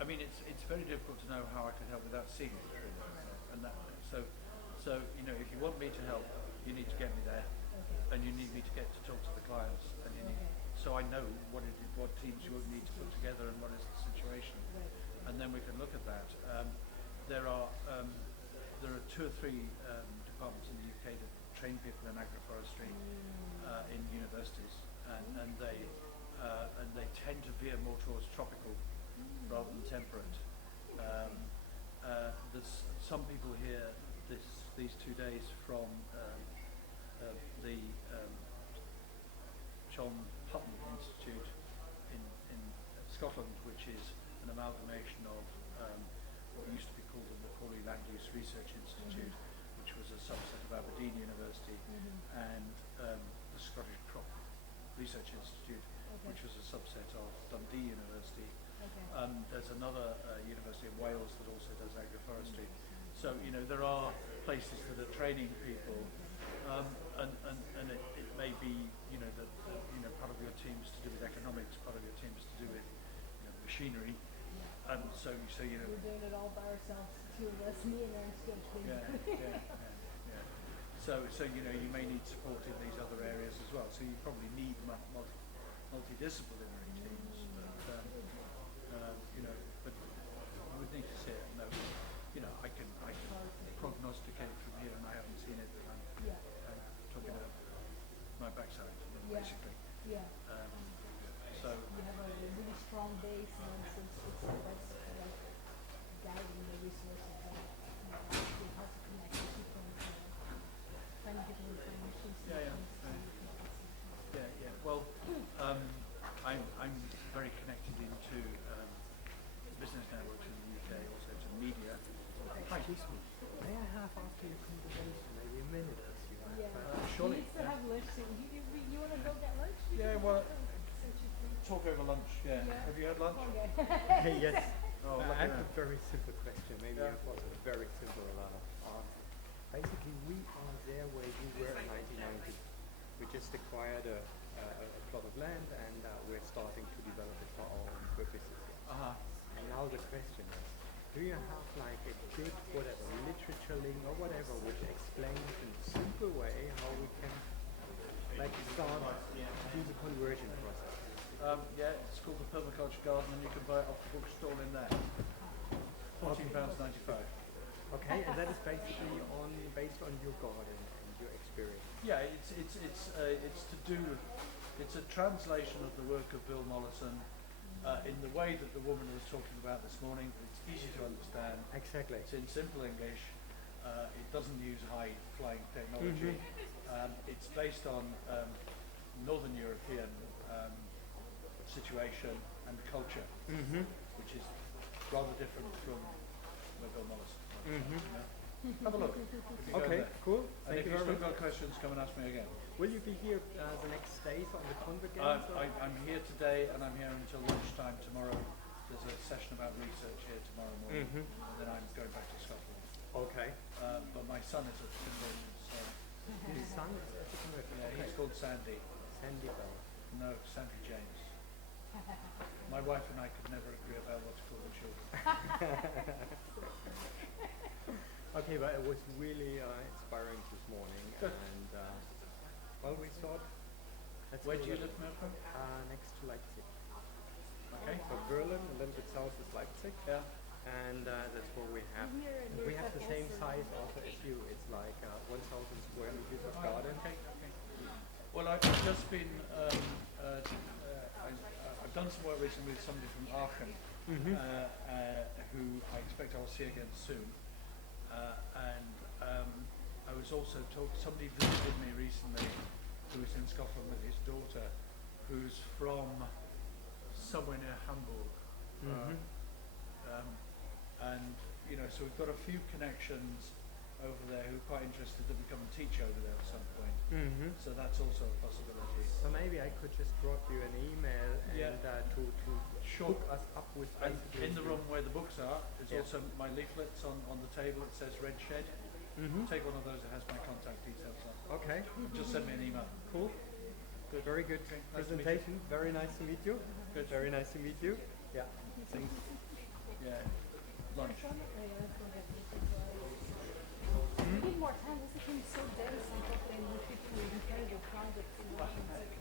mean, it's very difficult to know how I can help without seeing it. And that, so you know, if you want me to help, you need to get me there, and you need me to get to talk to the clients, and you need, so I know what teams you would need to put together and what is the situation, and then we can look at that. There are 2 or 3 departments in the UK that train people in agroforestry in universities, and they tend to veer more towards tropical rather than temperate. There's some people here these 2 days from the John Hutton Institute in Scotland, which is an amalgamation of what used to be called the Macaulay Land Use Research Institute, which was a subset of Aberdeen University, and the Scottish Crop Research Institute, which was a subset of Dundee University. There's another university in Wales that also does agroforestry. So, you know, there are places that are training people, and it may be, you know, that you know, part of your team is to do with economics, part of your team is to do with, you know, machinery, and so you know. We're doing it all by ourselves, 2 of us, me and Aaron Sketchman. Yeah. So you know, you may need support in these other areas as well. So you probably need multidisciplinary teams, but you know, but I would need to see it. No, you know, I can prognosticate from here, and I haven't seen it. But I'm talking about my backside, basically. Yeah. So you have a really strong base, and it's like guiding the resources and how to connect the people, trying to get the information. Yeah. Well, I'm very connected into business networks in the UK, also to media. Hi. Excuse me. May I have after your conversation maybe a minute or two? Surely. You need to have lunch soon. You want to go get lunch? Yeah, well, talk over lunch. Yeah. Have you had lunch? Okay. Yes. Oh, I have a very simple question. Maybe it was a very simple answer. Basically, we are there where you were in 1990. We just acquired a plot of land, and we're starting to develop it for our own purposes. And now the question is, do you have like a good, whatever, literature link or whatever, which explains in a simple way how we can like start to do the conversion process? Yeah, it's called the Permaculture Garden, and you can buy it off the bookstall in there. £14.95. Okay, and that is basically based on your garden and your experience. Yeah, it's a translation of the work of Bill Mollison in the way that the woman was talking about this morning. It's easy to understand. Exactly. It's in simple English. It doesn't use high-flying technology. It's based on Northern European situation and culture, which is rather different from where Bill Mollison was. Have a look. Okay, cool. And if you've still got questions, come and ask me again. Will you be here the next days on the convergence? I'm here today, and I'm here until lunchtime tomorrow. There's a session about research here tomorrow morning, and then I'm going back to Scotland. Okay. But my son is at the convergence. So his son is at the convergence? Yeah, he's called Sandy. Sandy Bell? No, Sandy James. My wife and I could never agree about what to call the children. Okay, but it was really inspiring this morning. Good. And well, we thought. Where do you live, Mirko? Next to Leipzig. Okay. So Berlin, a little bit south is Leipzig. Yeah. And that's where we have. We have the same size also as you. It's like 1,000 square meters of garden. Okay. Well, I've just been. I've done some work recently with somebody from Aachen, who I expect I'll see again soon. I was also somebody visited me recently who was in Scotland with his daughter, who's from somewhere near Hamburg. And, you know, so we've got a few connections over there who are quite interested that we come and teach over there at some point. So that's also a possibility. So maybe I could just drop you an email and to hook us up with. In the room where the books are, there's also my leaflets on the table. It says Red Shed. Take one of those. It has my contact details on. Okay. Just send me an email. Cool. Good. Very good Nice presentation. Very nice to meet you. Good. Very nice to meet you. Yeah. Thanks. Yeah. lunch. We need more time. This became so dense and talking with people with incredible projects in Washington.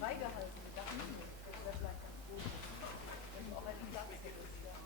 beigehalten. Wir dachten, das wäre vielleicht ganz gut. Wenn auch ein Platz ist, ja.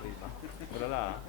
prima. Quello là?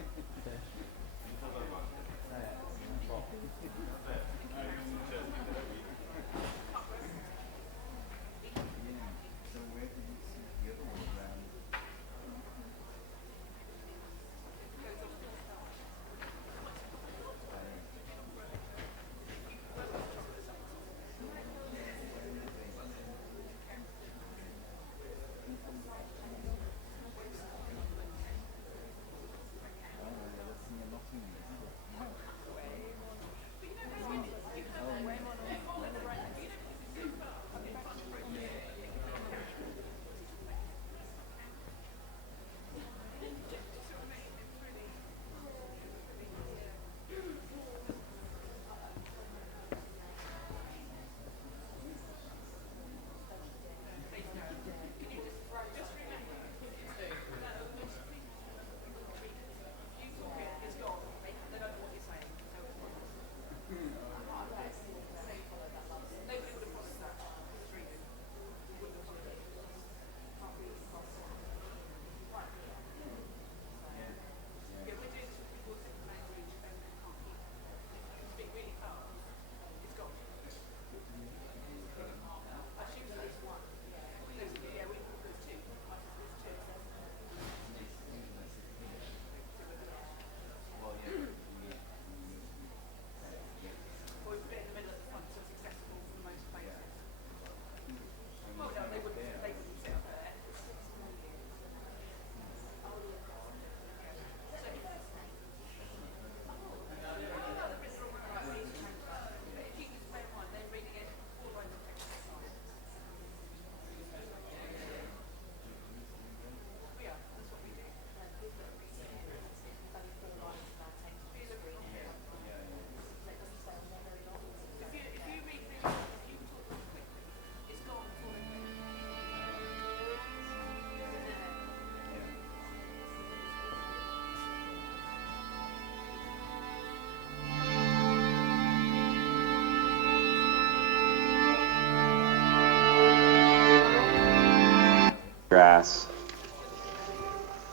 Grass.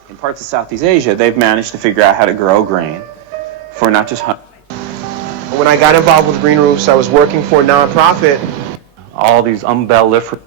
In parts of Southeast Asia, they've managed to figure out how to grow grain for not just when I got involved with Green Roofs, I was working for a nonprofit. all these umbelliferous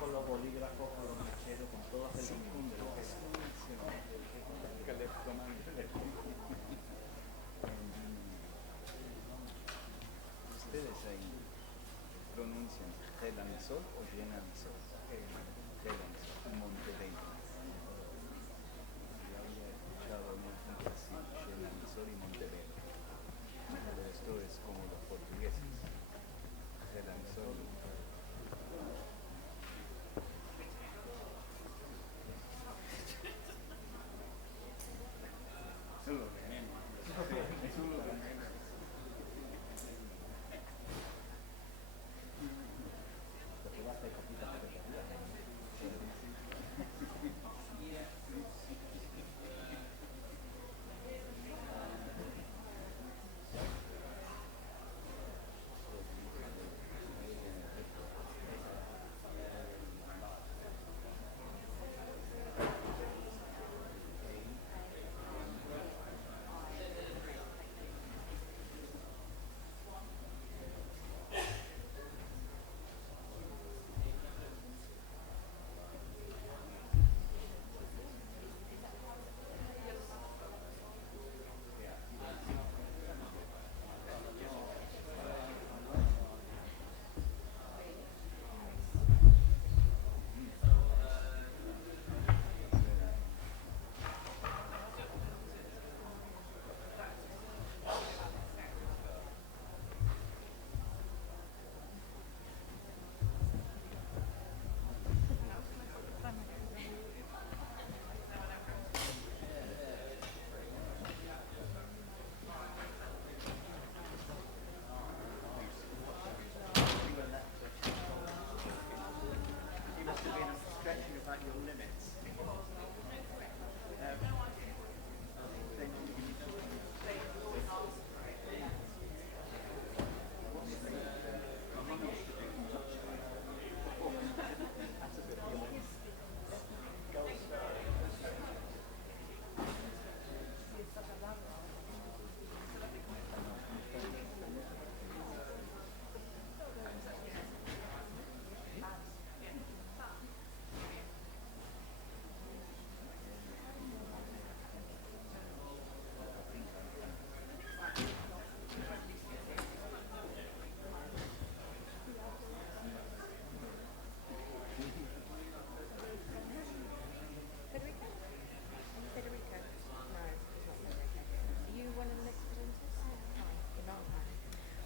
con los bolígrafos, con los mecheros, con todo el conjunto. ¿Ustedes ahí pronuncian Telanzol o Llenanzol? Telanzol, Montevideo. Yo había escuchado a mucha gente decir Llenanzol y Montevideo. Pero esto es como los portugueses. Telanzol.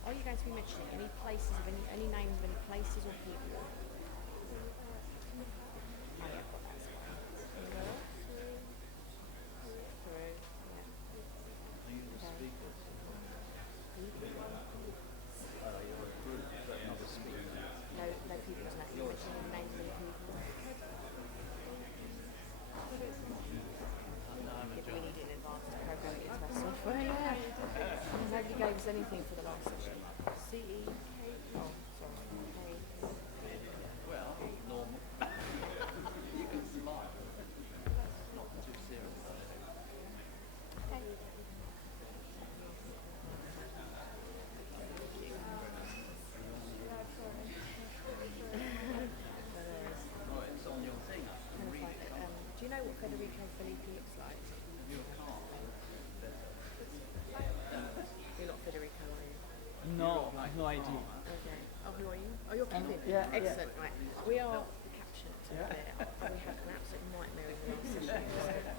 Are you going to be mentioning any places of any names of any places or people? Gave us anything for the last session. CE. Oh, sorry. Well, normal. You can smile. Not too serious. Okay. Oh, it's on your thing. Do you know what Federico Felipe looks like? You can't. You're not Federico, are you? No, I have no idea. Okay. Oh, who are you? Oh, you're Kevin. Yeah. Excellent. Right. We are the captions over there. We had an absolute nightmare in the last session.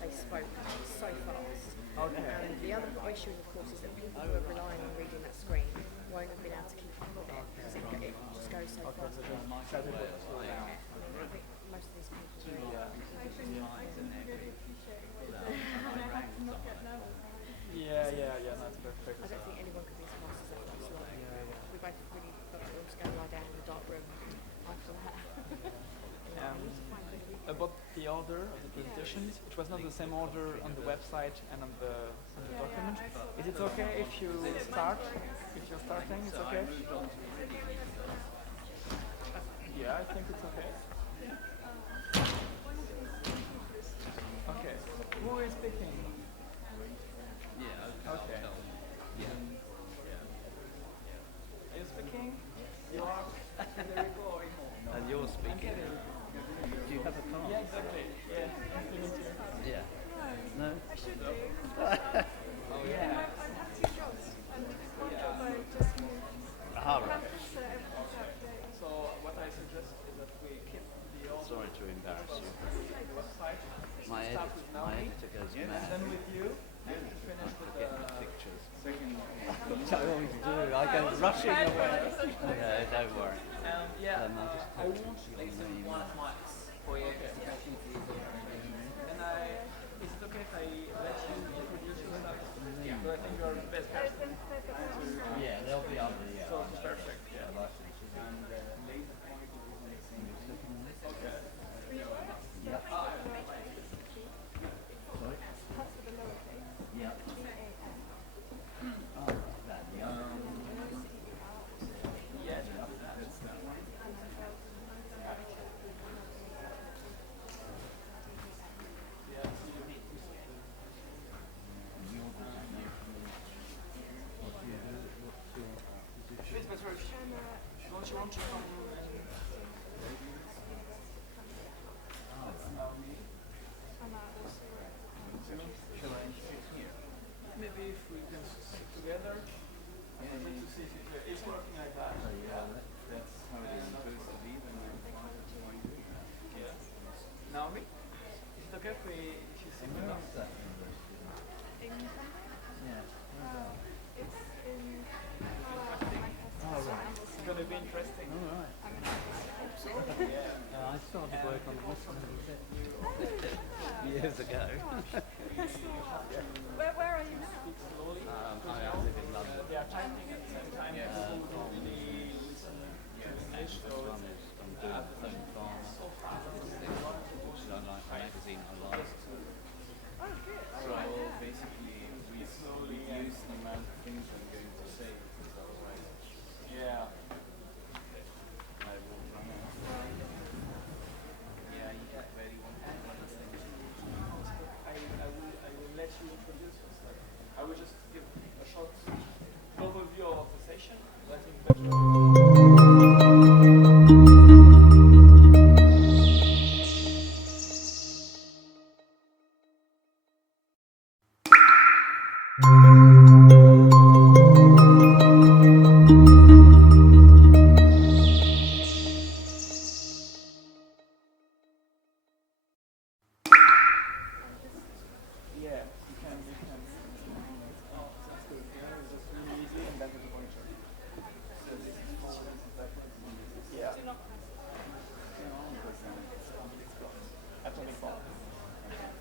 They spoke so fast. Okay. And the other issue, of course, is that people who are relying on reading that screen won't have been able to keep up with it because it just goes so fast. So I think most of these people Yeah, that's perfect. I don't think anyone could be as fast as that last lot. We both really thought we were just going to lie down in the dark room after that. About the order of the presentations, it was not the same order on the website and on the document. Is it okay if you start? If you're starting, it's okay? Yeah, I think it's okay. Okay. Who is speaking? Yeah. Okay. Yeah. Are you speaking? You are Federico? exactly. Yeah. Yeah. No? I should do. Oh, yeah. I have 2 jobs, and this is one job I just moved. Campus, everything's out there. So what I suggest is that we keep the old Sorry to embarrass you. website. My Start with Naomi, editor goes and mad. then with you, and finish with Get the the pictures. second. Which I always do. I go rushing away. Okay, don't worry. Yeah, I'll just I won't place it in one of my projects. And is it okay if I let you introduce yourself? Yeah. So I think you're the best person. Yeah, they'll be on the. So perfect. Yeah. And laser point is in the same. Okay. Yeah. Sorry? Yeah. Oh, that, yeah. Yeah, that's that one. It's better if you want to come shall I sit here? Maybe if we can sit together and to see if it's working like that. That's how it is supposed to be when you're trying to. Yeah. Naomi, is it okay if you sit with us? Yeah. It's in It's going to be interesting. All right. Yeah. I started work on this one years ago. Where are you now? I live in London. They are typing at the same time. People don't really listen to English, so I'm doing phone farm. Which I like, a magazine I like. Oh, good. So basically, we slowly reduce the amount of things I'm going to say, because otherwise, yeah. I will run out. Yeah, you get very one thing. I will let you introduce yourself. I will just give a short overview of the session. I think yeah, you can. Oh, that's good. Yeah, it's just really easy, and then there's a pointer. So this is forward, this is backwards. Yeah. Atomic bomb. Yeah.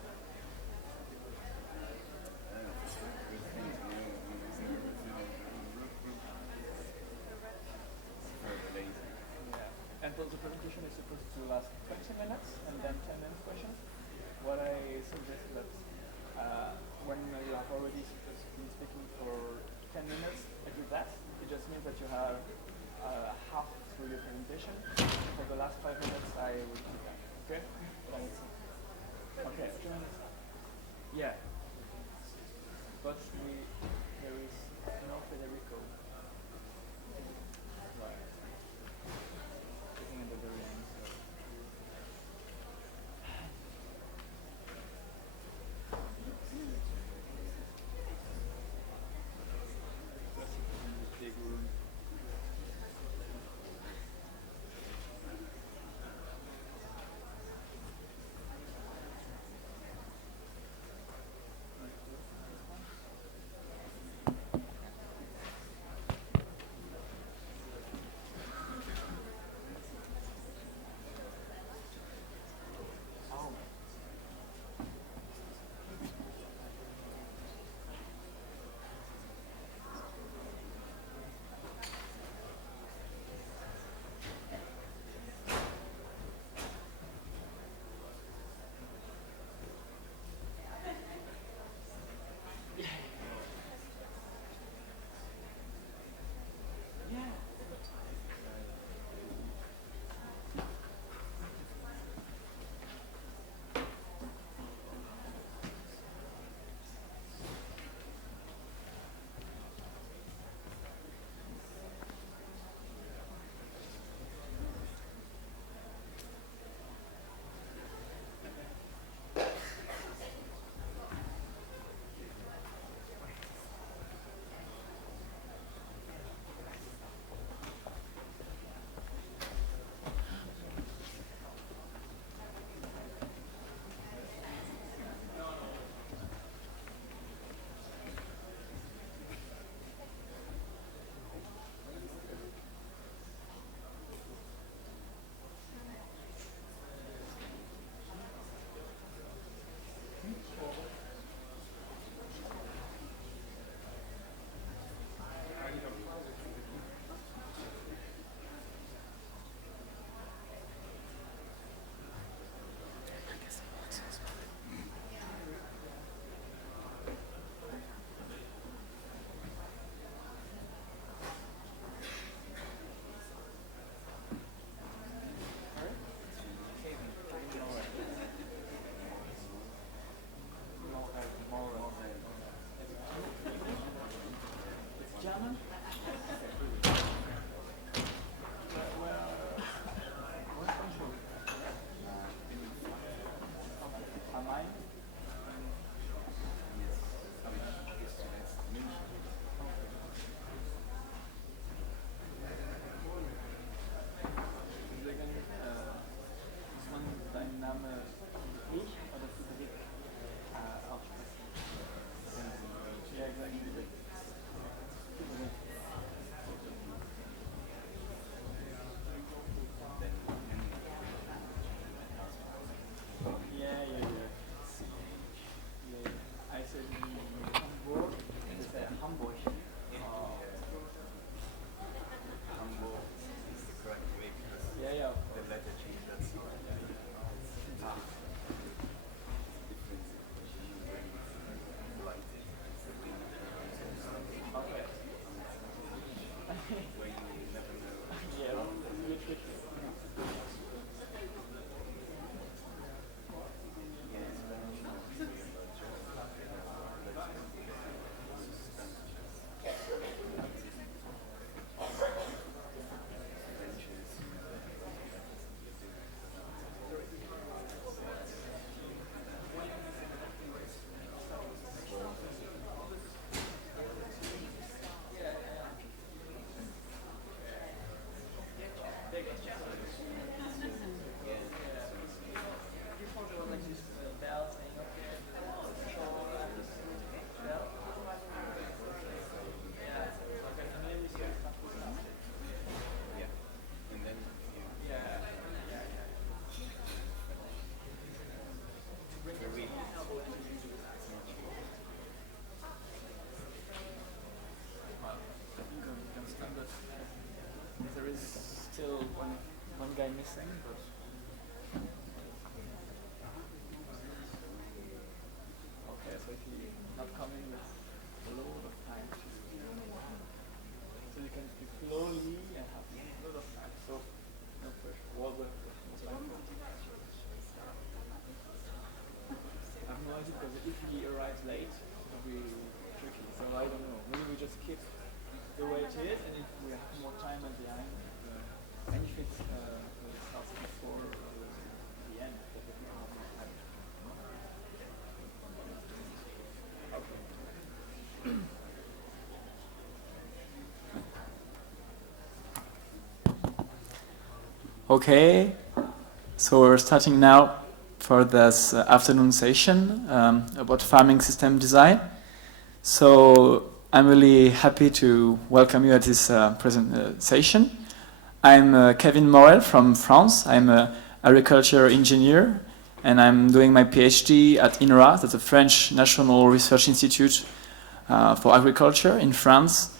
And so the presentation is supposed to last 20 minutes and then 10 minutes questions. What I suggest is that when you have already been speaking for 10 minutes, I do that. It just means that you have half through your presentation. For the last 5 minutes, I will do that. Okay? Okay. Yeah. But there is no Federico. Right. Sitting at the very end. So. Big room. I'm missing, but okay, so if you're not coming with a load of time, so you can speak slowly and have a lot of time, so no pressure. What was I have no idea, because if he arrives late, it'll be tricky, so I don't know. Maybe we just keep the way it is, and if we have more time at the end, and if it starts before the end, that we can have more time. Okay, so we're starting now for this afternoon session about farming system design. So I'm really happy to welcome you at this presentation. I'm Kevin Morel from France. I'm an agriculture engineer, and I'm doing my PhD at INRA, that's the French National Research Institute for Agriculture in France.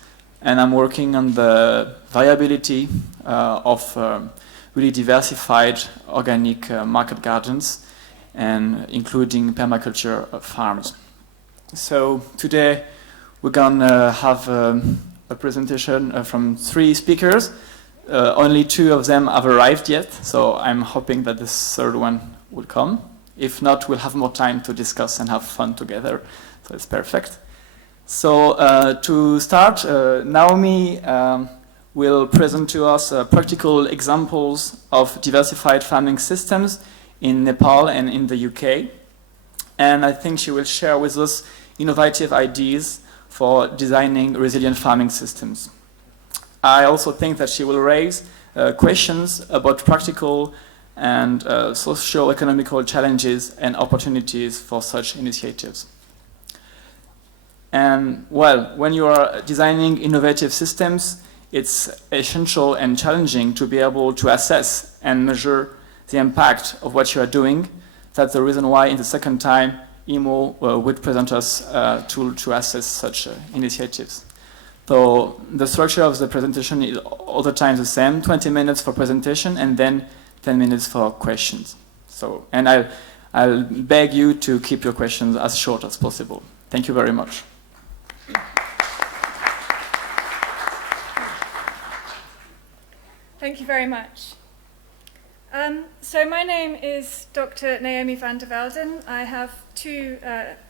And I'm working on the viability of really diversified organic market gardens, and including permaculture farms. So today we're gonna have a presentation from 3 speakers. Only 2 of them have arrived yet, so I'm hoping that the third one will come. If not, we'll have more time to discuss and have fun together, so it's perfect. So to start, Naomi will present to us practical examples of diversified farming systems in Nepal and in the UK. And I think she will share with us innovative ideas for designing resilient farming systems. I also think that she will raise questions about practical and socio-economical challenges and opportunities for such initiatives. And well, when you are designing innovative systems, it's essential and challenging to be able to assess and measure the impact of what you are doing. That's the reason why in the second time, Imo would present us a tool to assess such initiatives. So the structure of the presentation is all the time the same, 20 minutes for presentation and then 10 minutes for questions. So, and I'll beg you to keep your questions as short as possible. Thank you very much. Thank you very much. So my name is Dr. Naomi van der Velden. I have 2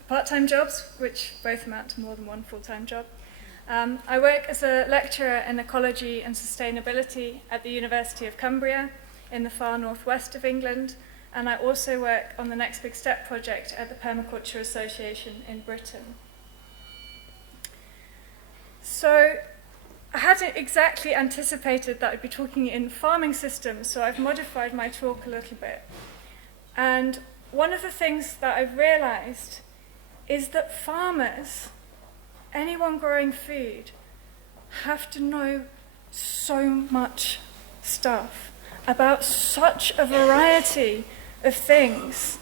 part-time jobs, which both amount to more than 1 full-time job. I work as a lecturer in ecology and sustainability at the University of Cumbria in the far northwest of England, and I also work on the Next Big Step project at the Permaculture Association in Britain. So I hadn't exactly anticipated that I'd be talking in farming systems, so I've modified my talk a little bit. And one of the things that I've realized is that farmers, anyone growing food, have to know so much stuff about such a variety of things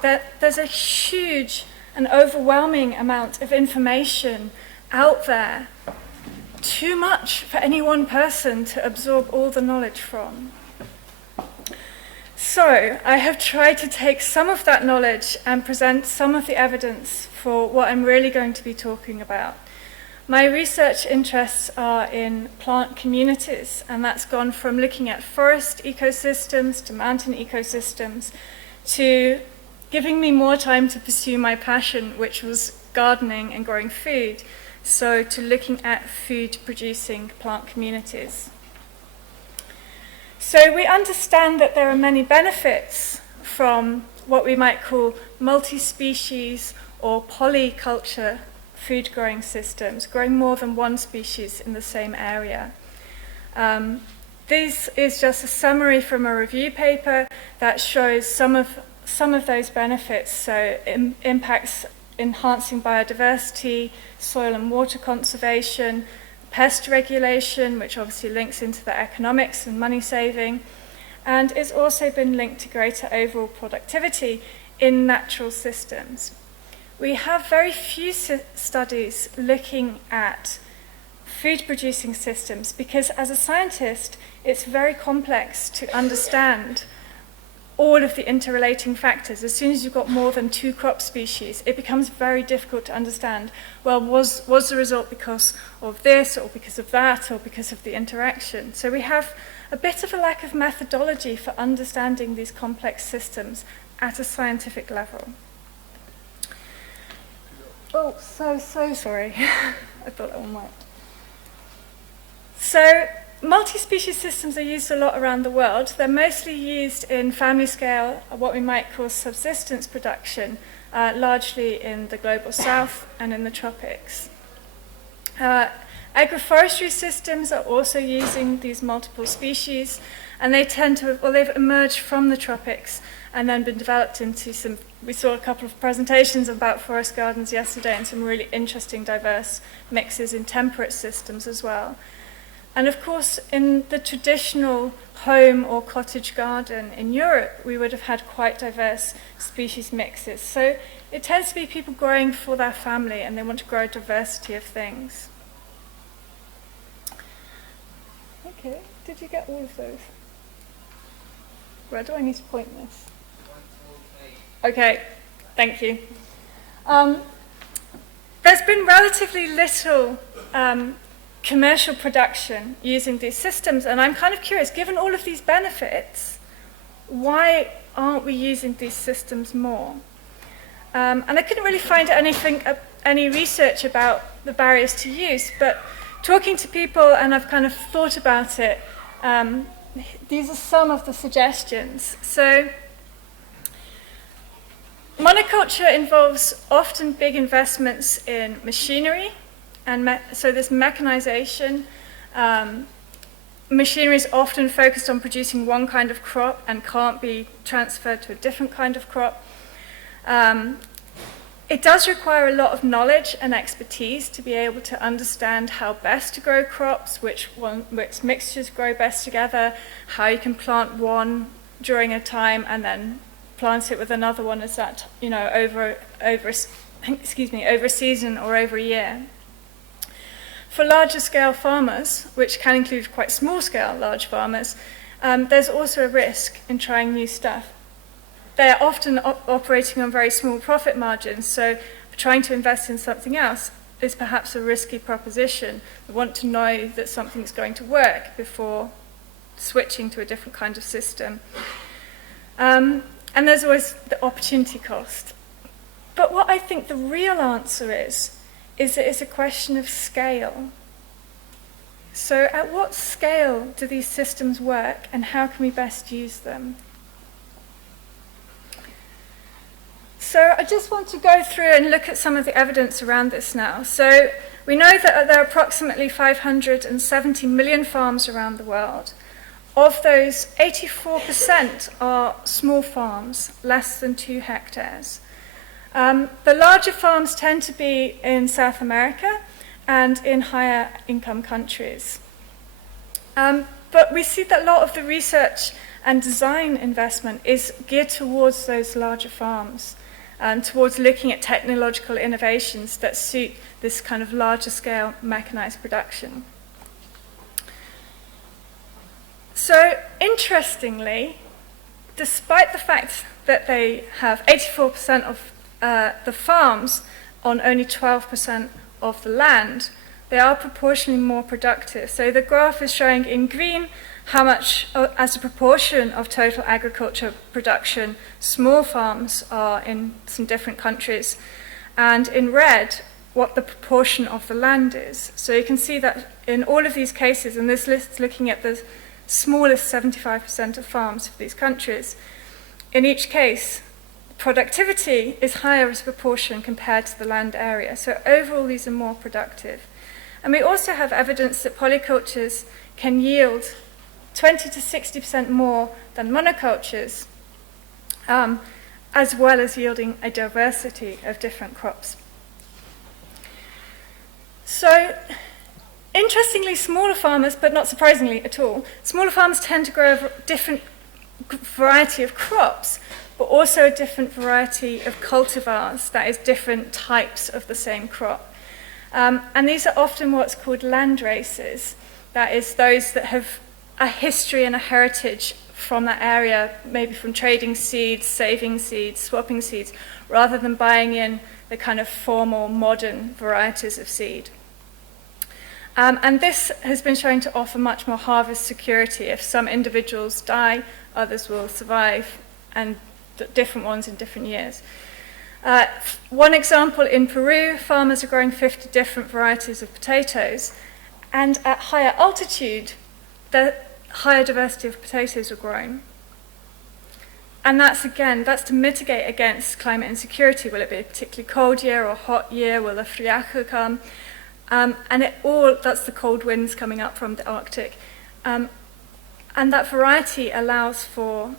that there's a huge and overwhelming amount of information out there. Too much for any one person to absorb all the knowledge from. So I have tried to take some of that knowledge and present some of the evidence for what I'm really going to be talking about. My research interests are in plant communities, and that's gone from looking at forest ecosystems to mountain ecosystems to giving me more time to pursue my passion, which was gardening and growing food. So to looking at food-producing plant communities. So we understand that there are many benefits from what we might call multi-species or polyculture food-growing systems, growing more than 1 species in the same area. This is just a summary from a review paper that shows some of those benefits. So impacts enhancing biodiversity, soil and water conservation, pest regulation, which obviously links into the economics and money saving, and it's also been linked to greater overall productivity in natural systems. We have very few studies looking at food-producing systems, because as a scientist, it's very complex to understand all of the interrelating factors. As soon as you've got more than 2 crop species, it becomes very difficult to understand, well, was the result because of this, or because of that, or because of the interaction? So we have a bit of a lack of methodology for understanding these complex systems at a scientific level. Oh, so sorry. I thought that one worked. So, multi-species systems are used a lot around the world. They're mostly used in family scale, what we might call subsistence production, largely in the global south and in the tropics. Agroforestry systems are also using these multiple species, and they tend to, well, they've emerged from the tropics and then been developed into some, we saw a couple of presentations about forest gardens yesterday and some really interesting diverse mixes in temperate systems as well. And of course, in the traditional home or cottage garden in Europe, we would have had quite diverse species mixes. So it tends to be people growing for their family, and they want to grow a diversity of things. Okay, did you get all of those? Where do I need to point this? Okay, thank you. There's been relatively little commercial production using these systems, and I'm kind of curious, given all of these benefits, why aren't we using these systems more? And I couldn't really find any research about the barriers to use, but talking to people, and I've kind of thought about it, these are some of the suggestions. So, monoculture involves often big investments in machinery, and so there's mechanization. Machinery is often focused on producing one kind of crop and can't be transferred to a different kind of crop. It does require a lot of knowledge and expertise to be able to understand how best to grow crops, which mixtures grow best together, how you can plant one during a time and then plant it with another one as that, over a season or over a year. For larger scale farmers, which can include quite small scale large farmers, there's also a risk in trying new stuff. They're often operating on very small profit margins, so trying to invest in something else is perhaps a risky proposition. They want to know that something's going to work before switching to a different kind of system. And there's always the opportunity cost. But what I think the real answer is that it's a question of scale. So at what scale do these systems work, and how can we best use them? So I just want to go through and look at some of the evidence around this now. So we know that there are approximately 570 million farms around the world. Of those, 84% are small farms, less than 2 hectares. The larger farms tend to be in South America and in higher income countries. But we see that a lot of the research and design investment is geared towards those larger farms, and towards looking at technological innovations that suit this kind of larger scale mechanized production. So interestingly, despite the fact that they have 84% of the farms on only 12% of the land, they are proportionally more productive. So the graph is showing in green how much, as a proportion of total agriculture production, small farms are in some different countries, and in red, what the proportion of the land is. So you can see that in all of these cases, and this list is looking at the smallest 75% of farms for these countries, in each case, productivity is higher as a proportion compared to the land area. So overall, these are more productive. And we also have evidence that polycultures can yield 20 to 60% more than monocultures, as well as yielding a diversity of different crops. So, interestingly, smaller farmers, but not surprisingly at all, smaller farmers tend to grow a different variety of crops, but also a different variety of cultivars, that is, different types of the same crop. And these are often what's called land races. That is, those that have a history and a heritage from that area, maybe from trading seeds, saving seeds, swapping seeds, rather than buying in the kind of formal, modern varieties of seed. And this has been shown to offer much more harvest security. If some individuals die, others will survive, and different ones in different years. One example, in Peru, farmers are growing 50 different varieties of potatoes, and at higher altitude, the higher diversity of potatoes are grown. And that's to mitigate against climate insecurity. Will it be a particularly cold year or hot year? Will the friaca come? And that's the cold winds coming up from the Arctic. And that variety allows for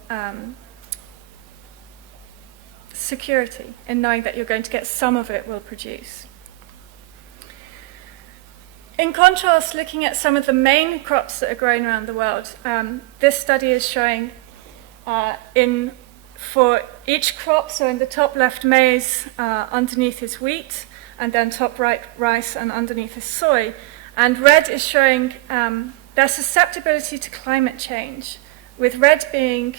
security in knowing that you're going to get some of it will produce. In contrast, looking at some of the main crops that are grown around the world, this study is showing for each crop, so in the top left maize, underneath is wheat, and then top right rice, and underneath is soy. And red is showing their susceptibility to climate change, with red being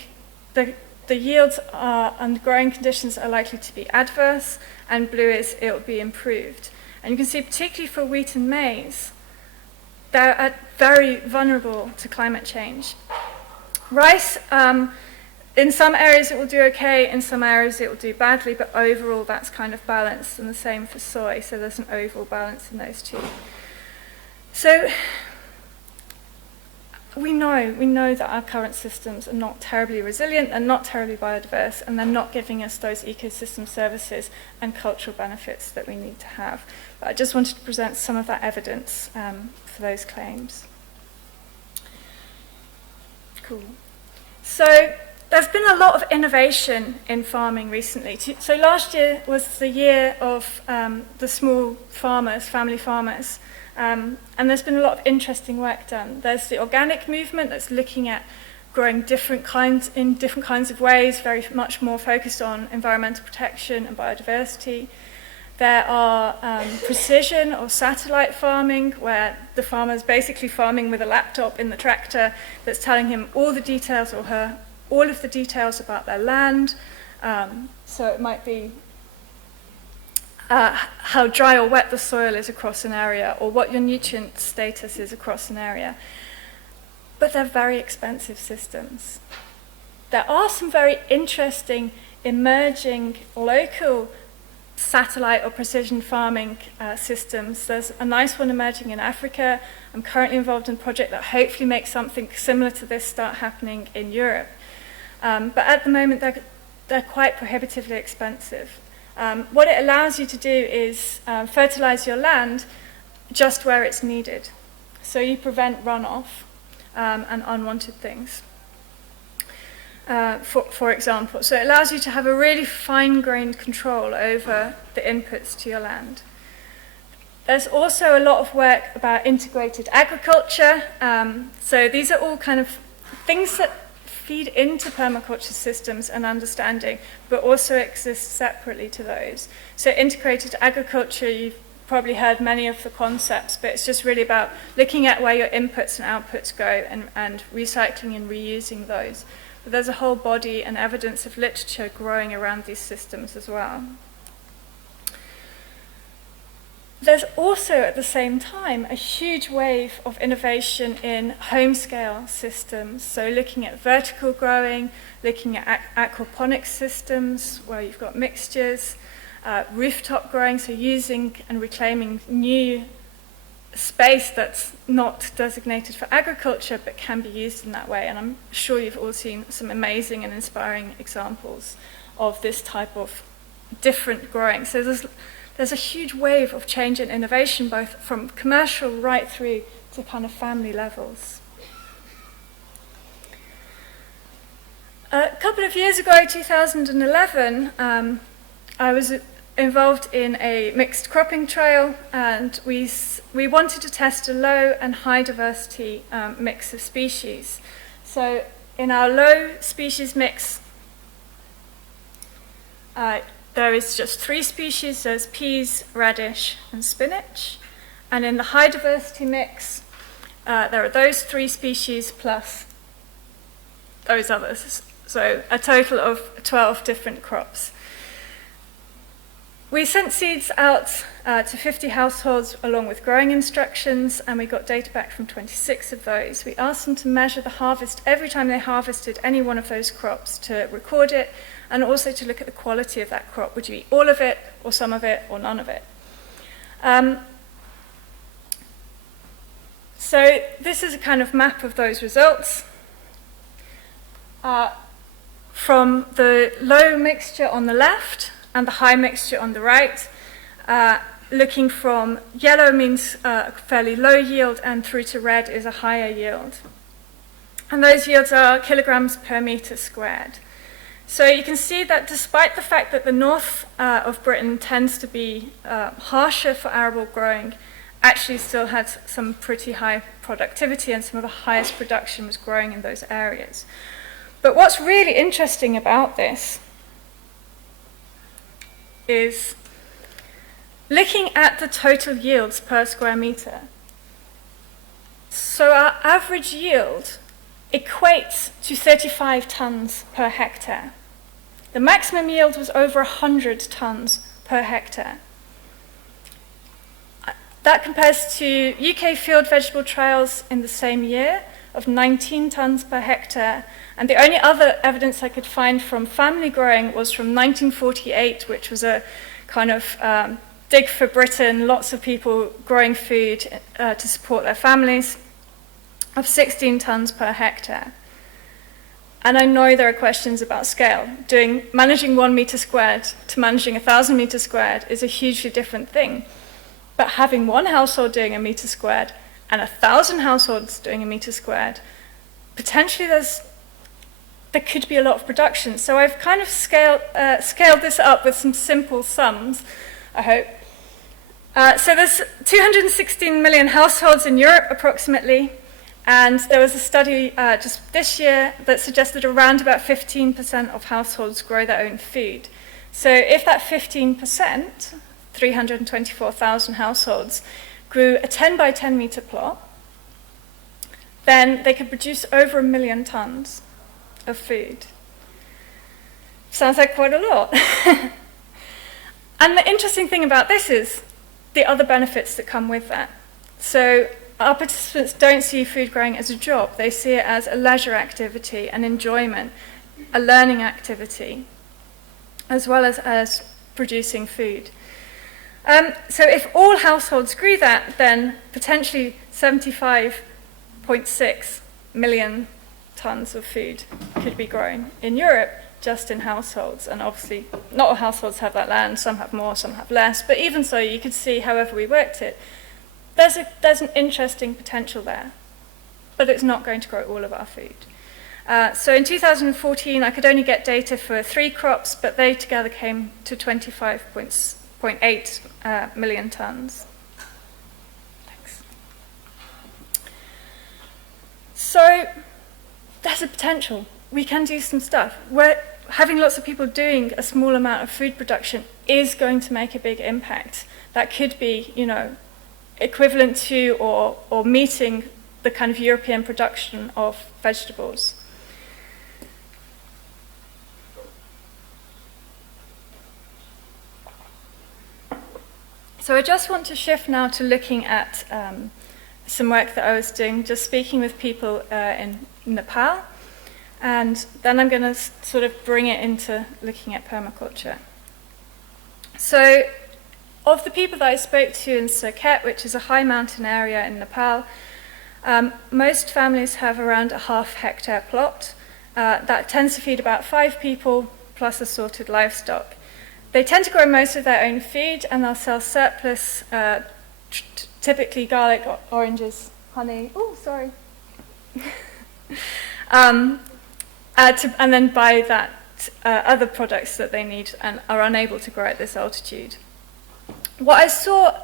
the yields and growing conditions are likely to be adverse, and blue is it will be improved. And you can see, particularly for wheat and maize, they're very vulnerable to climate change. Rice, in some areas it will do okay, in some areas it will do badly, but overall that's kind of balanced, and the same for soy, so there's an overall balance in those two. So we know that our current systems are not terribly resilient and not terribly biodiverse, and they're not giving us those ecosystem services and cultural benefits that we need to have. But I just wanted to present some of that evidence for those claims. Cool. So there's been a lot of innovation in farming recently. So last year was the year of the small farmers, family farmers. And there's been a lot of interesting work done. There's the organic movement that's looking at growing different kinds of ways, very much more focused on environmental protection and biodiversity. There are precision or satellite farming, where the farmer's basically farming with a laptop in the tractor that's telling him all the details, or her all of the details about their land. So it might be how dry or wet the soil is across an area, or what your nutrient status is across an area. But they're very expensive systems. There are some very interesting emerging local satellite or precision farming systems. There's a nice one emerging in Africa. I'm currently involved in a project that hopefully makes something similar to this start happening in Europe. But at the moment, they're quite prohibitively expensive. What it allows you to do is fertilize your land just where it's needed. So you prevent runoff and unwanted things, for example. So it allows you to have a really fine-grained control over the inputs to your land. There's also a lot of work about integrated agriculture. So these are all kind of things that feed into permaculture systems and understanding, but also exist separately to those. So integrated agriculture, you've probably heard many of the concepts, but it's just really about looking at where your inputs and outputs go and recycling and reusing those. But there's a whole body and evidence of literature growing around these systems as well. There's also, at the same time, a huge wave of innovation in home-scale systems. So looking at vertical growing, looking at aquaponics systems, where you've got mixtures, rooftop growing, so using and reclaiming new space that's not designated for agriculture, but can be used in that way. And I'm sure you've all seen some amazing and inspiring examples of this type of different growing. So there's a huge wave of change and innovation, both from commercial right through to kind of family levels. A couple of years ago, 2011, I was involved in a mixed cropping trial, and we wanted to test a low and high diversity mix of species. So in our low species mix, there is just 3 species. There's peas, radish, and spinach. And in the high diversity mix, there are those 3 species plus those others. So a total of 12 different crops. We sent seeds out to 50 households along with growing instructions, and we got data back from 26 of those. We asked them to measure the harvest every time they harvested any one of those crops, to record it, and also to look at the quality of that crop. Would you eat all of it, or some of it, or none of it? So this is a kind of map of those results. From the low mixture on the left and the high mixture on the right, looking from yellow means fairly low yield, and through to red is a higher yield. And those yields are kilograms per metre squared. So you can see that despite the fact that the north of Britain tends to be harsher for arable growing, actually still had some pretty high productivity, and some of the highest production was growing in those areas. But what's really interesting about this is looking at the total yields per square metre. So our average yield equates to 35 tonnes per hectare. The maximum yield was over 100 tonnes per hectare. That compares to UK field vegetable trials in the same year of 19 tonnes per hectare. And the only other evidence I could find from family growing was from 1948, which was a kind of dig for Britain, lots of people growing food to support their families, of 16 tonnes per hectare. And I know there are questions about scale. Managing 1 metre squared to managing 1,000 metres squared is a hugely different thing. But having one household doing a metre squared and 1,000 households doing a metre squared, potentially there could be a lot of production. So I've kind of scaled this up with some simple sums, I hope. So there's 216 million households in Europe approximately, and there was a study just this year that suggested around about 15% of households grow their own food. So if that 15%, 324,000 households, grew a 10 by 10 metre plot, then they could produce over 1 million tonnes of food. Sounds like quite a lot. And the interesting thing about this is the other benefits that come with that. So our participants don't see food growing as a job. They see it as a leisure activity, an enjoyment, a learning activity, as well as producing food. So if all households grew that, then potentially 75.6 million tonnes of food could be grown in Europe, just in households. And obviously, not all households have that land. Some have more, some have less. But even so, you could see, however we worked it, there's an interesting potential there. But it's not going to grow all of our food. So in 2014, I could only get data for 3 crops, but they together came to 25.8 million tonnes. Thanks. So there's a potential. We can do some stuff. Having lots of people doing a small amount of food production is going to make a big impact. That could be, equivalent to or meeting the kind of European production of vegetables. So I just want to shift now to looking at some work that I was doing, just speaking with people in Nepal, and then I'm going to sort of bring it into looking at permaculture. So of the people that I spoke to in Surkhet, which is a high mountain area in Nepal, most families have around a half-hectare plot. That tends to feed about 5 people plus assorted livestock. They tend to grow most of their own food, and they'll sell surplus, typically garlic, oranges, honey. Oh, sorry. And then buy that other products that they need and are unable to grow at this altitude. What I saw,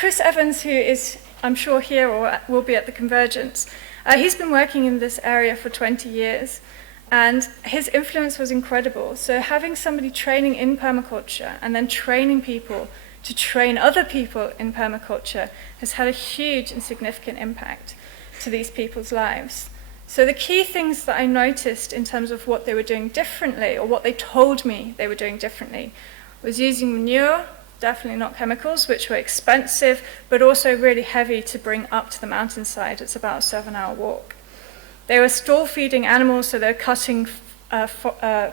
Chris Evans, who is, I'm sure, here or will be at the Convergence, he's been working in this area for 20 years. And his influence was incredible. So having somebody training in permaculture and then training people to train other people in permaculture has had a huge and significant impact to these people's lives. So the key things that I noticed in terms of what they were doing differently, or what they told me they were doing differently, was using manure, definitely not chemicals, which were expensive, but also really heavy to bring up to the mountainside. It's about a 7-hour walk. They were stall feeding animals, so they were cutting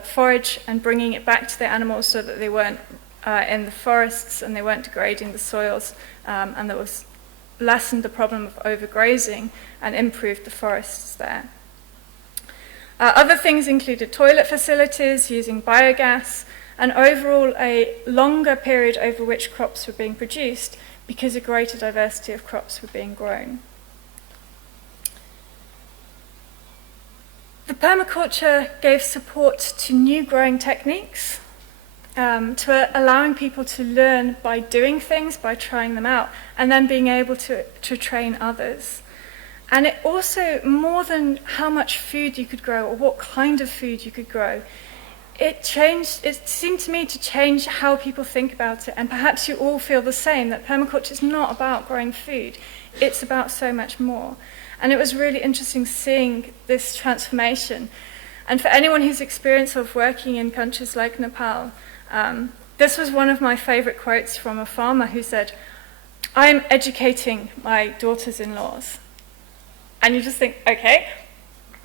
forage and bringing it back to the animals so that they weren't in the forests and they weren't degrading the soils, and that was lessened the problem of overgrazing and improved the forests there. Other things included toilet facilities, using biogas, and overall a longer period over which crops were being produced because a greater diversity of crops were being grown. The permaculture gave support to new growing techniques, to allowing people to learn by doing things, by trying them out, and then being able to train others. And it also, more than how much food you could grow or what kind of food you could grow, it seemed to me to change how people think about it. And perhaps you all feel the same, that permaculture is not about growing food, it's about so much more. And it was really interesting seeing this transformation. And for anyone who's experienced of working in countries like Nepal, this was one of my favorite quotes from a farmer who said, "I'm educating my daughters-in-laws." And you just think, okay,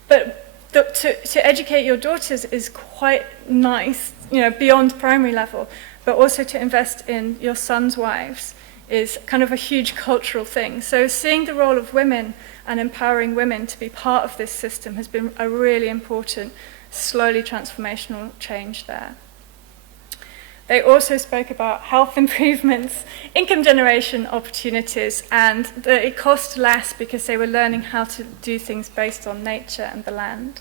but to educate your daughters is quite nice, you know, beyond primary level, but also to invest in your sons' wives is kind of a huge cultural thing. So seeing the role of women and empowering women to be part of this system has been a really important, slowly transformational change there. They also spoke about health improvements, income generation opportunities, and that it cost less because they were learning how to do things based on nature and the land.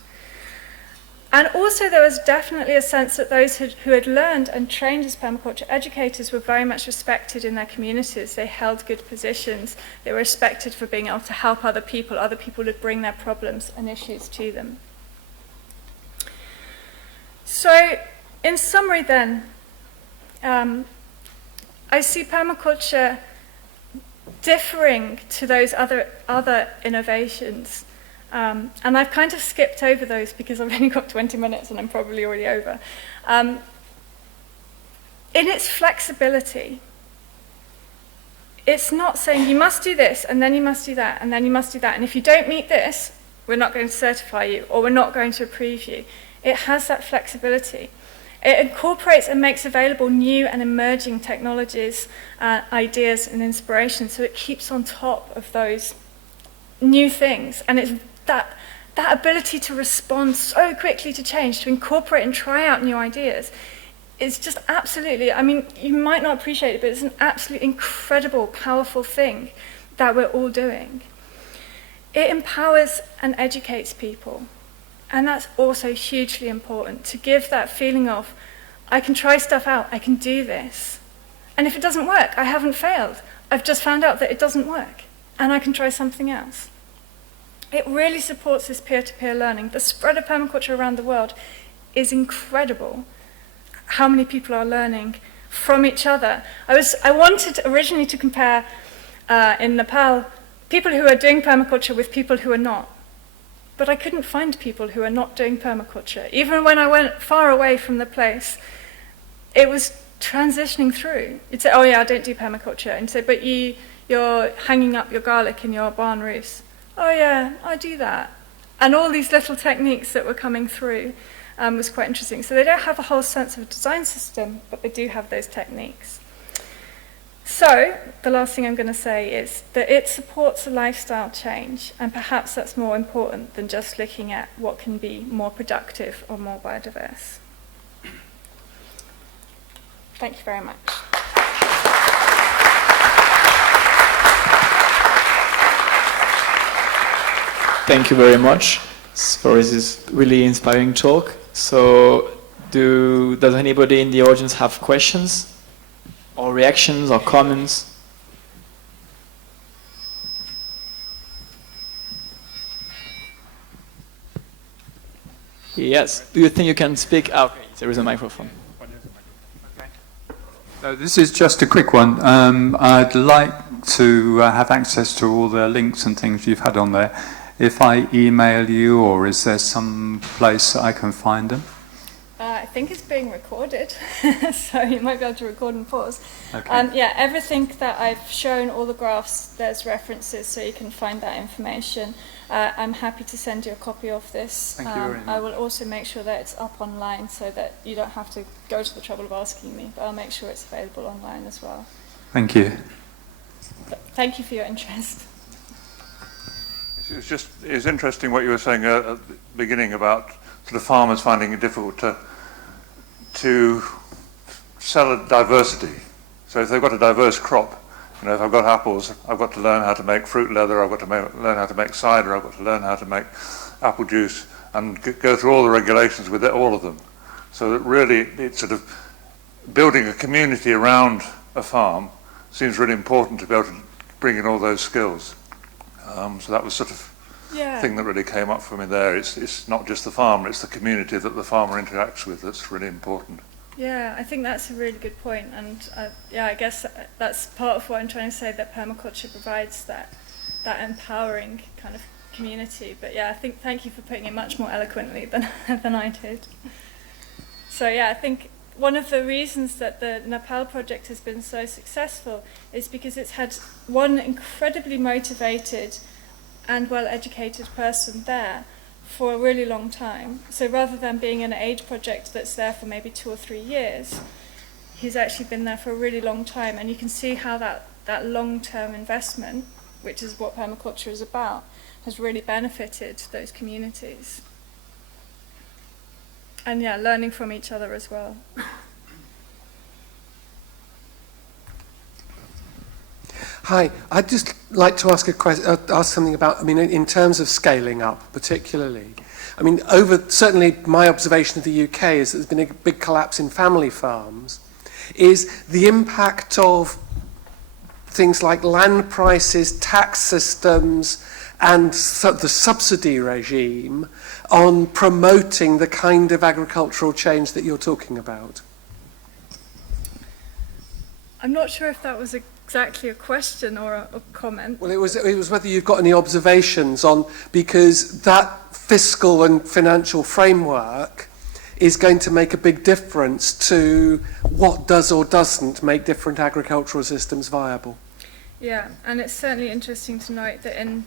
And also there was definitely a sense that those who had learned and trained as permaculture educators were very much respected in their communities. They held good positions. They were respected for being able to help other people. Other people would bring their problems and issues to them. So, in summary then, I see permaculture differing to those other innovations. And I've kind of skipped over those because I've only got 20 minutes and I'm probably already over. In its flexibility, it's not saying you must do this and then you must do that and then you must do that. And if you don't meet this, we're not going to certify you or we're not going to approve you. It has that flexibility. It incorporates and makes available new and emerging technologies, ideas and inspiration, so it keeps on top of those new things. And it's that ability to respond so quickly to change, to incorporate and try out new ideas, is just absolutely, I mean, you might not appreciate it, but it's an absolutely incredible, powerful thing that we're all doing. It empowers and educates people. And that's also hugely important, to give that feeling of, I can try stuff out, I can do this. And if it doesn't work, I haven't failed. I've just found out that it doesn't work, and I can try something else. It really supports this peer-to-peer learning. The spread of permaculture around the world is incredible. How many people are learning from each other. I wanted originally to compare, in Nepal, people who are doing permaculture with people who are not. But I couldn't find people who are not doing permaculture. Even when I went far away from the place, it was transitioning through. You'd say, oh yeah, I don't do permaculture. And you'd say, but you're hanging up your garlic in your barn roofs. Oh yeah, I do that. And all these little techniques that were coming through was quite interesting. So they don't have a whole sense of a design system, but they do have those techniques. So, the last thing I'm going to say is that it supports a lifestyle change, and perhaps that's more important than just looking at what can be more productive or more biodiverse. Thank you very much. Thank you very much for this really inspiring talk. So, does anybody in the audience have questions? Or reactions or comments? Yes. Do you think you can speak? Oh, okay, there is a microphone. This is just a quick one. I'd like to have access to all the links and things you've had on there. If I email you, or is there some place I can find them? I think it's being recorded, so you might be able to record and pause. Okay. Yeah, everything that I've shown, all the graphs, there's references, so you can find that information. I'm happy to send you a copy of this. Thank you very much. I will also make sure that it's up online so that you don't have to go to the trouble of asking me, but I'll make sure it's available online as well. Thank you. But thank you for your interest. It's interesting what you were saying at the beginning about sort of farmers finding it difficult to sell a diversity. So if they've got a diverse crop, you know, if I've got apples, I've got to learn how to make fruit leather, I've got to learn how to make cider, I've got to learn how to make apple juice, and go through all the regulations with all of them. So that really, it's sort of building a community around a farm seems really important to be able to bring in all those skills. So that was sort of thing that really came up for me there. It's not just the farmer, it's the community that the farmer interacts with that's really important. Yeah, I think that's a really good point, and yeah, I guess that's part of what I'm trying to say, that permaculture provides that empowering kind of community. But yeah, I think thank you for putting it much more eloquently than I did. So yeah, I think one of the reasons that the Nepal project has been so successful is because it's had one incredibly motivated and well-educated person there for a really long time. So rather than being an aid project that's there for maybe 2 or 3 years, he's actually been there for a really long time, and you can see how that long-term investment, which is what permaculture is about, has really benefited those communities. And yeah, learning from each other as well. Hi, I'd just like to ask ask something about, I mean, in terms of scaling up particularly. I mean, certainly my observation of the UK is that there's been a big collapse in family farms. Is the impact of things like land prices, tax systems, and the subsidy regime on promoting the kind of agricultural change that you're talking about? I'm not sure if that was exactly a question or a comment. Well, it was whether you've got any observations on, because that fiscal and financial framework is going to make a big difference to what does or doesn't make different agricultural systems viable. Yeah, and it's certainly interesting to note that in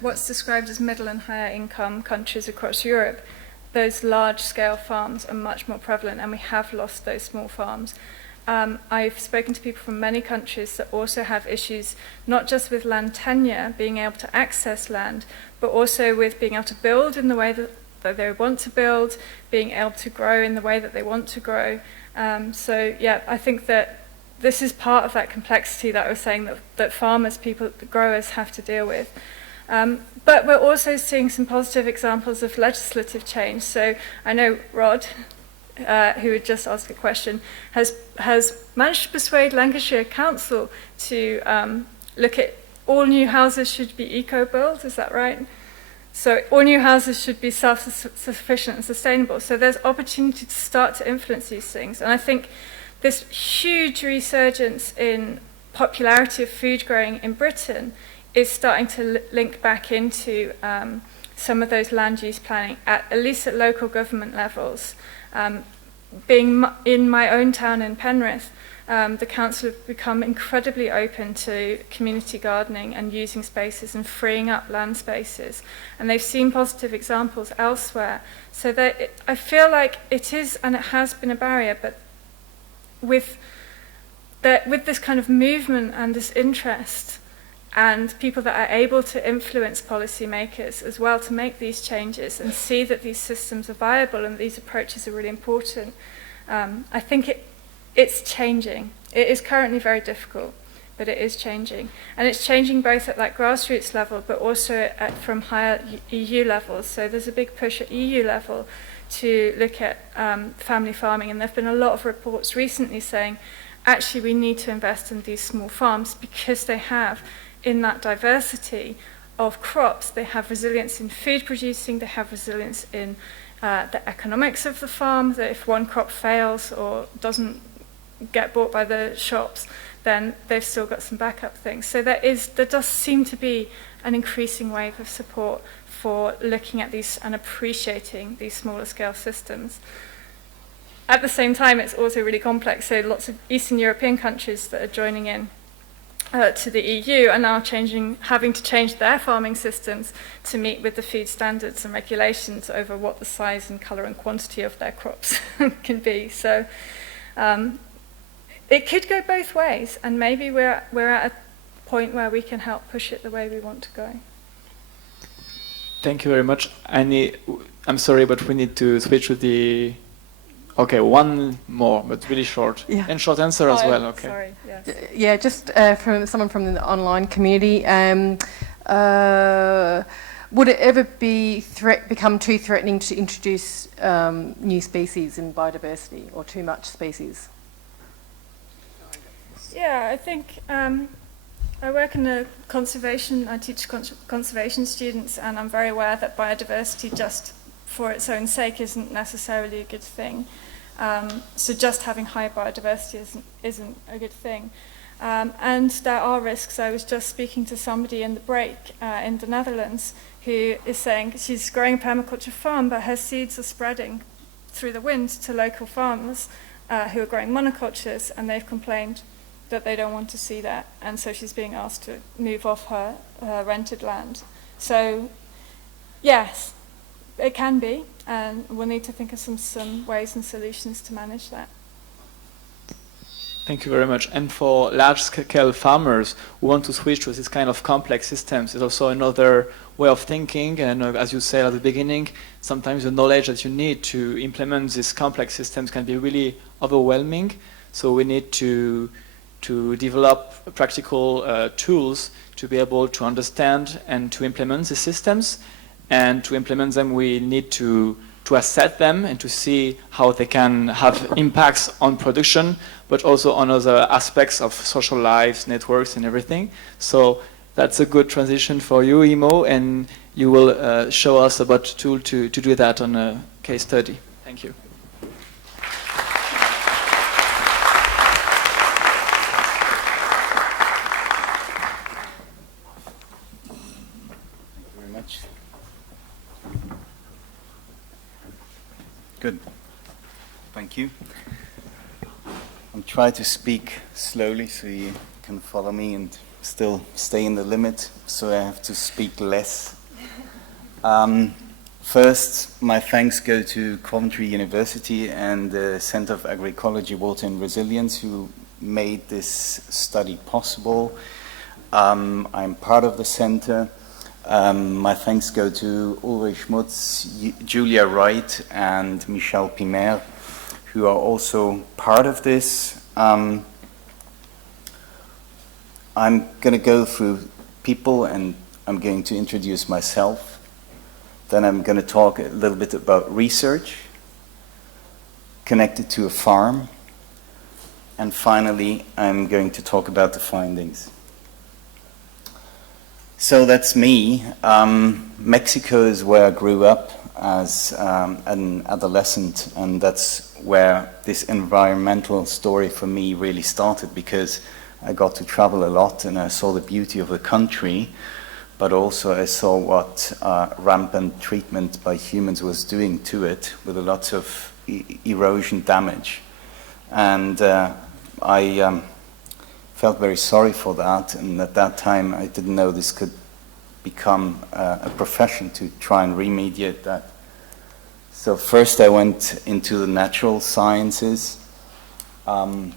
what's described as middle and higher income countries across Europe, those large-scale farms are much more prevalent, and we have lost those small farms. I've spoken to people from many countries that also have issues, not just with land tenure, being able to access land, but also with being able to build in the way that they want to build, being able to grow in the way that they want to grow. So yeah, I think that this is part of that complexity that I was saying that farmers, growers have to deal with. But we're also seeing some positive examples of legislative change. So I know Rod, who had just asked a question, has managed to persuade Lancashire Council to look at all new houses should be eco-built, is that right? So all new houses should be self-sufficient and sustainable. So there's opportunity to start to influence these things. And I think this huge resurgence in popularity of food growing in Britain is starting to link back into some of those land use planning, at least at local government levels. Being in my own town in Penrith, the council have become incredibly open to community gardening and using spaces and freeing up land spaces. And they've seen positive examples elsewhere. So I feel like it is, and it has been, a barrier, but with this kind of movement and this interest, and people that are able to influence policymakers as well to make these changes and see that these systems are viable and these approaches are really important, I think it's changing. It is currently very difficult, but it is changing. And it's changing both at that grassroots level, but also from higher EU levels. So there's a big push at EU level to look at family farming, and there have been a lot of reports recently saying, actually, we need to invest in these small farms because they have, in that diversity of crops, they have resilience in food producing, they have resilience in the economics of the farm, that if one crop fails or doesn't get bought by the shops, then they've still got some backup things. So there does seem to be an increasing wave of support for looking at these and appreciating these smaller scale systems. At the same time, it's also really complex. So lots of Eastern European countries that are joining in to the EU are now having to change their farming systems to meet with the food standards and regulations over what the size and colour and quantity of their crops can be. So it could go both ways, and maybe we're at a point where we can help push it the way we want to go. Thank you very much. I'm sorry, but we need to switch to the... Okay, one more, but really short. Yeah. And short answer as well, okay. Sorry, yes. Yeah, just from someone from the online community. Would it ever become too threatening to introduce new species in biodiversity, or too much species? Yeah, I think I work in a conservation, I teach conservation students, and I'm very aware that biodiversity just for its own sake isn't necessarily a good thing. So just having high biodiversity isn't a good thing. And there are risks. I was just speaking to somebody in the break in the Netherlands who is saying she's growing a permaculture farm, but her seeds are spreading through the wind to local farmers who are growing monocultures, and they've complained that they don't want to see that, and so she's being asked to move off her rented land. So yes, it can be, and we'll need to think of some ways and solutions to manage that. Thank you very much. And for large-scale farmers who want to switch to this kind of complex systems, is also another way of thinking. And as you said at the beginning, sometimes the knowledge that you need to implement these complex systems can be really overwhelming. So we need to develop practical tools to be able to understand and to implement the systems. And to implement them, we need to assess them and to see how they can have impacts on production, but also on other aspects of social lives, networks, and everything. So that's a good transition for you, Imo, and you will show us about a tool to do that on a case study. Thank you. Good. Thank you. I'll try to speak slowly so you can follow me and still stay in the limit, so I have to speak less. First, my thanks go to Coventry University and the Center of Agroecology, Water and Resilience, who made this study possible. I'm part of the center. My thanks go to Ulrich Schmutz, Julia Wright, and Michel Pimer, who are also part of this. I'm going to go through people, and I'm going to introduce myself. Then I'm going to talk a little bit about research connected to a farm. And finally, I'm going to talk about the findings. So that's me. Mexico is where I grew up as an adolescent, and that's where this environmental story for me really started, because I got to travel a lot and I saw the beauty of the country, but also I saw what rampant treatment by humans was doing to it, with a lot of erosion damage. And I felt very sorry for that, and at that time I didn't know this could become a profession to try and remediate that. So first I went into the natural sciences, and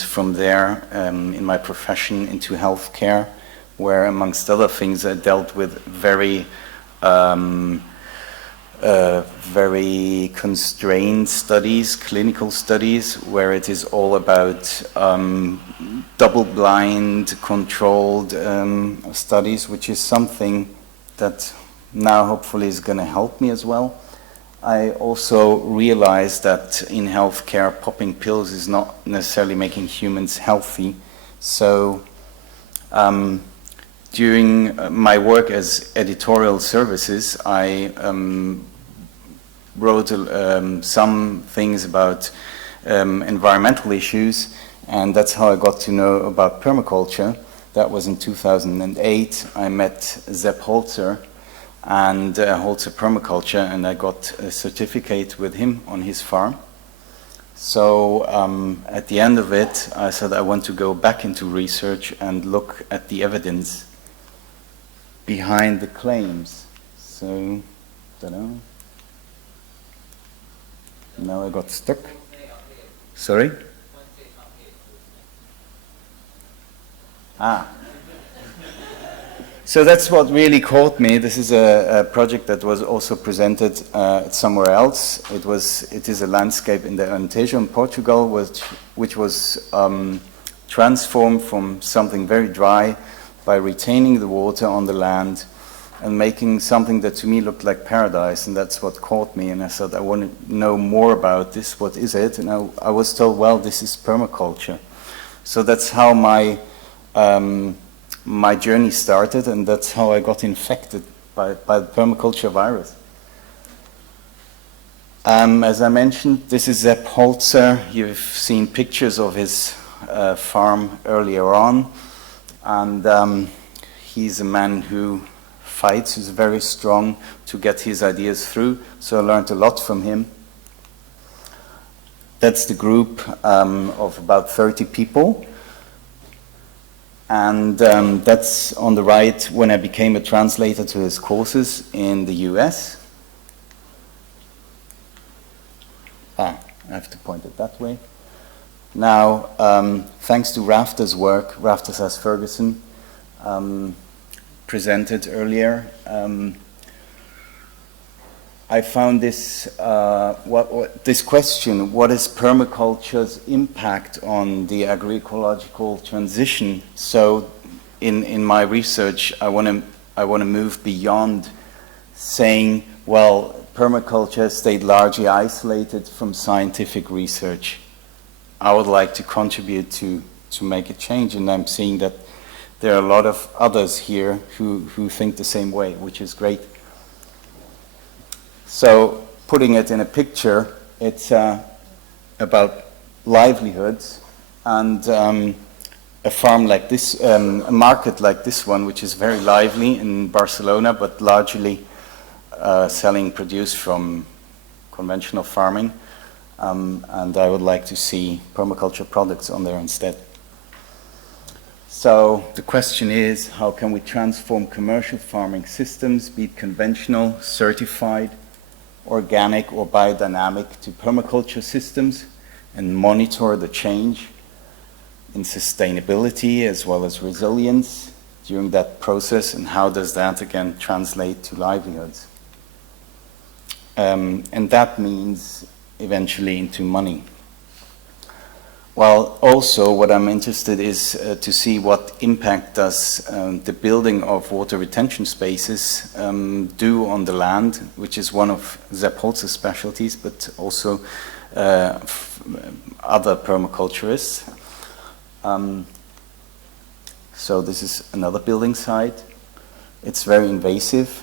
from there in my profession into healthcare, where amongst other things I dealt with very constrained studies, clinical studies, where it is all about double-blind, controlled studies, which is something that now hopefully is going to help me as well. I also realized that in healthcare, popping pills is not necessarily making humans healthy. So during my work as editorial services, I wrote some things about environmental issues, and that's how I got to know about permaculture. That was in 2008. I met Sepp Holzer and Holzer Permaculture, and I got a certificate with him on his farm. So at the end of it, I said I want to go back into research and look at the evidence behind the claims. So, don't know. Now I got stuck. Sorry? Ah. So that's what really caught me. This is a project that was also presented somewhere else. It is a landscape in the Alentejo in Portugal, which was transformed from something very dry by retaining the water on the land and making something that to me looked like paradise, and that's what caught me. And I said, I want to know more about this. What is it? And I was told, well, this is permaculture. So that's how my journey started, and that's how I got infected by the permaculture virus. As I mentioned, this is Sepp Holzer. You've seen pictures of his farm earlier on, and he's a man who fights, who's very strong to get his ideas through, so I learned a lot from him. That's the group of about 30 people. And that's on the right when I became a translator to his courses in the US. I have to point it that way. Now, thanks to Rafter's work, Rafters as Ferguson presented earlier, I found this this question: what is permaculture's impact on the agroecological transition? So, in my research, I want to move beyond saying, well, permaculture stayed largely isolated from scientific research. I would like to contribute to make a change, and I'm seeing that there are a lot of others here who think the same way, which is great. So, putting it in a picture, it's about livelihoods, and a farm like this, a market like this one, which is very lively in Barcelona, but largely selling produce from conventional farming, and I would like to see permaculture products on there instead. So the question is, how can we transform commercial farming systems, be it conventional, certified, organic or biodynamic, to permaculture systems, and monitor the change in sustainability as well as resilience during that process, and how does that again translate to livelihoods? And that means eventually into money. Well, also what I'm interested is to see what impact does the building of water retention spaces do on the land, which is one of Sepp Holzer's specialties, but also other permaculturists. So this is another building site. It's very invasive,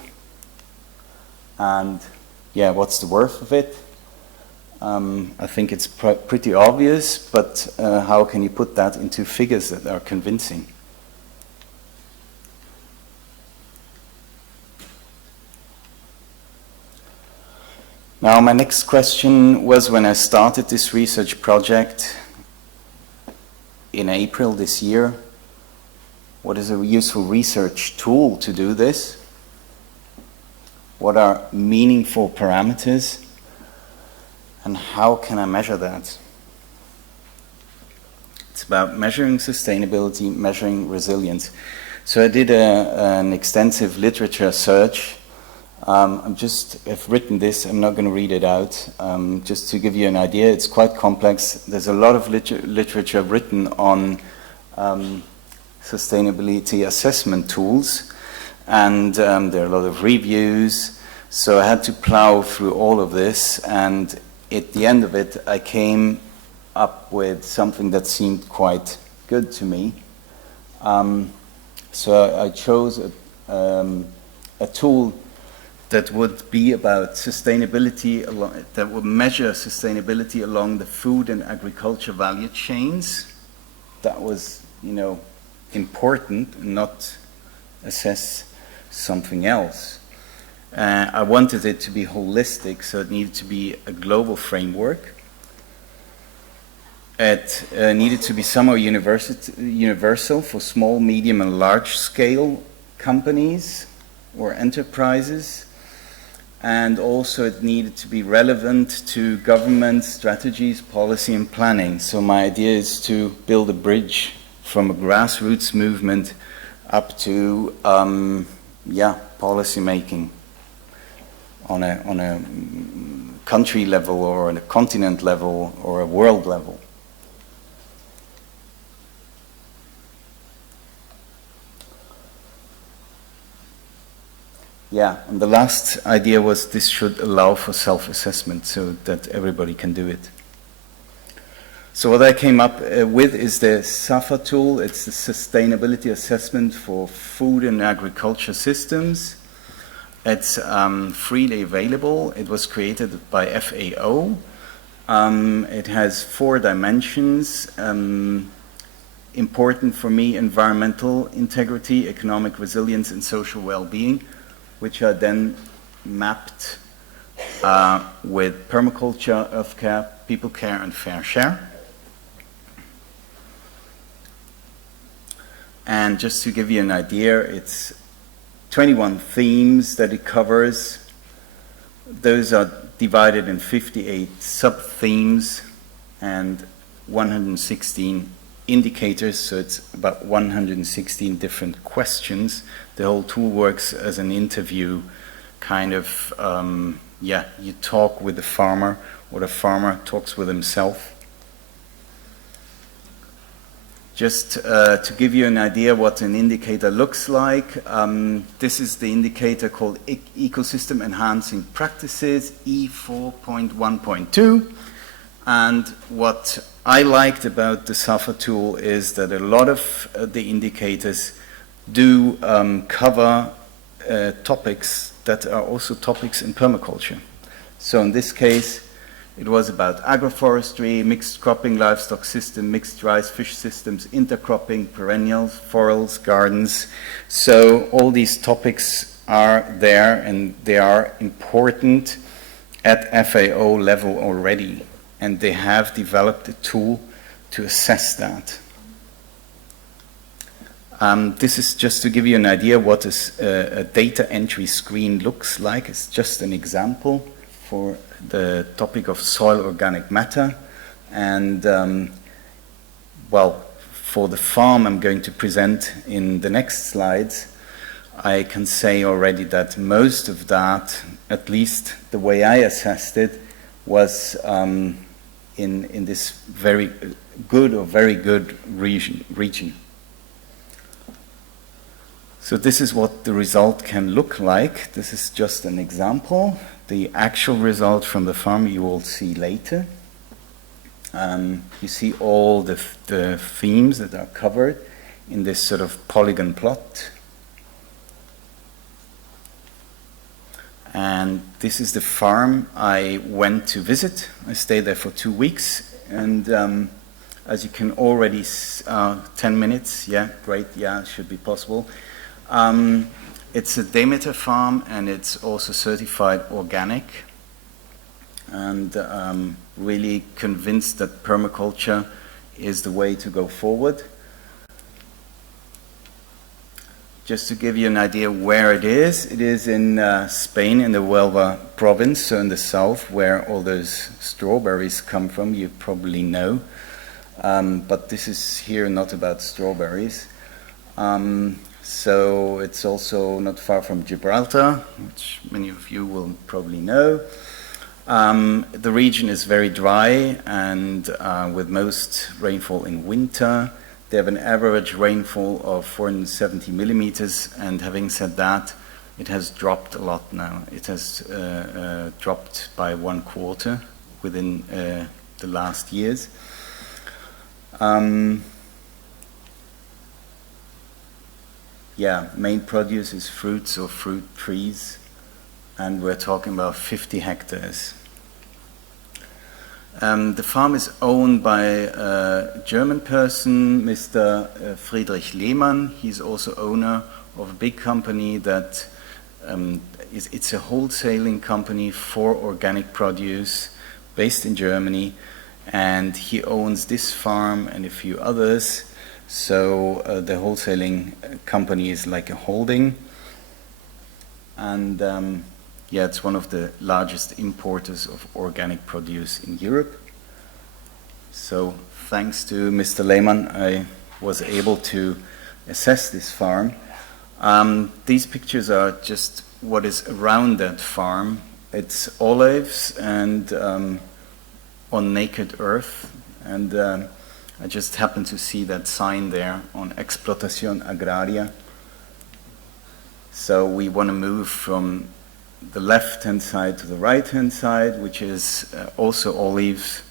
and yeah, what's the worth of it? I think it's pretty obvious, but how can you put that into figures that are convincing? Now, my next question was, when I started this research project in April this year, what is a useful research tool to do this? What are meaningful parameters? And how can I measure that? It's about measuring sustainability, measuring resilience. So I did an extensive literature search. I've written this, I'm not going to read it out, just to give you an idea. It's quite complex. There's a lot of literature written on sustainability assessment tools, and there are a lot of reviews. So I had to plow through all of this, and at the end of it, I came up with something that seemed quite good to me. So I chose a tool that would be about sustainability, that would measure sustainability along the food and agriculture value chains. That was, you know, important, not assess something else. I wanted it to be holistic, so it needed to be a global framework. It needed to be somehow universal for small, medium, and large-scale companies or enterprises. And also it needed to be relevant to government strategies, policy, and planning. So my idea is to build a bridge from a grassroots movement up to policy making on a country level or on a continent level or a world level. Yeah, and the last idea was this should allow for self-assessment so that everybody can do it. So what I came up with is the Safa tool. It's the sustainability assessment for food and agriculture systems. It's freely available. It was created by FAO. It has 4 dimensions. Important for me, environmental integrity, economic resilience, and social well-being, which are then mapped with permaculture, earth care, people care, and fair share. And just to give you an idea, it's 21 themes that it covers. Those are divided in 58 sub-themes and 116 indicators, so it's about 116 different questions. The whole tool works as an interview, kind of, you talk with the farmer, or the farmer talks with himself. Just to give you an idea what an indicator looks like, this is the indicator called Ecosystem Enhancing Practices, E4.1.2. And what I liked about the Safa tool is that a lot of the indicators do cover topics that are also topics in permaculture. So in this case, it was about agroforestry, mixed cropping, livestock system, mixed rice, fish systems, intercropping, perennials, forels, gardens. So all these topics are there and they are important at FAO level already. And they have developed a tool to assess that. This is just to give you an idea what a data entry screen looks like. It's just an example for the topic of soil organic matter. And, for the farm I'm going to present in the next slides, I can say already that most of that, at least the way I assessed it, was in this very good or very good region. So this is what the result can look like. This is just an example. The actual result from the farm you will see later. You see all the themes that are covered in this sort of polygon plot. And this is the farm I went to visit. I stayed there for 2 weeks. And as you can already, 10 minutes, yeah, great, yeah, it should be possible. It's a Demeter farm and it's also certified organic. And really convinced that permaculture is the way to go forward. Just to give you an idea where it is in Spain, in the Huelva province, so in the south, where all those strawberries come from, you probably know. But this is here not about strawberries. So it's also not far from Gibraltar, which many of you will probably know. The region is very dry and with most rainfall in winter. They have an average rainfall of 470 millimeters, and having said that, it has dropped a lot now. It has dropped by 1/4 within the last years. Main produce is fruits or fruit trees. and we're talking about 50 hectares. The farm is owned by a German person, Mr. Friedrich Lehmann. He's also owner of a big company that it's a wholesaling company for organic produce based in Germany, and he owns this farm and a few others. So the wholesaling company is like a holding, and yeah, it's one of the largest importers of organic produce in Europe. So thanks to Mr. Lehmann, I was able to assess this farm. These pictures are just what is around that farm. It's olives and on naked earth, and I just happened to see that sign there on Explotación Agraria. So we want to move from the left-hand side to the right-hand side, which is also olives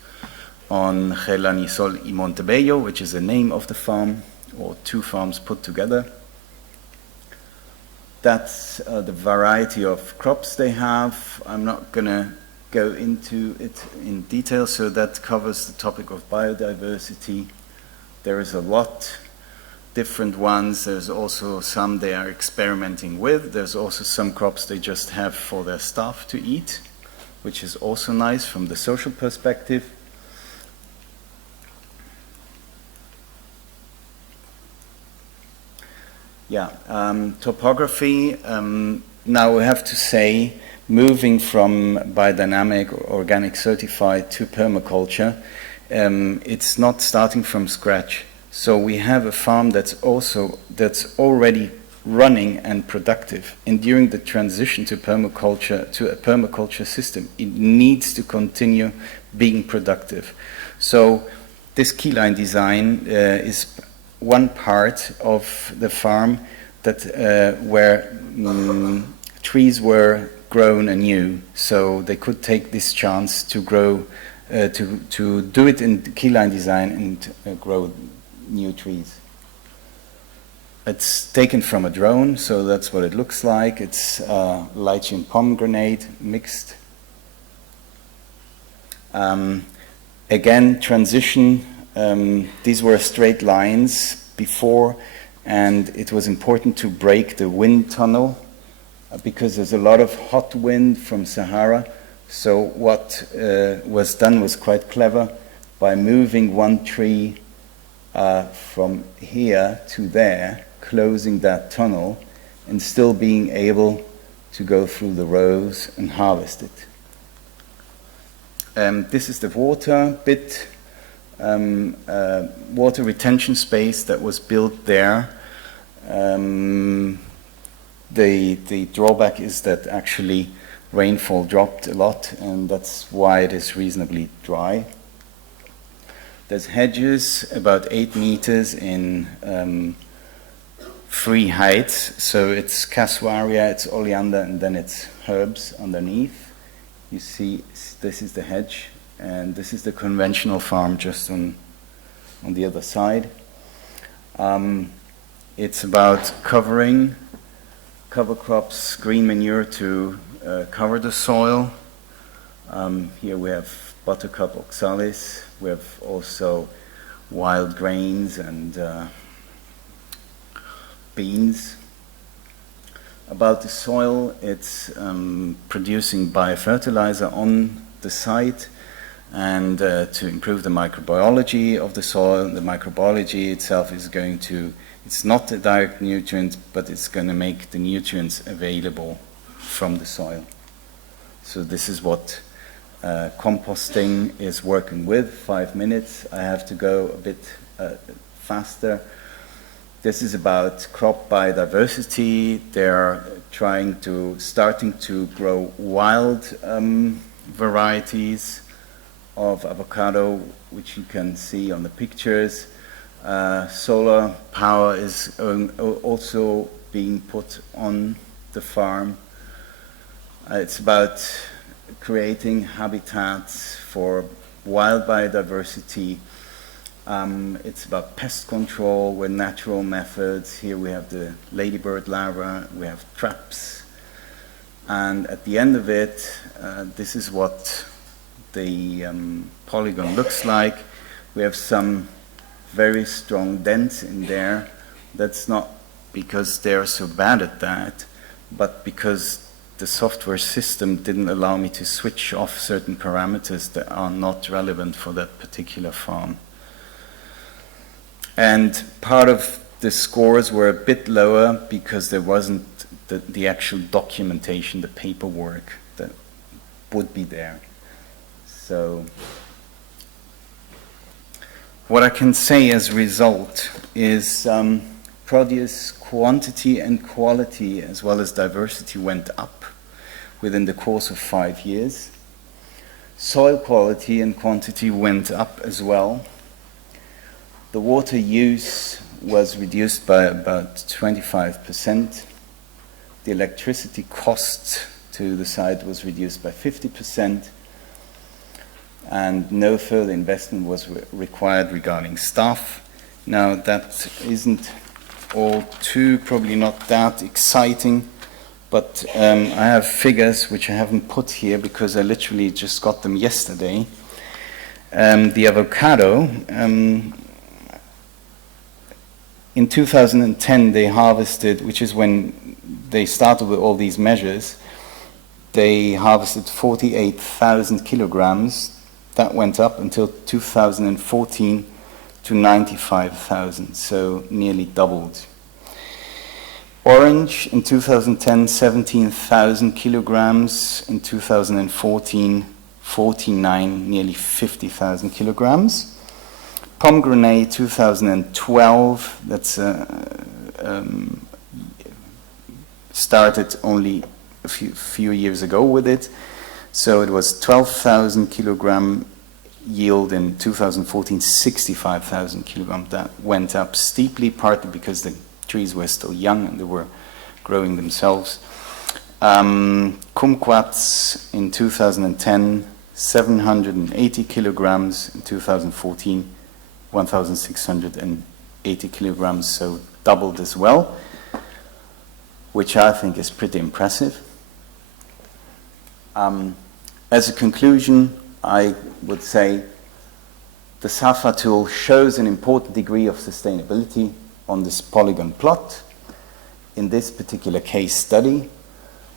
on Gelanisol y Montebello, which is the name of the farm, or two farms put together. That's the variety of crops they have. I'm not going to go into it in detail, so that covers the topic of biodiversity. There is a lot different ones. There's also some they are experimenting with. There's also some crops they just have for their staff to eat, which is also nice from the social perspective. Yeah, topography. Now we have to say, moving from biodynamic or organic certified to permaculture, it's not starting from scratch. So we have a farm that's already running and productive. And during the transition to permaculture, to a permaculture system, it needs to continue being productive. So this keyline design is one part of the farm that where trees were grown anew. So they could take this chance to grow, to do it in keyline design and grow new trees. It's taken from a drone, so that's what it looks like. It's lychee and pomegranate mixed. Again, transition. These were straight lines before, and it was important to break the wind tunnel because there's a lot of hot wind from Sahara. So what was done was quite clever. By moving one tree from here to there, closing that tunnel, and still being able to go through the rows and harvest it. This is the water bit, water retention space that was built there. The drawback is that actually rainfall dropped a lot, and that's why it is reasonably dry. There's hedges about 8 meters in 3 heights. So it's cassowaria, it's oleander, and then it's herbs underneath. You see, this is the hedge, and this is the conventional farm just on the other side. It's about covering cover crops, green manure to cover the soil. Here we have buttercup oxalis. We have also wild grains and beans. About the soil, it's producing biofertilizer on the site, and to improve the microbiology of the soil. The microbiology itself is going to, it's not a direct nutrient, but it's going to make the nutrients available from the soil. So this is what composting is working with. 5 minutes. I have to go a bit faster. This is about crop biodiversity. They're starting to grow wild varieties of avocado, which you can see on the pictures. Solar power is also being put on the farm. It's about creating habitats for wild biodiversity. It's about pest control with natural methods. Here we have the ladybird larva, we have traps. And at the end of it, this is what the polygon looks like. We have some very strong dents in there. That's not because they're so bad at that, but because the software system didn't allow me to switch off certain parameters that are not relevant for that particular farm. And part of the scores were a bit lower because there wasn't the actual documentation, the paperwork that would be there. So what I can say as a result is produce quantity and quality as well as diversity went up within the course of 5 years. Soil quality and quantity went up as well. The water use was reduced by about 25%. The electricity cost to the site was reduced by 50%. And no further investment was required regarding staff. Now that isn't all too, probably not that exciting, but I have figures which I haven't put here because I literally just got them yesterday. The avocado, in 2010 they harvested, which is when they started with all these measures, they harvested 48,000 kilograms. That went up until 2014 to 95,000, so nearly doubled. Orange in 2010, 17,000 kilograms. In 2014, 49, nearly 50,000 kilograms. Pomegranate 2012, that's started only a few years ago with it. So it was 12,000 kilogram yield in 2014, 65,000 kilogram. That went up steeply, partly because the trees were still young and they were growing themselves. Kumquats in 2010, 780 kilograms. In 2014, 1,680 kilograms, so doubled as well, which I think is pretty impressive. As a conclusion, I would say the Safa tool shows an important degree of sustainability on this polygon plot. In this particular case study,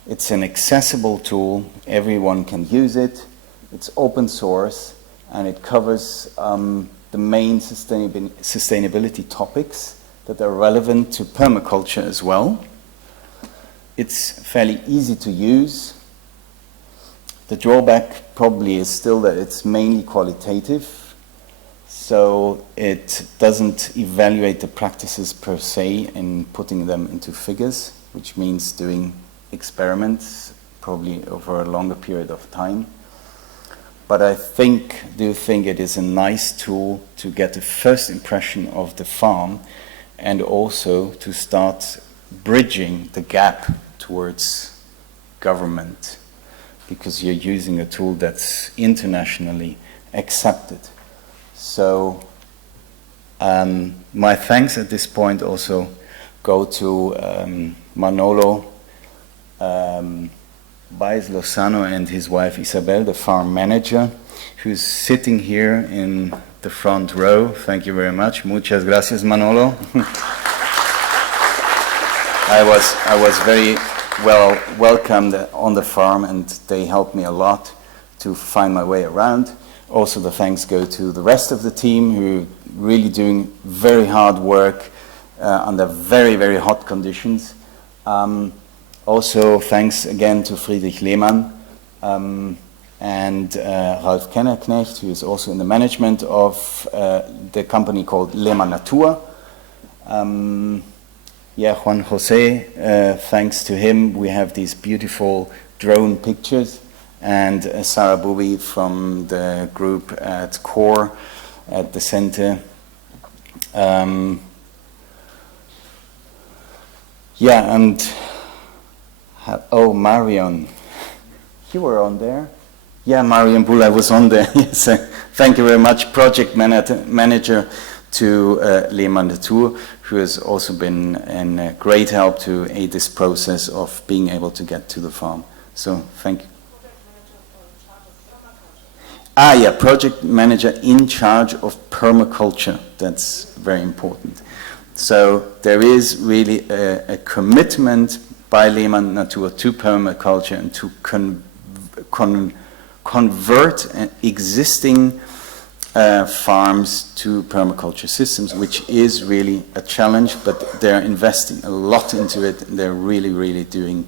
it's an accessible tool, everyone can use it, it's open source, and it covers the main sustainability topics that are relevant to permaculture as well. It's fairly easy to use. The drawback probably is still that it's mainly qualitative, so it doesn't evaluate the practices per se in putting them into figures, which means doing experiments probably over a longer period of time. But I do think it is a nice tool to get a first impression of the farm and also to start bridging the gap towards government, because you're using a tool that's internationally accepted. So my thanks at this point also go to Manolo Baez Lozano and his wife Isabel, the farm manager, who's sitting here in the front row. Thank you very much. Muchas gracias, Manolo. I was very well welcomed on the farm, and they helped me a lot to find my way around. Also, the thanks go to the rest of the team who are really doing very hard work under very, very hot conditions. Also, thanks again to Friedrich Lehmann and Ralf Kennerknecht, who is also in the management of the company called Lehmann Natur. Juan Jose, thanks to him, we have these beautiful drone pictures. And Sarah Booby from the group at CORE at the center. Marion, you were on there? Yeah, Marion Bull, I was on there. Yes, thank you very much. Project manager to Lehmann Natur, who has also been a great help to aid this process of being able to get to the farm. So thank you. Ah, yeah, project manager in charge of permaculture. That's very important. So there is really a commitment by Lehmann Natur to permaculture and to convert existing farms to permaculture systems, which is really a challenge, but they're investing a lot into it. And they're really, really doing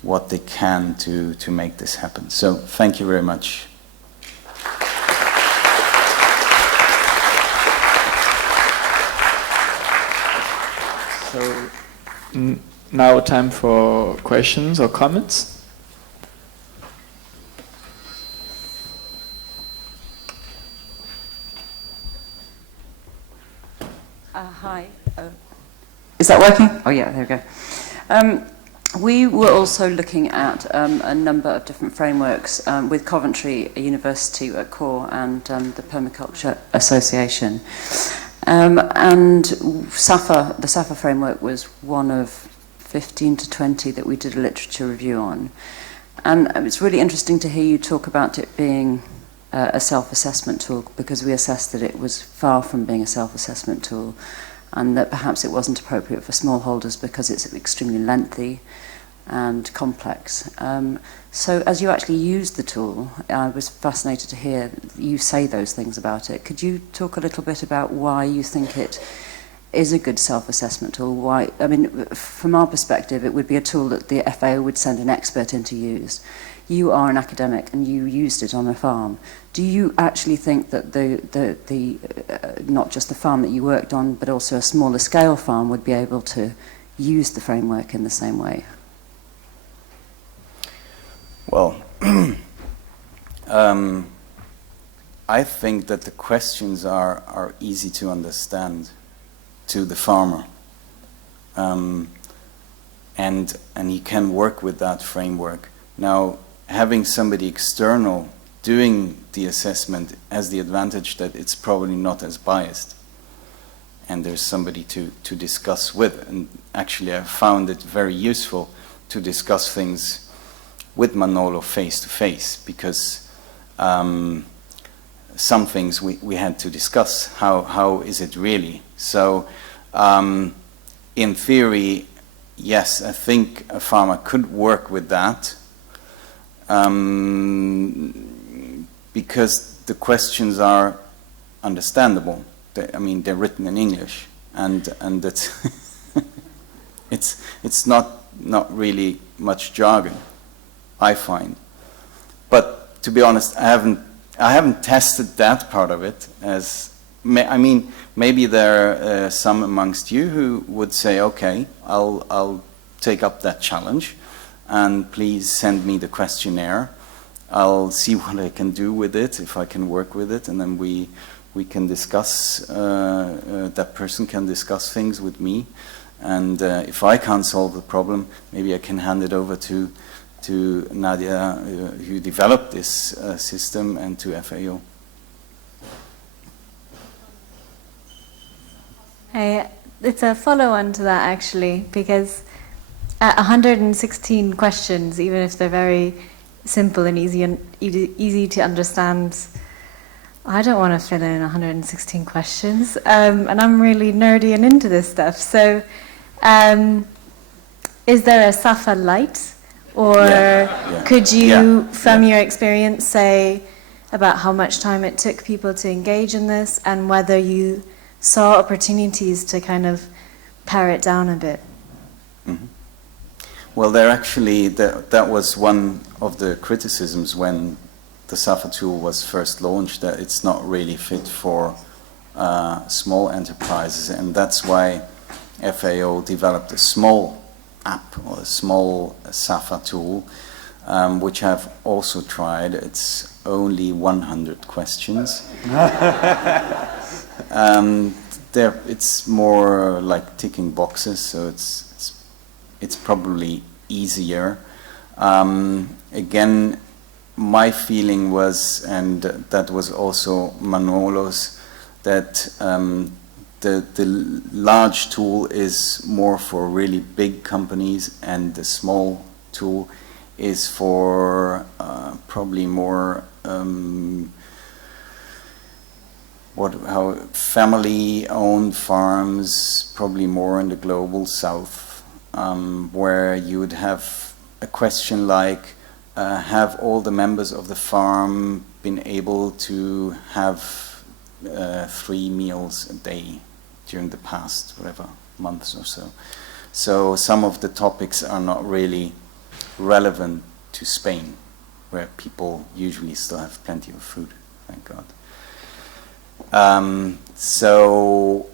what they can to make this happen. So thank you very much. So now time for questions or comments. Hi. Is that working? Oh yeah, there we go. We were also looking at a number of different frameworks with Coventry University at core and the Permaculture Association. And Safa, the Safa framework was one of 15 to 20 that we did a literature review on. And it's really interesting to hear you talk about it being a self-assessment tool, because we assessed that it was far from being a self-assessment tool, and that perhaps it wasn't appropriate for smallholders because it's extremely lengthy and complex. So as you actually used the tool, I was fascinated to hear you say those things about it. Could you talk a little bit about why you think it is a good self-assessment tool? Why? I mean, from our perspective, it would be a tool that the FAO would send an expert in to use. You are an academic and you used it on a farm. Do you actually think that the not just the farm that you worked on, but also a smaller scale farm would be able to use the framework in the same way? Well, I think that the questions are easy to understand to the farmer, and he can work with that framework. Now, having somebody external doing the assessment has the advantage that it's probably not as biased, and there's somebody to discuss with. And actually, I found it very useful to discuss things with Manolo face to face, because some things we had to discuss. How is it really? So in theory, yes, I think a farmer could work with that, because the questions are understandable. I mean, they're written in English, and it's not really much jargon, I find. But to be honest, I haven't tested that part of it. I mean, maybe there are some amongst you who would say, okay, I'll take up that challenge, and please send me the questionnaire. I'll see what I can do with it, if I can work with it, and then we can discuss, that person can discuss things with me, and if I can't solve the problem, maybe I can hand it over to Nadia, who developed this system, and to FAO. It's a follow-on to that, actually, because at 116 questions, even if they're very simple and easy to understand, I don't want to fill in 116 questions, and I'm really nerdy and into this stuff. So is there a Safa Lite, or could you, from your experience, say about how much time it took people to engage in this, and whether you saw opportunities to kind of pare it down a bit? Mm-hmm. Well, there actually, that was one of the criticisms when the Safa tool was first launched, that it's not really fit for small enterprises, and that's why FAO developed a small app, or a small Safa tool, which I've also tried. It's only 100 questions. It's more like ticking boxes, so it's probably easier. Again, my feeling was, and that was also Manolo's, that the large tool is more for really big companies, and the small tool is for probably more how family-owned farms, probably more in the global south, where you would have a question like, have all the members of the farm been able to have 3 meals a day during the past, whatever, months or so. So some of the topics are not really relevant to Spain, where people usually still have plenty of food, thank God. So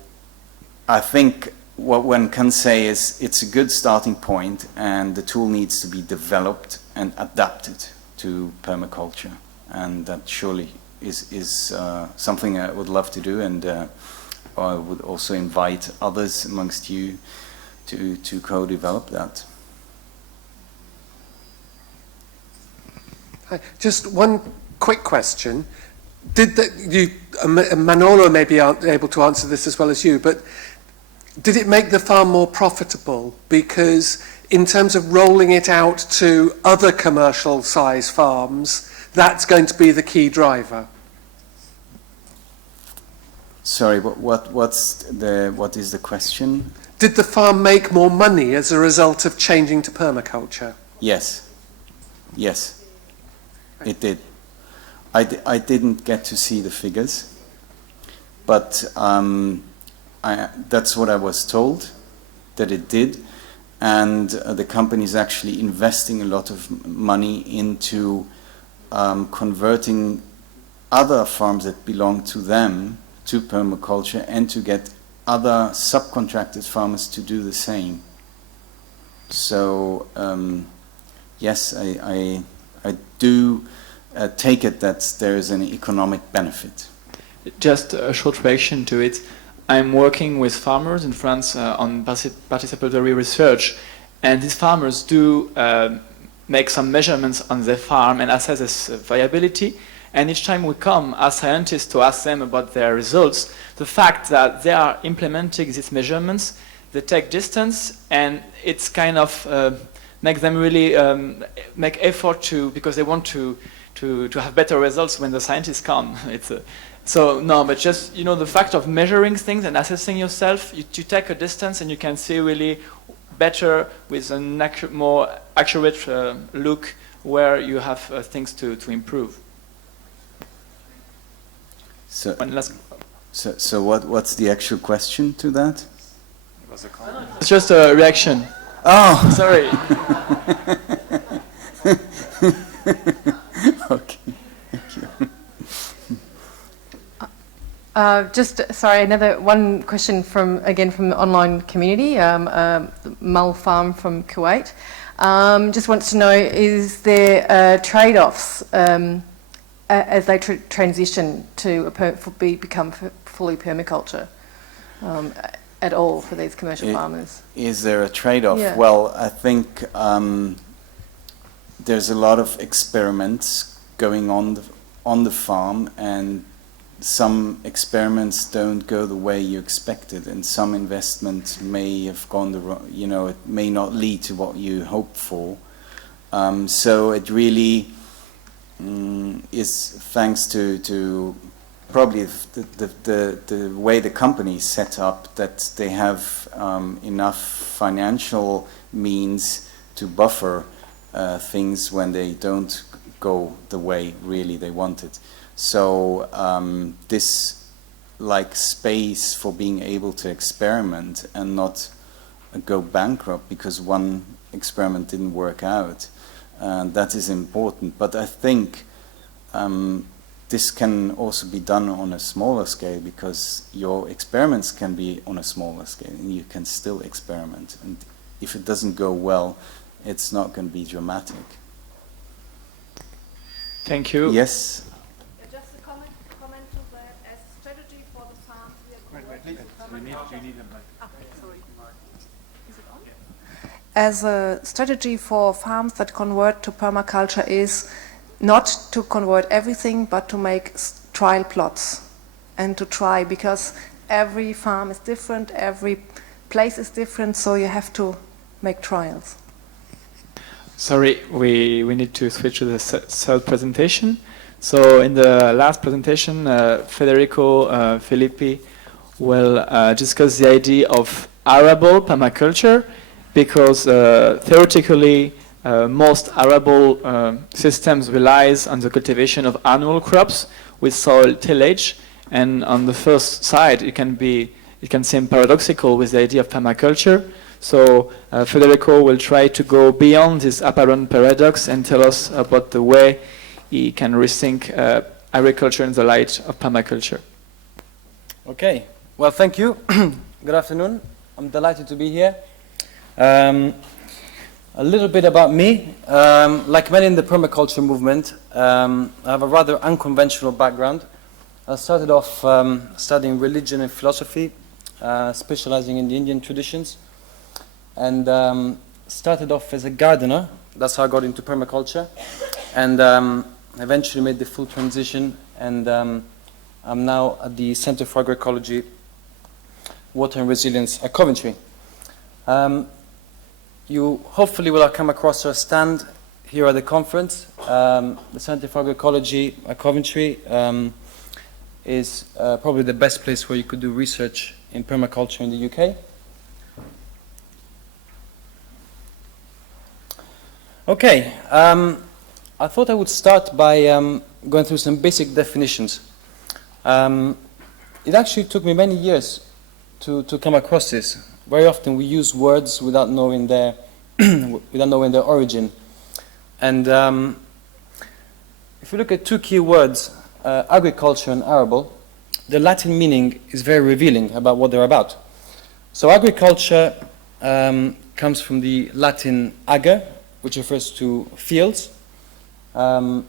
I think what one can say is it's a good starting point, and the tool needs to be developed and adapted to permaculture, and that surely is something I would love to do, and I would also invite others amongst you to co-develop that. Hi. Just one quick question. Manolo may be able to answer this as well as you, but did it make the farm more profitable? Because in terms of rolling it out to other commercial size farms, that's going to be the key driver. Sorry, what is the question? Did the farm make more money as a result of changing to permaculture? Yes. Yes, it did. I didn't get to see the figures, but that's what I was told, that it did. And the company is actually investing a lot of money into converting other farms that belong to them to permaculture, and to get other subcontracted farmers to do the same. So yes, I do take it that there is an economic benefit. Just a short reaction to it. I'm working with farmers in France on participatory research, and these farmers do make some measurements on their farm and assess its viability. And each time we come as scientists to ask them about their results, the fact that they are implementing these measurements, they take distance, and it's kind of make them really make effort to, because they want to have better results when the scientists come. So no, but just, you know, the fact of measuring things and assessing yourself, you take a distance and you can see really better with a more accurate look where you have things to improve. So what's the actual question to that? It's just a reaction. Oh, sorry. Okay, thank you. Sorry, another one question from the online community, Mul Farm from Kuwait. Just wants to know, is there trade-offs as they transition to become fully permaculture at all for these commercial farmers? Is there a trade-off? Yeah. Well, I think there's a lot of experiments going on the farm, and some experiments don't go the way you expected, and some investments may have gone the wrong, you know, it may not lead to what you hoped for. So it really is thanks to probably the way the company is set up, that they have enough financial means to buffer things when they don't go the way really they wanted. So this like space for being able to experiment and not go bankrupt because one experiment didn't work out, that is important. But I think this can also be done on a smaller scale, because your experiments can be on a smaller scale and you can still experiment, and if it doesn't go well, it's not going to be dramatic. Thank you. Yes? Just a comment to that. As a strategy for the farms, we are converting to permaculture. You need a mic. Sorry. Is it on? As a strategy for farms that convert to permaculture is not to convert everything, but to make trial plots and to try, because every farm is different, every place is different, so you have to make trials. Sorry, we need to switch to the third presentation. So in the last presentation, Federico Filippi will discuss the idea of arable permaculture, because theoretically most arable systems relies on the cultivation of annual crops with soil tillage, and on the first side it can seem paradoxical with the idea of permaculture. So Federico will try to go beyond this apparent paradox and tell us about the way he can rethink agriculture in the light of permaculture. Okay, well, thank you. Good afternoon. I'm delighted to be here. A little bit about me. Like many in the permaculture movement, I have a rather unconventional background. I started off studying religion and philosophy, specializing in the Indian traditions, and started off as a gardener. That's how I got into permaculture, and eventually made the full transition, and I'm now at the Center for Agroecology, Water and Resilience at Coventry. You hopefully will have come across our stand here at the conference. The Center for Agroecology at Coventry is probably the best place where you could do research in permaculture in the UK. Okay, I thought I would start by going through some basic definitions. It actually took me many years to come across this. Very often we use words without knowing their origin. And if you look at two key words, agriculture and arable, the Latin meaning is very revealing about what they're about. So agriculture comes from the Latin ager, which refers to fields, and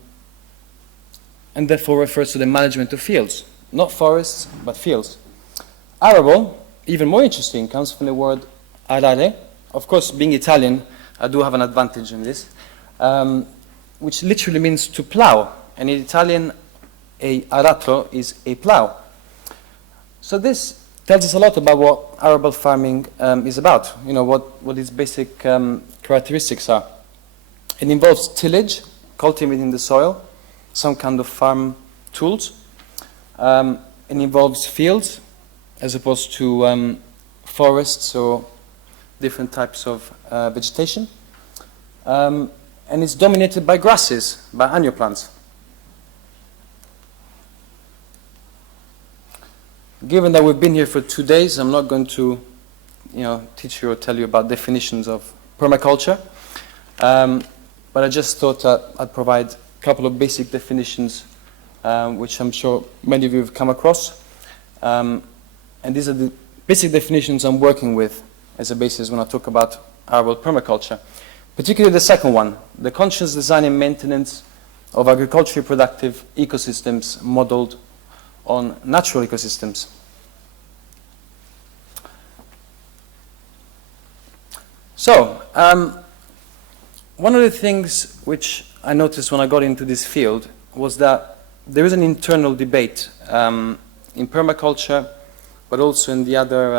therefore refers to the management of fields, not forests, but fields. Arable, even more interesting, comes from the word arare. Of course, being Italian, I do have an advantage in this, which literally means to plow. And in Italian, a aratro is a plow. So this tells us a lot about what arable farming is about, you know, what its basic characteristics are. It involves tillage, cultivating the soil, some kind of farm tools. It involves fields, as opposed to forests or different types of vegetation. And it's dominated by grasses, by annual plants. Given that we've been here for 2 days, I'm not going to teach you or tell you about definitions of permaculture. But I just thought I'd provide a couple of basic definitions, which I'm sure many of you have come across. And these are the basic definitions I'm working with as a basis when I talk about arable permaculture. Particularly the second one, the conscious design and maintenance of agriculturally productive ecosystems modeled on natural ecosystems. So, one of the things which I noticed when I got into this field was that there is an internal debate in permaculture, but also in the other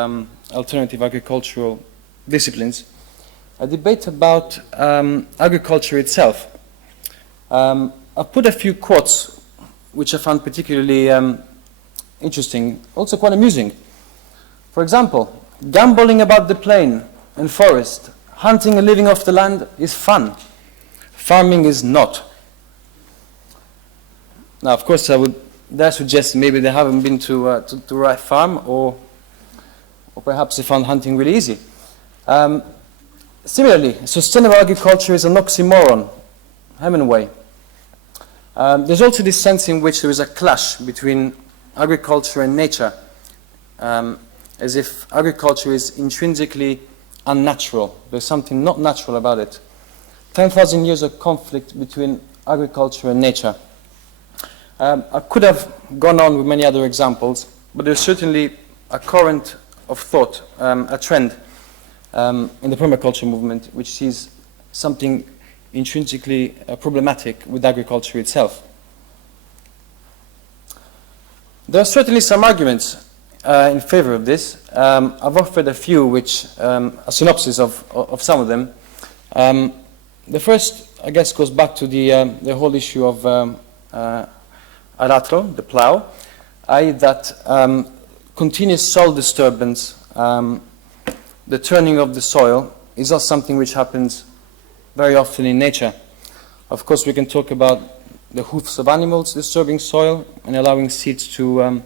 alternative agricultural disciplines, a debate about agriculture itself. I've put a few quotes which I found particularly interesting, also quite amusing. For example, gambling about the plain and forest, hunting and living off the land is fun. Farming is not. Now, of course, I would dare suggest maybe they haven't been to the right farm, or perhaps they found hunting really easy. Similarly, sustainable agriculture is an oxymoron. Hemingway. There's also this sense in which there is a clash between agriculture and nature, as if agriculture is intrinsically unnatural. There's something not natural about it. 10,000 years of conflict between agriculture and nature. I could have gone on with many other examples, but there's certainly a current of thought, a trend in the permaculture movement, which sees something intrinsically problematic with agriculture itself. There are certainly some arguments in favor of this. I've offered a few, which a synopsis of some of them. The first, I guess, goes back to the whole issue of aratro, the plow, i.e. that continuous soil disturbance, the turning of the soil, is not something which happens very often in nature. Of course, we can talk about the hoofs of animals disturbing soil and allowing seeds to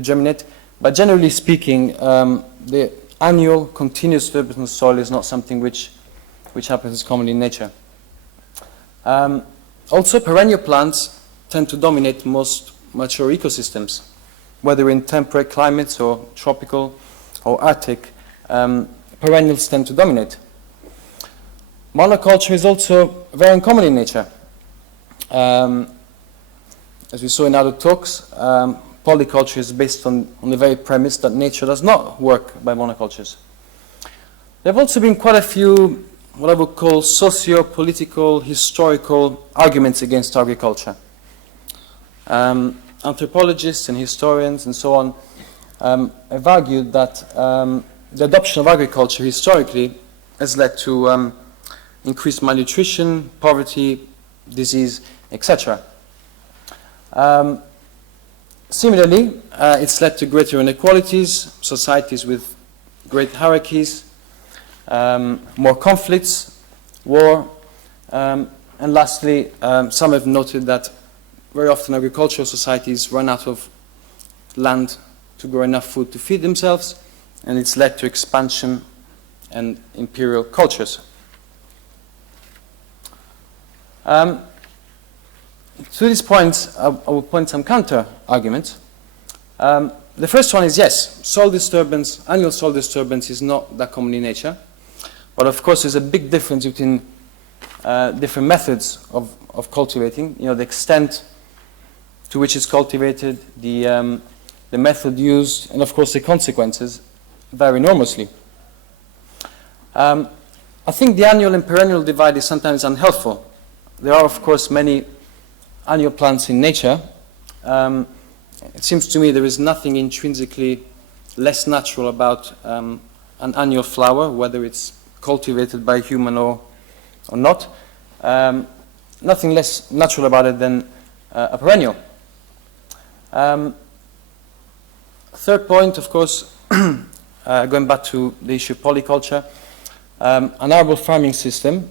germinate, but generally speaking, the annual continuous disturbance of soil is not something which happens commonly in nature. Also, perennial plants tend to dominate most mature ecosystems, whether in temperate climates or tropical or Arctic. Perennials tend to dominate. Monoculture is also very uncommon in nature. As we saw in other talks, polyculture is based on the very premise that nature does not work by monocultures. There have also been quite a few what I would call socio-political, historical arguments against agriculture. Anthropologists and historians and so on have argued that the adoption of agriculture historically has led to increased malnutrition, poverty, disease, etc. Similarly, it's led to greater inequalities, societies with great hierarchies, more conflicts, war, and lastly, some have noted that very often agricultural societies run out of land to grow enough food to feed themselves, and it's led to expansion and imperial cultures. To these points, I will point some counter-arguments. The first one is yes, soil disturbance, annual soil disturbance is not that common in nature, but of course there's a big difference between different methods of cultivating, the extent to which it's cultivated, the method used, and of course the consequences vary enormously. I think the annual and perennial divide is sometimes unhelpful. There are, of course, many annual plants in nature. It seems to me there is nothing intrinsically less natural about an annual flower, whether it's cultivated by a human or not. Nothing less natural about it than a perennial. Third point, of course, going back to the issue of polyculture, an arable farming system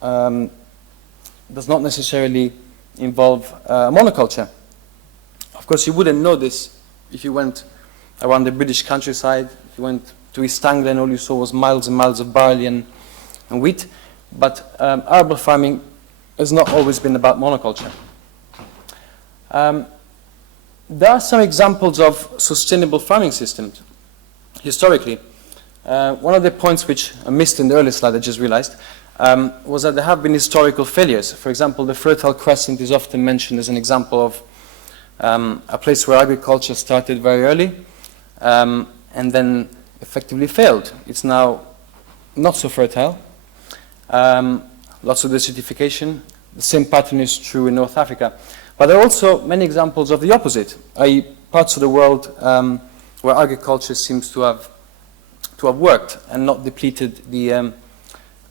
does not necessarily involve monoculture. Of course, you wouldn't know this if you went around the British countryside. If you went to East Anglia, all you saw was miles and miles of barley and wheat. But arable farming has not always been about monoculture. There are some examples of sustainable farming systems historically. One of the points which I missed in the earlier slide, I just realized, was that there have been historical failures. For example, the Fertile Crescent is often mentioned as an example of a place where agriculture started very early and then effectively failed. It's now not so fertile. Lots of desertification. The same pattern is true in North Africa. But there are also many examples of the opposite, i.e. parts of the world where agriculture seems to have worked and not depleted the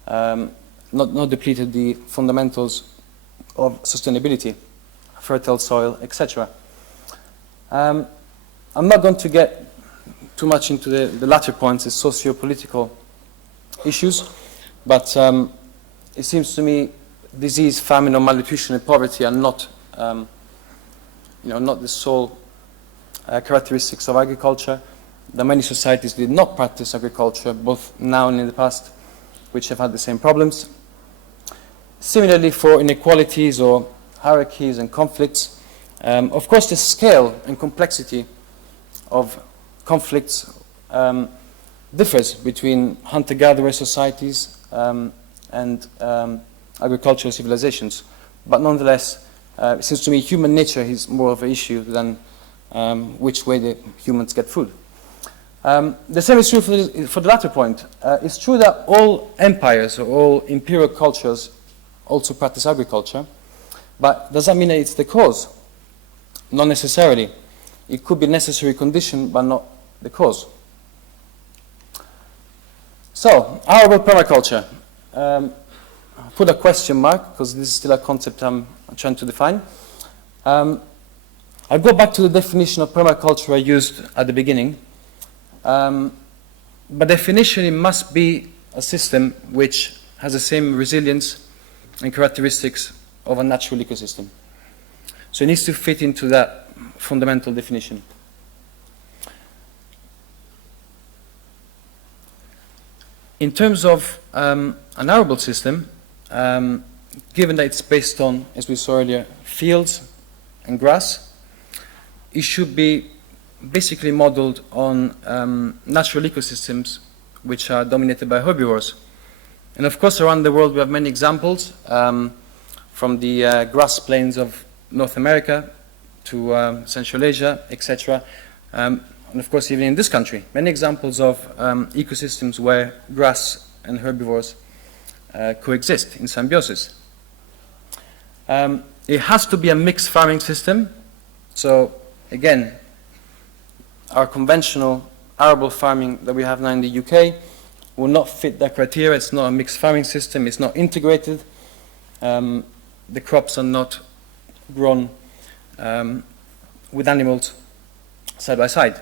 not depleted the fundamentals of sustainability, fertile soil, etc. I'm not going to get too much into the latter points, the socio-political issues, but it seems to me disease, famine, or malnutrition and poverty are not, not the sole characteristics of agriculture. There are many societies did not practice agriculture, both now and in the past, which have had the same problems. Similarly, for inequalities or hierarchies and conflicts, of course, the scale and complexity of conflicts differs between hunter-gatherer societies and agricultural civilizations. But nonetheless, it seems to me human nature is more of an issue than which way the humans get food. The same is true for the latter point. It's true that all empires or all imperial cultures also practice agriculture, but does that mean that it's the cause? Not necessarily. It could be a necessary condition, but not the cause. So, arable permaculture. put a question mark, because this is still a concept I'm trying to define. I'll go back to the definition of permaculture I used at the beginning. But definition, it must be a system which has the same resilience and characteristics of a natural ecosystem. So it needs to fit into that fundamental definition. In terms of an arable system, given that it's based on, as we saw earlier, fields and grass, it should be basically modeled on natural ecosystems which are dominated by herbivores. And of course, around the world, we have many examples, from the grass plains of North America to Central Asia, etc. And of course, even in this country, many examples of ecosystems where grass and herbivores coexist in symbiosis. It has to be a mixed farming system. So again, our conventional arable farming that we have now in the UK will not fit that criteria. It's not a mixed farming system. It's not integrated. The crops are not grown with animals side by side.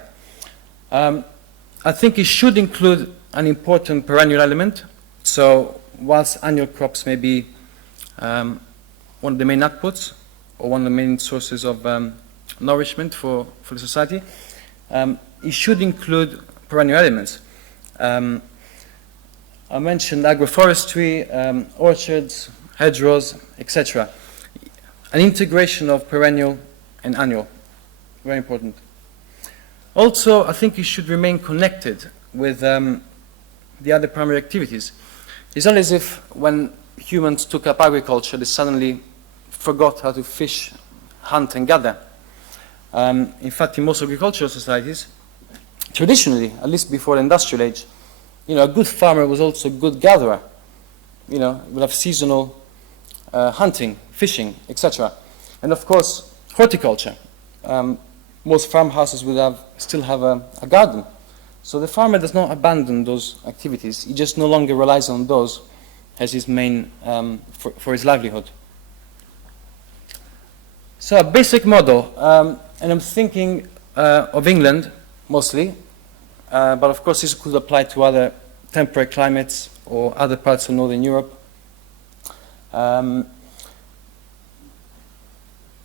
I think it should include an important perennial element. So whilst annual crops may be one of the main outputs or one of the main sources of nourishment for the society, it should include perennial elements. I mentioned agroforestry, orchards, hedgerows, etc. An integration of perennial and annual, very important. Also, I think it should remain connected with the other primary activities. It's not as if when humans took up agriculture, they suddenly forgot how to fish, hunt, and gather. In fact, in most agricultural societies, traditionally, at least before the industrial age, a good farmer was also a good gatherer. Would have seasonal hunting, fishing, etc. And of course, horticulture. Most farmhouses will still have a garden. So the farmer does not abandon those activities. He just no longer relies on those as his main, for his livelihood. So a basic model, and I'm thinking of England mostly, but of course this could apply to other temperate climates or other parts of Northern Europe. It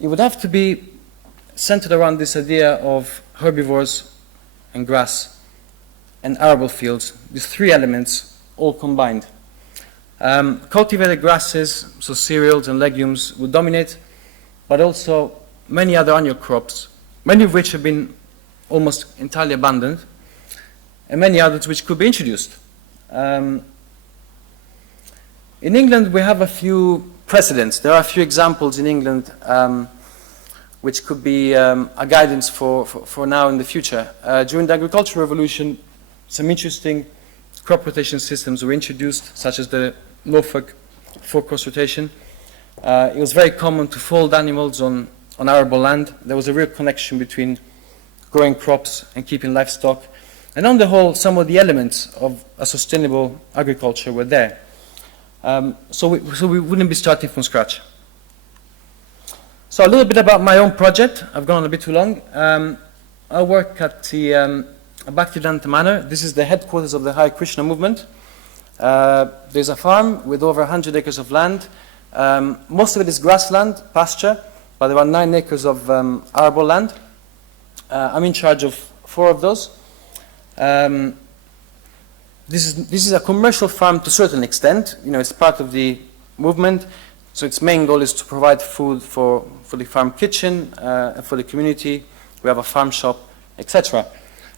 would have to be centered around this idea of herbivores and grass and arable fields, these three elements all combined. Cultivated grasses, so cereals and legumes, would dominate, but also many other annual crops, many of which have been almost entirely abandoned, and many others which could be introduced. In England, we have a few precedents. There are a few examples in England which could be a guidance for now and the future. During the agricultural revolution, some interesting crop rotation systems were introduced, such as the Norfolk four-cross rotation. It was very common to fold animals on arable land. There was a real connection between growing crops and keeping livestock. And on the whole, some of the elements of a sustainable agriculture were there. So we wouldn't be starting from scratch. So a little bit about my own project. I've gone a bit too long. I work at the Bhaktivedanta Manor. This is the headquarters of the Hare Krishna movement. There's a farm with over 100 acres of land. Most of it is grassland, pasture, but there are 9 acres of arable land. I'm in charge of 4 of those. This is a commercial farm to a certain extent. It's part of the movement. So its main goal is to provide food for the farm kitchen, and for the community. We have a farm shop, etc.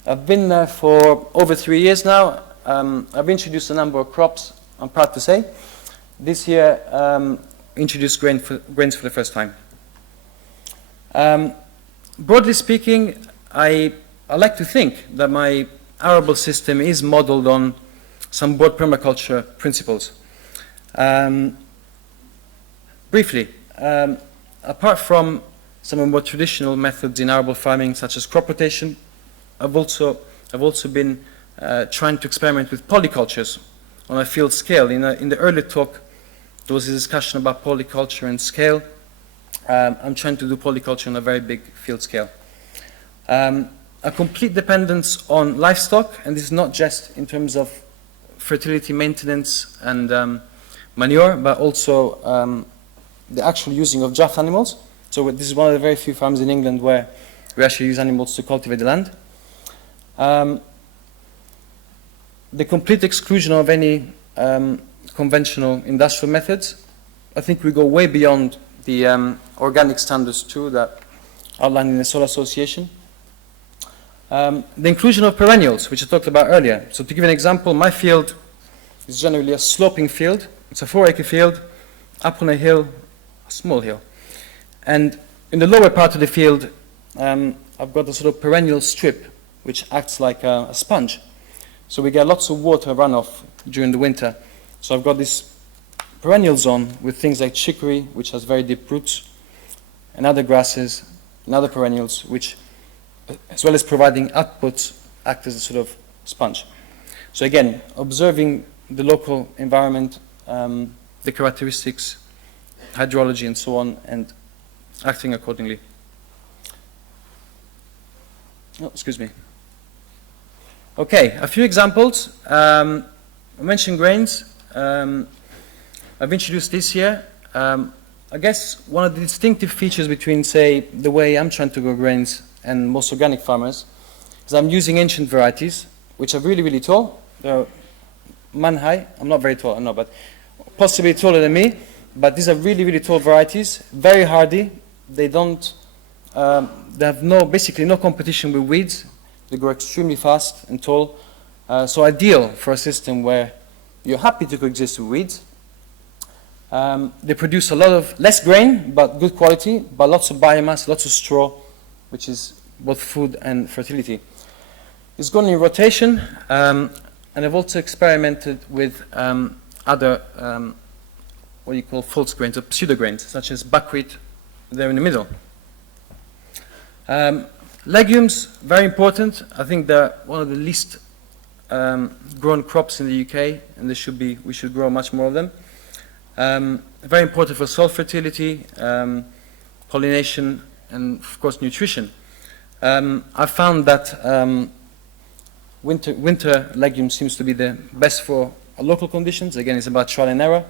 I've been there for over 3 years now. I've introduced a number of crops, I'm proud to say. This year, introduced grains for the first time. Broadly speaking, I like to think that my arable system is modeled on some broad permaculture principles. Briefly, apart from some of the more traditional methods in arable farming, such as crop rotation, I've also been trying to experiment with polycultures on a field scale. In the early talk, There was a discussion about polyculture and scale. I'm trying to do polyculture on a very big field scale. A complete dependence on livestock, and this is not just in terms of fertility maintenance and manure, but also the actual using of draft animals. So this is one of the very few farms in England where we actually use animals to cultivate the land. The complete exclusion of any conventional industrial methods. I think we go way beyond the organic standards too that outlined in the Soil Association. The inclusion of perennials, which I talked about earlier. So to give an example, my field is generally a sloping field. It's a 4-acre field, up on a hill, a small hill. And in the lower part of the field, I've got a sort of perennial strip, which acts like a sponge. So we get lots of water runoff during the winter. So I've got this perennial zone with things like chicory, which has very deep roots, and other grasses, and other perennials, which, as well as providing outputs, act as a sort of sponge. So again, observing the local environment, the characteristics, hydrology and so on, and acting accordingly. Oh, excuse me. Okay, a few examples. I mentioned grains. I've introduced this here. I guess one of the distinctive features between, say, the way I'm trying to grow grains and most organic farmers is I'm using ancient varieties, which are really, really tall. They're man-high. I'm not very tall, I know, but possibly taller than me. But these are really, really tall varieties, very hardy. They don't, they have basically no competition with weeds. They grow extremely fast and tall. So ideal for a system where you're happy to coexist with weeds. They produce a lot of, less grain, but good quality, but lots of biomass, lots of straw, which is both food and fertility. It's gone in rotation, and I've also experimented with other, what you call false grains, or pseudo grains, such as buckwheat there in the middle. Legumes, very important. I think they're one of the least grown crops in the UK, and we should grow much more of them. Very important for soil fertility, pollination, and of course nutrition. I found that winter legumes seems to be the best for local conditions. Again, it's about trial and error.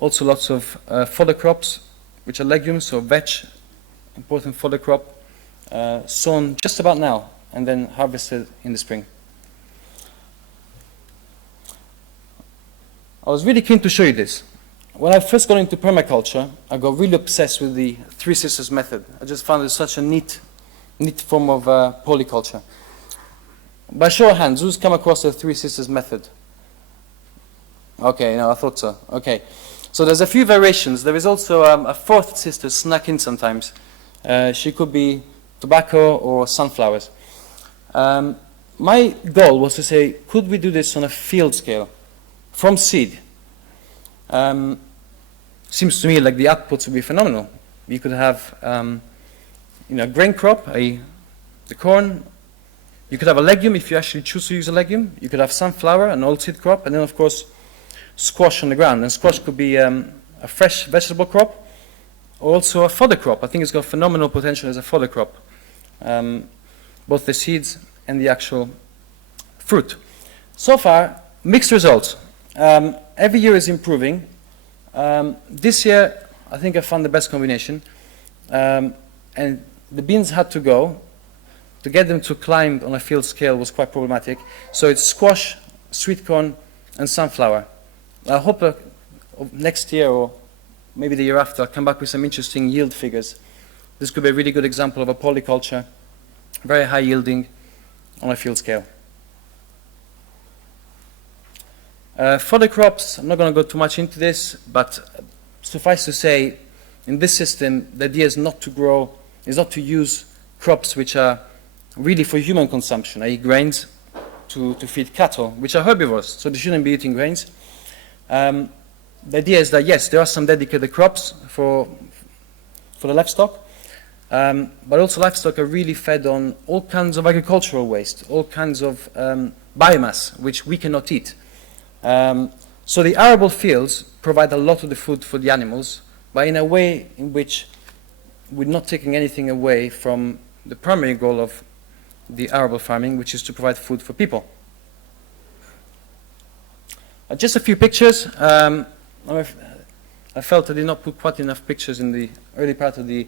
Also lots of fodder crops, which are legumes, so vetch, important fodder crop, sown just about now and then harvested in the spring. I was really keen to show you this. When I first got into permaculture, I got really obsessed with the Three Sisters method. I just found it such a neat form of polyculture. By show of hands, who's come across the Three Sisters method? Okay, no, I thought so. Okay. So there's a few variations. There is also a fourth sister snuck in sometimes. She could be tobacco or sunflowers. My goal was to say, could we do this on a field scale, from seed? Seems to me like the outputs would be phenomenal. You could have a grain crop, the corn. You could have a legume if you actually choose to use a legume. You could have sunflower, an oilseed crop, and then of course squash on the ground. And squash could be a fresh vegetable crop, or also a fodder crop. I think it's got phenomenal potential as a fodder crop, both the seeds and the actual fruit. So far, mixed results. Every year is improving. This year, I think I found the best combination. And the beans had to go. To get them to climb on a field scale was quite problematic. So it's squash, sweet corn, and sunflower. I hope next year or maybe the year after I'll come back with some interesting yield figures. This could be a really good example of a polyculture, very high yielding on a field scale. Fodder crops, I'm not going to go too much into this, but suffice to say, in this system, the idea is not to use crops which are really for human consumption, i.e. grains, to feed cattle, which are herbivores, so they shouldn't be eating grains. The idea is that, yes, there are some dedicated crops for the livestock, but also livestock are really fed on all kinds of agricultural waste, all kinds of biomass, which we cannot eat. So the arable fields provide a lot of the food for the animals, but in a way in which we're not taking anything away from the primary goal of the arable farming, which is to provide food for people. Just a few pictures. I felt I did not put quite enough pictures in the early part of the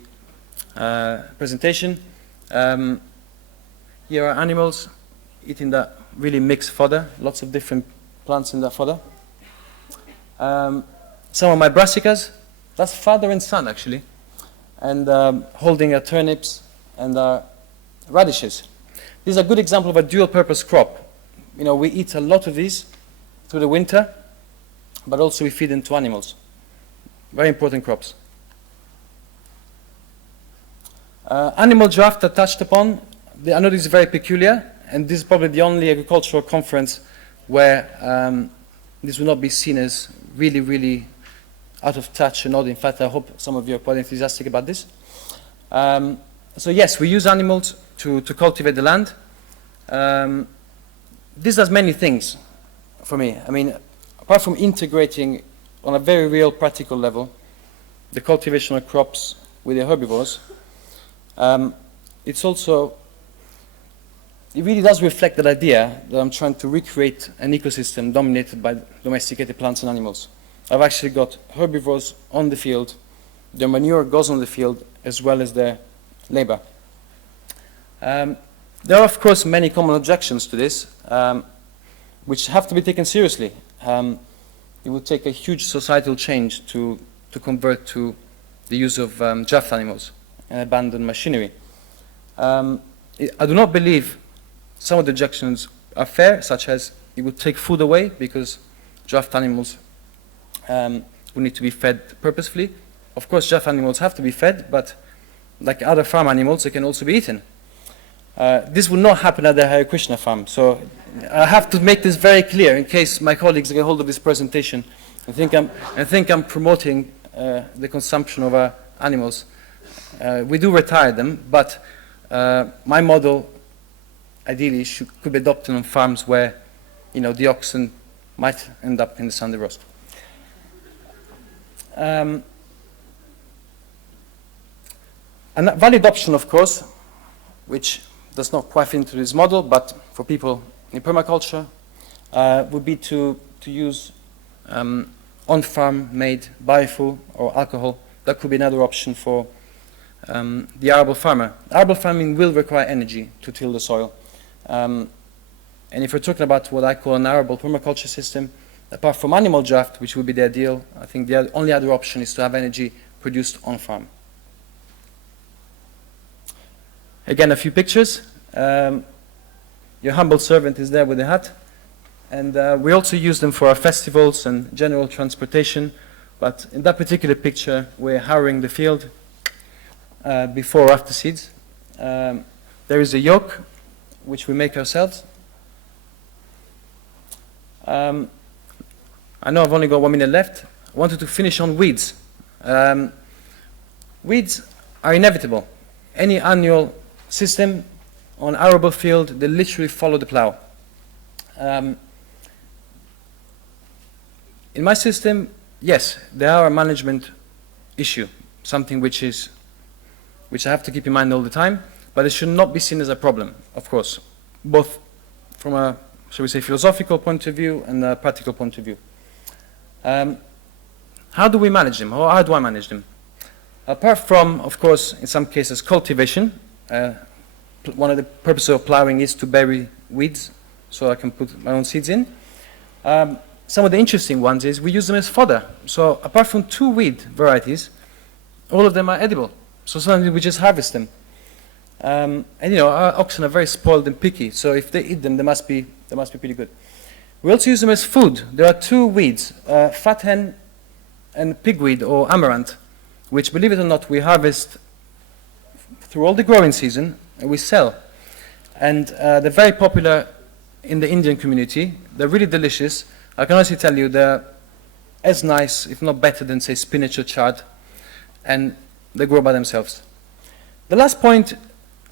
presentation. Here are animals eating that really mixed fodder, lots of different plants in that fodder. Some of my brassicas, that's father and son actually, and holding turnips and radishes. These are a good example of a dual-purpose crop. You know, we eat a lot of these through the winter, but also we feed them to animals. Very important crops. Animal draft I touched upon. I know this is very peculiar, and this is probably the only agricultural conference where this will not be seen as really, really out of touch and odd. In fact, I hope some of you are quite enthusiastic about this. So yes, we use animals to cultivate the land. This does many things for me. I mean, apart from integrating on a very real practical level the cultivation of crops with the herbivores, it really does reflect that idea that I'm trying to recreate an ecosystem dominated by domesticated plants and animals. I've actually got herbivores on the field, their manure goes on the field, as well as their labor. There are, of course, many common objections to this, which have to be taken seriously. It would take a huge societal change to convert to the use of draft animals and abandon machinery. I do not believe some of the objections are fair, such as it would take food away because draft animals would need to be fed purposefully. Of course, draft animals have to be fed, but like other farm animals, they can also be eaten. This will not happen at the Hare Krishna farm, so I have to make this very clear in case my colleagues get hold of this presentation and think I'm promoting the consumption of animals. We do retire them, but my model ideally could be adopted on farms where, you know, the oxen might end up in the Sunday roast. And valid option, of course, which does not quite fit into this model, but for people in permaculture, would be to use on-farm made biofuel or alcohol. That could be another option for the arable farmer. Arable farming will require energy to till the soil. And if we're talking about what I call an arable permaculture system, apart from animal draft, which would be the ideal, I think the only other option is to have energy produced on-farm. Again, a few pictures. Your humble servant is there with the hat. And we also use them for our festivals and general transportation. But in that particular picture, we're harrowing the field before or after seeds. There is a yoke, which we make ourselves. I know I've only got 1 minute left. I wanted to finish on weeds. Weeds are inevitable. Any annual system on arable field, they literally follow the plow. In my system, yes, there are a management issue, something which I have to keep in mind all the time, but it should not be seen as a problem, of course, both from a, shall we say, philosophical point of view and a practical point of view. How do we manage them, or how do I manage them? Apart from, of course, in some cases, cultivation, one of the purposes of plowing is to bury weeds, so I can put my own seeds in. Some of the interesting ones is we use them as fodder. So apart from 2 weed varieties, all of them are edible. So sometimes we just harvest them. And you know, our oxen are very spoiled and picky, so if they eat them, they must be pretty good. We also use them as food. There are 2 weeds, fat hen and pigweed or amaranth, which, believe it or not, we harvest through all the growing season and we sell. And they're very popular in the Indian community. They're really delicious. I can honestly tell you they're as nice, if not better, than, say, spinach or chard, and they grow by themselves. The last point,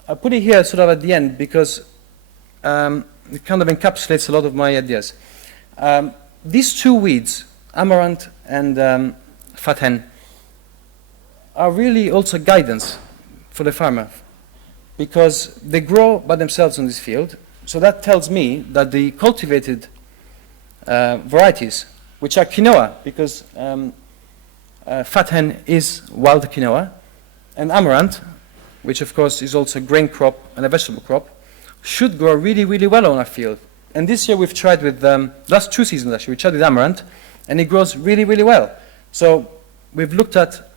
I put it here sort of at the end because it kind of encapsulates a lot of my ideas. these two weeds, amaranth and fat hen, are really also guidance for the farmer, because they grow by themselves on this field. So that tells me that the cultivated varieties, which are quinoa, because fat hen is wild quinoa, and amaranth, which of course is also a grain crop and a vegetable crop, should grow really, really well on our field. And this year we've tried with, last 2 seasons actually, we tried with amaranth, and it grows really, really well. So we've looked at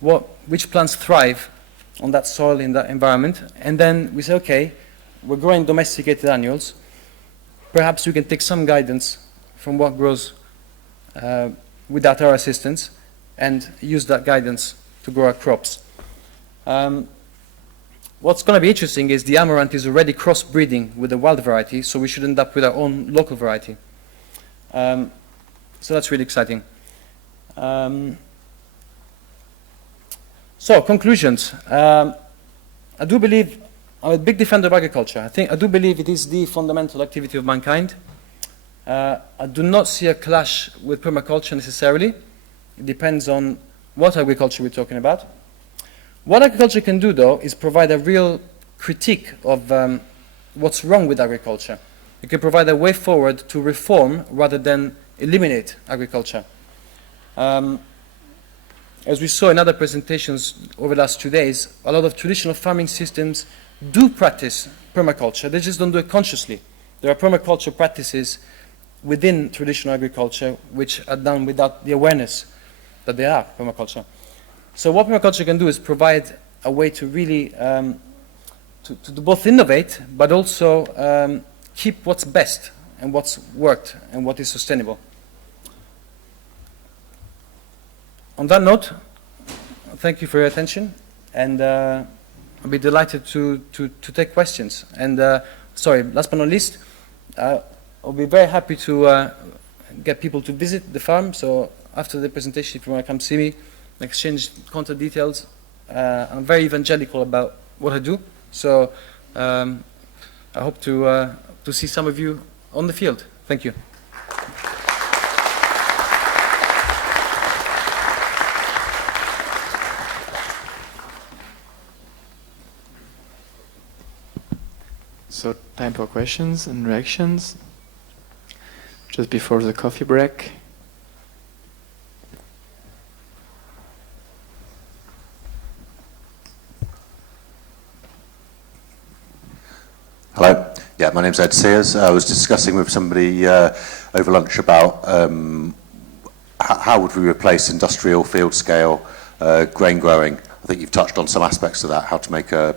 which plants thrive on that soil, in that environment, and then we say, okay, we're growing domesticated annuals, perhaps we can take some guidance from what grows without our assistance and use that guidance to grow our crops. What's going to be interesting is the amaranth is already crossbreeding with the wild variety, so we should end up with our own local variety. So that's really exciting. So, conclusions. I do believe, I'm a big defender of agriculture. I do believe it is the fundamental activity of mankind. I do not see a clash with permaculture necessarily. It depends on what agriculture we're talking about. What agriculture can do, though, is provide a real critique of what's wrong with agriculture. It can provide a way forward to reform rather than eliminate agriculture. As we saw in other presentations over the last 2 days, a lot of traditional farming systems do practice permaculture. They just don't do it consciously. There are permaculture practices within traditional agriculture which are done without the awareness that they are permaculture. So what permaculture can do is provide a way to really to both innovate, but also keep what's best and what's worked and what is sustainable. On that note, thank you for your attention, and I'll be delighted to take questions. And sorry, last but not least, I'll be very happy to get people to visit the farm. So after the presentation, if you want to come see me, exchange contact details. I'm very evangelical about what I do, so I hope to see some of you on the field. Thank you. So time for questions and reactions. Just before the coffee break. Hello. Yeah, my name's Ed Sears. I was discussing with somebody over lunch about how would we replace industrial field scale grain growing. I think you've touched on some aspects of that, how to make a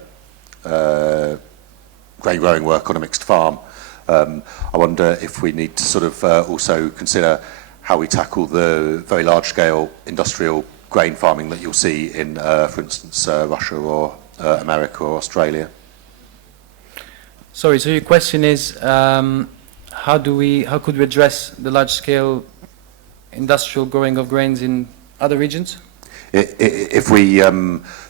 grain growing work on a mixed farm. I wonder if we need to sort of also consider how we tackle the very large scale industrial grain farming that you'll see in, for instance, Russia or America or Australia. Sorry, so your question is how could we address the large scale industrial growing of grains in other regions? If we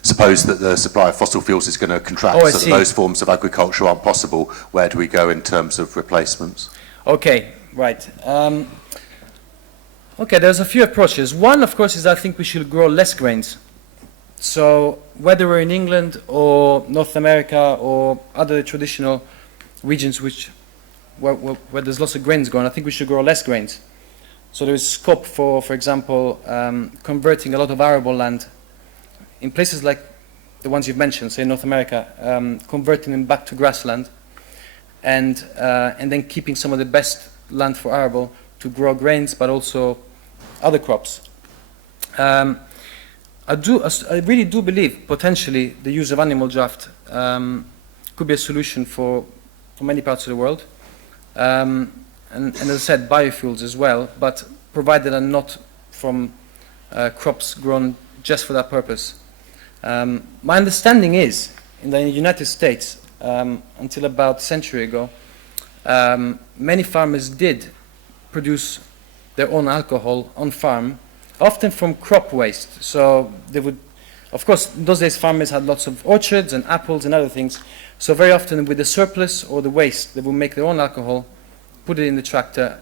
suppose that the supply of fossil fuels is going to contract, so that those forms of agriculture aren't possible, where do we go in terms of replacements? Okay, right. Okay, there's a few approaches. One, of course, is I think we should grow less grains. So whether we're in England or North America or other traditional regions where there's lots of grains going, I think we should grow less grains. So there is scope for example, converting a lot of arable land in places like the ones you've mentioned, say North America, converting them back to grassland, and then keeping some of the best land for arable to grow grains, but also other crops. I really do believe potentially the use of animal draft could be a solution for many parts of the world. And as I said, biofuels as well, but provided are not from crops grown just for that purpose. My understanding is, in the United States, until about a century ago, many farmers did produce their own alcohol on farm, often from crop waste. So they would, of course, in those days farmers had lots of orchards and apples and other things. So very often with the surplus or the waste, they would make their own alcohol, put it in the tractor,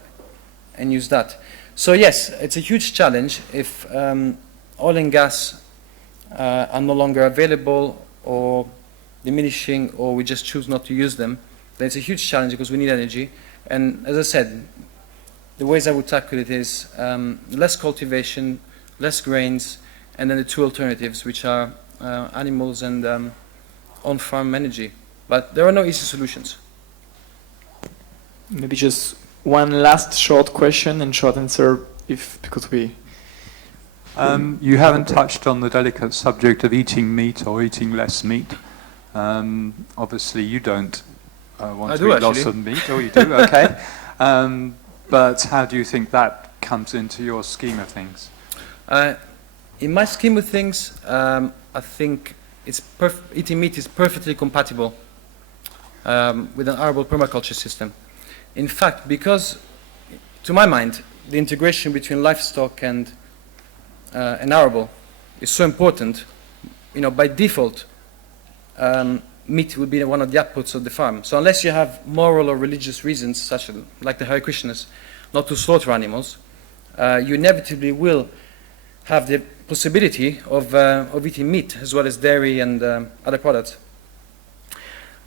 and use that. So yes, it's a huge challenge if oil and gas are no longer available or diminishing, or we just choose not to use them. Then it's a huge challenge because we need energy. And as I said, the ways I would tackle it is less cultivation, less grains, and then the two alternatives, which are animals and on-farm energy. But there are no easy solutions. Maybe just one last short question and short answer, because we... You haven't touched on the delicate subject of eating meat or eating less meat. Obviously, you don't want to eat lots of meat. Oh, you do? Okay. But how do you think that comes into your scheme of things? In my scheme of things, I think eating meat is perfectly compatible with an arable permaculture system. In fact, because, to my mind, the integration between livestock and arable is so important, by default, meat would be one of the outputs of the farm. So unless you have moral or religious reasons, such as like the Hare Krishnas, not to slaughter animals, you inevitably will have the possibility of eating meat as well as dairy and other products.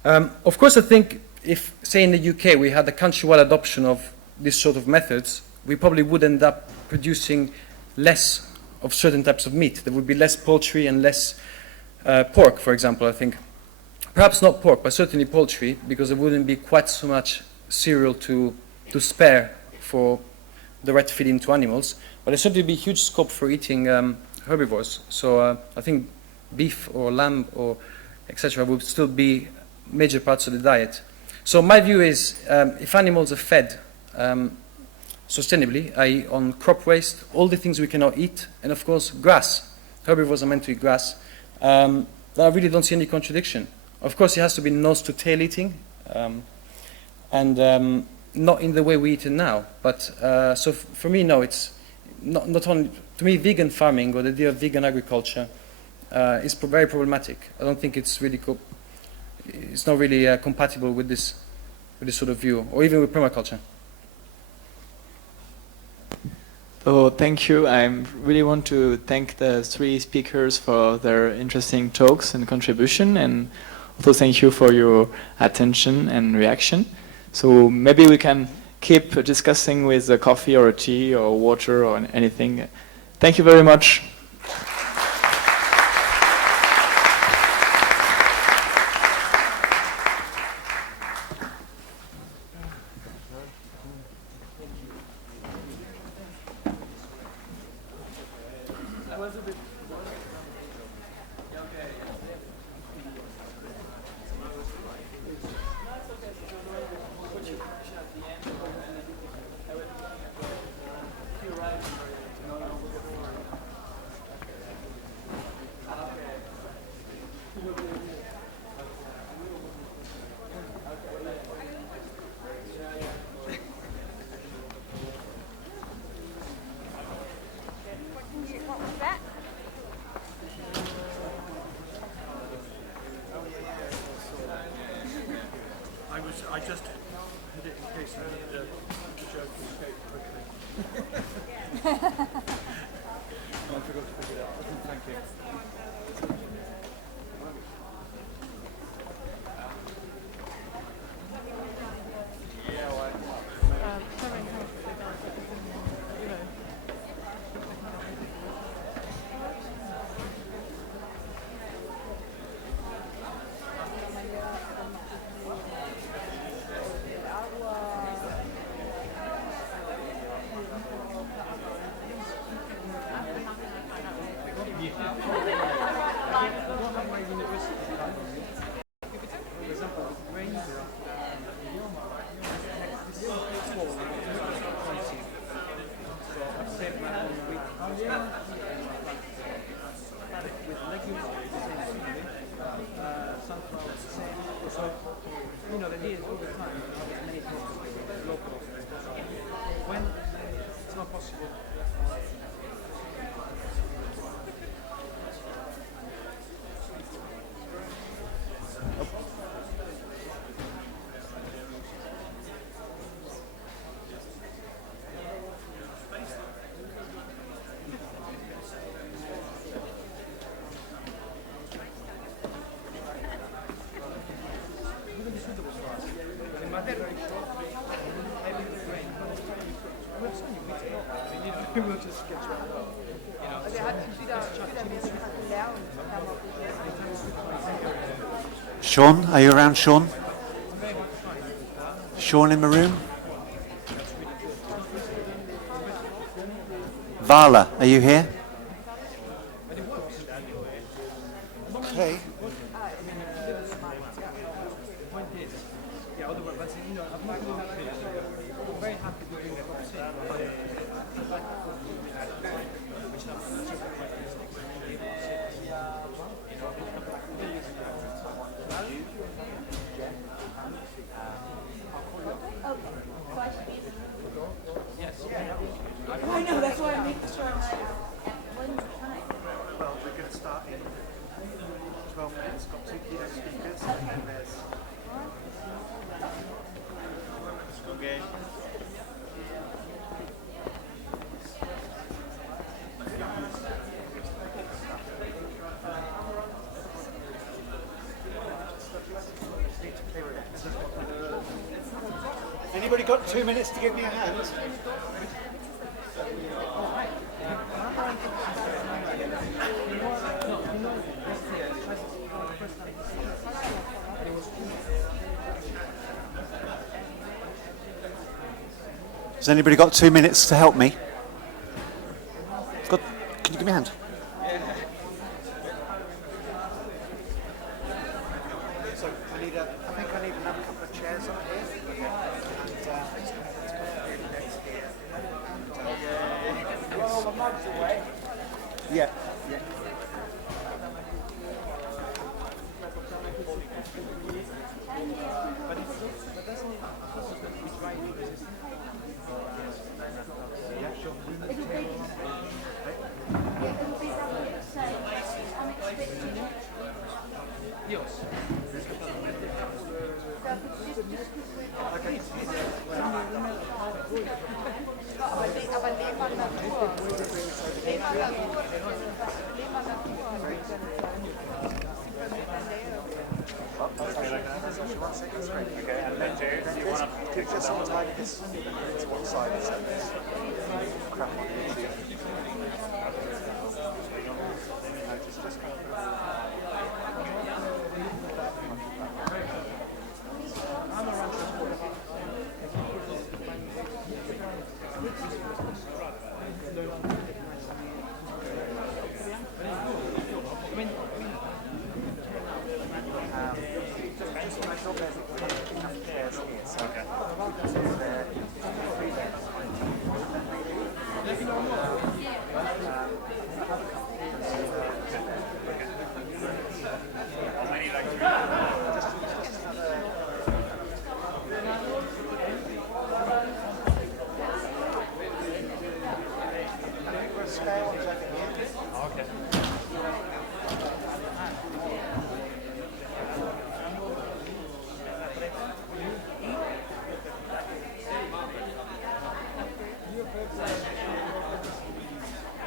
Of course, I think if, say in the UK, we had a countrywide adoption of this sort of methods, we probably would end up producing less of certain types of meat. There would be less poultry and less pork, for example, I think. Perhaps not pork, but certainly poultry, because there wouldn't be quite so much cereal to spare for the right feeding to animals. But there certainly be huge scope for eating herbivores. So I think beef or lamb or etc. would still be major parts of the diet. So my view is if animals are fed sustainably, i.e. on crop waste, all the things we cannot eat, and of course grass. Herbivores are meant to eat grass. I really don't see any contradiction. Of course, it has to be nose to tail eating, and not in the way we eat it now. But so for me, no, it's not only, to me, vegan farming or the idea of vegan agriculture is very problematic. I don't think it's really it's not really compatible with this sort of view, or even with permaculture. So thank you. I really want to thank the three speakers for their interesting talks and contribution, and also thank you for your attention and reaction. So maybe we can keep discussing with a coffee or a tea or water or anything. Thank you very much. I just had it in case I needed a joke to escape quickly. I forgot to figure it out. Thank you. You know, the idea is all the time to have as many talks with local when it's not possible. Sean, are you around, Sean? Sean in the room? Vala, are you here? Okay. I know, that's why I make sure I'm like, one time. Well, we're going to start in 12 minutes. Got 2 keynote speakers, and there's. Okay. Anybody got 2 minutes to give me a hand? Has anybody got 2 minutes to help me? Can you give me a hand? So I think I need another couple of chairs up here. Yeah. Yeah. Okay, and then do you want to just like this? To one side is this? Crap on YouTube. Just kind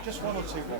just one or two more.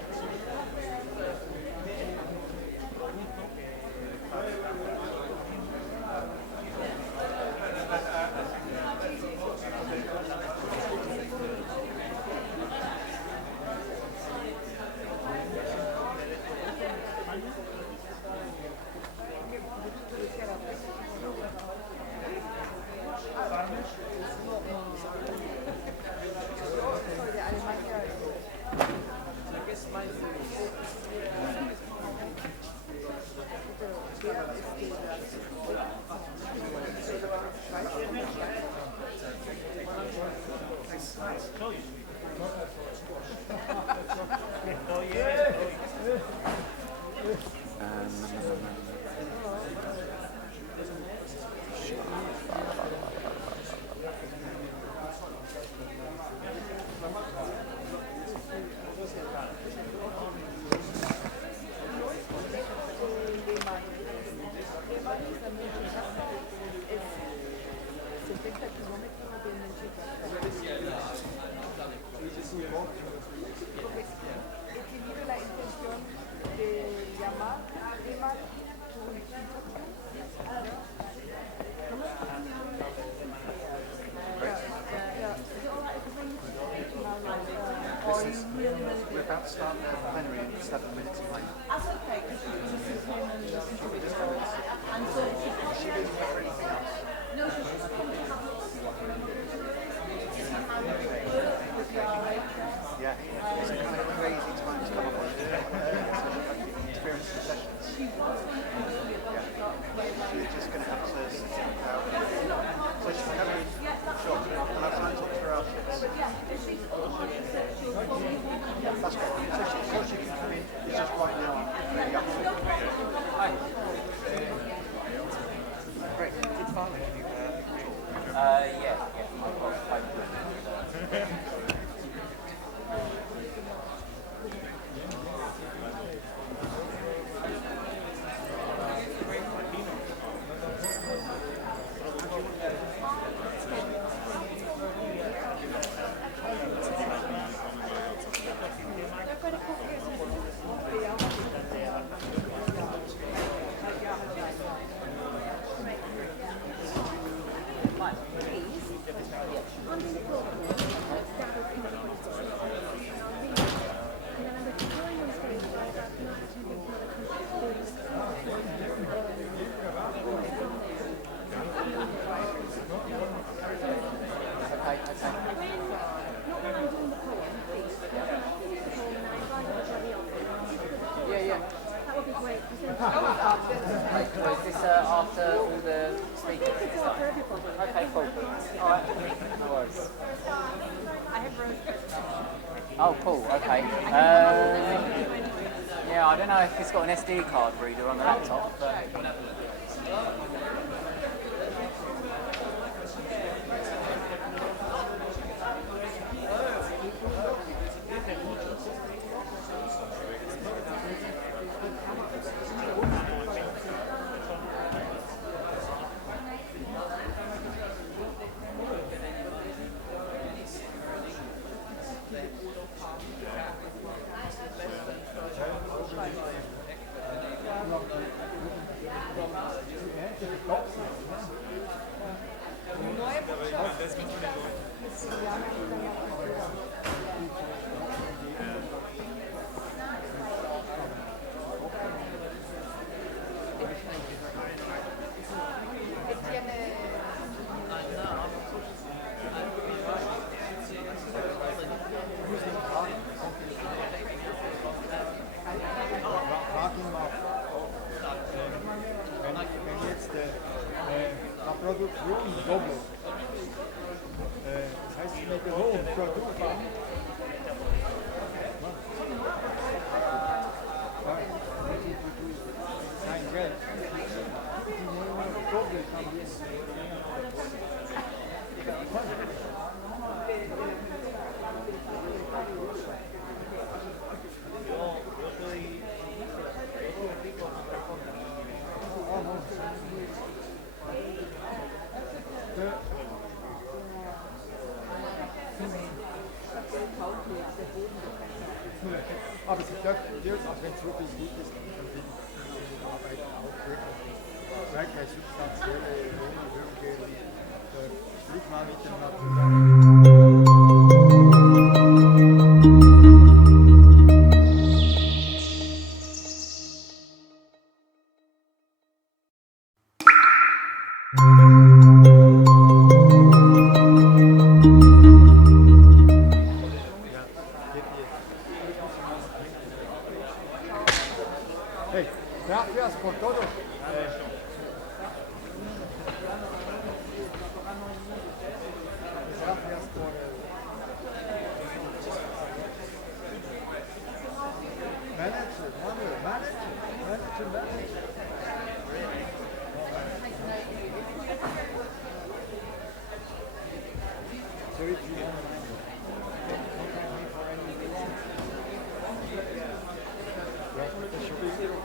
this? We're about to start the plenary in 7 minutes time. That's okay, because we're going to sit here and listen to the stories. And so she didn't cover anything else. No, she's just come to have a look. Yeah, it's a kind of crazy time to come up with experience the sessions. Yeah, she's just going to have to sit out. So she can come in, sure, and I'll try and talk to her after this. That's great. So she can come in, it's just right now. Hi. Great. Good farming. Yeah. Oh, cool, okay. Yeah, I don't know if it's got an SD card reader on the laptop, but... Produktion doppelt. Das heißt, mit dem hohen Produkt kein Geld. Die nehmen doppelt también. Aber sie dürfen jetzt, auch wenn es wirklich gut ist, dann will ich Arbeit auch wirklich, weil keine substanzielle Wohnwürge und sprich mal mit dem Material. Gracias por todo. Gracias por el manager. So if you want to contact me for any reason, that should be zero.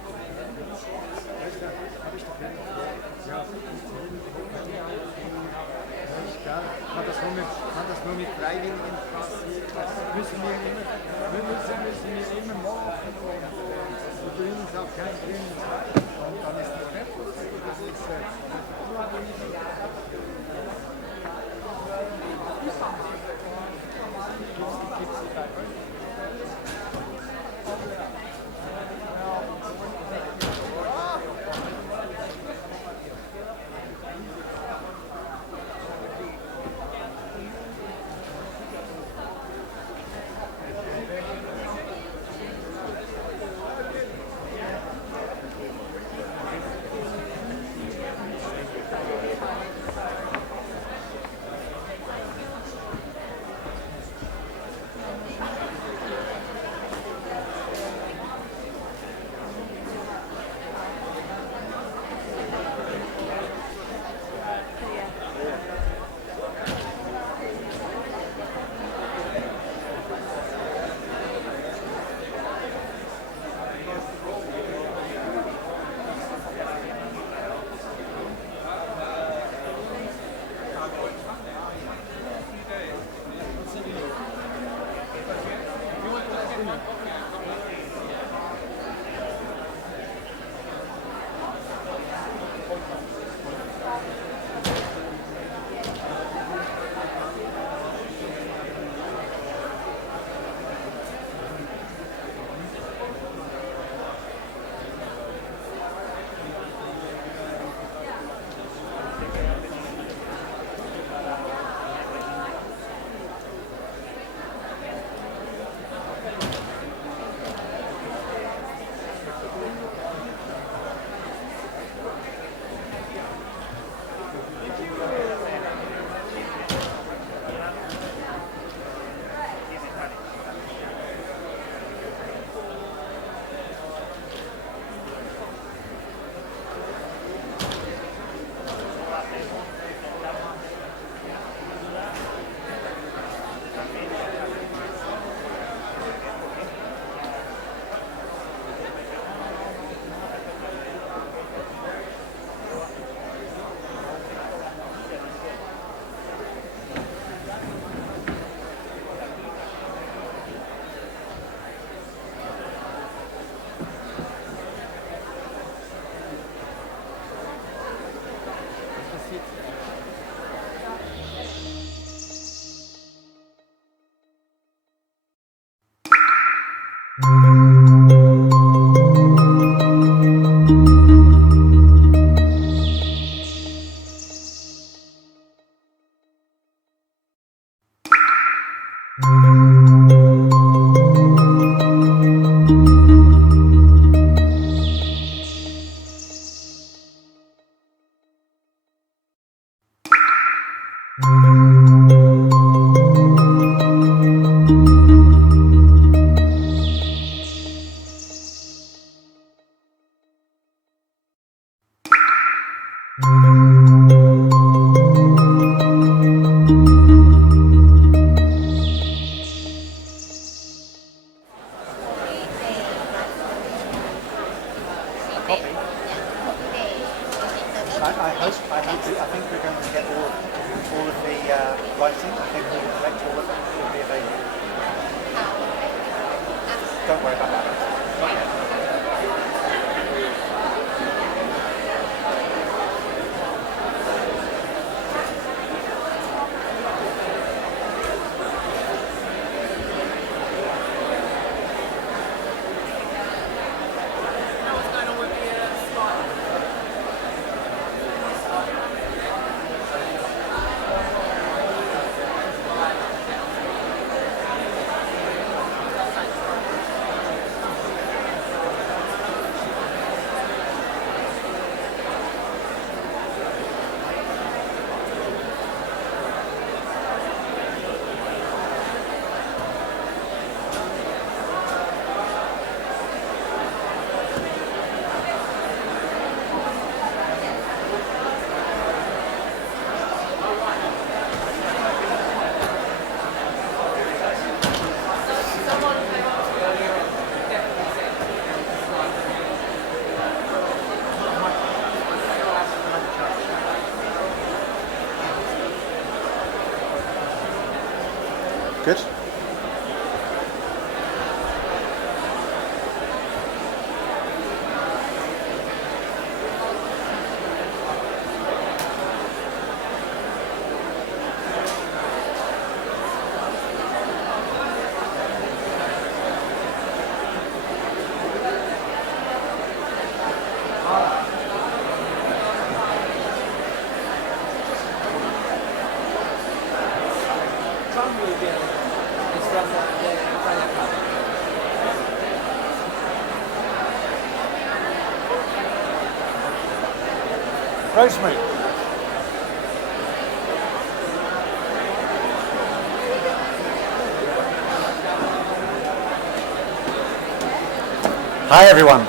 Kann das nur mit Freiwilligen passieren? Müssen wir immer machen und übrigens auch kein grünes Licht und dann ist es fertig. Das ist gibt's die 3 Euro? I think we're going to get all of the writing. I think we'll collect all of it. It will be available. Don't worry about that. Not yet. Good. Rosemary. Hi everyone.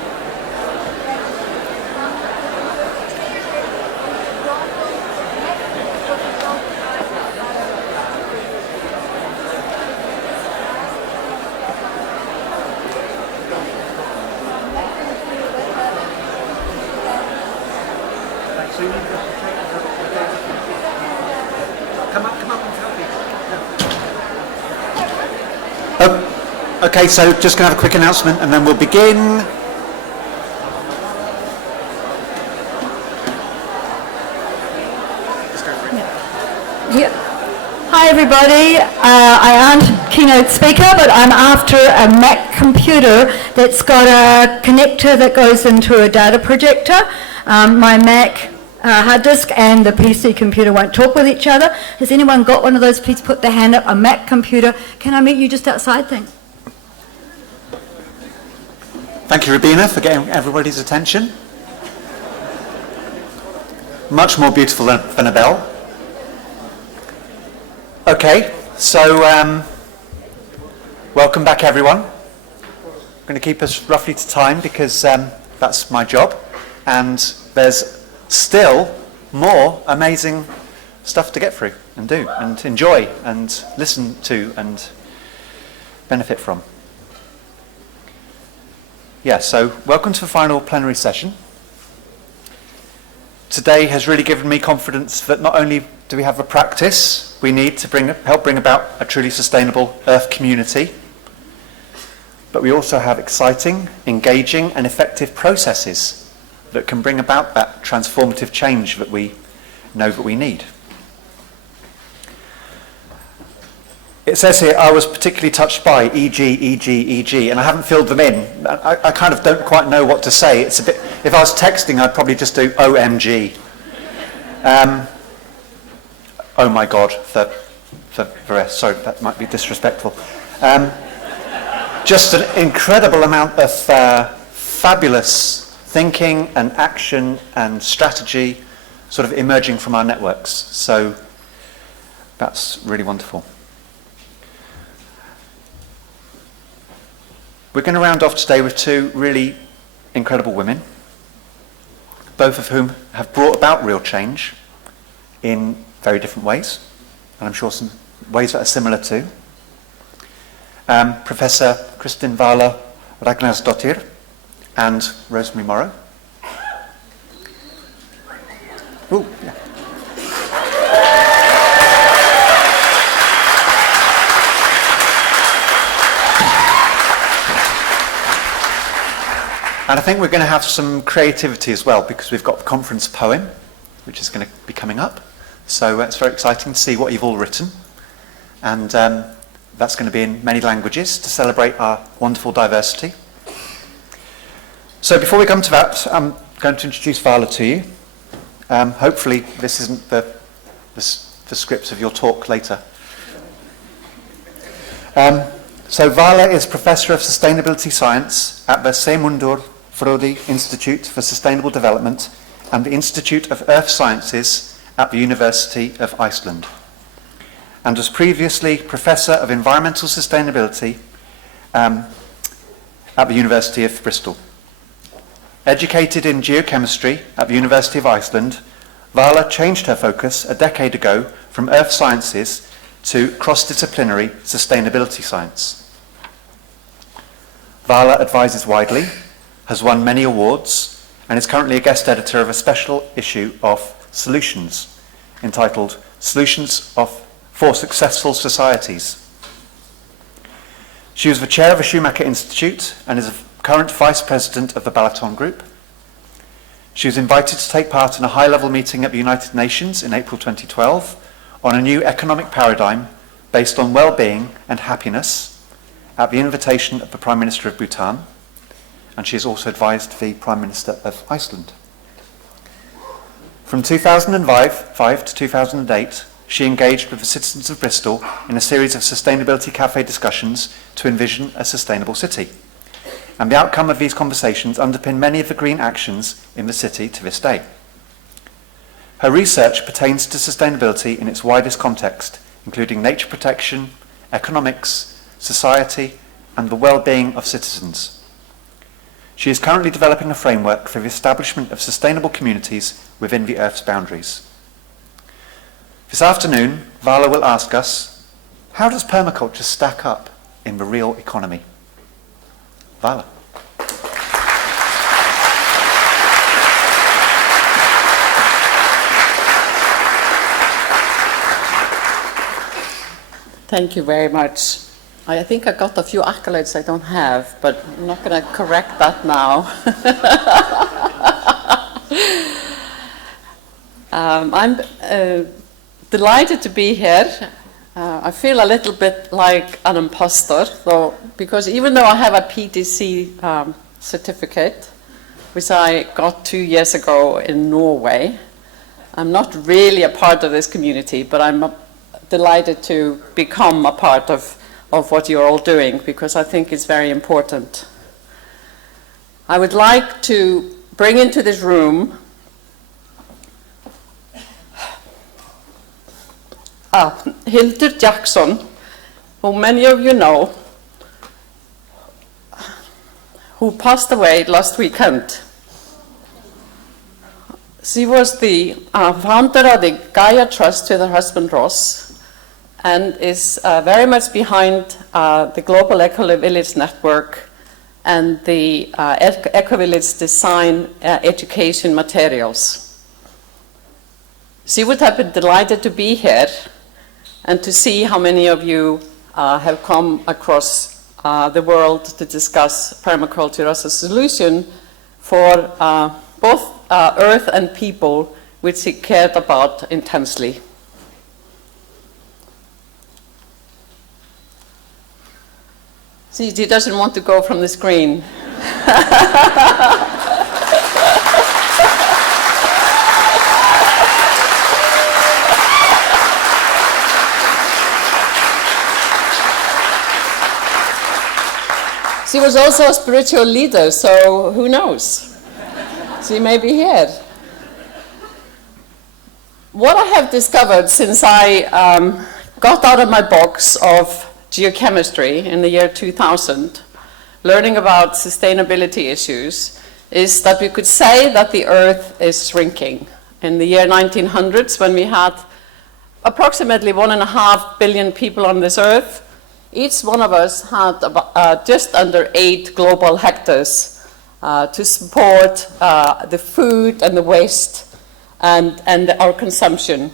Okay, so just going to have a quick announcement and then we'll begin. Yeah. Hi everybody, I am Keynote speaker, but I'm after a Mac computer that's got a connector that goes into a data projector. My Mac hard disk and the PC computer won't talk with each other. Has anyone got one of those? Please put their hand up. A Mac computer. Can I meet you just outside? Thanks. Thank you, Rabina, for getting everybody's attention. Much more beautiful than a bell. Okay, so welcome back everyone. I'm going to keep us roughly to time because that's my job, and there's still more amazing stuff to get through and do and enjoy and listen to and benefit from. Yeah, so welcome to the final plenary session. Today has really given me confidence that not only do we have the practice we need to help bring about a truly sustainable Earth community, but we also have exciting, engaging and effective processes that can bring about that transformative change that we know that we need. It says here, I was particularly touched by e.g., and I haven't filled them in. I kind of don't quite know what to say. It's a bit, if I was texting, I'd probably just do OMG. Oh my God, for the rest. Sorry, that might be disrespectful. Just an incredible amount of fabulous thinking and action and strategy sort of emerging from our networks. So That's really wonderful. We're going to round off today with two really incredible women, both of whom have brought about real change in very different ways, and I'm sure some ways that are similar too. Professor Kristin Vala Ragnarsdottir and Rosemary Morrow. Ooh, yeah. And I think we're going to have some creativity as well, because we've got the conference poem, which is going to be coming up. So it's very exciting to see what you've all written. And that's going to be in many languages to celebrate our wonderful diversity. So before we come to that, I'm going to introduce Vala to you. Hopefully this isn't the script of your talk later. So Vala is Professor of Sustainability Science at the Seymundur Frodi Institute for Sustainable Development and the Institute of Earth Sciences at the University of Iceland, and was previously Professor of Environmental Sustainability at the University of Bristol. Educated in geochemistry at the University of Iceland, Vala changed her focus a decade ago from earth sciences to cross-disciplinary sustainability science. Vala advises widely, has won many awards, and is currently a guest editor of a special issue of Solutions, entitled Solutions for Successful Societies. She was the chair of the Schumacher Institute and is a current vice president of the Balaton Group. She was invited to take part in a high-level meeting at the United Nations in April 2012 on a new economic paradigm based on well-being and happiness at the invitation of the Prime Minister of Bhutan, and she has also advised the Prime Minister of Iceland. From 2005 to 2008, she engaged with the citizens of Bristol in a series of sustainability cafe discussions to envision a sustainable city. And the outcome of these conversations underpin many of the green actions in the city to this day. Her research pertains to sustainability in its widest context, including nature protection, economics, society, and the well-being of citizens. She is currently developing a framework for the establishment of sustainable communities within the Earth's boundaries. This afternoon, Vala will ask us, how does permaculture stack up in the real economy? Vala. Thank you very much. I think I got a few accolades I don't have, but I'm not going to correct that now. I'm delighted to be here. I feel a little bit like an imposter, though, because even though I have a PTC certificate, which I got 2 years ago in Norway, I'm not really a part of this community, but I'm delighted to become a part of what you're all doing, because I think it's very important. I would like to bring into this room Hildur Jackson, who many of you know, who passed away last weekend. She was the founder of the Gaia Trust with her husband Ross, and is very much behind the Global Eco-Village Network and the Eco-Village Design Education Materials. She would have been delighted to be here and to see how many of you have come across the world to discuss permaculture as a solution for both Earth and people, which she cared about intensely. See, she doesn't want to go from the screen. She was also a spiritual leader, so who knows? She may be here. what I have discovered since I got out of my box of geochemistry in the year 2000, learning about sustainability issues, is that we could say that the Earth is shrinking. In the year 1900s, when we had approximately 1.5 billion people on this Earth, each one of us had about, just under 8 global hectares to support the food and the waste and our consumption.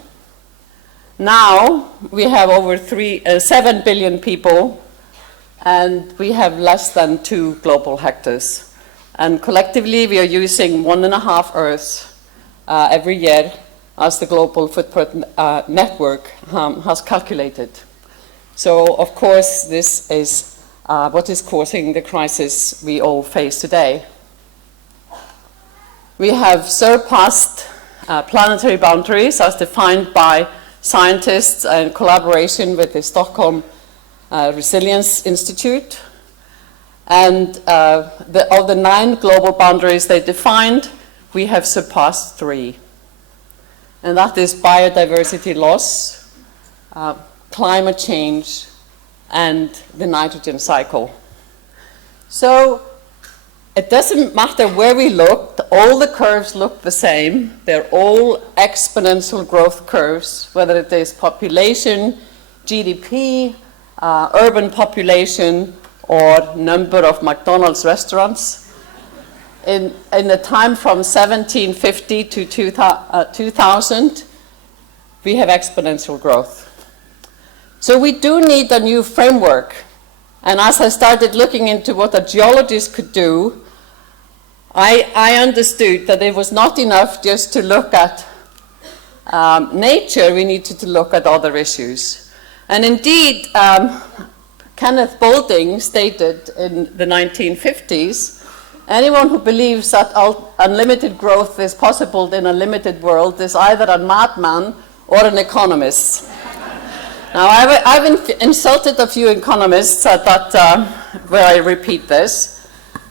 Now we have over 7 billion people, and we have less than 2 global hectares. And collectively we are using 1.5 Earths every year, as the Global Footprint Network has calculated. So of course this is what is causing the crisis we all face today. We have surpassed planetary boundaries as defined by scientists in collaboration with the Stockholm Resilience Institute. And of the 9 global boundaries they defined, we have surpassed 3. And that is biodiversity loss, climate change, and the nitrogen cycle. So it doesn't matter where we look, all the curves look the same. They're all exponential growth curves, whether it is population, GDP, urban population, or number of McDonald's restaurants. In the time from 1750 to 2000, we have exponential growth. So we do need a new framework. And as I started looking into what a geologist could do, I understood that it was not enough just to look at nature, we needed to look at other issues. And indeed, Kenneth Boulding stated in the 1950s, anyone who believes that unlimited growth is possible in a limited world is either a madman or an economist. Now, I've insulted a few economists at that, where I repeat this,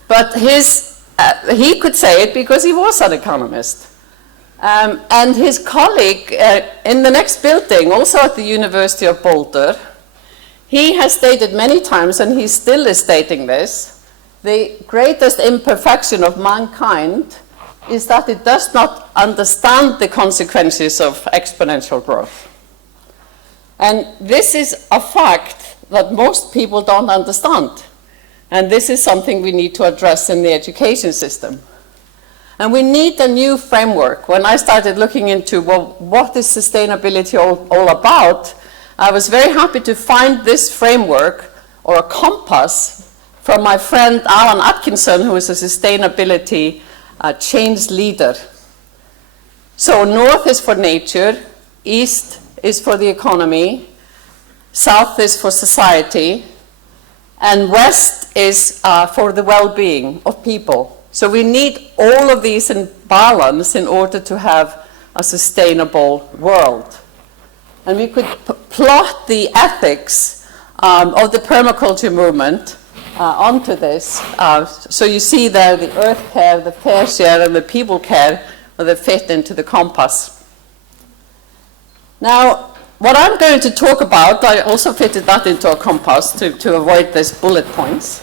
but he could say it because he was an economist. And his colleague in the next building, also at the University of Boulder, he has stated many times, and he still is stating this, the greatest imperfection of mankind is that it does not understand the consequences of exponential growth. And this is a fact that most people don't understand. And this is something we need to address in the education system. And we need a new framework. When I started looking into, well, what is sustainability all about, I was very happy to find this framework, or a compass, from my friend Alan Atkinson, who is a sustainability change leader. So north is for nature, east is for the economy, south is for society, and west is for the well-being of people. So we need all of these in balance in order to have a sustainable world. And we could plot the ethics of the permaculture movement onto this. So you see there the earth care, the fair share, and the people care, where they fit into the compass. Now, what I'm going to talk about, I also fitted that into a compass to avoid these bullet points.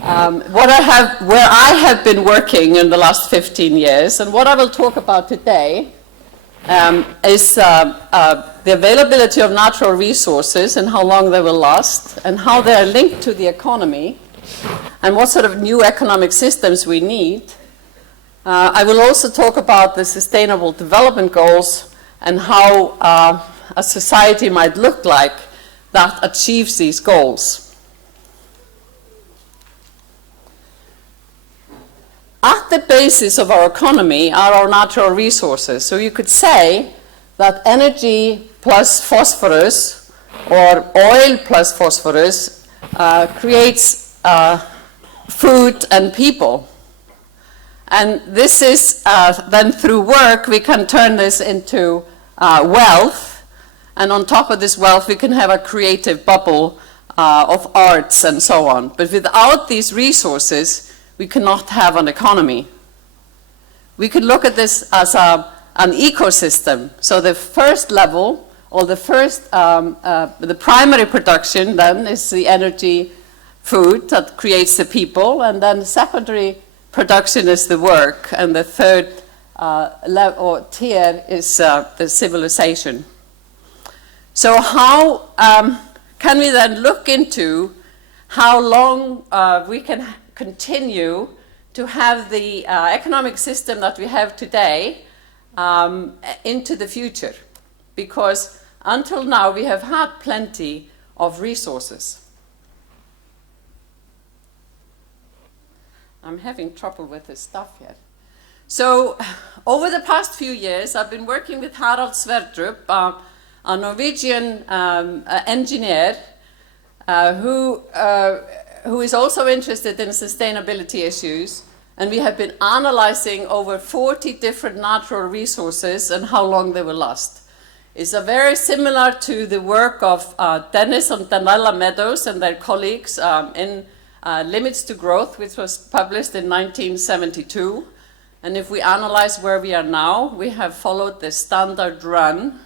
Where I have been working in the last 15 years, and what I will talk about today is the availability of natural resources and how long they will last, and how they are linked to the economy, and what sort of new economic systems we need. I will also talk about the Sustainable Development Goals and how a society might look like that achieves these goals. At the basis of our economy are our natural resources. So you could say that energy plus phosphorus, or oil plus phosphorus, creates food and people. And this is then through work we can turn this into wealth, and on top of this wealth we can have a creative bubble of arts and so on. But without these resources we cannot have an economy. We could look at this as a an ecosystem. So the first level, or the first, the primary production then is the energy, food that creates the people, and then the secondary production is the work, and the third level or tier is the civilization. So how can we then look into how long we can continue to have the economic system that we have today into the future? Because until now we have had plenty of resources. I'm having trouble with this stuff here. So over the past few years I've been working with Harald Sverdrup, a Norwegian engineer who is also interested in sustainability issues, and we have been analyzing over 40 different natural resources and how long they will last. It's very similar to the work of Dennis and Daniela Meadows and their colleagues in Limits to Growth, which was published in 1972. And if we analyze where we are now, we have followed the standard run,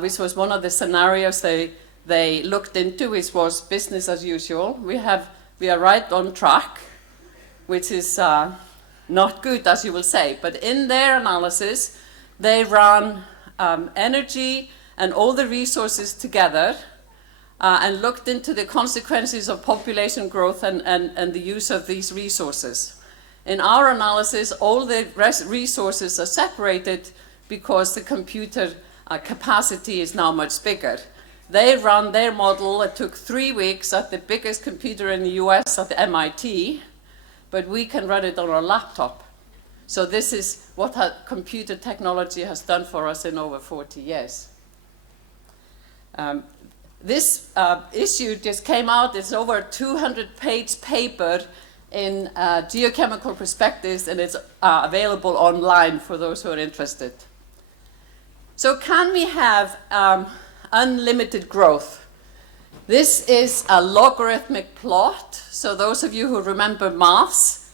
which was one of the scenarios they looked into, which was business as usual. We are right on track, which is not good, as you will say. But in their analysis, they ran energy and all the resources together and looked into the consequences of population growth and the use of these resources. In our analysis, all the resources are separated because the computer capacity is now much bigger. They ran their model. It took 3 weeks at the biggest computer in the US at the MIT, but we can run it on our laptop. So this is what computer technology has done for us in over 40 years. This issue just came out. It's over a 200-page paper in Geochemical Perspectives, and it's available online for those who are interested. So can we have unlimited growth? This is a logarithmic plot. So those of you who remember maths,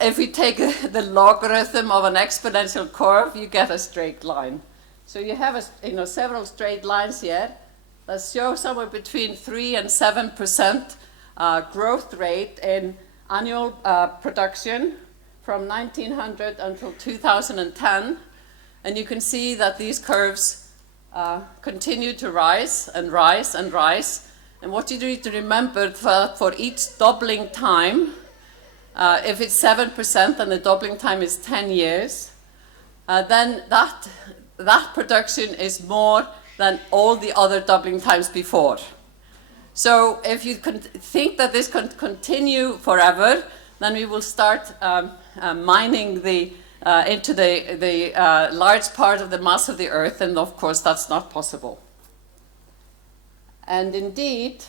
if we take the logarithm of an exponential curve, you get a straight line. So you have several straight lines here that show somewhere between 3 and 7% growth rate in annual production from 1900 until 2010. And you can see that these curves continue to rise and rise and rise. And what you need to remember for each doubling time, if it's 7% and the doubling time is 10 years, then that production is more than all the other doubling times before. So if you think that this can continue forever, then we will start mining into the large part of the mass of the Earth, and of course that's not possible. And indeed,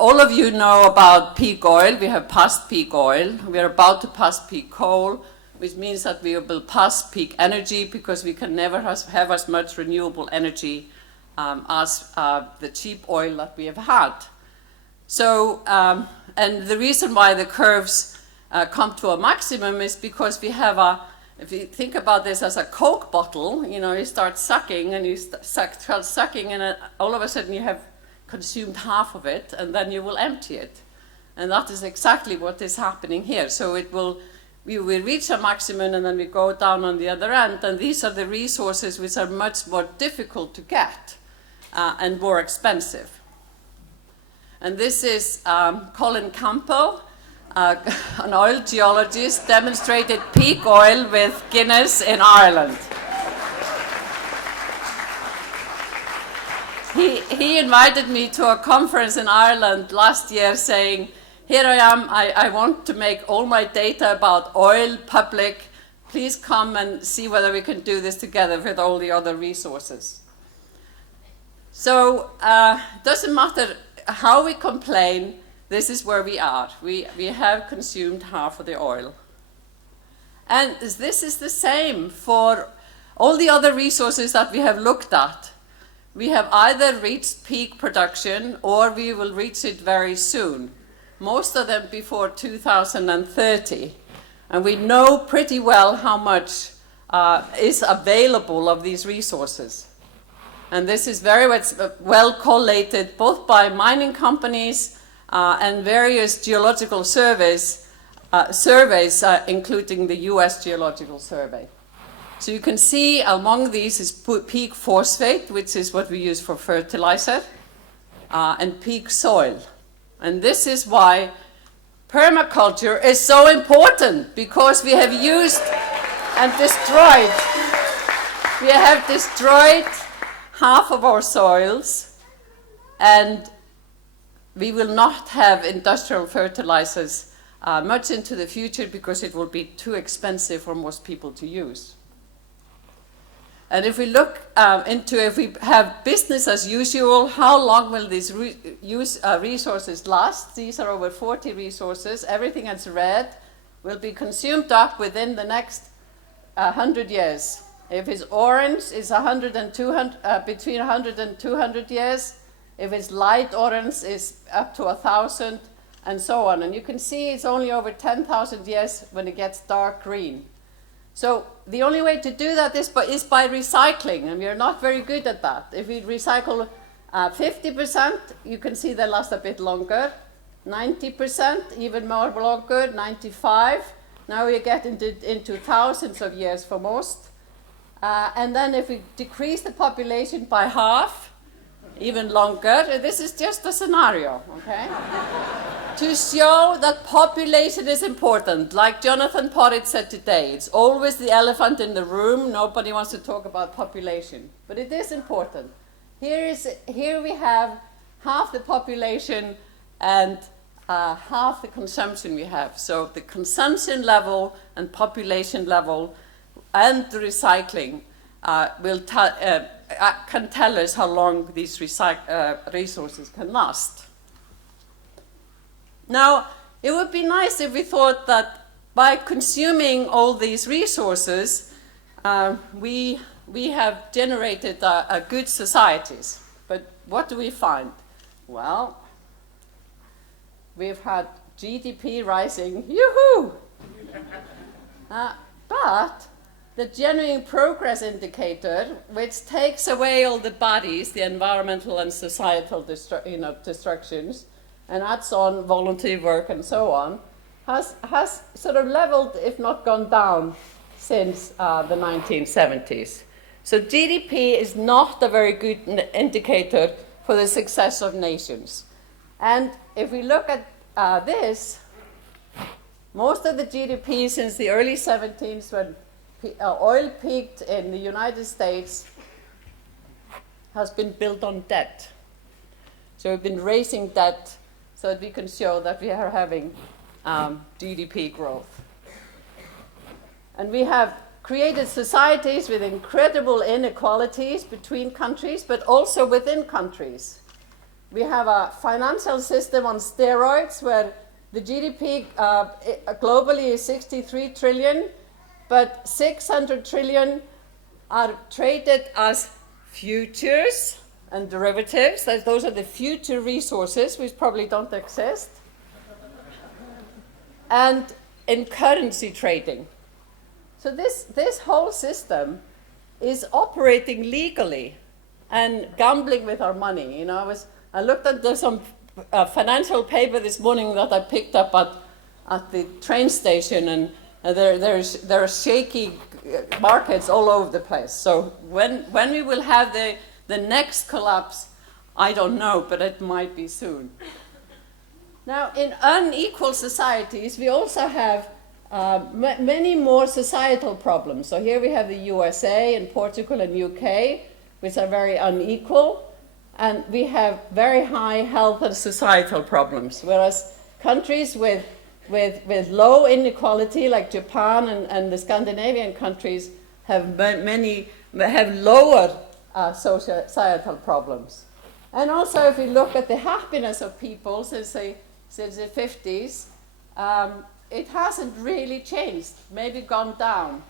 all of you know about peak oil. We have passed peak oil. We are about to pass peak coal, which means that we will pass peak energy because we can never have as much renewable energy as the cheap oil that we have had. So, and the reason why the curves come to a maximum is because we have if you think about this as a Coke bottle, you start sucking and you start sucking, and all of a sudden you have consumed half of it, and then you will empty it. And that is exactly what is happening here. So we will reach a maximum, and then we go down on the other end, and these are the resources which are much more difficult to get and more expensive. And this is Colin Campbell, an oil geologist, demonstrated peak oil with Guinness in Ireland. He invited me to a conference in Ireland last year saying, here I am, I want to make all my data about oil public. Please come and see whether we can do this together with all the other resources. So it doesn't matter how we complain, this is where we are. We have consumed half of the oil. And this is the same for all the other resources that we have looked at. We have either reached peak production or we will reach it very soon. most of them before 2030. And we know pretty well how much is available of these resources. And this is very well collated both by mining companies and various geological surveys, including the US Geological Survey. So you can see among these is peak phosphate, which is what we use for fertilizer, and peak soil. And this is why permaculture is so important, because we have used and destroyed. We have destroyed half of our soils, and we will not have industrial fertilizers much into the future because it will be too expensive for most people to use. And if we look if we have business as usual, how long will these resources last? These are over 40 resources. Everything that's red will be consumed up within the next 100 years. If it's orange, it's 100 and 200, between 100 and 200 years. If it's light orange, it's up to 1,000, and so on. And you can see it's only over 10,000 years when it gets dark green. So the only way to do that is by recycling, and we are not very good at that. If we recycle 50%, you can see they last a bit longer. 90%, even more longer. 95%. Now we get into thousands of years for most. And then if we decrease the population by half, even longer, this is just a scenario, okay? To show that population is important. Like Jonathan Porritt said today, it's always the elephant in the room. Nobody wants to talk about population, but it is important. Here we have half the population and half the consumption we have. So the consumption level and population level and the recycling can tell us how long these resources can last. Now, it would be nice if we thought that by consuming all these resources, we have generated good societies. But what do we find? Well, we've had GDP rising, yoo-hoo! But the Genuine Progress Indicator, which takes away all the bodies, the environmental and societal destructions, and adds on voluntary work and so on, has sort of leveled, if not gone down, since the 1970s. So GDP is not a very good indicator for the success of nations. And if we look at this, most of the GDP since the early 70s, when oil peaked in the United States, has been built on debt. So we've been raising debt so that we can show that we are having GDP growth. And we have created societies with incredible inequalities between countries, but also within countries. We have a financial system on steroids where the GDP globally is 63 trillion, but 600 trillion are traded as futures and derivatives. Those are the future resources, which probably don't exist. And in currency trading. So this whole system is operating legally and gambling with our money. You know, I looked at some financial paper this morning that I picked up at the train station, and there are shaky markets all over the place. So when we will have the next collapse, I don't know, but it might be soon. Now, in unequal societies, we also have many more societal problems. So here we have the USA and Portugal and UK, which are very unequal, and we have very high health and societal problems, whereas countries with low inequality, like Japan and the Scandinavian countries, have lower societal problems. And also, if we look at the happiness of people since the 50s, it hasn't really changed, maybe gone down.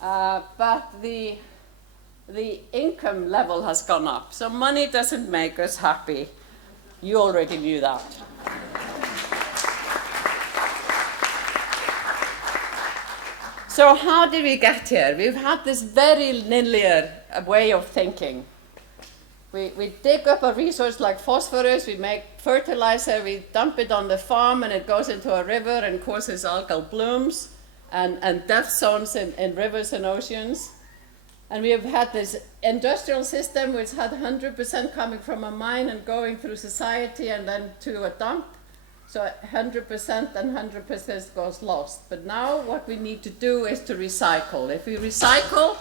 But the income level has gone up. So money doesn't make us happy. You already knew that. So how did we get here? We've had this very linear way of thinking. We dig up a resource like phosphorus, we make fertilizer, we dump it on the farm, and it goes into a river and causes algal blooms and death zones in rivers and oceans. And we have had this industrial system which had 100% coming from a mine and going through society and then to a dump. So 100% and 100% goes lost. But now what we need to do is to recycle. If we recycle,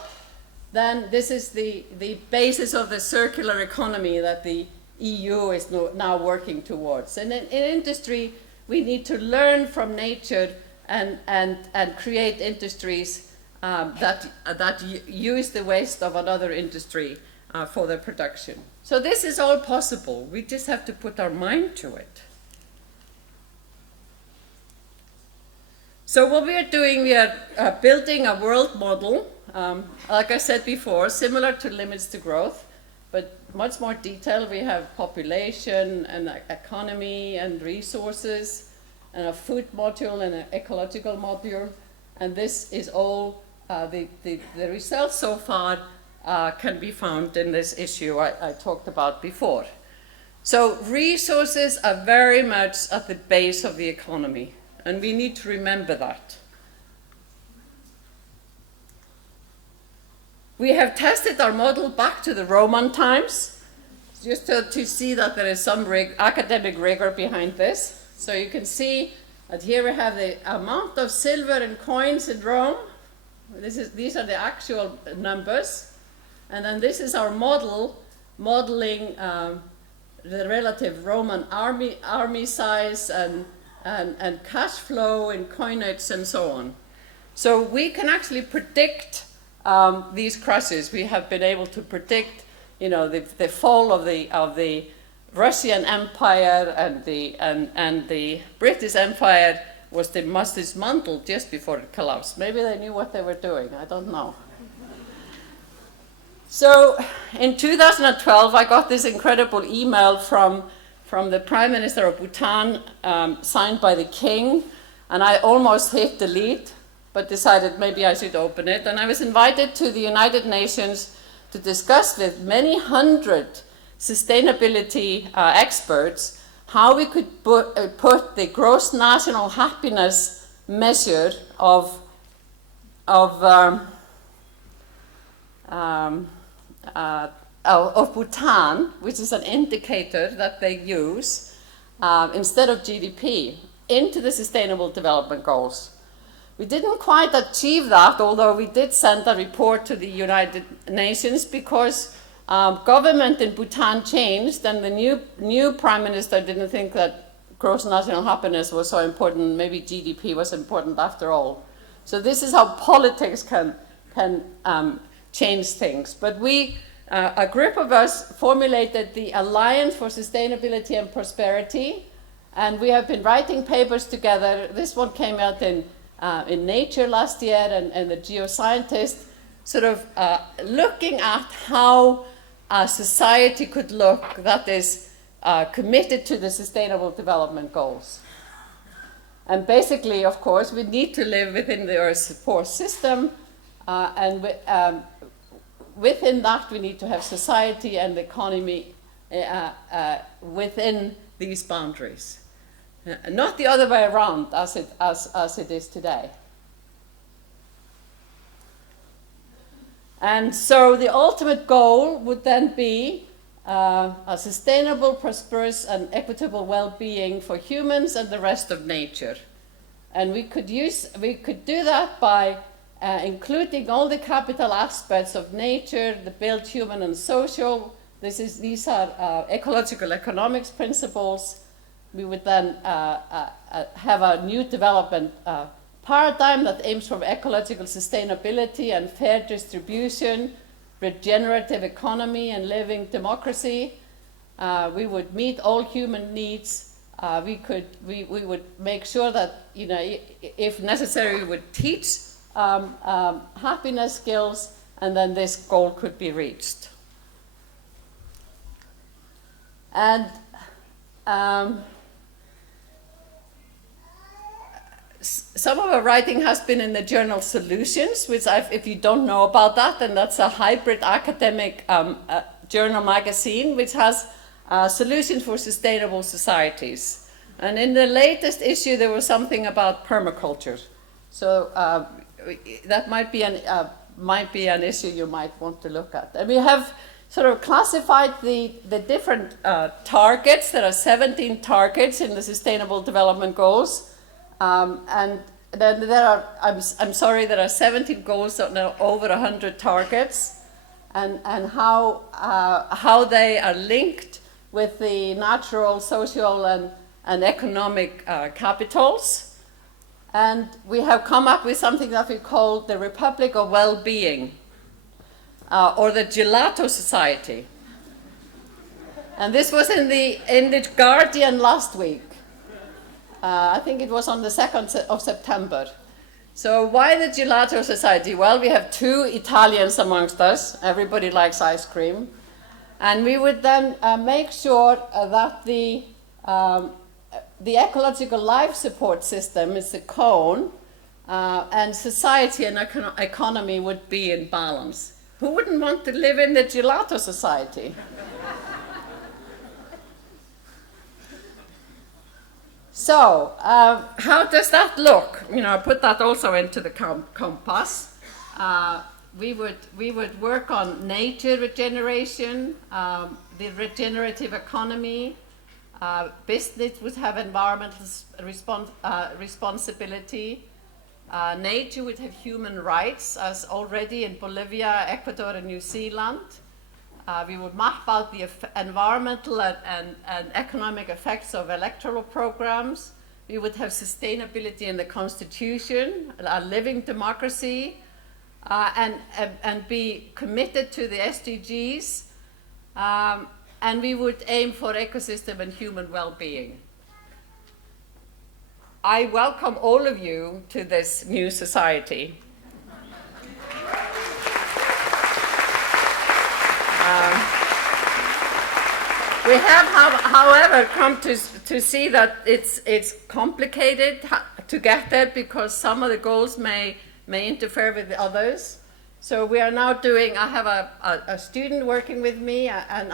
then this is the basis of the circular economy that the EU is now working towards. And in industry, we need to learn from nature and create industries that use the waste of another industry for their production. So this is all possible. We just have to put our mind to it. So what we are doing, we are building a world model, like I said before, similar to limits to growth, but much more detailed. We have population and economy and resources and a food module and an ecological module. And this is all, the results so far can be found in this issue I talked about before. So resources are very much at the base of the economy. And we need to remember that. We have tested our model back to the Roman times, just to see that there is some academic rigor behind this. So you can see that here we have the amount of silver and coins in Rome. These are the actual numbers. And then this is our model, modeling the relative Roman army size and cash flow and coinage and so on. So we can actually predict these crashes. We have been able to predict, you know, the fall of the Russian Empire and the British Empire was dismantled just before it collapsed. Maybe they knew what they were doing. I don't know. So in 2012, I got this incredible email from the Prime Minister of Bhutan, signed by the King, and I almost hit delete, but decided maybe I should open it. And I was invited to the United Nations to discuss with many hundred sustainability experts how we could put the gross national happiness measure of Bhutan, which is an indicator that they use, instead of GDP, into the Sustainable Development Goals. We didn't quite achieve that, although we did send a report to the United Nations because government in Bhutan changed and the new Prime Minister didn't think that gross national happiness was so important, maybe GDP was important after all. So this is how politics can change things. But a group of us formulated the Alliance for Sustainability and Prosperity, and we have been writing papers together. This one came out in Nature last year, and the geoscientist sort of looking at how a society could look that is committed to the Sustainable Development Goals. And basically, of course, we need to live within the Earth's core system, and within that, we need to have society and economy within these boundaries. Not the other way around as it is today. And so the ultimate goal would then be a sustainable, prosperous, and equitable well-being for humans and the rest of nature. And we could do that by including all the capital aspects of nature, the built, human, and social. These are ecological economics principles. We would then have a new development paradigm that aims for ecological sustainability and fair distribution, regenerative economy, and living democracy. We would meet all human needs. We would make sure that, you know, if necessary, we would teach happiness skills, and then this goal could be reached. And some of our writing has been in the journal Solutions, which if you don't know about that, then that's a hybrid academic journal magazine, which has solutions for sustainable societies. And in the latest issue, there was something about permaculture. So that might be an issue you might want to look at. And we have sort of classified the different targets. There are 17 targets in the Sustainable Development Goals. And then there are, I'm sorry, there are 17 goals, so now over 100 targets, and how they are linked with the natural, social, and economic capitals. And we have come up with something that we call the Republic of Well-Being, or the Gelato Society. And this was in the Guardian last week. I think it was on the 2nd of September. So why the Gelato Society? Well, we have 2 Italians amongst us. Everybody likes ice cream. And we would then make sure that the ecological life support system is the cone, and society and economy would be in balance. Who wouldn't want to live in the Gelato Society? So, how does that look? You know, I put that also into the compass. We would work on nature regeneration, the regenerative economy. Business would have environmental responsibility. Nature would have human rights, as already in Bolivia, Ecuador, and New Zealand. We would map out the environmental and economic effects of electoral programs. We would have sustainability in the constitution, a living democracy, and be committed to the SDGs. And we would aim for ecosystem and human well-being. I welcome all of you to this new society. We have, however, come to see that it's complicated to get there because some of the goals may interfere with the others. So we are now doing, I have a student working with me and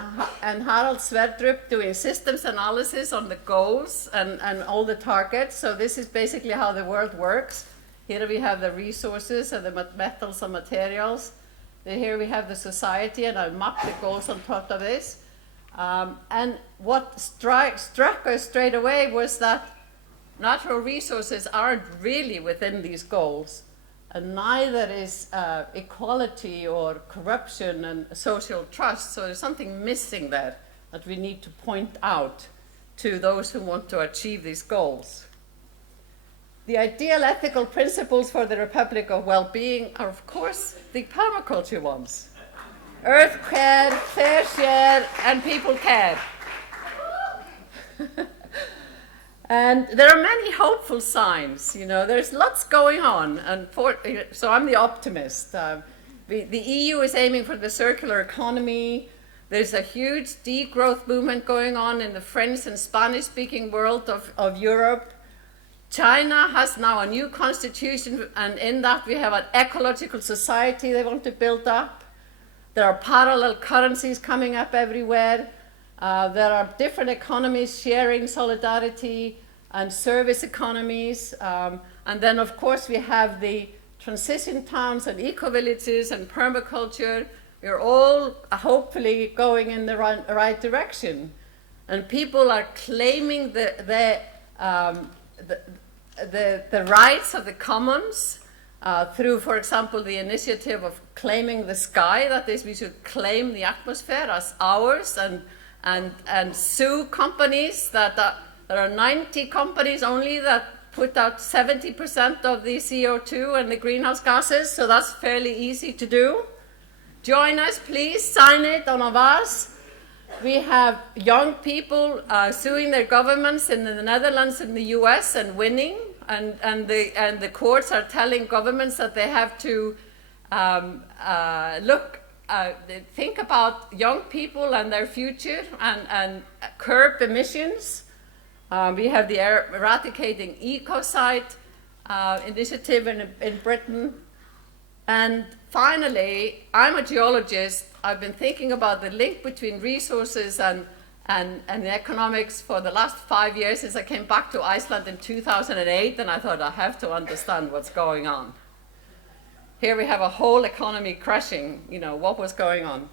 Harald Sverdrup doing systems analysis on the goals and all the targets. So this is basically how the world works. Here we have the resources and the metals and materials. Here we have the society, and I mapped the goals on top of this. And what struck us straight away was that natural resources aren't really within these goals, and neither is equality or corruption and social trust. So there's something missing there that we need to point out to those who want to achieve these goals. The ideal ethical principles for the Republic of Well-Being are, of course, the permaculture ones. Earth care, fair share, and people care. And there are many hopeful signs. You know, there's lots going on, and so I'm the optimist. The EU is aiming for the circular economy. There's a huge degrowth movement going on in the French and Spanish-speaking world of Europe. China has now a new constitution, and in that we have an ecological society they want to build up. There are parallel currencies coming up everywhere. There are different economies sharing solidarity and service economies. And then, of course, we have the transition towns and eco-villages and permaculture. We're all hopefully going in the right direction. And people are claiming the rights of the commons through, for example, the initiative of claiming the sky. That is, we should claim the atmosphere as ours and sue companies there are 90 companies only that put out 70% of the CO2 and the greenhouse gases, so that's fairly easy to do. Join us, please, sign it on a vase. We have young people suing their governments in the Netherlands and the US and winning, and the courts are telling governments that they have to think about young people and their future and curb emissions. We have the eradicating ecocide initiative in Britain. And finally, I'm a geologist. I've been thinking about the link between resources and economics for the last 5 years since I came back to Iceland in 2008, and I thought I have to understand what's going on. Here we have a whole economy crashing, you know, what was going on.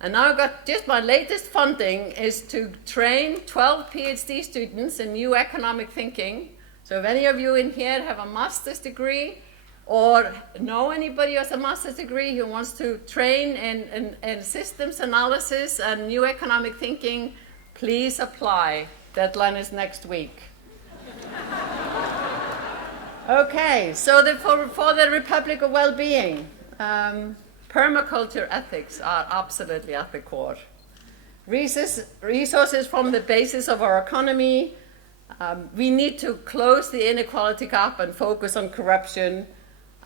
And now I've got just my latest funding is to train 12 PhD students in new economic thinking. So if any of you in here have a master's degree or know anybody who has a master's degree who wants to train in systems analysis and new economic thinking, please apply. Deadline is next week. Okay, so for the Republic of Wellbeing, permaculture ethics are absolutely at the core. Resources form the basis of our economy. We need to close the inequality gap and focus on corruption.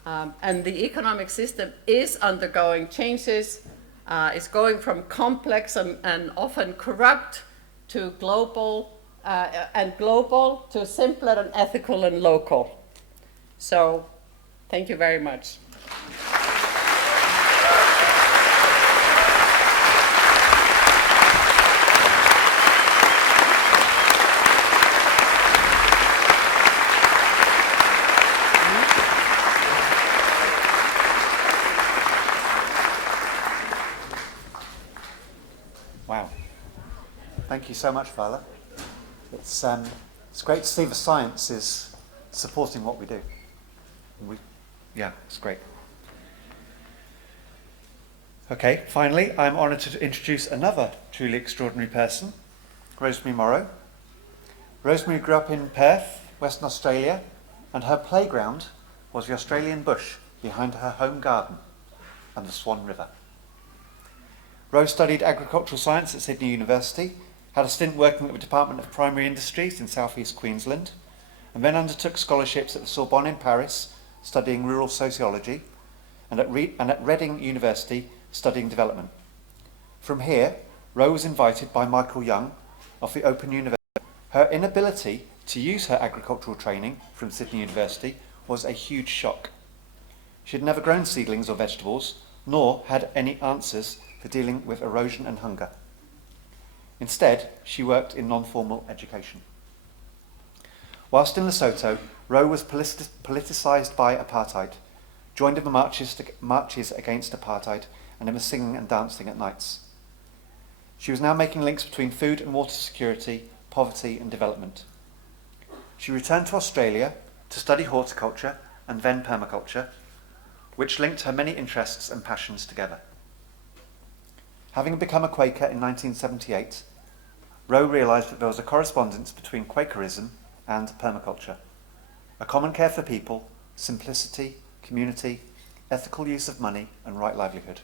And the economic system is undergoing changes. It's going from complex and often corrupt to global to simpler and ethical and local. So, thank you very much. Wow. Thank you so much, Vala. It's great to see the science is supporting what we do. Yeah, it's great. Okay, finally, I'm honoured to introduce another truly extraordinary person, Rosemary Morrow. Rosemary grew up in Perth, Western Australia, and her playground was the Australian bush behind her home garden and the Swan River. Rose studied agricultural science at Sydney University, had a stint working at the Department of Primary Industries in southeast Queensland, and then undertook scholarships at the Sorbonne in Paris, studying rural sociology, and at Reading University, studying development. From here, Rose was invited by Michael Young of the Open University. Her inability to use her agricultural training from Sydney University was a huge shock. She had never grown seedlings or vegetables, nor had any answers for dealing with erosion and hunger. Instead, she worked in non-formal education. Whilst in Lesotho, Rowe was politicised by apartheid, joined in the marches against apartheid, and in the singing and dancing at nights. She was now making links between food and water security, poverty and development. She returned to Australia to study horticulture and then permaculture, which linked her many interests and passions together. Having become a Quaker in 1978, Rowe realised that there was a correspondence between Quakerism and permaculture. A common care for people, simplicity, community, ethical use of money and right livelihood.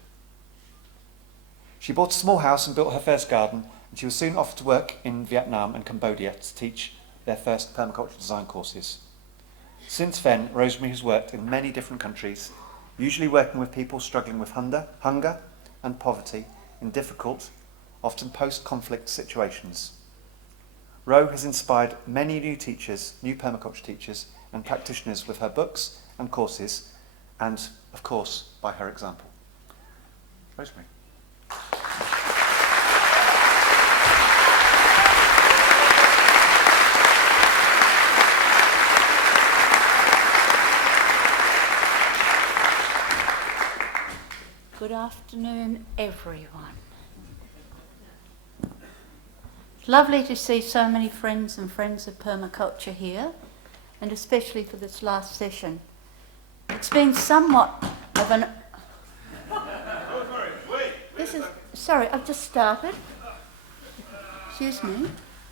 She bought a small house and built her first garden, and she was soon offered to work in Vietnam and Cambodia to teach their first permaculture design courses. Since then, Rosemary has worked in many different countries, usually working with people struggling with hunger and poverty in difficult, often post-conflict situations. Rowe has inspired many new teachers, new permaculture teachers and practitioners with her books and courses, and of course by her example. Rosemary. Good afternoon, everyone. It's lovely to see so many friends and friends of permaculture here, and especially for this last session. It's been somewhat of an... Sorry, I've just started. Excuse me.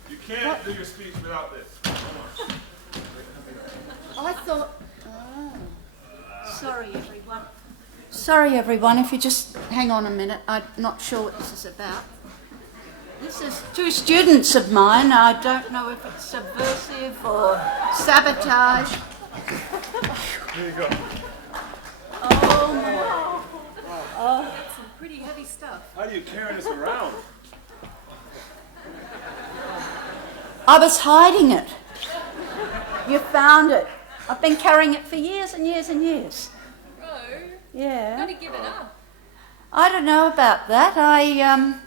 You can't do your speech without this. I thought... Oh. Sorry, everyone. Sorry, everyone, if you just hang on a minute. I'm not sure what this is about. This is two students of mine. I don't know if it's subversive or sabotage. Here you go. Oh, my. Oh, that's some pretty heavy stuff. How do you carry this around? I was hiding it. You found it. I've been carrying it for years and years and years. Bro, Yeah. you've got to give it up. I don't know about that. A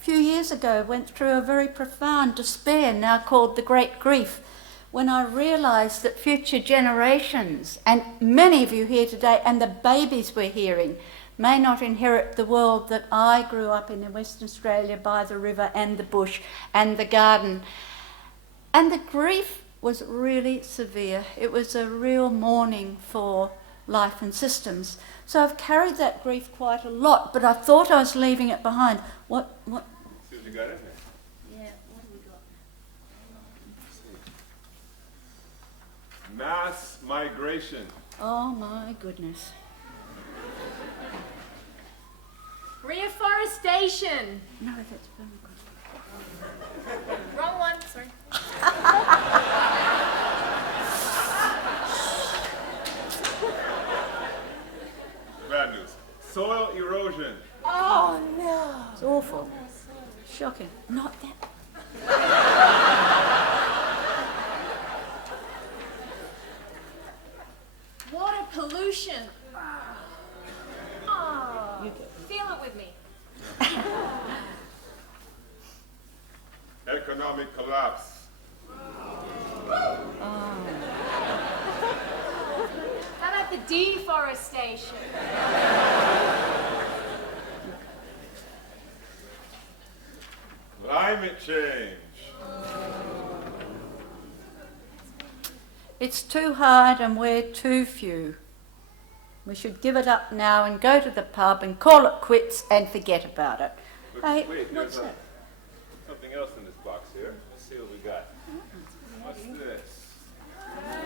few years ago went through a very profound despair, now called the Great Grief, when I realised that future generations, and many of you here today, and the babies we're hearing, may not inherit the world that I grew up in Western Australia by the river and the bush and the garden. And the grief was really severe. It was a real mourning for life and systems. So I've carried that grief quite a lot, but I thought I was leaving it behind. What? See what you got in there. Yeah, what have we got? Mass migration. Oh my goodness. Reforestation. No, that's permaculture. Wrong one, sorry. Bad news. Soil erosion. Oh no. It's awful. Shocking. Not that. Water pollution. Oh, You go. feel it with me. Economic collapse. How about the deforestation? Climate change. It's too hard and we're too few. We should give it up now and go to the pub and call it quits and forget about it. Hey, Wait, what's there's that? something else in this box here. Let's see what we got. What's this?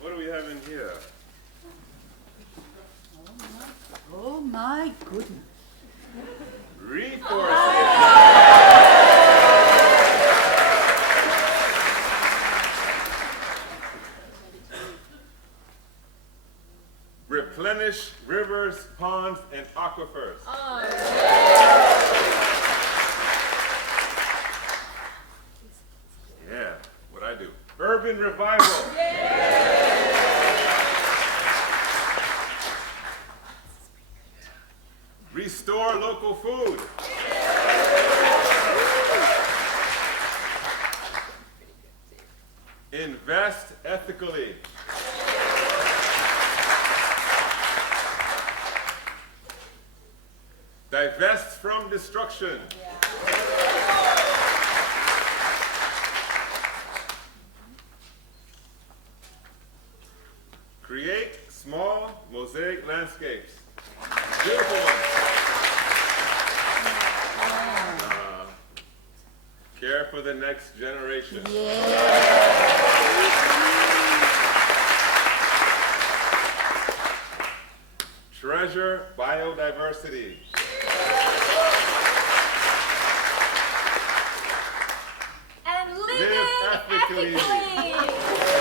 What do we have in here? Oh my goodness. Reforestation. Replenish rivers, ponds, and aquifers. Yeah, what I do. Urban revival. Restore local food. Invest ethically. Divest from destruction. Create small mosaic landscapes. Beautiful ones. Care for the next generation. Treasure biodiversity. And live ethically.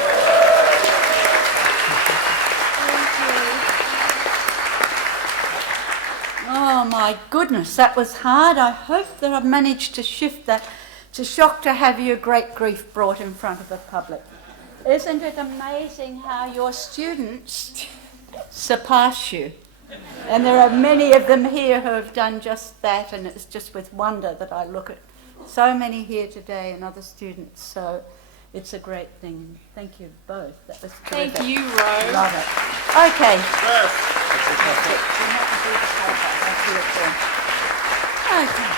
Oh my goodness, that was hard. I hope that I've managed to shift that. It's a shock to have your great grief brought in front of the public. Isn't it amazing how your students surpass you? And there are many of them here who have done just that, and it's just with wonder that I look at so many here today and other students. So it's a great thing. Thank you both. That was terrific. Thank you, Ro. Love it. Okay. Okay.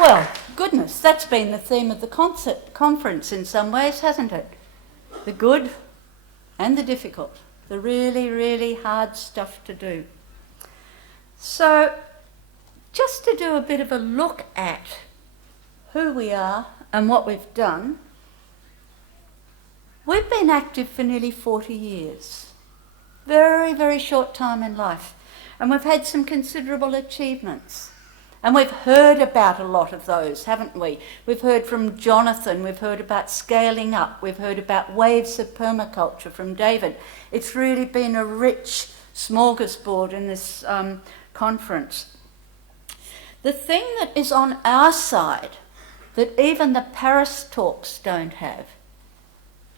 Well, goodness, that's been the theme of the conference in some ways, hasn't it? The good and the difficult. The really, really hard stuff to do. So, just to do a bit of a look at who we are and what we've done, we've been active for nearly 40 years. Very, very short time in life. And we've had some considerable achievements. And we've heard about a lot of those, haven't we? We've heard from Jonathan, we've heard about scaling up, we've heard about waves of permaculture from David. It's really been a rich smorgasbord in this conference. The thing that is on our side, that even the Paris talks don't have,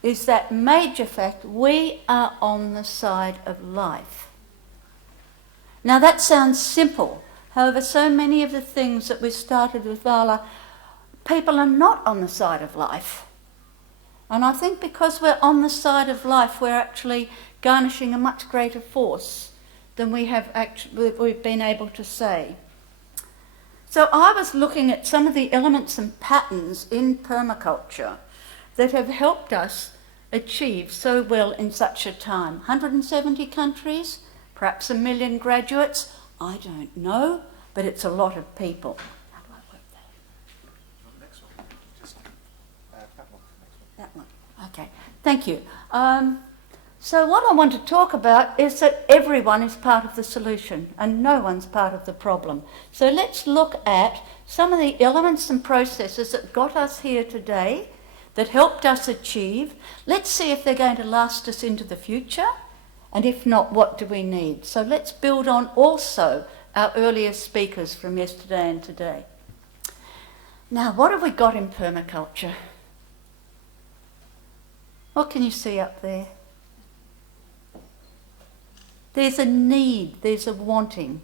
is that major fact: we are on the side of life. Now that sounds simple. However, so many of the things that we started with Vala, people are not on the side of life. And I think because we're on the side of life, we're actually garnishing a much greater force than we've been able to say. So I was looking at some of the elements and patterns in permaculture that have helped us achieve so well in such a time. 170 countries, perhaps 1 million graduates, I don't know, but it's a lot of people. How do I work that? Next one. Just that one. That one. Okay, thank you. So what I want to talk about is that everyone is part of the solution and no one's part of the problem. So let's look at some of the elements and processes that got us here today, that helped us achieve. Let's see if they're going to last us into the future, and if not, what do we need? So let's build on also our earlier speakers from yesterday and today. Now, what have we got in permaculture? What can you see up there? There's a need, there's a wanting.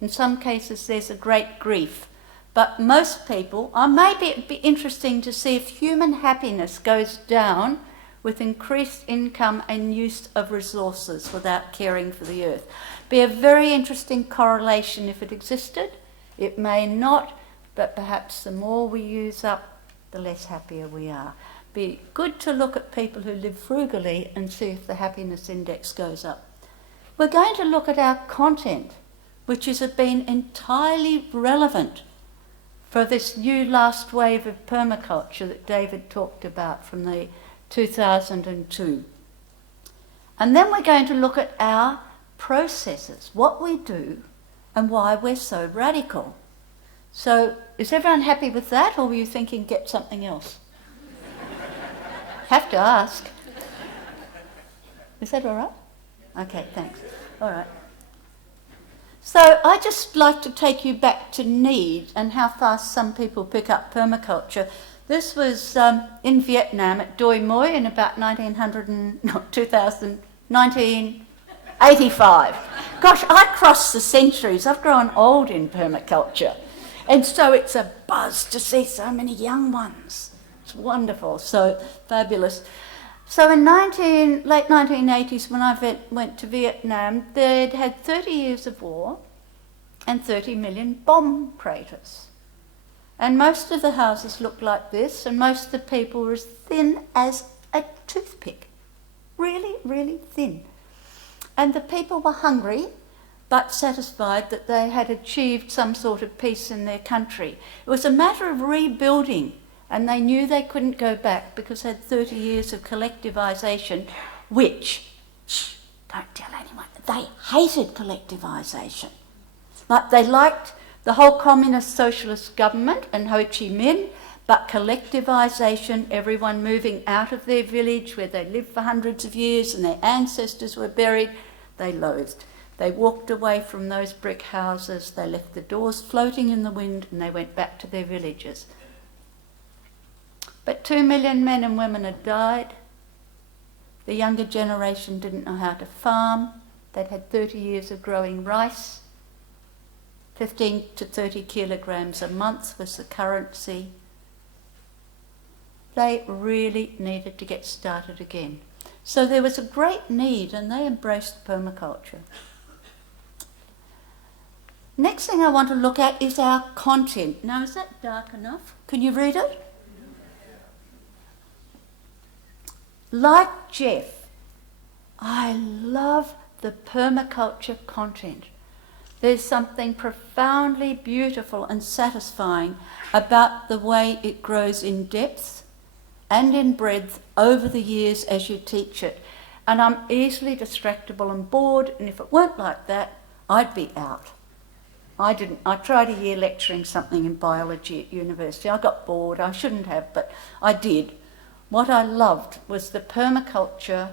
In some cases, there's a great grief. But most people, maybe it'd be interesting to see if human happiness goes down with increased income and use of resources without caring for the earth. Be a very interesting correlation if it existed. It may not, but perhaps the more we use up, the less happier we are. Be good to look at people who live frugally and see if the happiness index goes up. We're going to look at our content, which has been entirely relevant for this new last wave of permaculture that David talked about from the 2002. And then we're going to look at our processes, what we do and why we're so radical. So is everyone happy with that, or were you thinking get something else? Have to ask. Is that all right? Okay, thanks. All right. So I just like to take you back to need and how fast some people pick up permaculture. This was in Vietnam at Doi Moi in about 1985. Gosh, I crossed the centuries. I've grown old in permaculture. And so it's a buzz to see so many young ones. It's wonderful, so fabulous. So in late 1980s, when I went to Vietnam, they'd had 30 years of war and 30 million bomb craters. And most of the houses looked like this, and most of the people were as thin as a toothpick. Really, really thin. And the people were hungry, but satisfied that they had achieved some sort of peace in their country. It was a matter of rebuilding. And they knew they couldn't go back because they had 30 years of collectivisation, which, don't tell anyone, they hated collectivisation. Like they liked the whole communist socialist government and Ho Chi Minh, but collectivisation, everyone moving out of their village where they lived for hundreds of years and their ancestors were buried, they loathed. They walked away from those brick houses, they left the doors floating in the wind, and they went back to their villages. But 2 million men and women had died. The younger generation didn't know how to farm. They'd had 30 years of growing rice. 15 to 30 kilograms a month was the currency. They really needed to get started again. So there was a great need, and they embraced permaculture. Next thing I want to look at is our content. Now, is that dark enough? Can you read it? Like Jeff, I love the permaculture content. There's something profoundly beautiful and satisfying about the way it grows in depth and in breadth over the years as you teach it. And I'm easily distractible and bored, and if it weren't like that, I'd be out. I didn't. I tried a year lecturing something in biology at university. I got bored. I shouldn't have, but I did. What I loved was the permaculture,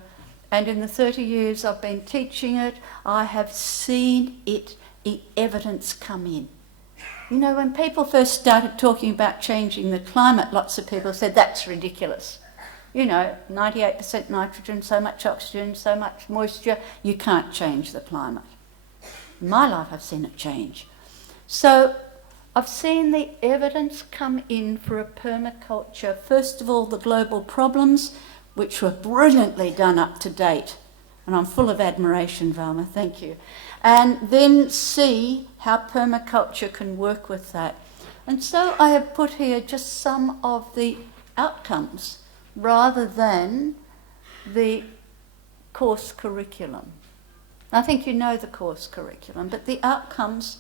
and in the 30 years I've been teaching it, I have seen the evidence come in. You know, when people first started talking about changing the climate, lots of people said, that's ridiculous. You know, 98% nitrogen, so much oxygen, so much moisture, you can't change the climate. In my life, I've seen it change. So I've seen the evidence come in for a permaculture. First of all, the global problems, which were brilliantly done up to date. And I'm full of admiration, Valma, thank you. And then see how permaculture can work with that. And so I have put here just some of the outcomes rather than the course curriculum. I think you know the course curriculum, but the outcomes,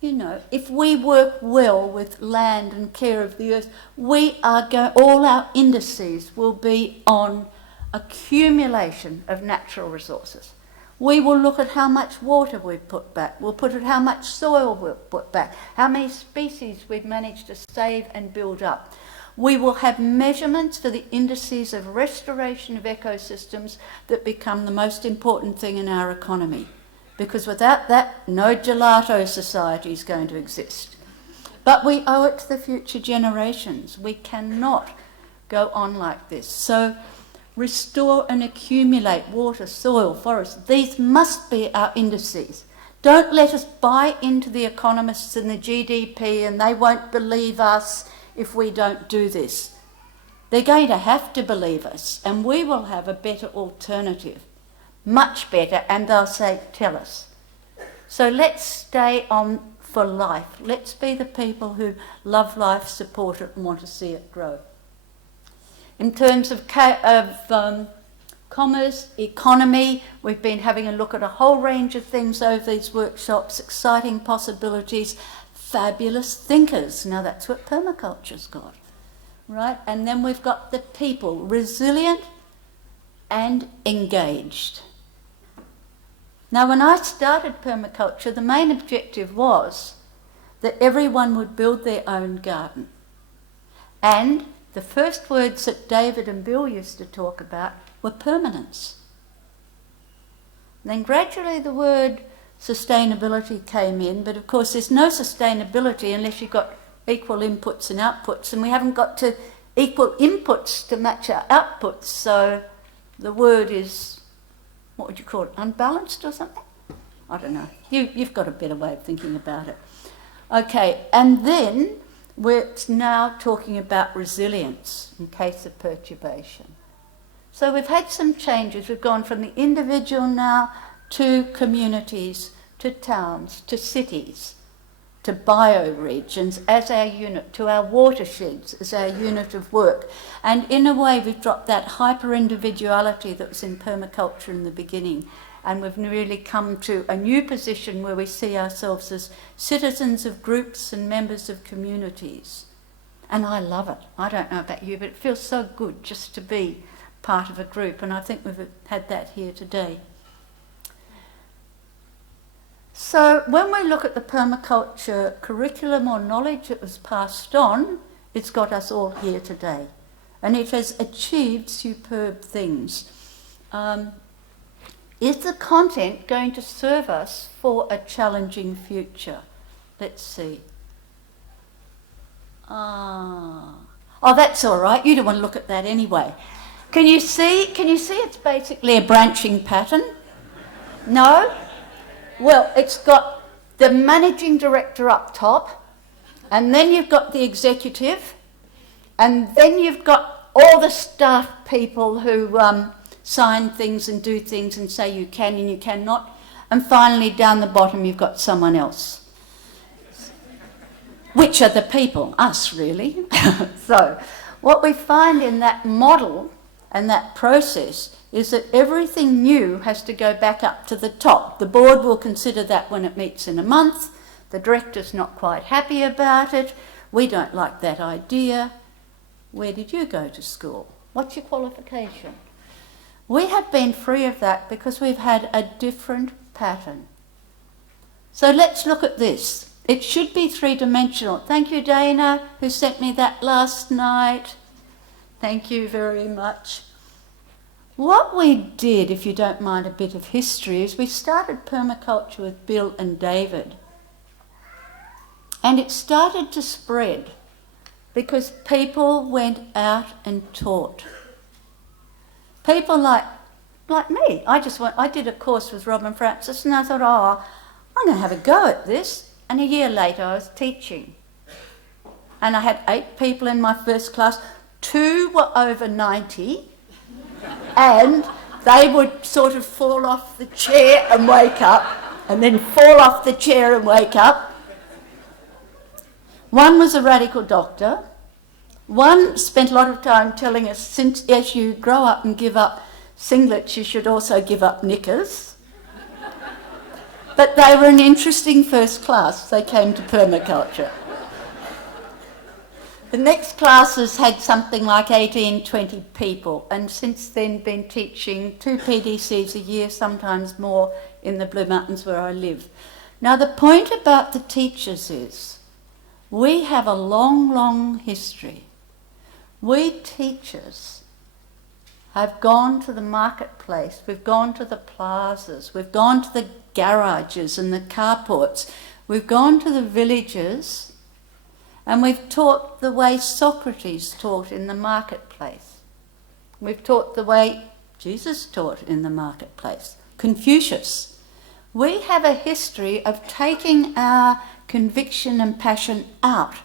you know, if we work well with land and care of the earth, all our indices will be on accumulation of natural resources. We will look at how much water we've put back. We'll put at how much soil we've put back, how many species we've managed to save and build up. We will have measurements for the indices of restoration of ecosystems that become the most important thing in our economy. Because without that, no gelato society is going to exist. But we owe it to the future generations. We cannot go on like this. So restore and accumulate water, soil, forests. These must be our indices. Don't let us buy into the economists and the GDP and they won't believe us if we don't do this. They're going to have to believe us, and we will have a better alternative, much better, and they'll say, tell us. So let's stay on for life. Let's be the people who love life, support it, and want to see it grow. In terms of commerce, economy, we've been having a look at a whole range of things over these workshops, exciting possibilities, fabulous thinkers. Now that's what permaculture's got, right? And then we've got the people, resilient and engaged. Now when I started permaculture, the main objective was that everyone would build their own garden. And the first words that David and Bill used to talk about were permanence. And then gradually the word sustainability came in, but of course there's no sustainability unless you've got equal inputs and outputs, and we haven't got to equal inputs to match our outputs, so the word is, what would you call it, unbalanced or something? I don't know. You've got a better way of thinking about it. Okay, and then we're now talking about resilience in case of perturbation. So we've had some changes. We've gone from the individual now to communities, to towns, to cities, to bioregions as our unit, to our watersheds as our unit of work. And in a way we've dropped that hyper-individuality that was in permaculture in the beginning, and we've really come to a new position where we see ourselves as citizens of groups and members of communities. And I love it. I don't know about you, but it feels so good just to be part of a group, and I think we've had that here today. So when we look at the permaculture curriculum or knowledge that was passed on, it's got us all here today. And it has achieved superb things. Is the content going to serve us for a challenging future? Let's see. Oh, that's all right. You don't want to look at that anyway. Can you see it's basically a branching pattern? No? Well, it's got the managing director up top, and then you've got the executive, and then you've got all the staff people who sign things and do things and say you can and you cannot, and finally down the bottom you've got someone else. Which are the people? Us, really. So, what we find in that model and that process is that everything new has to go back up to the top. The board will consider that when it meets in a month. The director's not quite happy about it. We don't like that idea. Where did you go to school? What's your qualification? We have been free of that because we've had a different pattern. So let's look at this. It should be three-dimensional. Thank you, Dana, who sent me that last night. Thank you very much. What we did, if you don't mind a bit of history, is we started permaculture with Bill and David. And it started to spread because people went out and taught. People like me. I did a course with Robin Francis and I thought, oh, I'm going to have a go at this. And a year later I was teaching. And I had 8 people in my first class. 2 were over 90. And they would sort of fall off the chair and wake up, and then fall off the chair and wake up. One was a radical doctor. One spent a lot of time telling us, since as you grow up and give up singlets, you should also give up knickers. But they were an interesting first class. They came to permaculture. The next classes had something like 18, 20 people, and since then been teaching 2 PDCs a year, sometimes more, in the Blue Mountains where I live. Now the point about the teachers is, we have a long, long history. We teachers have gone to the marketplace, we've gone to the plazas, we've gone to the garages and the carports, we've gone to the villages, and we've taught the way Socrates taught in the marketplace. We've taught the way Jesus taught in the marketplace. Confucius. We have a history of taking our conviction and passion out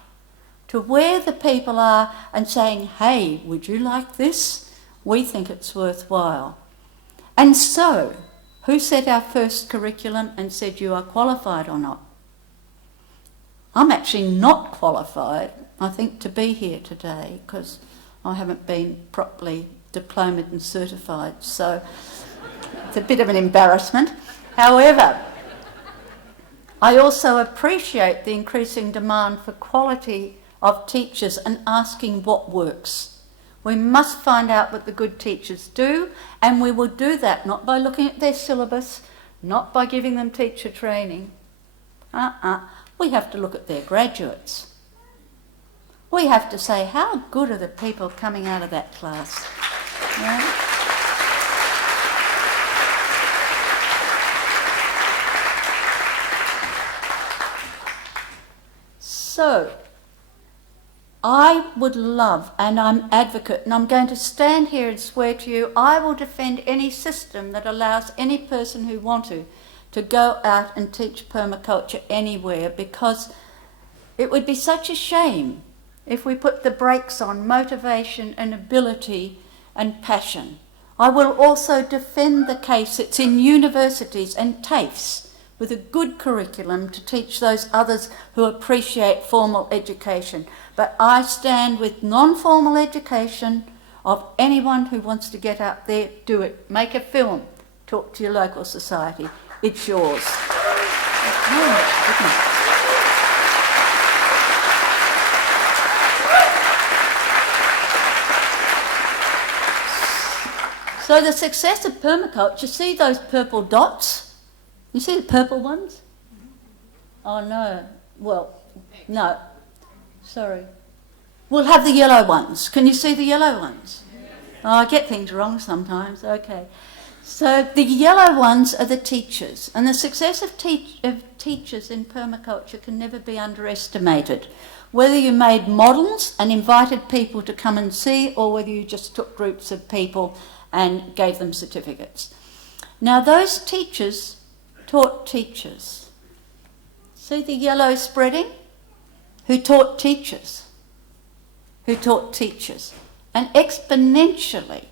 to where the people are and saying, hey, would you like this? We think it's worthwhile. And so, who set our first curriculum and said you are qualified or not? I'm actually not qualified, I think, to be here today because I haven't been properly diplomaed and certified, so it's a bit of an embarrassment. However, I also appreciate the increasing demand for quality of teachers and asking what works. We must find out what the good teachers do, and we will do that not by looking at their syllabus, not by giving them teacher training. We have to look at their graduates. We have to say, how good are the people coming out of that class? Yeah? So, I would love, and I'm advocate, and I'm going to stand here and swear to you, I will defend any system that allows any person who wants to go out and teach permaculture anywhere, because it would be such a shame if we put the brakes on motivation and ability and passion. I will also defend the case it's in universities and TAFEs with a good curriculum to teach those others who appreciate formal education. But I stand with non-formal education of anyone who wants to get out there, do it. Make a film, talk to your local society. It's yours. So the success of permaculture, see those purple dots? You see the purple ones? Oh no, well, no, sorry. We'll have the yellow ones. Can you see the yellow ones? Oh, I get things wrong sometimes, okay. So the yellow ones are the teachers, and the success of teachers in permaculture can never be underestimated. Whether you made models and invited people to come and see, or whether you just took groups of people and gave them certificates. Now those teachers taught teachers. See the yellow spreading? Who taught teachers? Who taught teachers? And exponentially,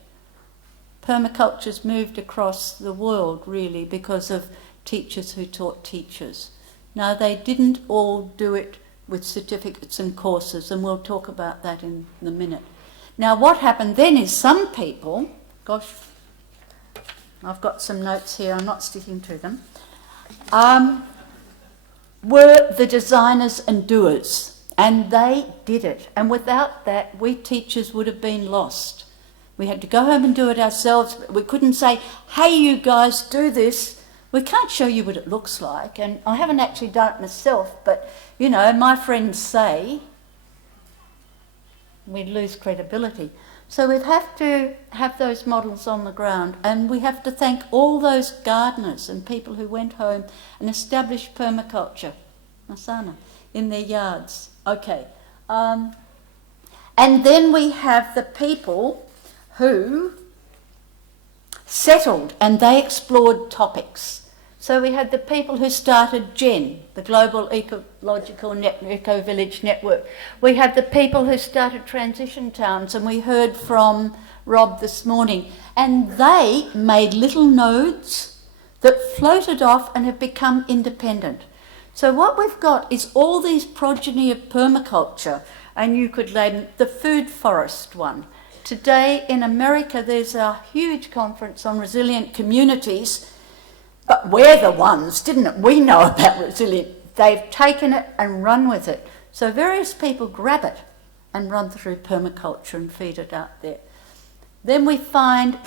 permaculture's moved across the world, really, because of teachers who taught teachers. Now, they didn't all do it with certificates and courses, and we'll talk about that in a minute. Now, what happened then is some people, gosh, I've got some notes here, I'm not sticking to them, were the designers and doers, and they did it. And without that, we teachers would have been lost. We had to go home and do it ourselves. We couldn't say, hey, you guys, do this. We can't show you what it looks like, and I haven't actually done it myself, but, you know, my friends say we'd lose credibility. So we have to have those models on the ground, and we have to thank all those gardeners and people who went home and established permaculture, Masana, in their yards. Okay. And then we have the people who settled and they explored topics. So we had the people who started GEN, the Global Ecological Eco-Village Network. We had the people who started transition towns, and we heard from Rob this morning. And they made little nodes that floated off and have become independent. So what we've got is all these progeny of permaculture, and you could name the food forest one. Today in America there's a huge conference on resilient communities, but we're the ones, didn't it? We know about resilient. They've taken it and run with it. So various people grab it and run through permaculture and feed it out there. Then we find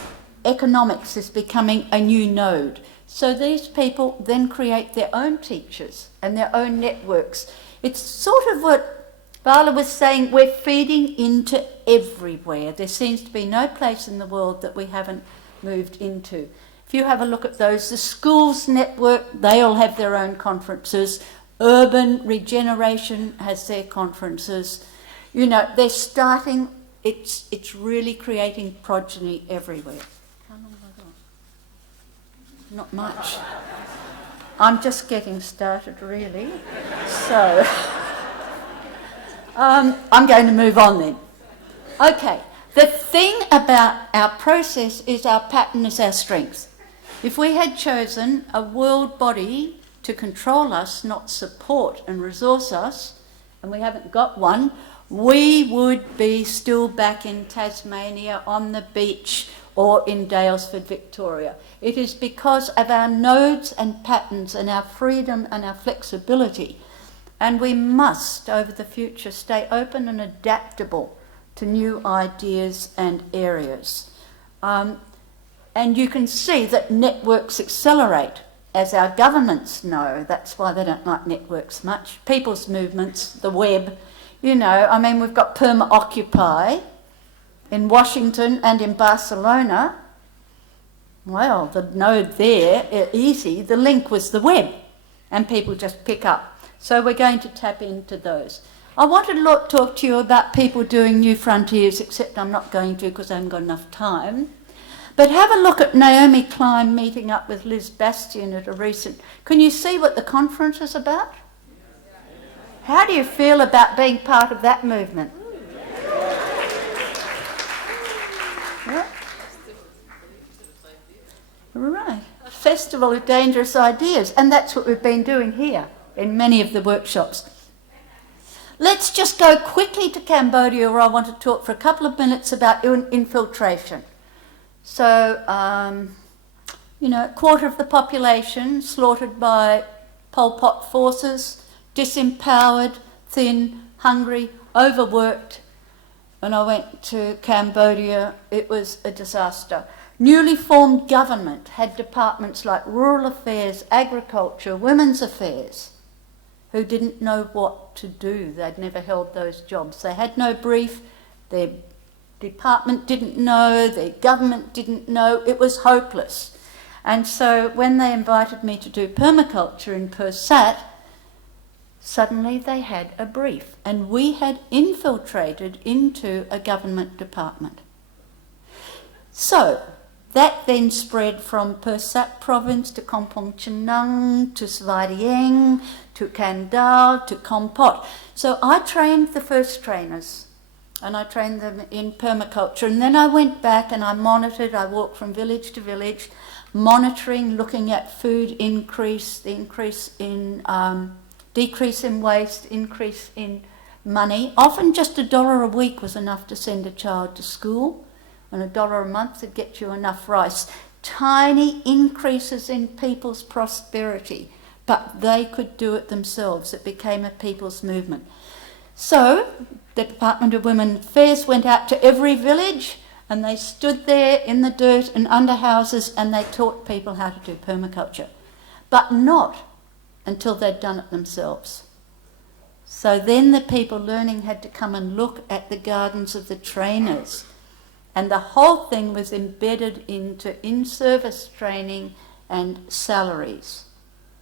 economics is becoming a new node. So these people then create their own teachers and their own networks. It's sort of what Vala was saying, we're feeding into everywhere. There seems to be no place in the world that we haven't moved into. If you have a look at those, the schools network, they all have their own conferences. Urban Regeneration has their conferences. You know, they're starting, it's really creating progeny everywhere. How long have I got? Not much. I'm just getting started, really. So, I'm going to move on then. Okay, the thing about our process is our pattern is our strength. If we had chosen a world body to control us, not support and resource us, and we haven't got one, we would be still back in Tasmania on the beach or in Dalesford, Victoria. It is because of our nodes and patterns and our freedom and our flexibility. And we must, over the future, stay open and adaptable to new ideas and areas. And you can see that networks accelerate, as our governments know. That's why they don't like networks much. People's movements, the web, you know, I mean, we've got Perma Occupy in Washington and in Barcelona. Well, the node there, easy, the link was the web, and people just pick up. So we're going to tap into those. I wanted to talk to you about people doing new frontiers, except I'm not going to because I haven't got enough time. But have a look at Naomi Klein meeting up with Liz Bastian at a recent... Can you see what the conference is about? How do you feel about being part of that movement? Yeah. Right. Festival of Dangerous Ideas. And that's what we've been doing here in many of the workshops. Let's just go quickly to Cambodia, where I want to talk for a couple of minutes about infiltration. So, you know, a quarter of the population slaughtered by Pol Pot forces, disempowered, thin, hungry, overworked. When I went to Cambodia, it was a disaster. Newly formed government had departments like Rural Affairs, Agriculture, Women's Affairs, who didn't know what to do. They'd never held those jobs. They had no brief. Their department didn't know, the government didn't know, it was hopeless. And so when they invited me to do permaculture in Persat, suddenly they had a brief, and we had infiltrated into a government department. So that then spread from Persat province to Kampong Chenang, to Svarieng, to Kandal, to Kompot. So I trained the first trainers, and I trained them in permaculture. And then I went back and I monitored, I walked from village to village, monitoring, looking at food increase, the increase in, decrease in waste, increase in money. Often just $1 a week was enough to send a child to school, and $1 a month to get you enough rice. Tiny increases in people's prosperity, but they could do it themselves. It became a people's movement. So the Department of Women's Affairs went out to every village, and they stood there in the dirt and under houses, and they taught people how to do permaculture. but not until they'd done it themselves. So then the people learning had to come and look at the gardens of the trainers. And the whole thing was embedded into in-service training and salaries.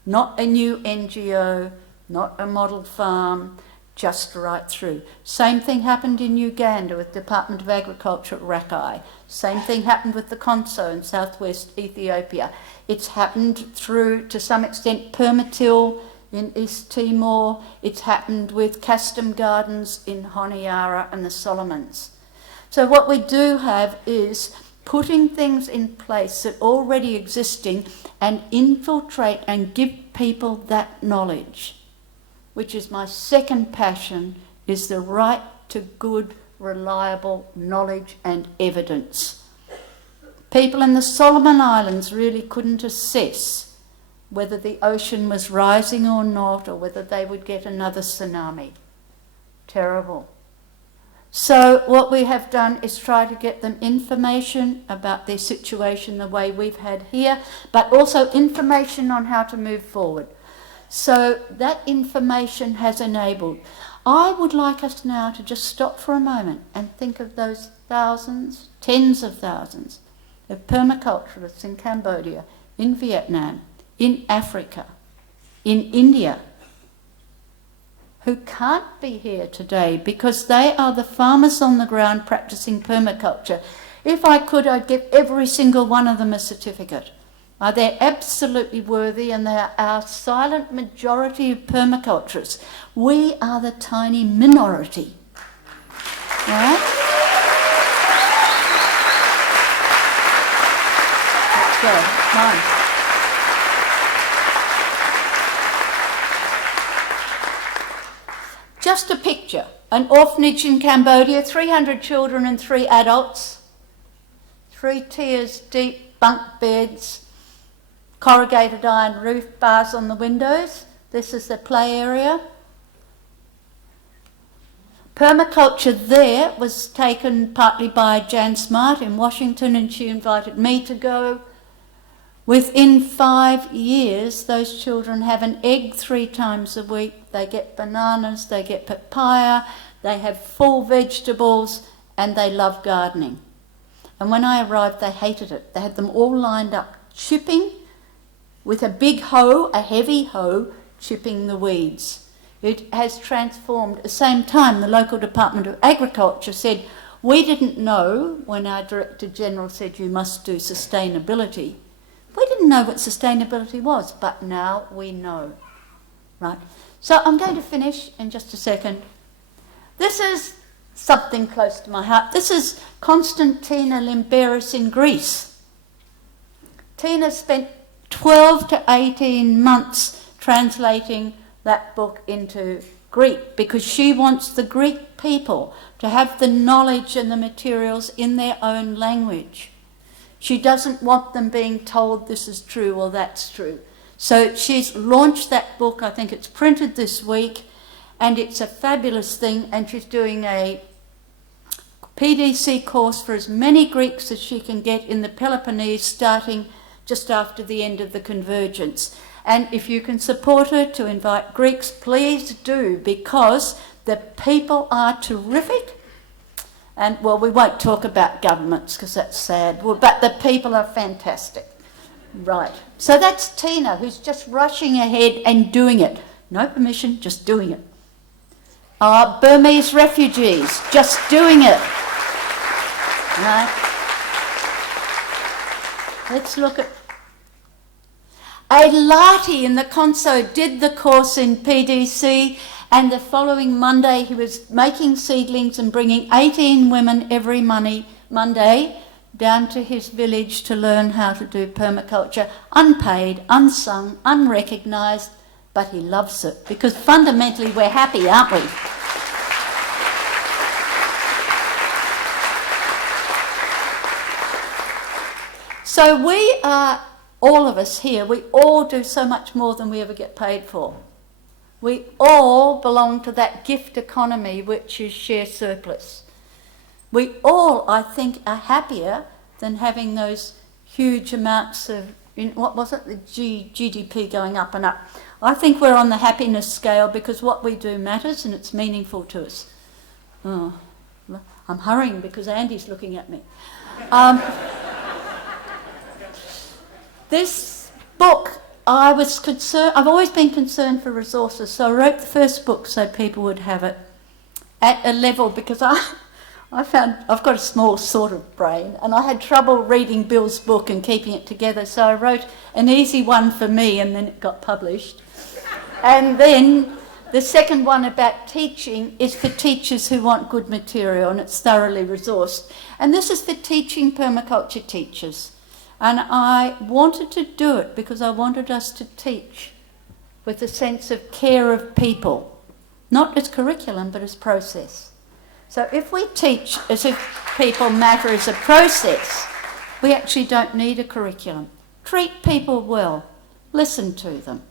Not a new NGO, not a model farm, just right through. Same thing happened in Uganda with Department of Agriculture at Rakai. Same thing happened with the Conso in southwest Ethiopia. It's happened through, to some extent, Permatil in East Timor. It's happened with custom gardens in Honiara and the Solomons. So what we do have is putting things in place that are already existing and infiltrate and give people that knowledge, which is my second passion, is the right to good, reliable knowledge and evidence. People in the Solomon Islands really couldn't assess whether the ocean was rising or not, or whether they would get another tsunami. Terrible. So what we have done is try to get them information about their situation the way we've had here, but also information on how to move forward. So that information has enabled. I would like us now to just stop for a moment and think of those thousands, tens of thousands of permaculturists in Cambodia, in Vietnam, in Africa, in India, who can't be here today because they are the farmers on the ground practicing permaculture. If I could, I'd give every single one of them a certificate. They're absolutely worthy, and they are our silent majority of permaculturists. We are the tiny minority. All right? Let's go. Come on. Just a picture. An orphanage in Cambodia, 300 children and 3 adults, 3 tiers deep bunk beds, corrugated iron roof, bars on the windows. This is the play area. Permaculture there was taken partly by Jan Smart in Washington, and she invited me to go. Within 5 years, those children have an egg 3 times a week. They get bananas, they get papaya, they have full vegetables, and they love gardening. And when I arrived, they hated it. They had them all lined up, chipping with a big hoe, a heavy hoe, chipping the weeds. It has transformed. At the same time, the local Department of Agriculture said, we didn't know when our Director General said you must do sustainability. We didn't know what sustainability was, but now we know. Right? So I'm going to finish in just a second. This is something close to my heart. This is Konstantina Limberis in Greece. Tina spent 12 to 18 months translating that book into Greek because she wants the Greek people to have the knowledge and the materials in their own language. She doesn't want them being told this is true or that's true. So she's launched that book. I think it's printed this week, and it's a fabulous thing, and she's doing a PDC course for as many Greeks as she can get in the Peloponnese, starting just after the end of the convergence. And if you can support her to invite Greeks, please do, because the people are terrific. And, well, we won't talk about governments because that's sad, but the people are fantastic. Right. So that's Tina, who's just rushing ahead and doing it. No permission, just doing it. Burmese refugees, just doing it. Right. Let's look at... Lati in the Conso did the course in PDC, and the following Monday he was making seedlings and bringing 18 women every Monday down to his village to learn how to do permaculture, unpaid, unsung, unrecognised, but he loves it because fundamentally we're happy, aren't we? So we are, all of us here, we all do so much more than we ever get paid for. We all belong to that gift economy, which is share surplus. We all, I think, are happier than having those huge amounts of, what was it? The GDP going up and up. I think we're on the happiness scale because what we do matters and it's meaningful to us. Oh, I'm hurrying because Andy's looking at me. This book, I've always been concerned for resources, so I wrote the first book so people would have it at a level, because I found I've got a small sort of brain and I had trouble reading Bill's book and keeping it together, so I wrote an easy one for me and then it got published. And then the second one about teaching is for teachers who want good material and it's thoroughly resourced. And this is for teaching permaculture teachers. And I wanted to do it because I wanted us to teach with a sense of care of people, not as curriculum but as process. So if we teach as if people matter as a process, we actually don't need a curriculum. Treat people well, listen to them.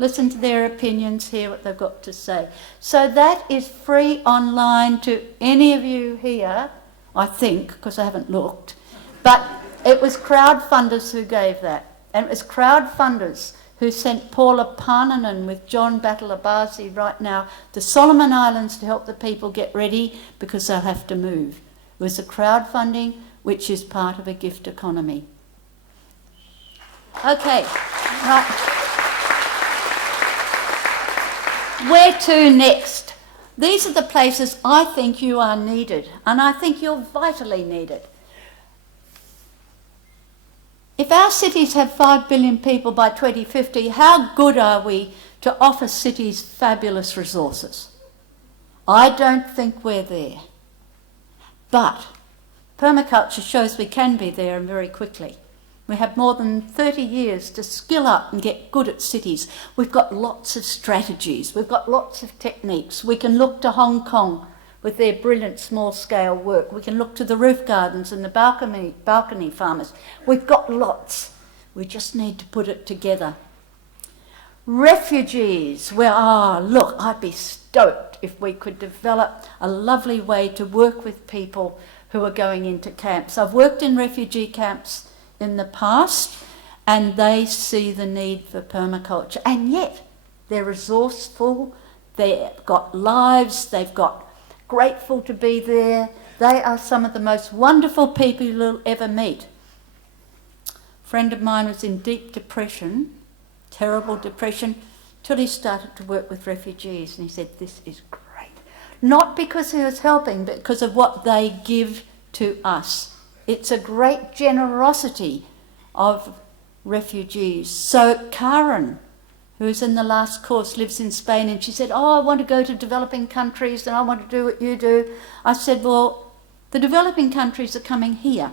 Listen to their opinions, hear what they've got to say. So that is free online to any of you here, I think, because I haven't looked. But it was crowdfunders who gave that. And it was crowdfunders who sent Paula Parnanen with John Batalabasi right now to Solomon Islands to help the people get ready because they'll have to move. It was a crowdfunding which is part of a gift economy. Okay, right. Where to next? These are the places I think you are needed, and I think you're vitally needed. If our cities have 5 billion people by 2050, how good are we to offer cities fabulous resources? I don't think we're there. But permaculture shows we can be there, and very quickly. We have more than 30 years to skill up and get good at cities. We've got lots of strategies. We've got lots of techniques. We can look to Hong Kong with their brilliant small-scale work. We can look to the roof gardens and the balcony farmers. We've got lots. We just need to put it together. Refugees. Well, look, I'd be stoked if we could develop a lovely way to work with people who are going into camps. I've worked in refugee camps in the past, and they see the need for permaculture, and yet they're resourceful, they've got lives, they've got grateful to be there. They are some of the most wonderful people you'll ever meet. A friend of mine was in deep depression, terrible depression, till he started to work with refugees, and he said, this is great. Not because he was helping, but because of what they give to us. It's a great generosity of refugees. So Karen, who's in the last course, lives in Spain, and she said, I want to go to developing countries and I want to do what you do. I said, well, the developing countries are coming here,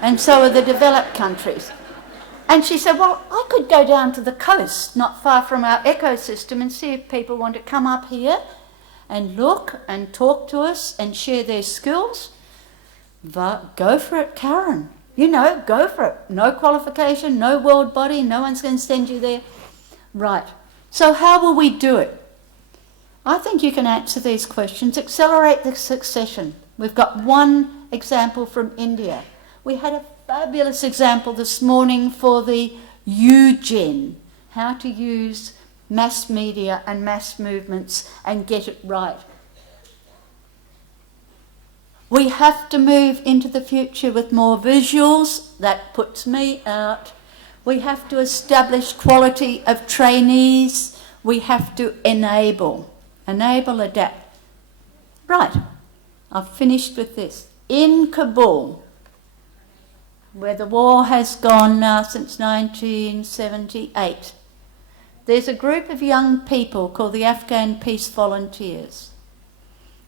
and so are the developed countries. And she said, well, I could go down to the coast, not far from our ecosystem, and see if people want to come up here and look and talk to us and share their skills. But go for it, Karen. You know, go for it. No qualification, no world body, no one's going to send you there. Right. So how will we do it? I think you can answer these questions. Accelerate the succession. We've got one example from India. We had a fabulous example this morning for the UGen, how to use mass media and mass movements and get it right. We have to move into the future with more visuals. That puts me out. We have to establish quality of trainees. We have to enable, adapt. Right, I've finished with this. In Kabul, where the war has gone now since 1978, there's a group of young people called the Afghan Peace Volunteers.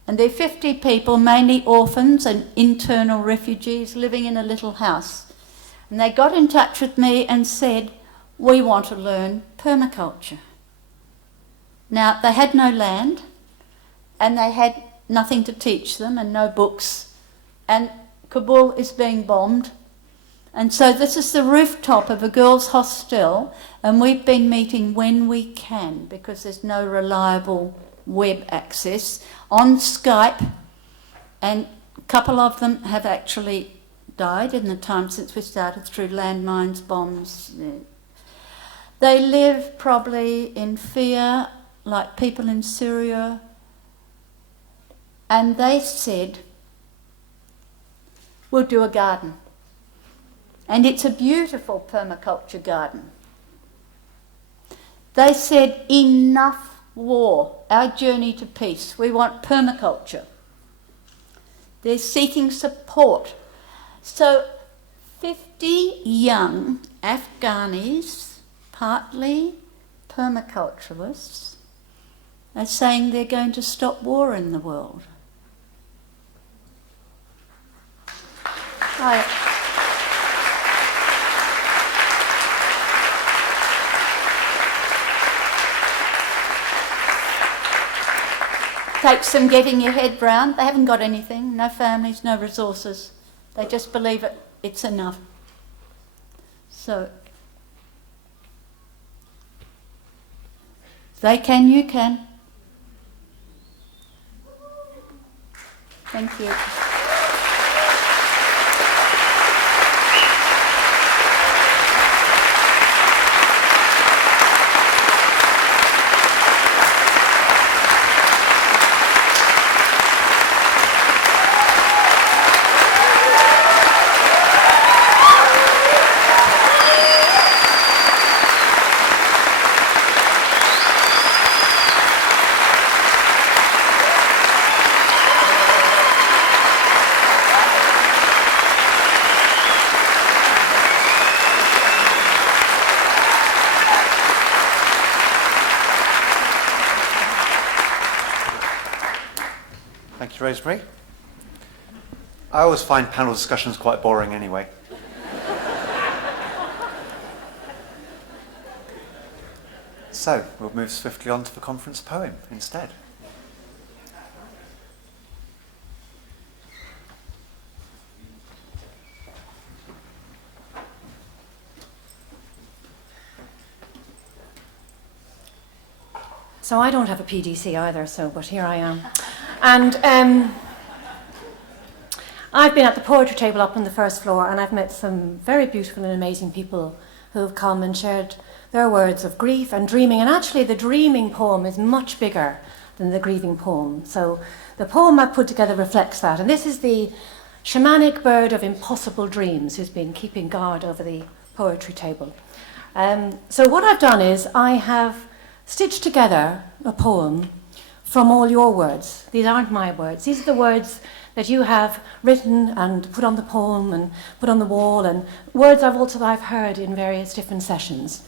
And they're 50 people, mainly orphans and internal refugees living in a little house. And they got in touch with me and said, we want to learn permaculture. Now, they had no land, and they had nothing to teach them and no books. And Kabul is being bombed. And so this is the rooftop of a girls' hostel, and we've been meeting when we can because there's no reliable web access on Skype, and a couple of them have actually died in the time since we started through landmines, bombs. They live probably in fear, like people in Syria. And they said, we'll do a garden. And it's a beautiful permaculture garden. They said, enough war, our journey to peace. We want permaculture. They're seeking support. So 50 young Afghanis, partly permaculturalists, are saying they're going to stop war in the world. Takes some getting your head round. They haven't got anything, no families, no resources. They just believe it's enough. So, if they can, you can. Thank you. Thank you, Rosemary. I always find panel discussions quite boring anyway. So, we'll move swiftly on to the conference poem instead. So I don't have a PDC either, but here I am. And I've been at the poetry table up on the first floor, and I've met some very beautiful and amazing people who have come and shared their words of grief and dreaming. And actually the dreaming poem is much bigger than the grieving poem. So the poem I put together reflects that. And this is the shamanic bird of impossible dreams who's been keeping guard over the poetry table. So what I've done is I have stitched together a poem from all your words. These aren't my words. These are the words that you have written and put on the poem and put on the wall, and words I've heard in various different sessions.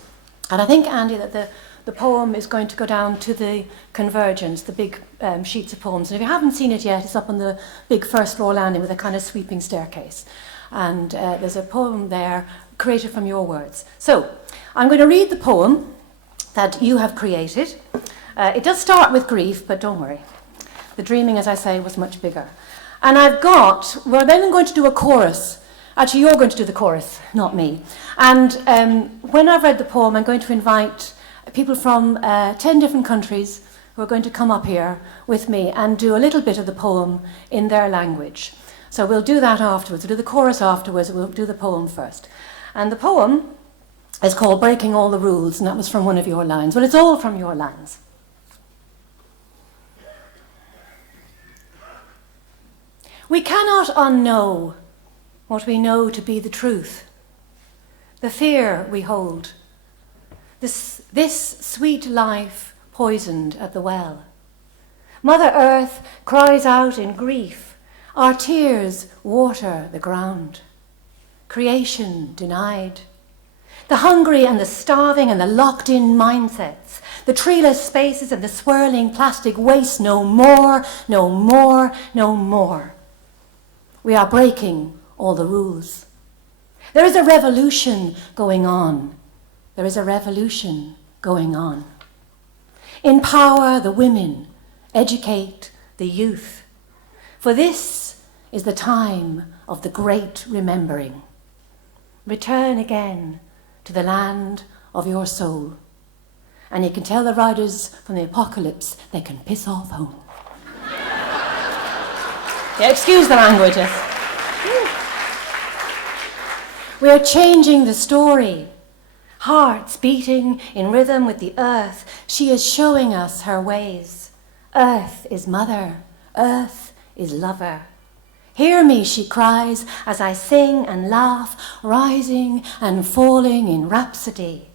And I think, Andy, that the poem is going to go down to the convergence, the big sheets of poems. And if you haven't seen it yet, it's up on the big first floor landing with a kind of sweeping staircase. And there's a poem there created from your words. So I'm going to read the poem that you have created. It does start with grief, but don't worry. The dreaming, as I say, was much bigger. And we're then going to do a chorus. Actually, you're going to do the chorus, not me. And when I've read the poem, I'm going to invite people from 10 different countries who are going to come up here with me and do a little bit of the poem in their language. So we'll do that afterwards. We'll do the chorus afterwards. We'll do the poem first. And the poem is called Breaking All the Rules, and that was from one of your lines. Well, it's all from your lines. We cannot unknow what we know to be the truth, the fear we hold, this sweet life poisoned at the well. Mother Earth cries out in grief, our tears water the ground. Creation denied. The hungry and the starving and the locked-in mindsets, the treeless spaces and the swirling plastic waste, no more, no more, no more. We are breaking all the rules. There is a revolution going on. There is a revolution going on. Empower the women, educate the youth. For this is the time of the great remembering. Return again to the land of your soul. And you can tell the riders from the apocalypse they can piss off home. Yeah, excuse the language. We are changing the story. Hearts beating in rhythm with the earth, she is showing us her ways. Earth is mother, earth is lover. Hear me, she cries, as I sing and laugh, rising and falling in rhapsody.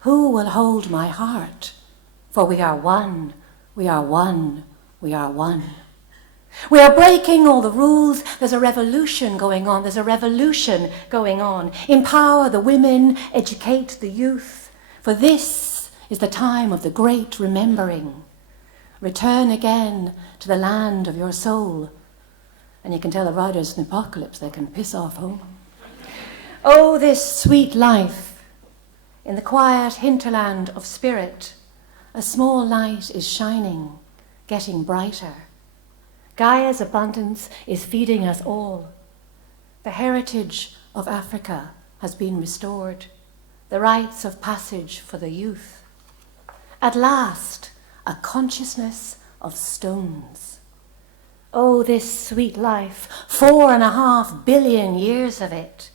Who will hold my heart? For we are one, we are one, we are one. We are breaking all the rules. There's a revolution going on. There's a revolution going on. Empower the women, educate the youth. For this is the time of the great remembering. Return again to the land of your soul. And you can tell the riders in the apocalypse they can piss off home. Oh, this sweet life. In the quiet hinterland of spirit, a small light is shining, getting brighter. Gaia's abundance is feeding us all. The heritage of Africa has been restored, the rites of passage for the youth. At last, a consciousness of stones. Oh, this sweet life, 4.5 billion years of it.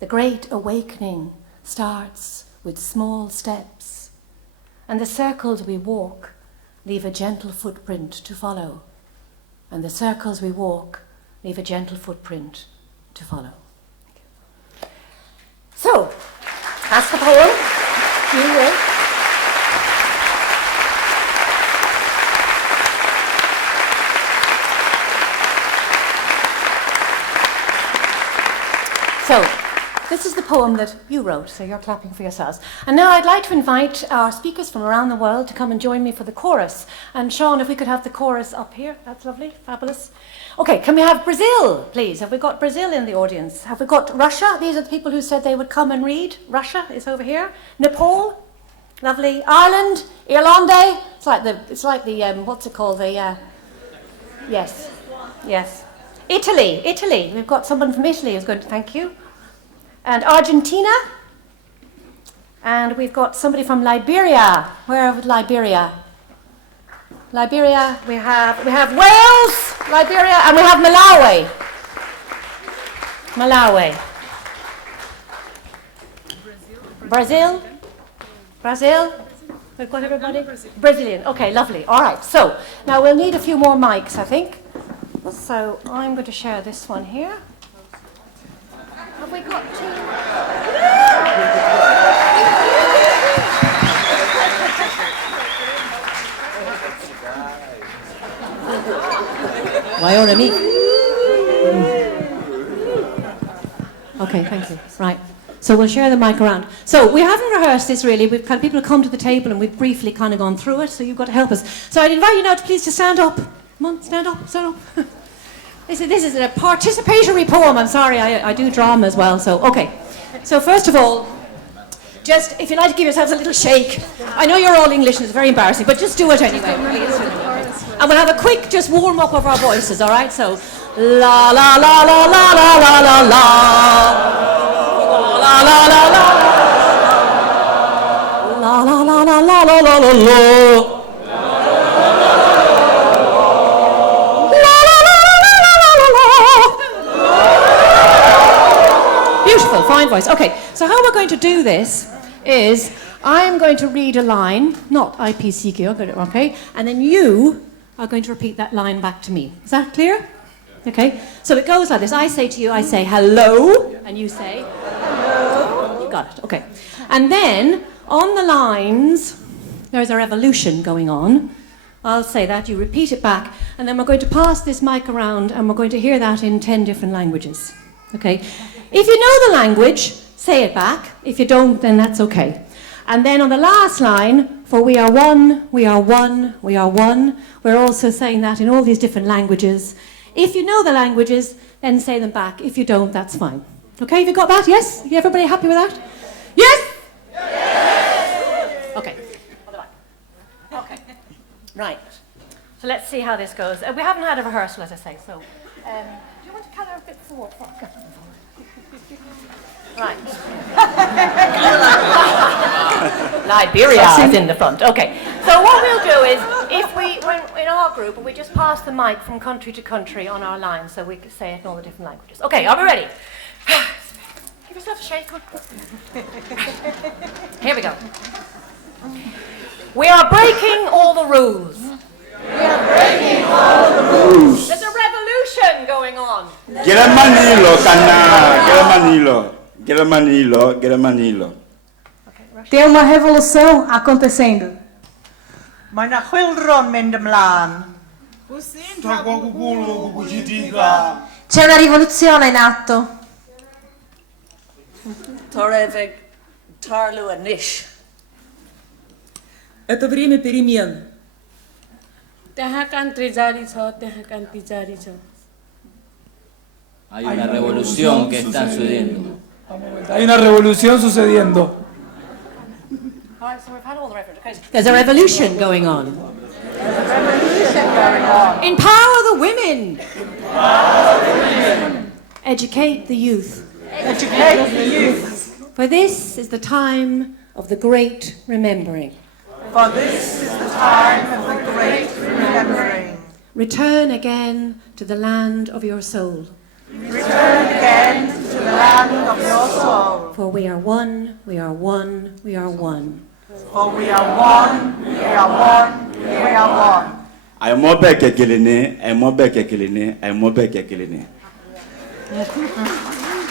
The great awakening starts with small steps, and the circles we walk leave a gentle footprint to follow. And the circles we walk leave a gentle footprint to follow. So, that's the poem. You will. So, this is the poem that you wrote, so you're clapping for yourselves. And now I'd like to invite our speakers from around the world to come and join me for the chorus. And Sean, if we could have the chorus up here, that's lovely, fabulous. Okay, can we have Brazil, please? Have we got Brazil in the audience? Have we got Russia? These are the people who said they would come and read. Russia is over here. Nepal, lovely. Ireland, Irlande. It's like the what's it called? Yes. Italy. We've got someone from Italy who's going to thank you. And Argentina, and we've got somebody from Liberia. Where is Liberia? Liberia, we have Wales, Liberia, and we have Malawi. Brazil. We've got everybody? Brazilian. Okay, lovely. All right, so now we'll need a few more mics, I think. So I'm going to share this one here. Have we got two? Why on me? Okay, thank you. Right. So we'll share the mic around. So we haven't rehearsed this really. People have come to the table and we've briefly kind of gone through it, so you've got to help us. So I'd invite you now to please stand up. Come on, stand up. This is a participatory poem. I'm sorry, I do drama as well. So, okay. So first of all, just if you'd like to give yourselves a little shake. I know you're all English and it's very embarrassing, but just do it anyway. And we'll have a quick just warm up of our voices, all right? So, la la la la la la la la la. La la la la. La la la la la la la la la. Beautiful, fine voice. Okay, so how we're going to do this is I'm going to read a line, not IPCQ, okay, and then you are going to repeat that line back to me. Is that clear? Okay, so it goes like this. I say to you, I say hello, and you say hello. You got it, okay. And then on the lines, there's a revolution going on. I'll say that, you repeat it back, and then we're going to pass this mic around and we're going to hear that in 10 different languages. Okay? If you know the language, say it back. If you don't, then that's okay. And then on the last line, for we are one, we are one, we are one, we're also saying that in all these different languages. If you know the languages, then say them back. If you don't, that's fine. Okay, have you got that? Yes? Everybody happy with that? Yes? Yes! Okay. Okay. Right. So let's see how this goes. We haven't had a rehearsal, as I say, so... do you want to color a bit forward? Right. Liberia is in the front. Okay. So what we'll do is, if we, in our group, we just pass the mic from country to country on our line, so we can say it in all the different languages. Okay, are we ready? Give yourself a shake. Here we go. We are breaking all the rules. We are breaking all the rules. There's a revolution going on. Tem uma revolução acontecendo. Mas na Huilron Mendemlan. C'è una rivoluzione in atto. Это время перемен. Hay una revolución que está sucediendo. Hay una revolución sucediendo. There's a revolution going on. Empower the women. Educate the youth. Educate the youth. For this is the time of the great remembering. For this is the time of the great remembering. Return again to the land of your soul. Return again to the land of your soul. For we are one, we are one, we are one. For we are one, we are one, we are one. I'm more back at Gilene, I'm more back at Gilene, I'm more back at Gilene.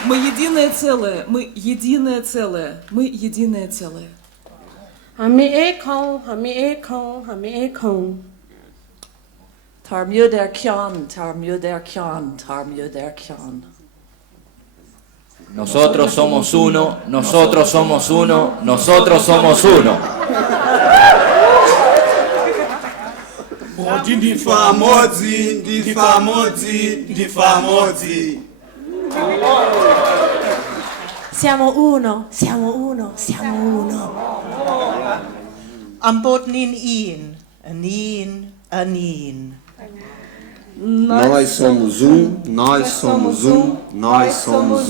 Мы единое целое, мы единое целое, мы единое целое. Hami ekon, hami ekon, hami ekon. Tar mjöder kjan, tar mjöder kjan, tar mjöder kjan. Nosotros somos uno, nosotros somos uno, nosotros somos uno. Ndi famodzi, ndi famodzi, ndi famodzi. Siamo uno, siamo uno, siamo uno. Ambotnin in, anin, anin. Nós somos nós somos nós somos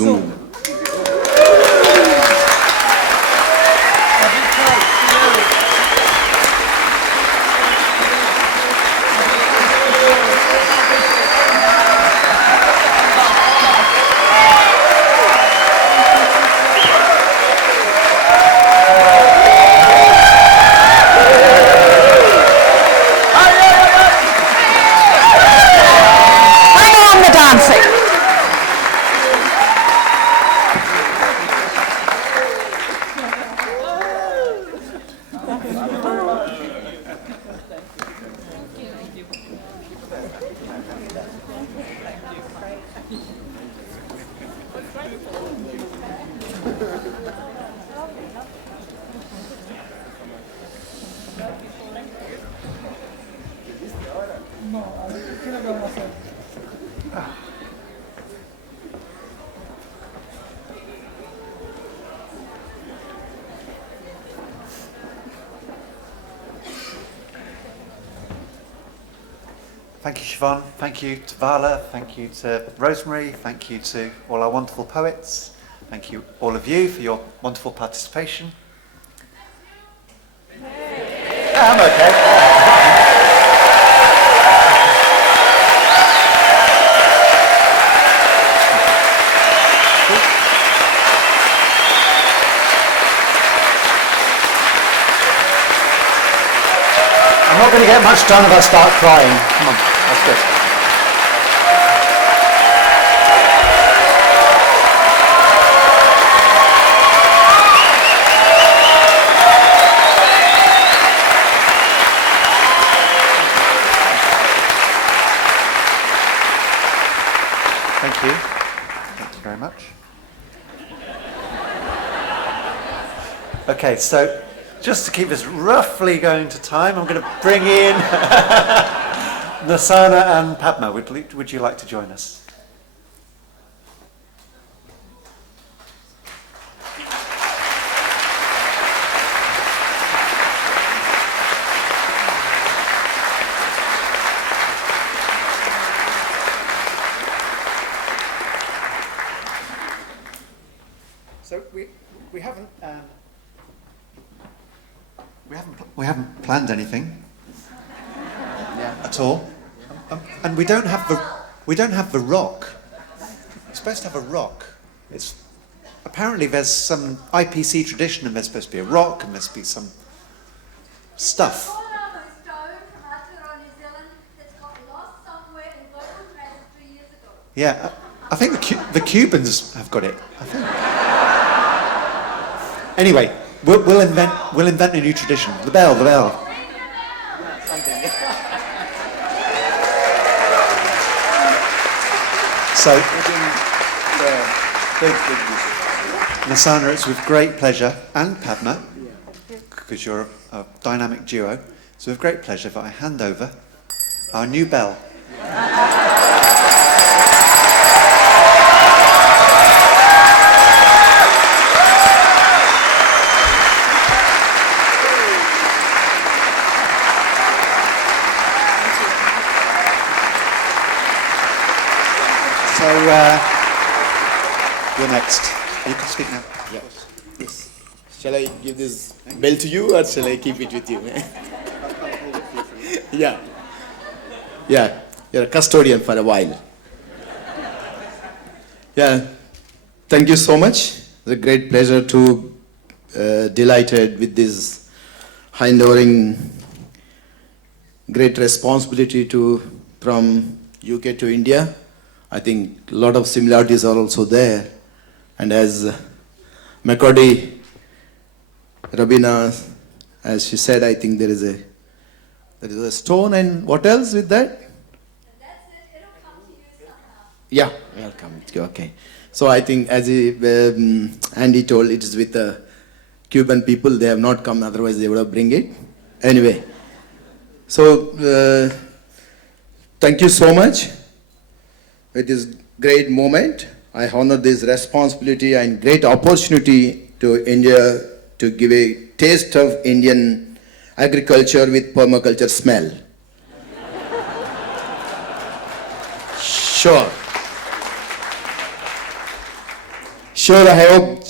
Thank you, Siobhan. Thank you to Vala. Thank you to Rosemary. Thank you to all our wonderful poets. Thank you, all of you, for your wonderful participation. I'm okay. I'm not going to get much done if I start crying. Come on, that's good. Thank you. Thank you very much. Okay, so just to keep us roughly going to time, I'm going to bring in Nasana and Padma. Would you like to join us? So we haven't planned anything at all, and we don't have the rock. We're supposed to have a rock. It's apparently there's some IPC tradition and there's supposed to be a rock and there's supposed to be some stuff. Yeah, I think the Cubans have got it. I think. Anyway, we'll invent a new tradition. The bell. So, Nasana, it's with great pleasure, and Padma, because you're a dynamic duo, it's with great pleasure that I hand over our new bell. So, you're next. You can speak now. Yes. Shall I give this bell to you or shall I keep it with you? Yeah. You're a custodian for a while. Yeah. Thank you so much. It's a great pleasure to delighted with this handovering great responsibility from UK to India. I think a lot of similarities are also there. And as Makodi Rabina, as she said, I think there is a stone, and what else with that? Yeah, I'll come to you. Okay. So I think as Andy told, it is with the Cuban people. They have not come, otherwise they would have bring it. Anyway, so thank you so much. It is great moment. I honor this responsibility and great opportunity to India to give a taste of Indian agriculture with permaculture smell. Sure, I hope,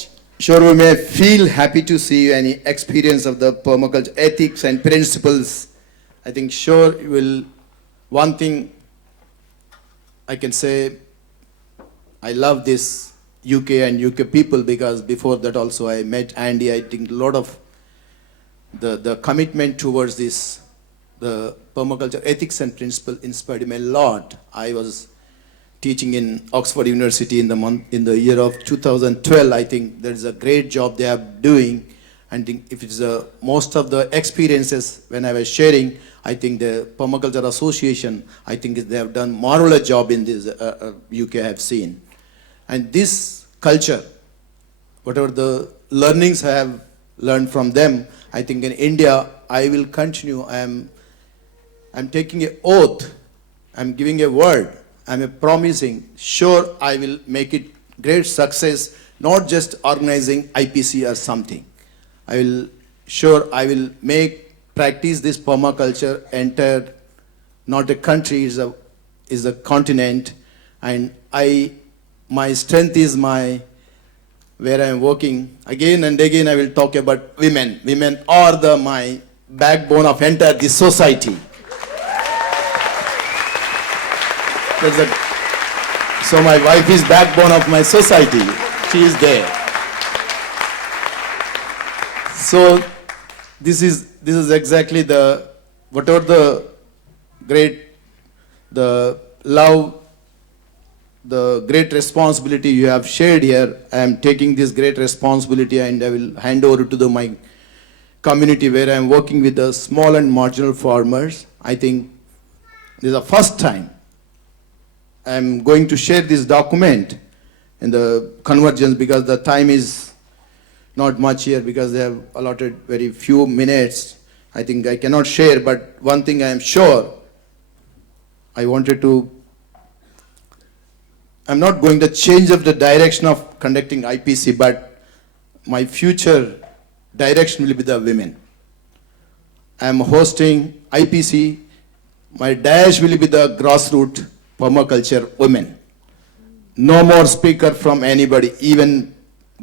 we may feel happy to see any experience of the permaculture ethics and principles. I think sure you will, one thing I can say, I love this UK and UK people, because before that also I met Andy. I think a lot of the commitment towards this, the permaculture ethics and principle inspired me a lot. I was teaching in Oxford University in the year of 2012. I think there is a great job they are doing. And if it's most of the experiences when I was sharing, I think the Permaculture Association, I think they have done marvelous job in this UK I have seen. And this culture, whatever the learnings I have learned from them, I think in India, I will continue. I'm taking an oath. I'm giving a word. I'm promising, sure I will make it great success, not just organizing IPC or something. I will practice this permaculture entire, not a country, is a continent. And my strength is where I am working. Again and again I will talk about women. Women are my backbone of entire this society. So my wife is backbone of my society. She is there. So this is exactly whatever the great, the love, the great responsibility you have shared here. I am taking this great responsibility and I will hand over to my community where I am working with the small and marginal farmers. I think this is the first time I am going to share this document in the convergence, because the time is not much here because they have allotted very few minutes. I think I cannot share, but one thing I am sure, I'm not going to change up the direction of conducting IPC, but my future direction will be the women. I am hosting IPC. My dash will be the grassroots permaculture women. No more speaker from anybody, even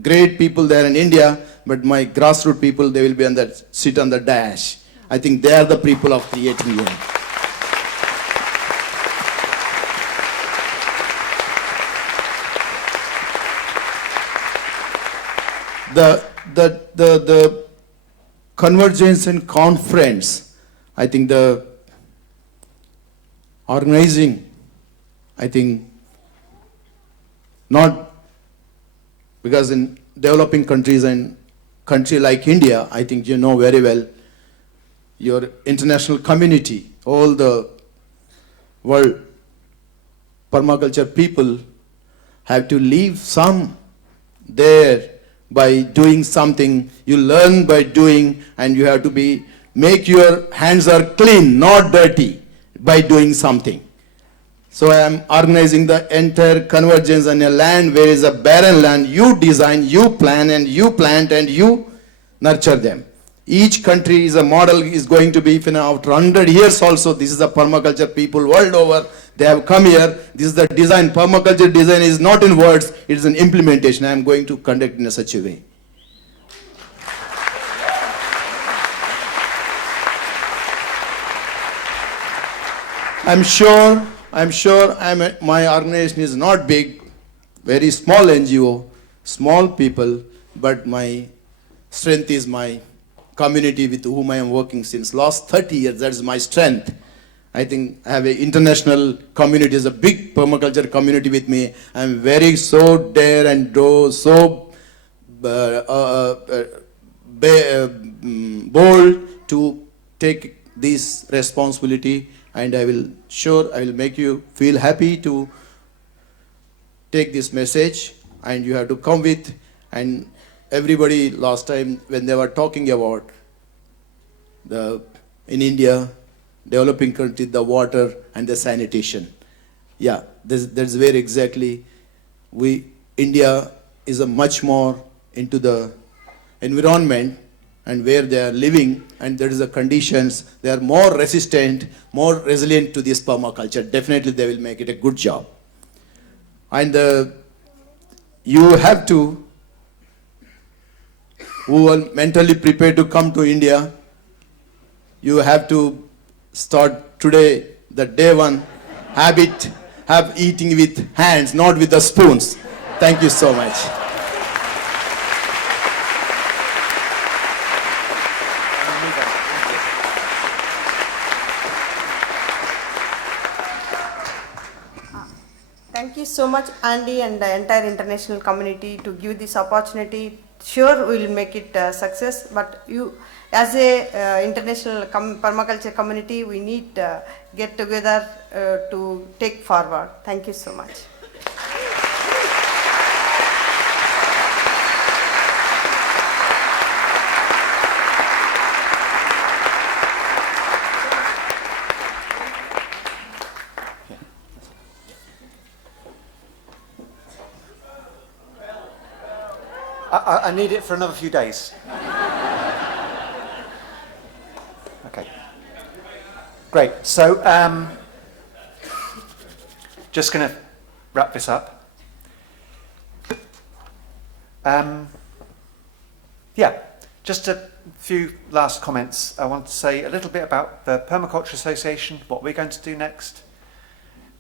great people there in India, but my grassroots people, they will be sit on the dash. I think they are the people of creating here. the convergence and conference, I think the organizing, I think not, because in developing countries and country like India, I think you know very well, your international community, all the world permaculture people have to leave some there by doing something. You learn by doing, and you have to make your hands are clean, not dirty, by doing something. So I am organizing the entire convergence on a land where is a barren land. You design, you plan, and you plant, and you nurture them. Each country is a model, is going to be, if in after 100 years also, this is the permaculture people world over, they have come here, this is the design. Permaculture design is not in words, it is an implementation. I am going to conduct in such a way. I'm sure my organization is not big, very small NGO, small people, but my strength is my community with whom I am working since last 30 years. That is my strength. I think I have an international community, is a big permaculture community with me. I am very so dare and so bold to take this responsibility, and I will make you feel happy to take this message, and you have to come with. And everybody last time when they were talking about in India, developing country, the water and the sanitation. Yeah, that's where exactly India is a much more into the environment and where they are living, and there is the conditions, they are more resistant, more resilient to this permaculture. Definitely they will make it a good job. And you have to, who are mentally prepared to come to India, you have to start today, the day one habit, have eating with hands, not with the spoons. Thank you so much. Thank you so much, Andy, and the entire international community to give this opportunity. Sure, we will make it a success, but you, as a international permaculture community, we need to get together to take forward. Thank you so much. I need it for another few days. Okay. Great. So, just going to wrap this up. Yeah, just a few last comments. I want to say a little bit about the Permaculture Association, what we're going to do next,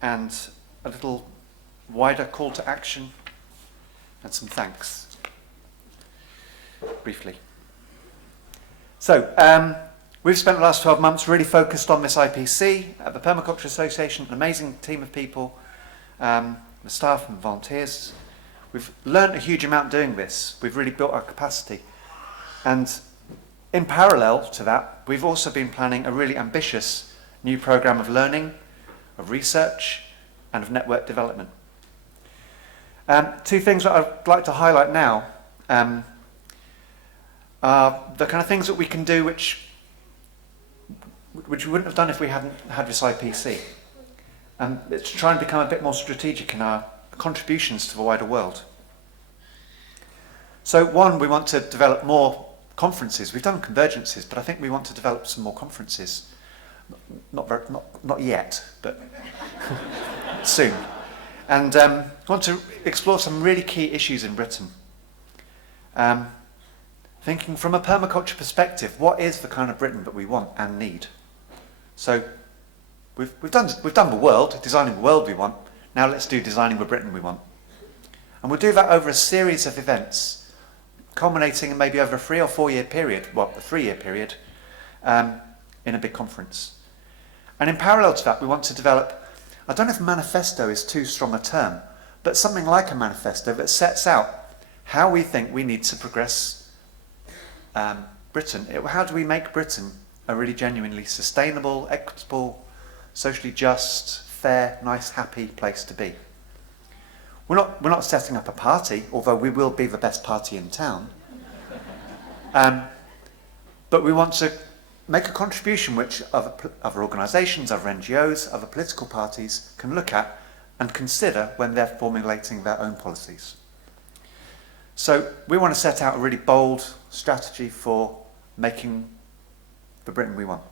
and a little wider call to action, and some thanks. Briefly. So, we've spent the last 12 months really focused on this IPC at the Permaculture Association, an amazing team of people, the staff and volunteers. We've learned a huge amount doing this. We've really built our capacity. And in parallel to that, we've also been planning a really ambitious new program of learning, of research, and of network development. Two things that I'd like to highlight now. The kind of things that we can do which we wouldn't have done if we hadn't had this IPC. It's to try and become a bit more strategic in our contributions to the wider world. So one, we want to develop more conferences. We've done convergences, but I think we want to develop some more conferences. Not yet, but soon. And want to explore some really key issues in Britain. Thinking from a permaculture perspective, what is the kind of Britain that we want and need? So we've done the world, designing the world we want. Now let's do designing the Britain we want. And we'll do that over a series of events, culminating maybe over a 3 or 4 year period, well, a 3 year period, in a big conference. And in parallel to that, we want to develop, I don't know if manifesto is too strong a term, but something like a manifesto that sets out how we think we need to progress Britain. How do we make Britain a really genuinely sustainable, equitable, socially just, fair, nice, happy place to be? We're not setting up a party, although we will be the best party in town. But we want to make a contribution which other organisations, other NGOs, other political parties can look at and consider when they're formulating their own policies. So we want to set out a really bold strategy for making the Britain we want.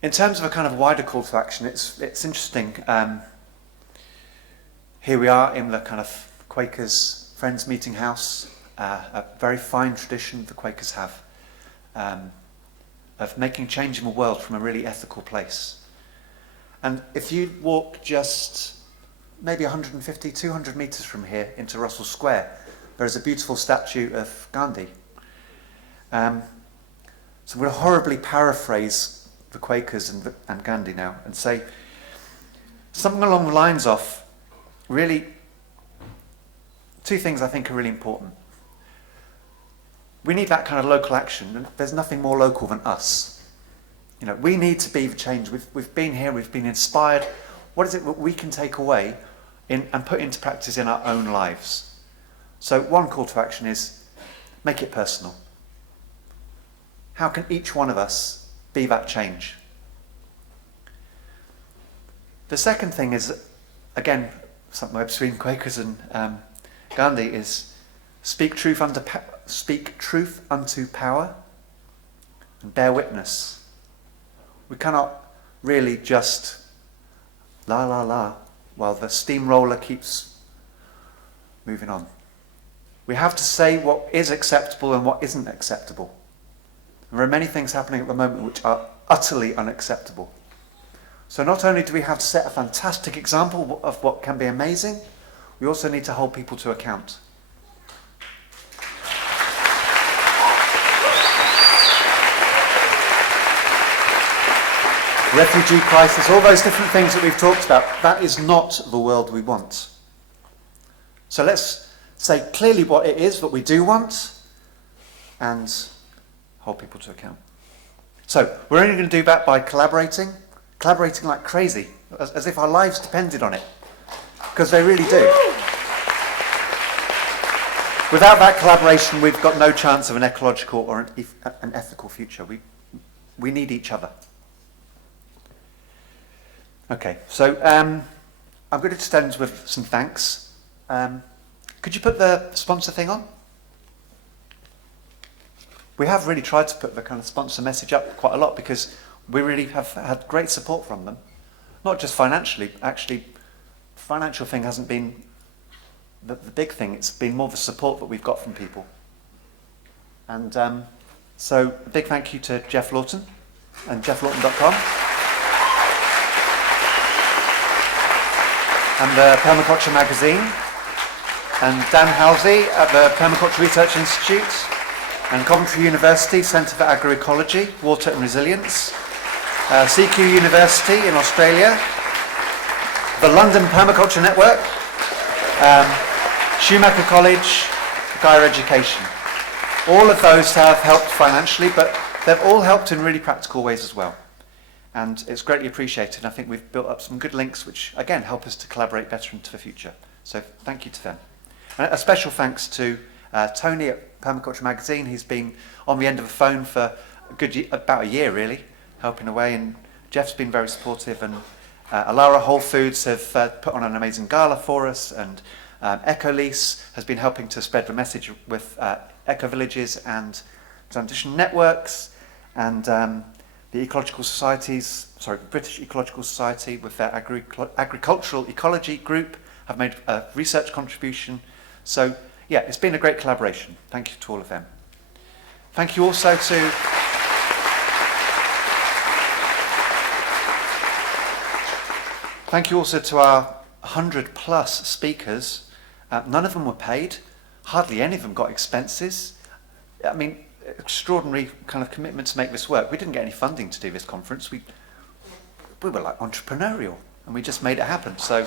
In terms of a kind of wider call to action, it's interesting. Here we are in the kind of Quakers Friends Meeting House, a very fine tradition the Quakers have of making change in the world from a really ethical place. And if you walk just maybe 150, 200 metres from here into Russell Square, there is a beautiful statue of Gandhi. So I'm going to horribly paraphrase the Quakers and Gandhi now and say something along the lines of, really, two things I think are really important. We need that kind of local action, and there's nothing more local than us. You know, we need to be the change. We've been here, we've been inspired. What is it that we can take away and put into practice in our own lives? So one call to action is make it personal. How can each one of us be that change? The second thing is, again, somewhere between Quakers and Gandhi, is speak truth unto power and bear witness. We cannot really just la la la while the steamroller keeps moving on. We have to say what is acceptable and what isn't acceptable. There are many things happening at the moment which are utterly unacceptable. So not only do we have to set a fantastic example of what can be amazing, we also need to hold people to account. Refugee crisis, all those different things that we've talked about, that is not the world we want. So let's say clearly what it is that we do want and hold people to account. So we're only going to do that by collaborating like crazy, as if our lives depended on it, because they really do. Without that collaboration, we've got no chance of an ecological or an ethical future. We need each other. Okay, so I'm going to just end with some thanks. Could you put the sponsor thing on? We have really tried to put the kind of sponsor message up quite a lot because we really have had great support from them. Not just financially, actually, the financial thing hasn't been the big thing. It's been more the support that we've got from people. And so a big thank you to Jeff Lawton and jefflawton.com. And the Permaculture magazine, and Dan Halsey at the Permaculture Research Institute, and Coventry University Centre for Agroecology, Water and Resilience, CQ University in Australia, the London Permaculture Network, Schumacher College, Gaia Education. All of those have helped financially, but they've all helped in really practical ways as well. And it's greatly appreciated. I think we've built up some good links which, again, help us to collaborate better into the future. So thank you to them. And a special thanks to Tony at Permaculture Magazine. He's been on the end of the phone for about a year, really, helping away. And Jeff's been very supportive. And Alara Whole Foods have put on an amazing gala for us. And EcoLease has been helping to spread the message with eco-villages and transition networks. And the Ecological Societies, British Ecological Society with their agricultural ecology group have made a research contribution. So yeah, it's been a great collaboration. Thank you to all of them. Thank you also to our 100+ speakers None of them were paid. Hardly any of them got expenses. I mean, extraordinary kind of commitment to make this work. We didn't get any funding to do this conference. We were like entrepreneurial, and we just made it happen. So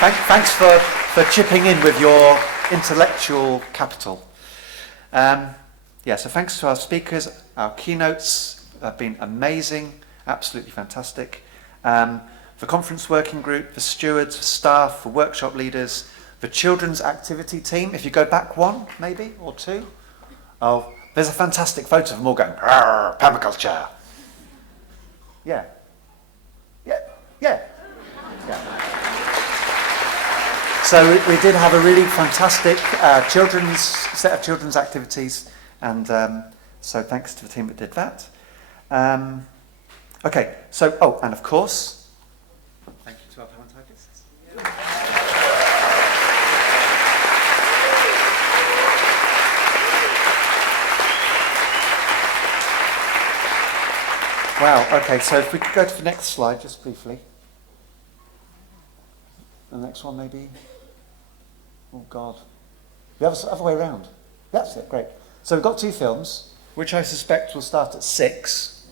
thanks for chipping in with your intellectual capital. So thanks to our speakers. Our keynotes have been amazing, absolutely fantastic. The conference working group, the stewards, the staff, the workshop leaders, the children's activity team. If you go back one, maybe, or two. Oh, there's a fantastic photo of them all going, permaculture. Yeah. So we did have a really fantastic set of children's activities, and so thanks to the team that did that. Okay, so, and of course, thank you to our panelists. Wow, okay, so if we could go to the next slide, just briefly. The next one, maybe. Oh, God. The other way around. That's it, great. So we've got two films, which I suspect will start at 6,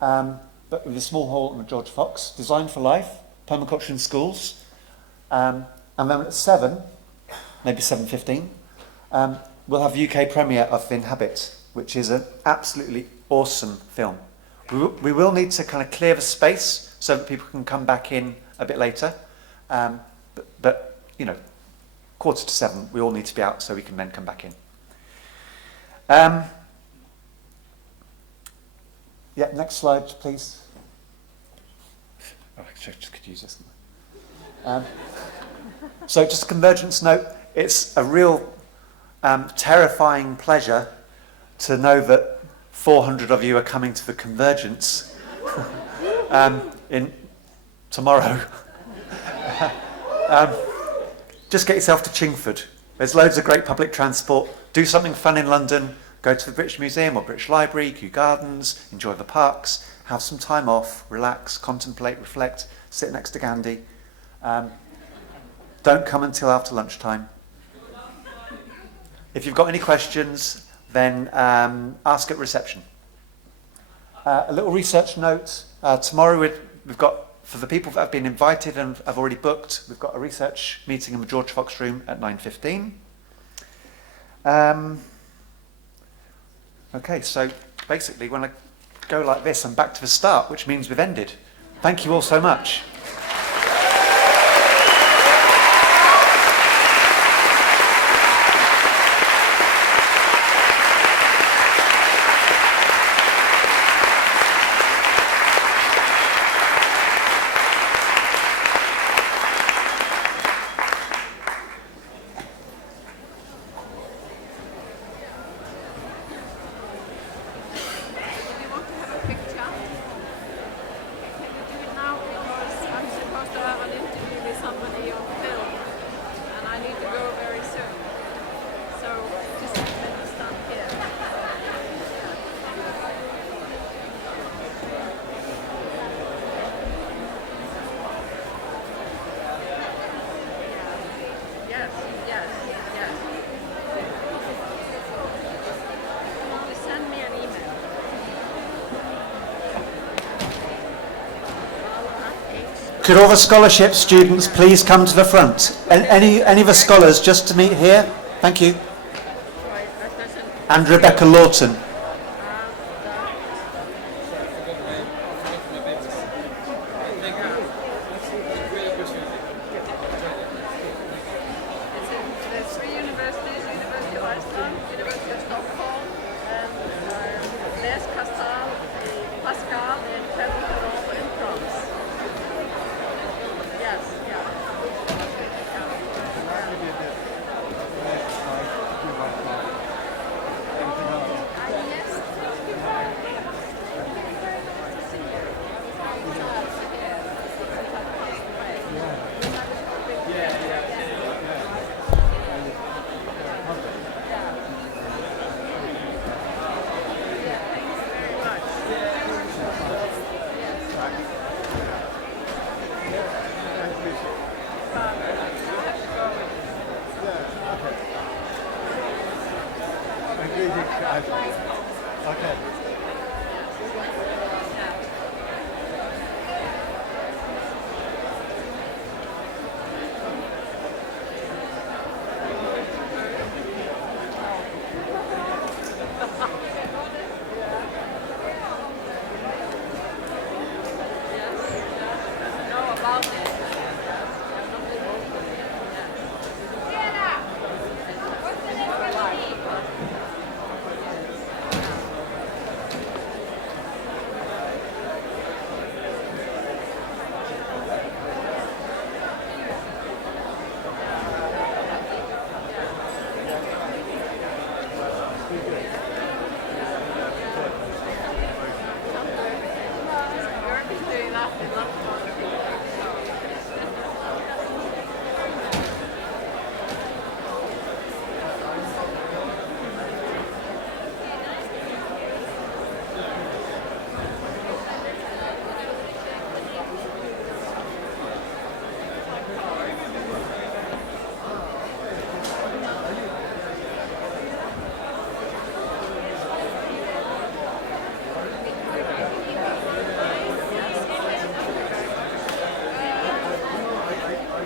but with a small hall and George Fox, Design for Life, Permaculture in Schools, and then at 7, maybe 7:15, we'll have the UK premiere of The Inhabit, which is an absolutely awesome film. We will need to kind of clear the space so that people can come back in a bit later, but you know, 6:45, we all need to be out so we can then come back in. Next slide, please. Oh, I just could use this. So just a convergence note, it's a real terrifying pleasure to know that 400 of you are coming to the convergence in tomorrow. Just get yourself to Chingford. There's loads of great public transport. Do something fun in London. Go to the British Museum or British Library, Kew Gardens, enjoy the parks, have some time off, relax, contemplate, reflect, sit next to Gandhi. Don't come until after lunchtime. If you've got any questions, then ask at reception. A little research note. Tomorrow we've got, for the people that have been invited and have already booked, we've got a research meeting in the George Fox room at 9:15. Okay, so basically when I go like this, I'm back to the start, which means we've ended. Thank you all so much. Could all the scholarship students please come to the front? Any of the scholars just to meet here? Thank you. And Rebecca Lawton. Okay.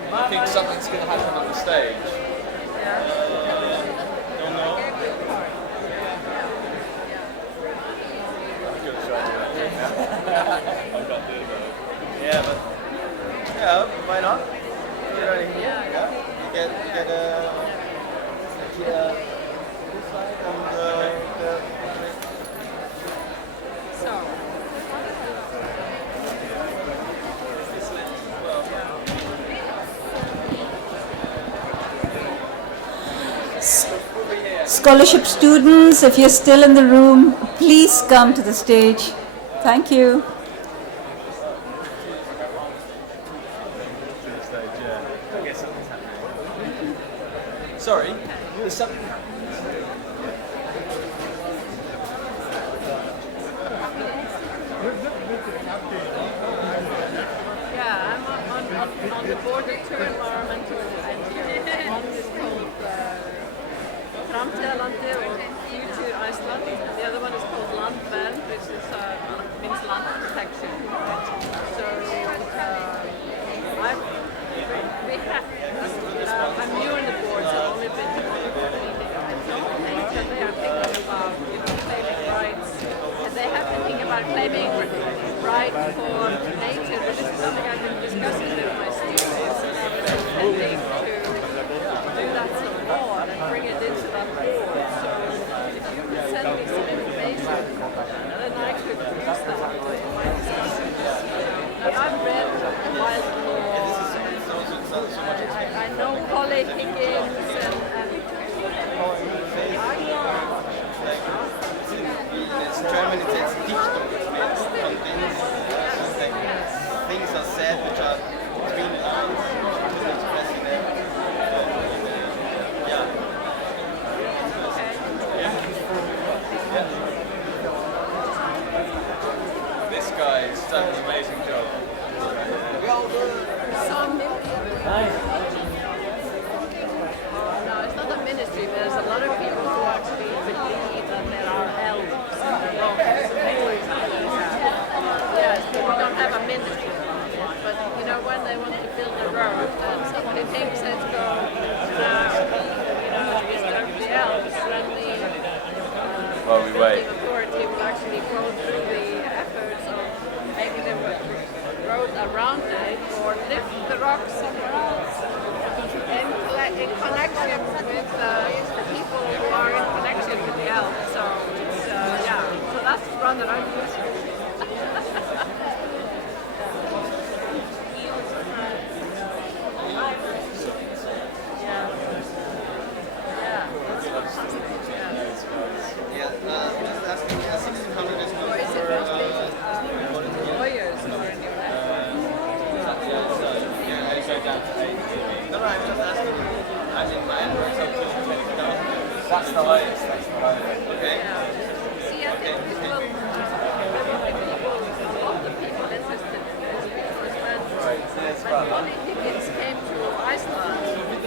I think something's going to happen on the stage. Don't know. Yeah, but yeah, why not? You know what I mean? Yeah. You get this side and the Scholarship students, if you're still in the room, please come to the stage. Thank you. Sorry, there's something. Yeah, I'm on the board of two environmental NGOs. One is called Framtíðarlandið or Future Iceland, and the other one is called Landvernd, which is, means land protection. So I'm new on the board, so I've only been to one meeting. I don't think that they are thinking about, claiming rights. And they have been thinking about claiming right for nature. This is something I've been discussing with my students, and I was intending to do that some more and bring it into that board. So if you could send me some information, then I could use that in my discussions. Now, I've read wild law. I know Polly Higgins and German it says Dichtung, it means condense. Things are said which are between lines, which is expressing them. This guy has done an amazing job. No, it's not a ministry, but there's a lot of people who actually believe that there are elves in the rocks and things like that. Yes, but we don't have a ministry. But when they want to build a road and somebody thinks it's going to disturb the elves, then the building authority will actually go through the efforts of making the road around it or lift the rocks somewhere else. In connection with the people who are in connection with the elves. So it's, so that's rather unusual. That's the latest, Okay. See, I think there will be a lot of people interested in this because when Polly Higgins came to Iceland,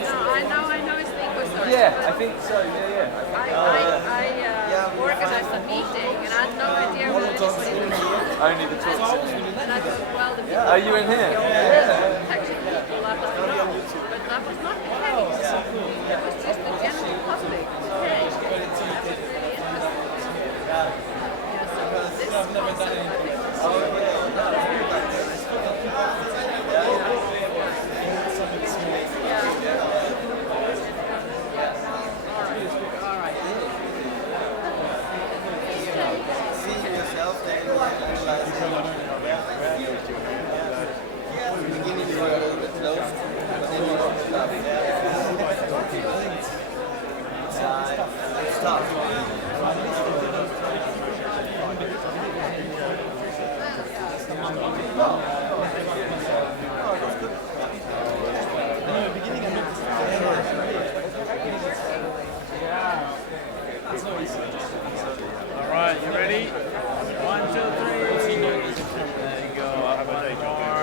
I know it's the eco Yeah, I think so. Yeah. I organized a meeting and I had no idea what it was. Only the talks. And I thought, well, the people Are you in here? actually people I don't know. But that was not the case. It was just the general public. Okay. That's really interesting. Yeah, so this concept Alright, you ready? 1, 2, 3. There you go. One more.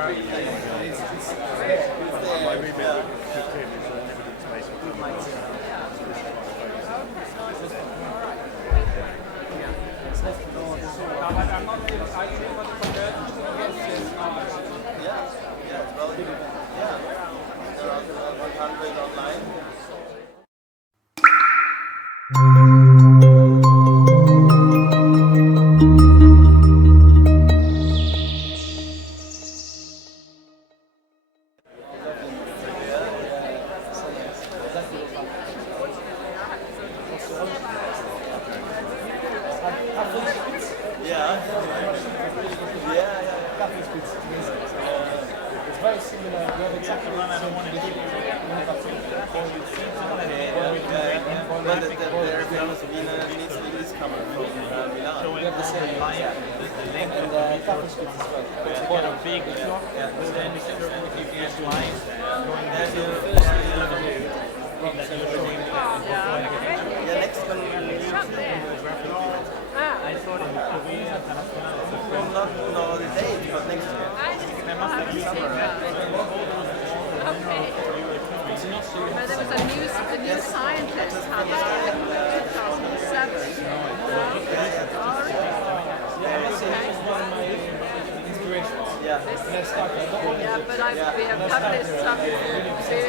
It's very similar. We have exactly the same condition. Well, the reference is coming from Milan. We have the same link and the coffee splits as well. It's quite a big clock. Then if you get lines going there to next one. I thought it was Korea, Well, not know the date, but next year. There must have been summer. Okay. But there was a new scientist published in 2007. Yeah. Yeah, but we have published some. We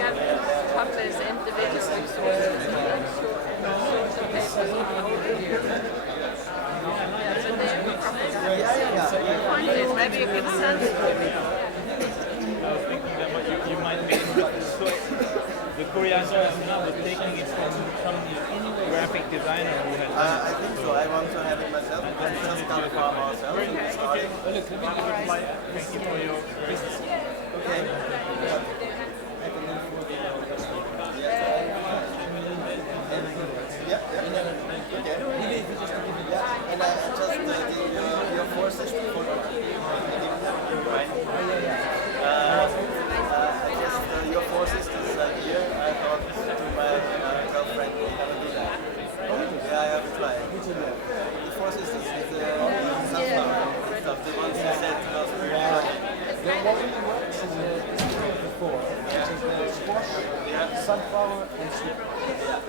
have published individual resources and papers. Find it. Maybe you can send it to me. I was thinking that you might make the Korean guys now are taking it from some graphic designer who has I think so. I want to have it myself because we just got it from ourselves. Okay. Well, look, let me give it my thank you for your business. Okay. Your forces for your forces this year. I thought to my girlfriend we're gonna do that. Yeah, I have to try. The forces is sunflower stuff. The ones you said was very What really works is the before, which is the squash, sunflower, and sweet.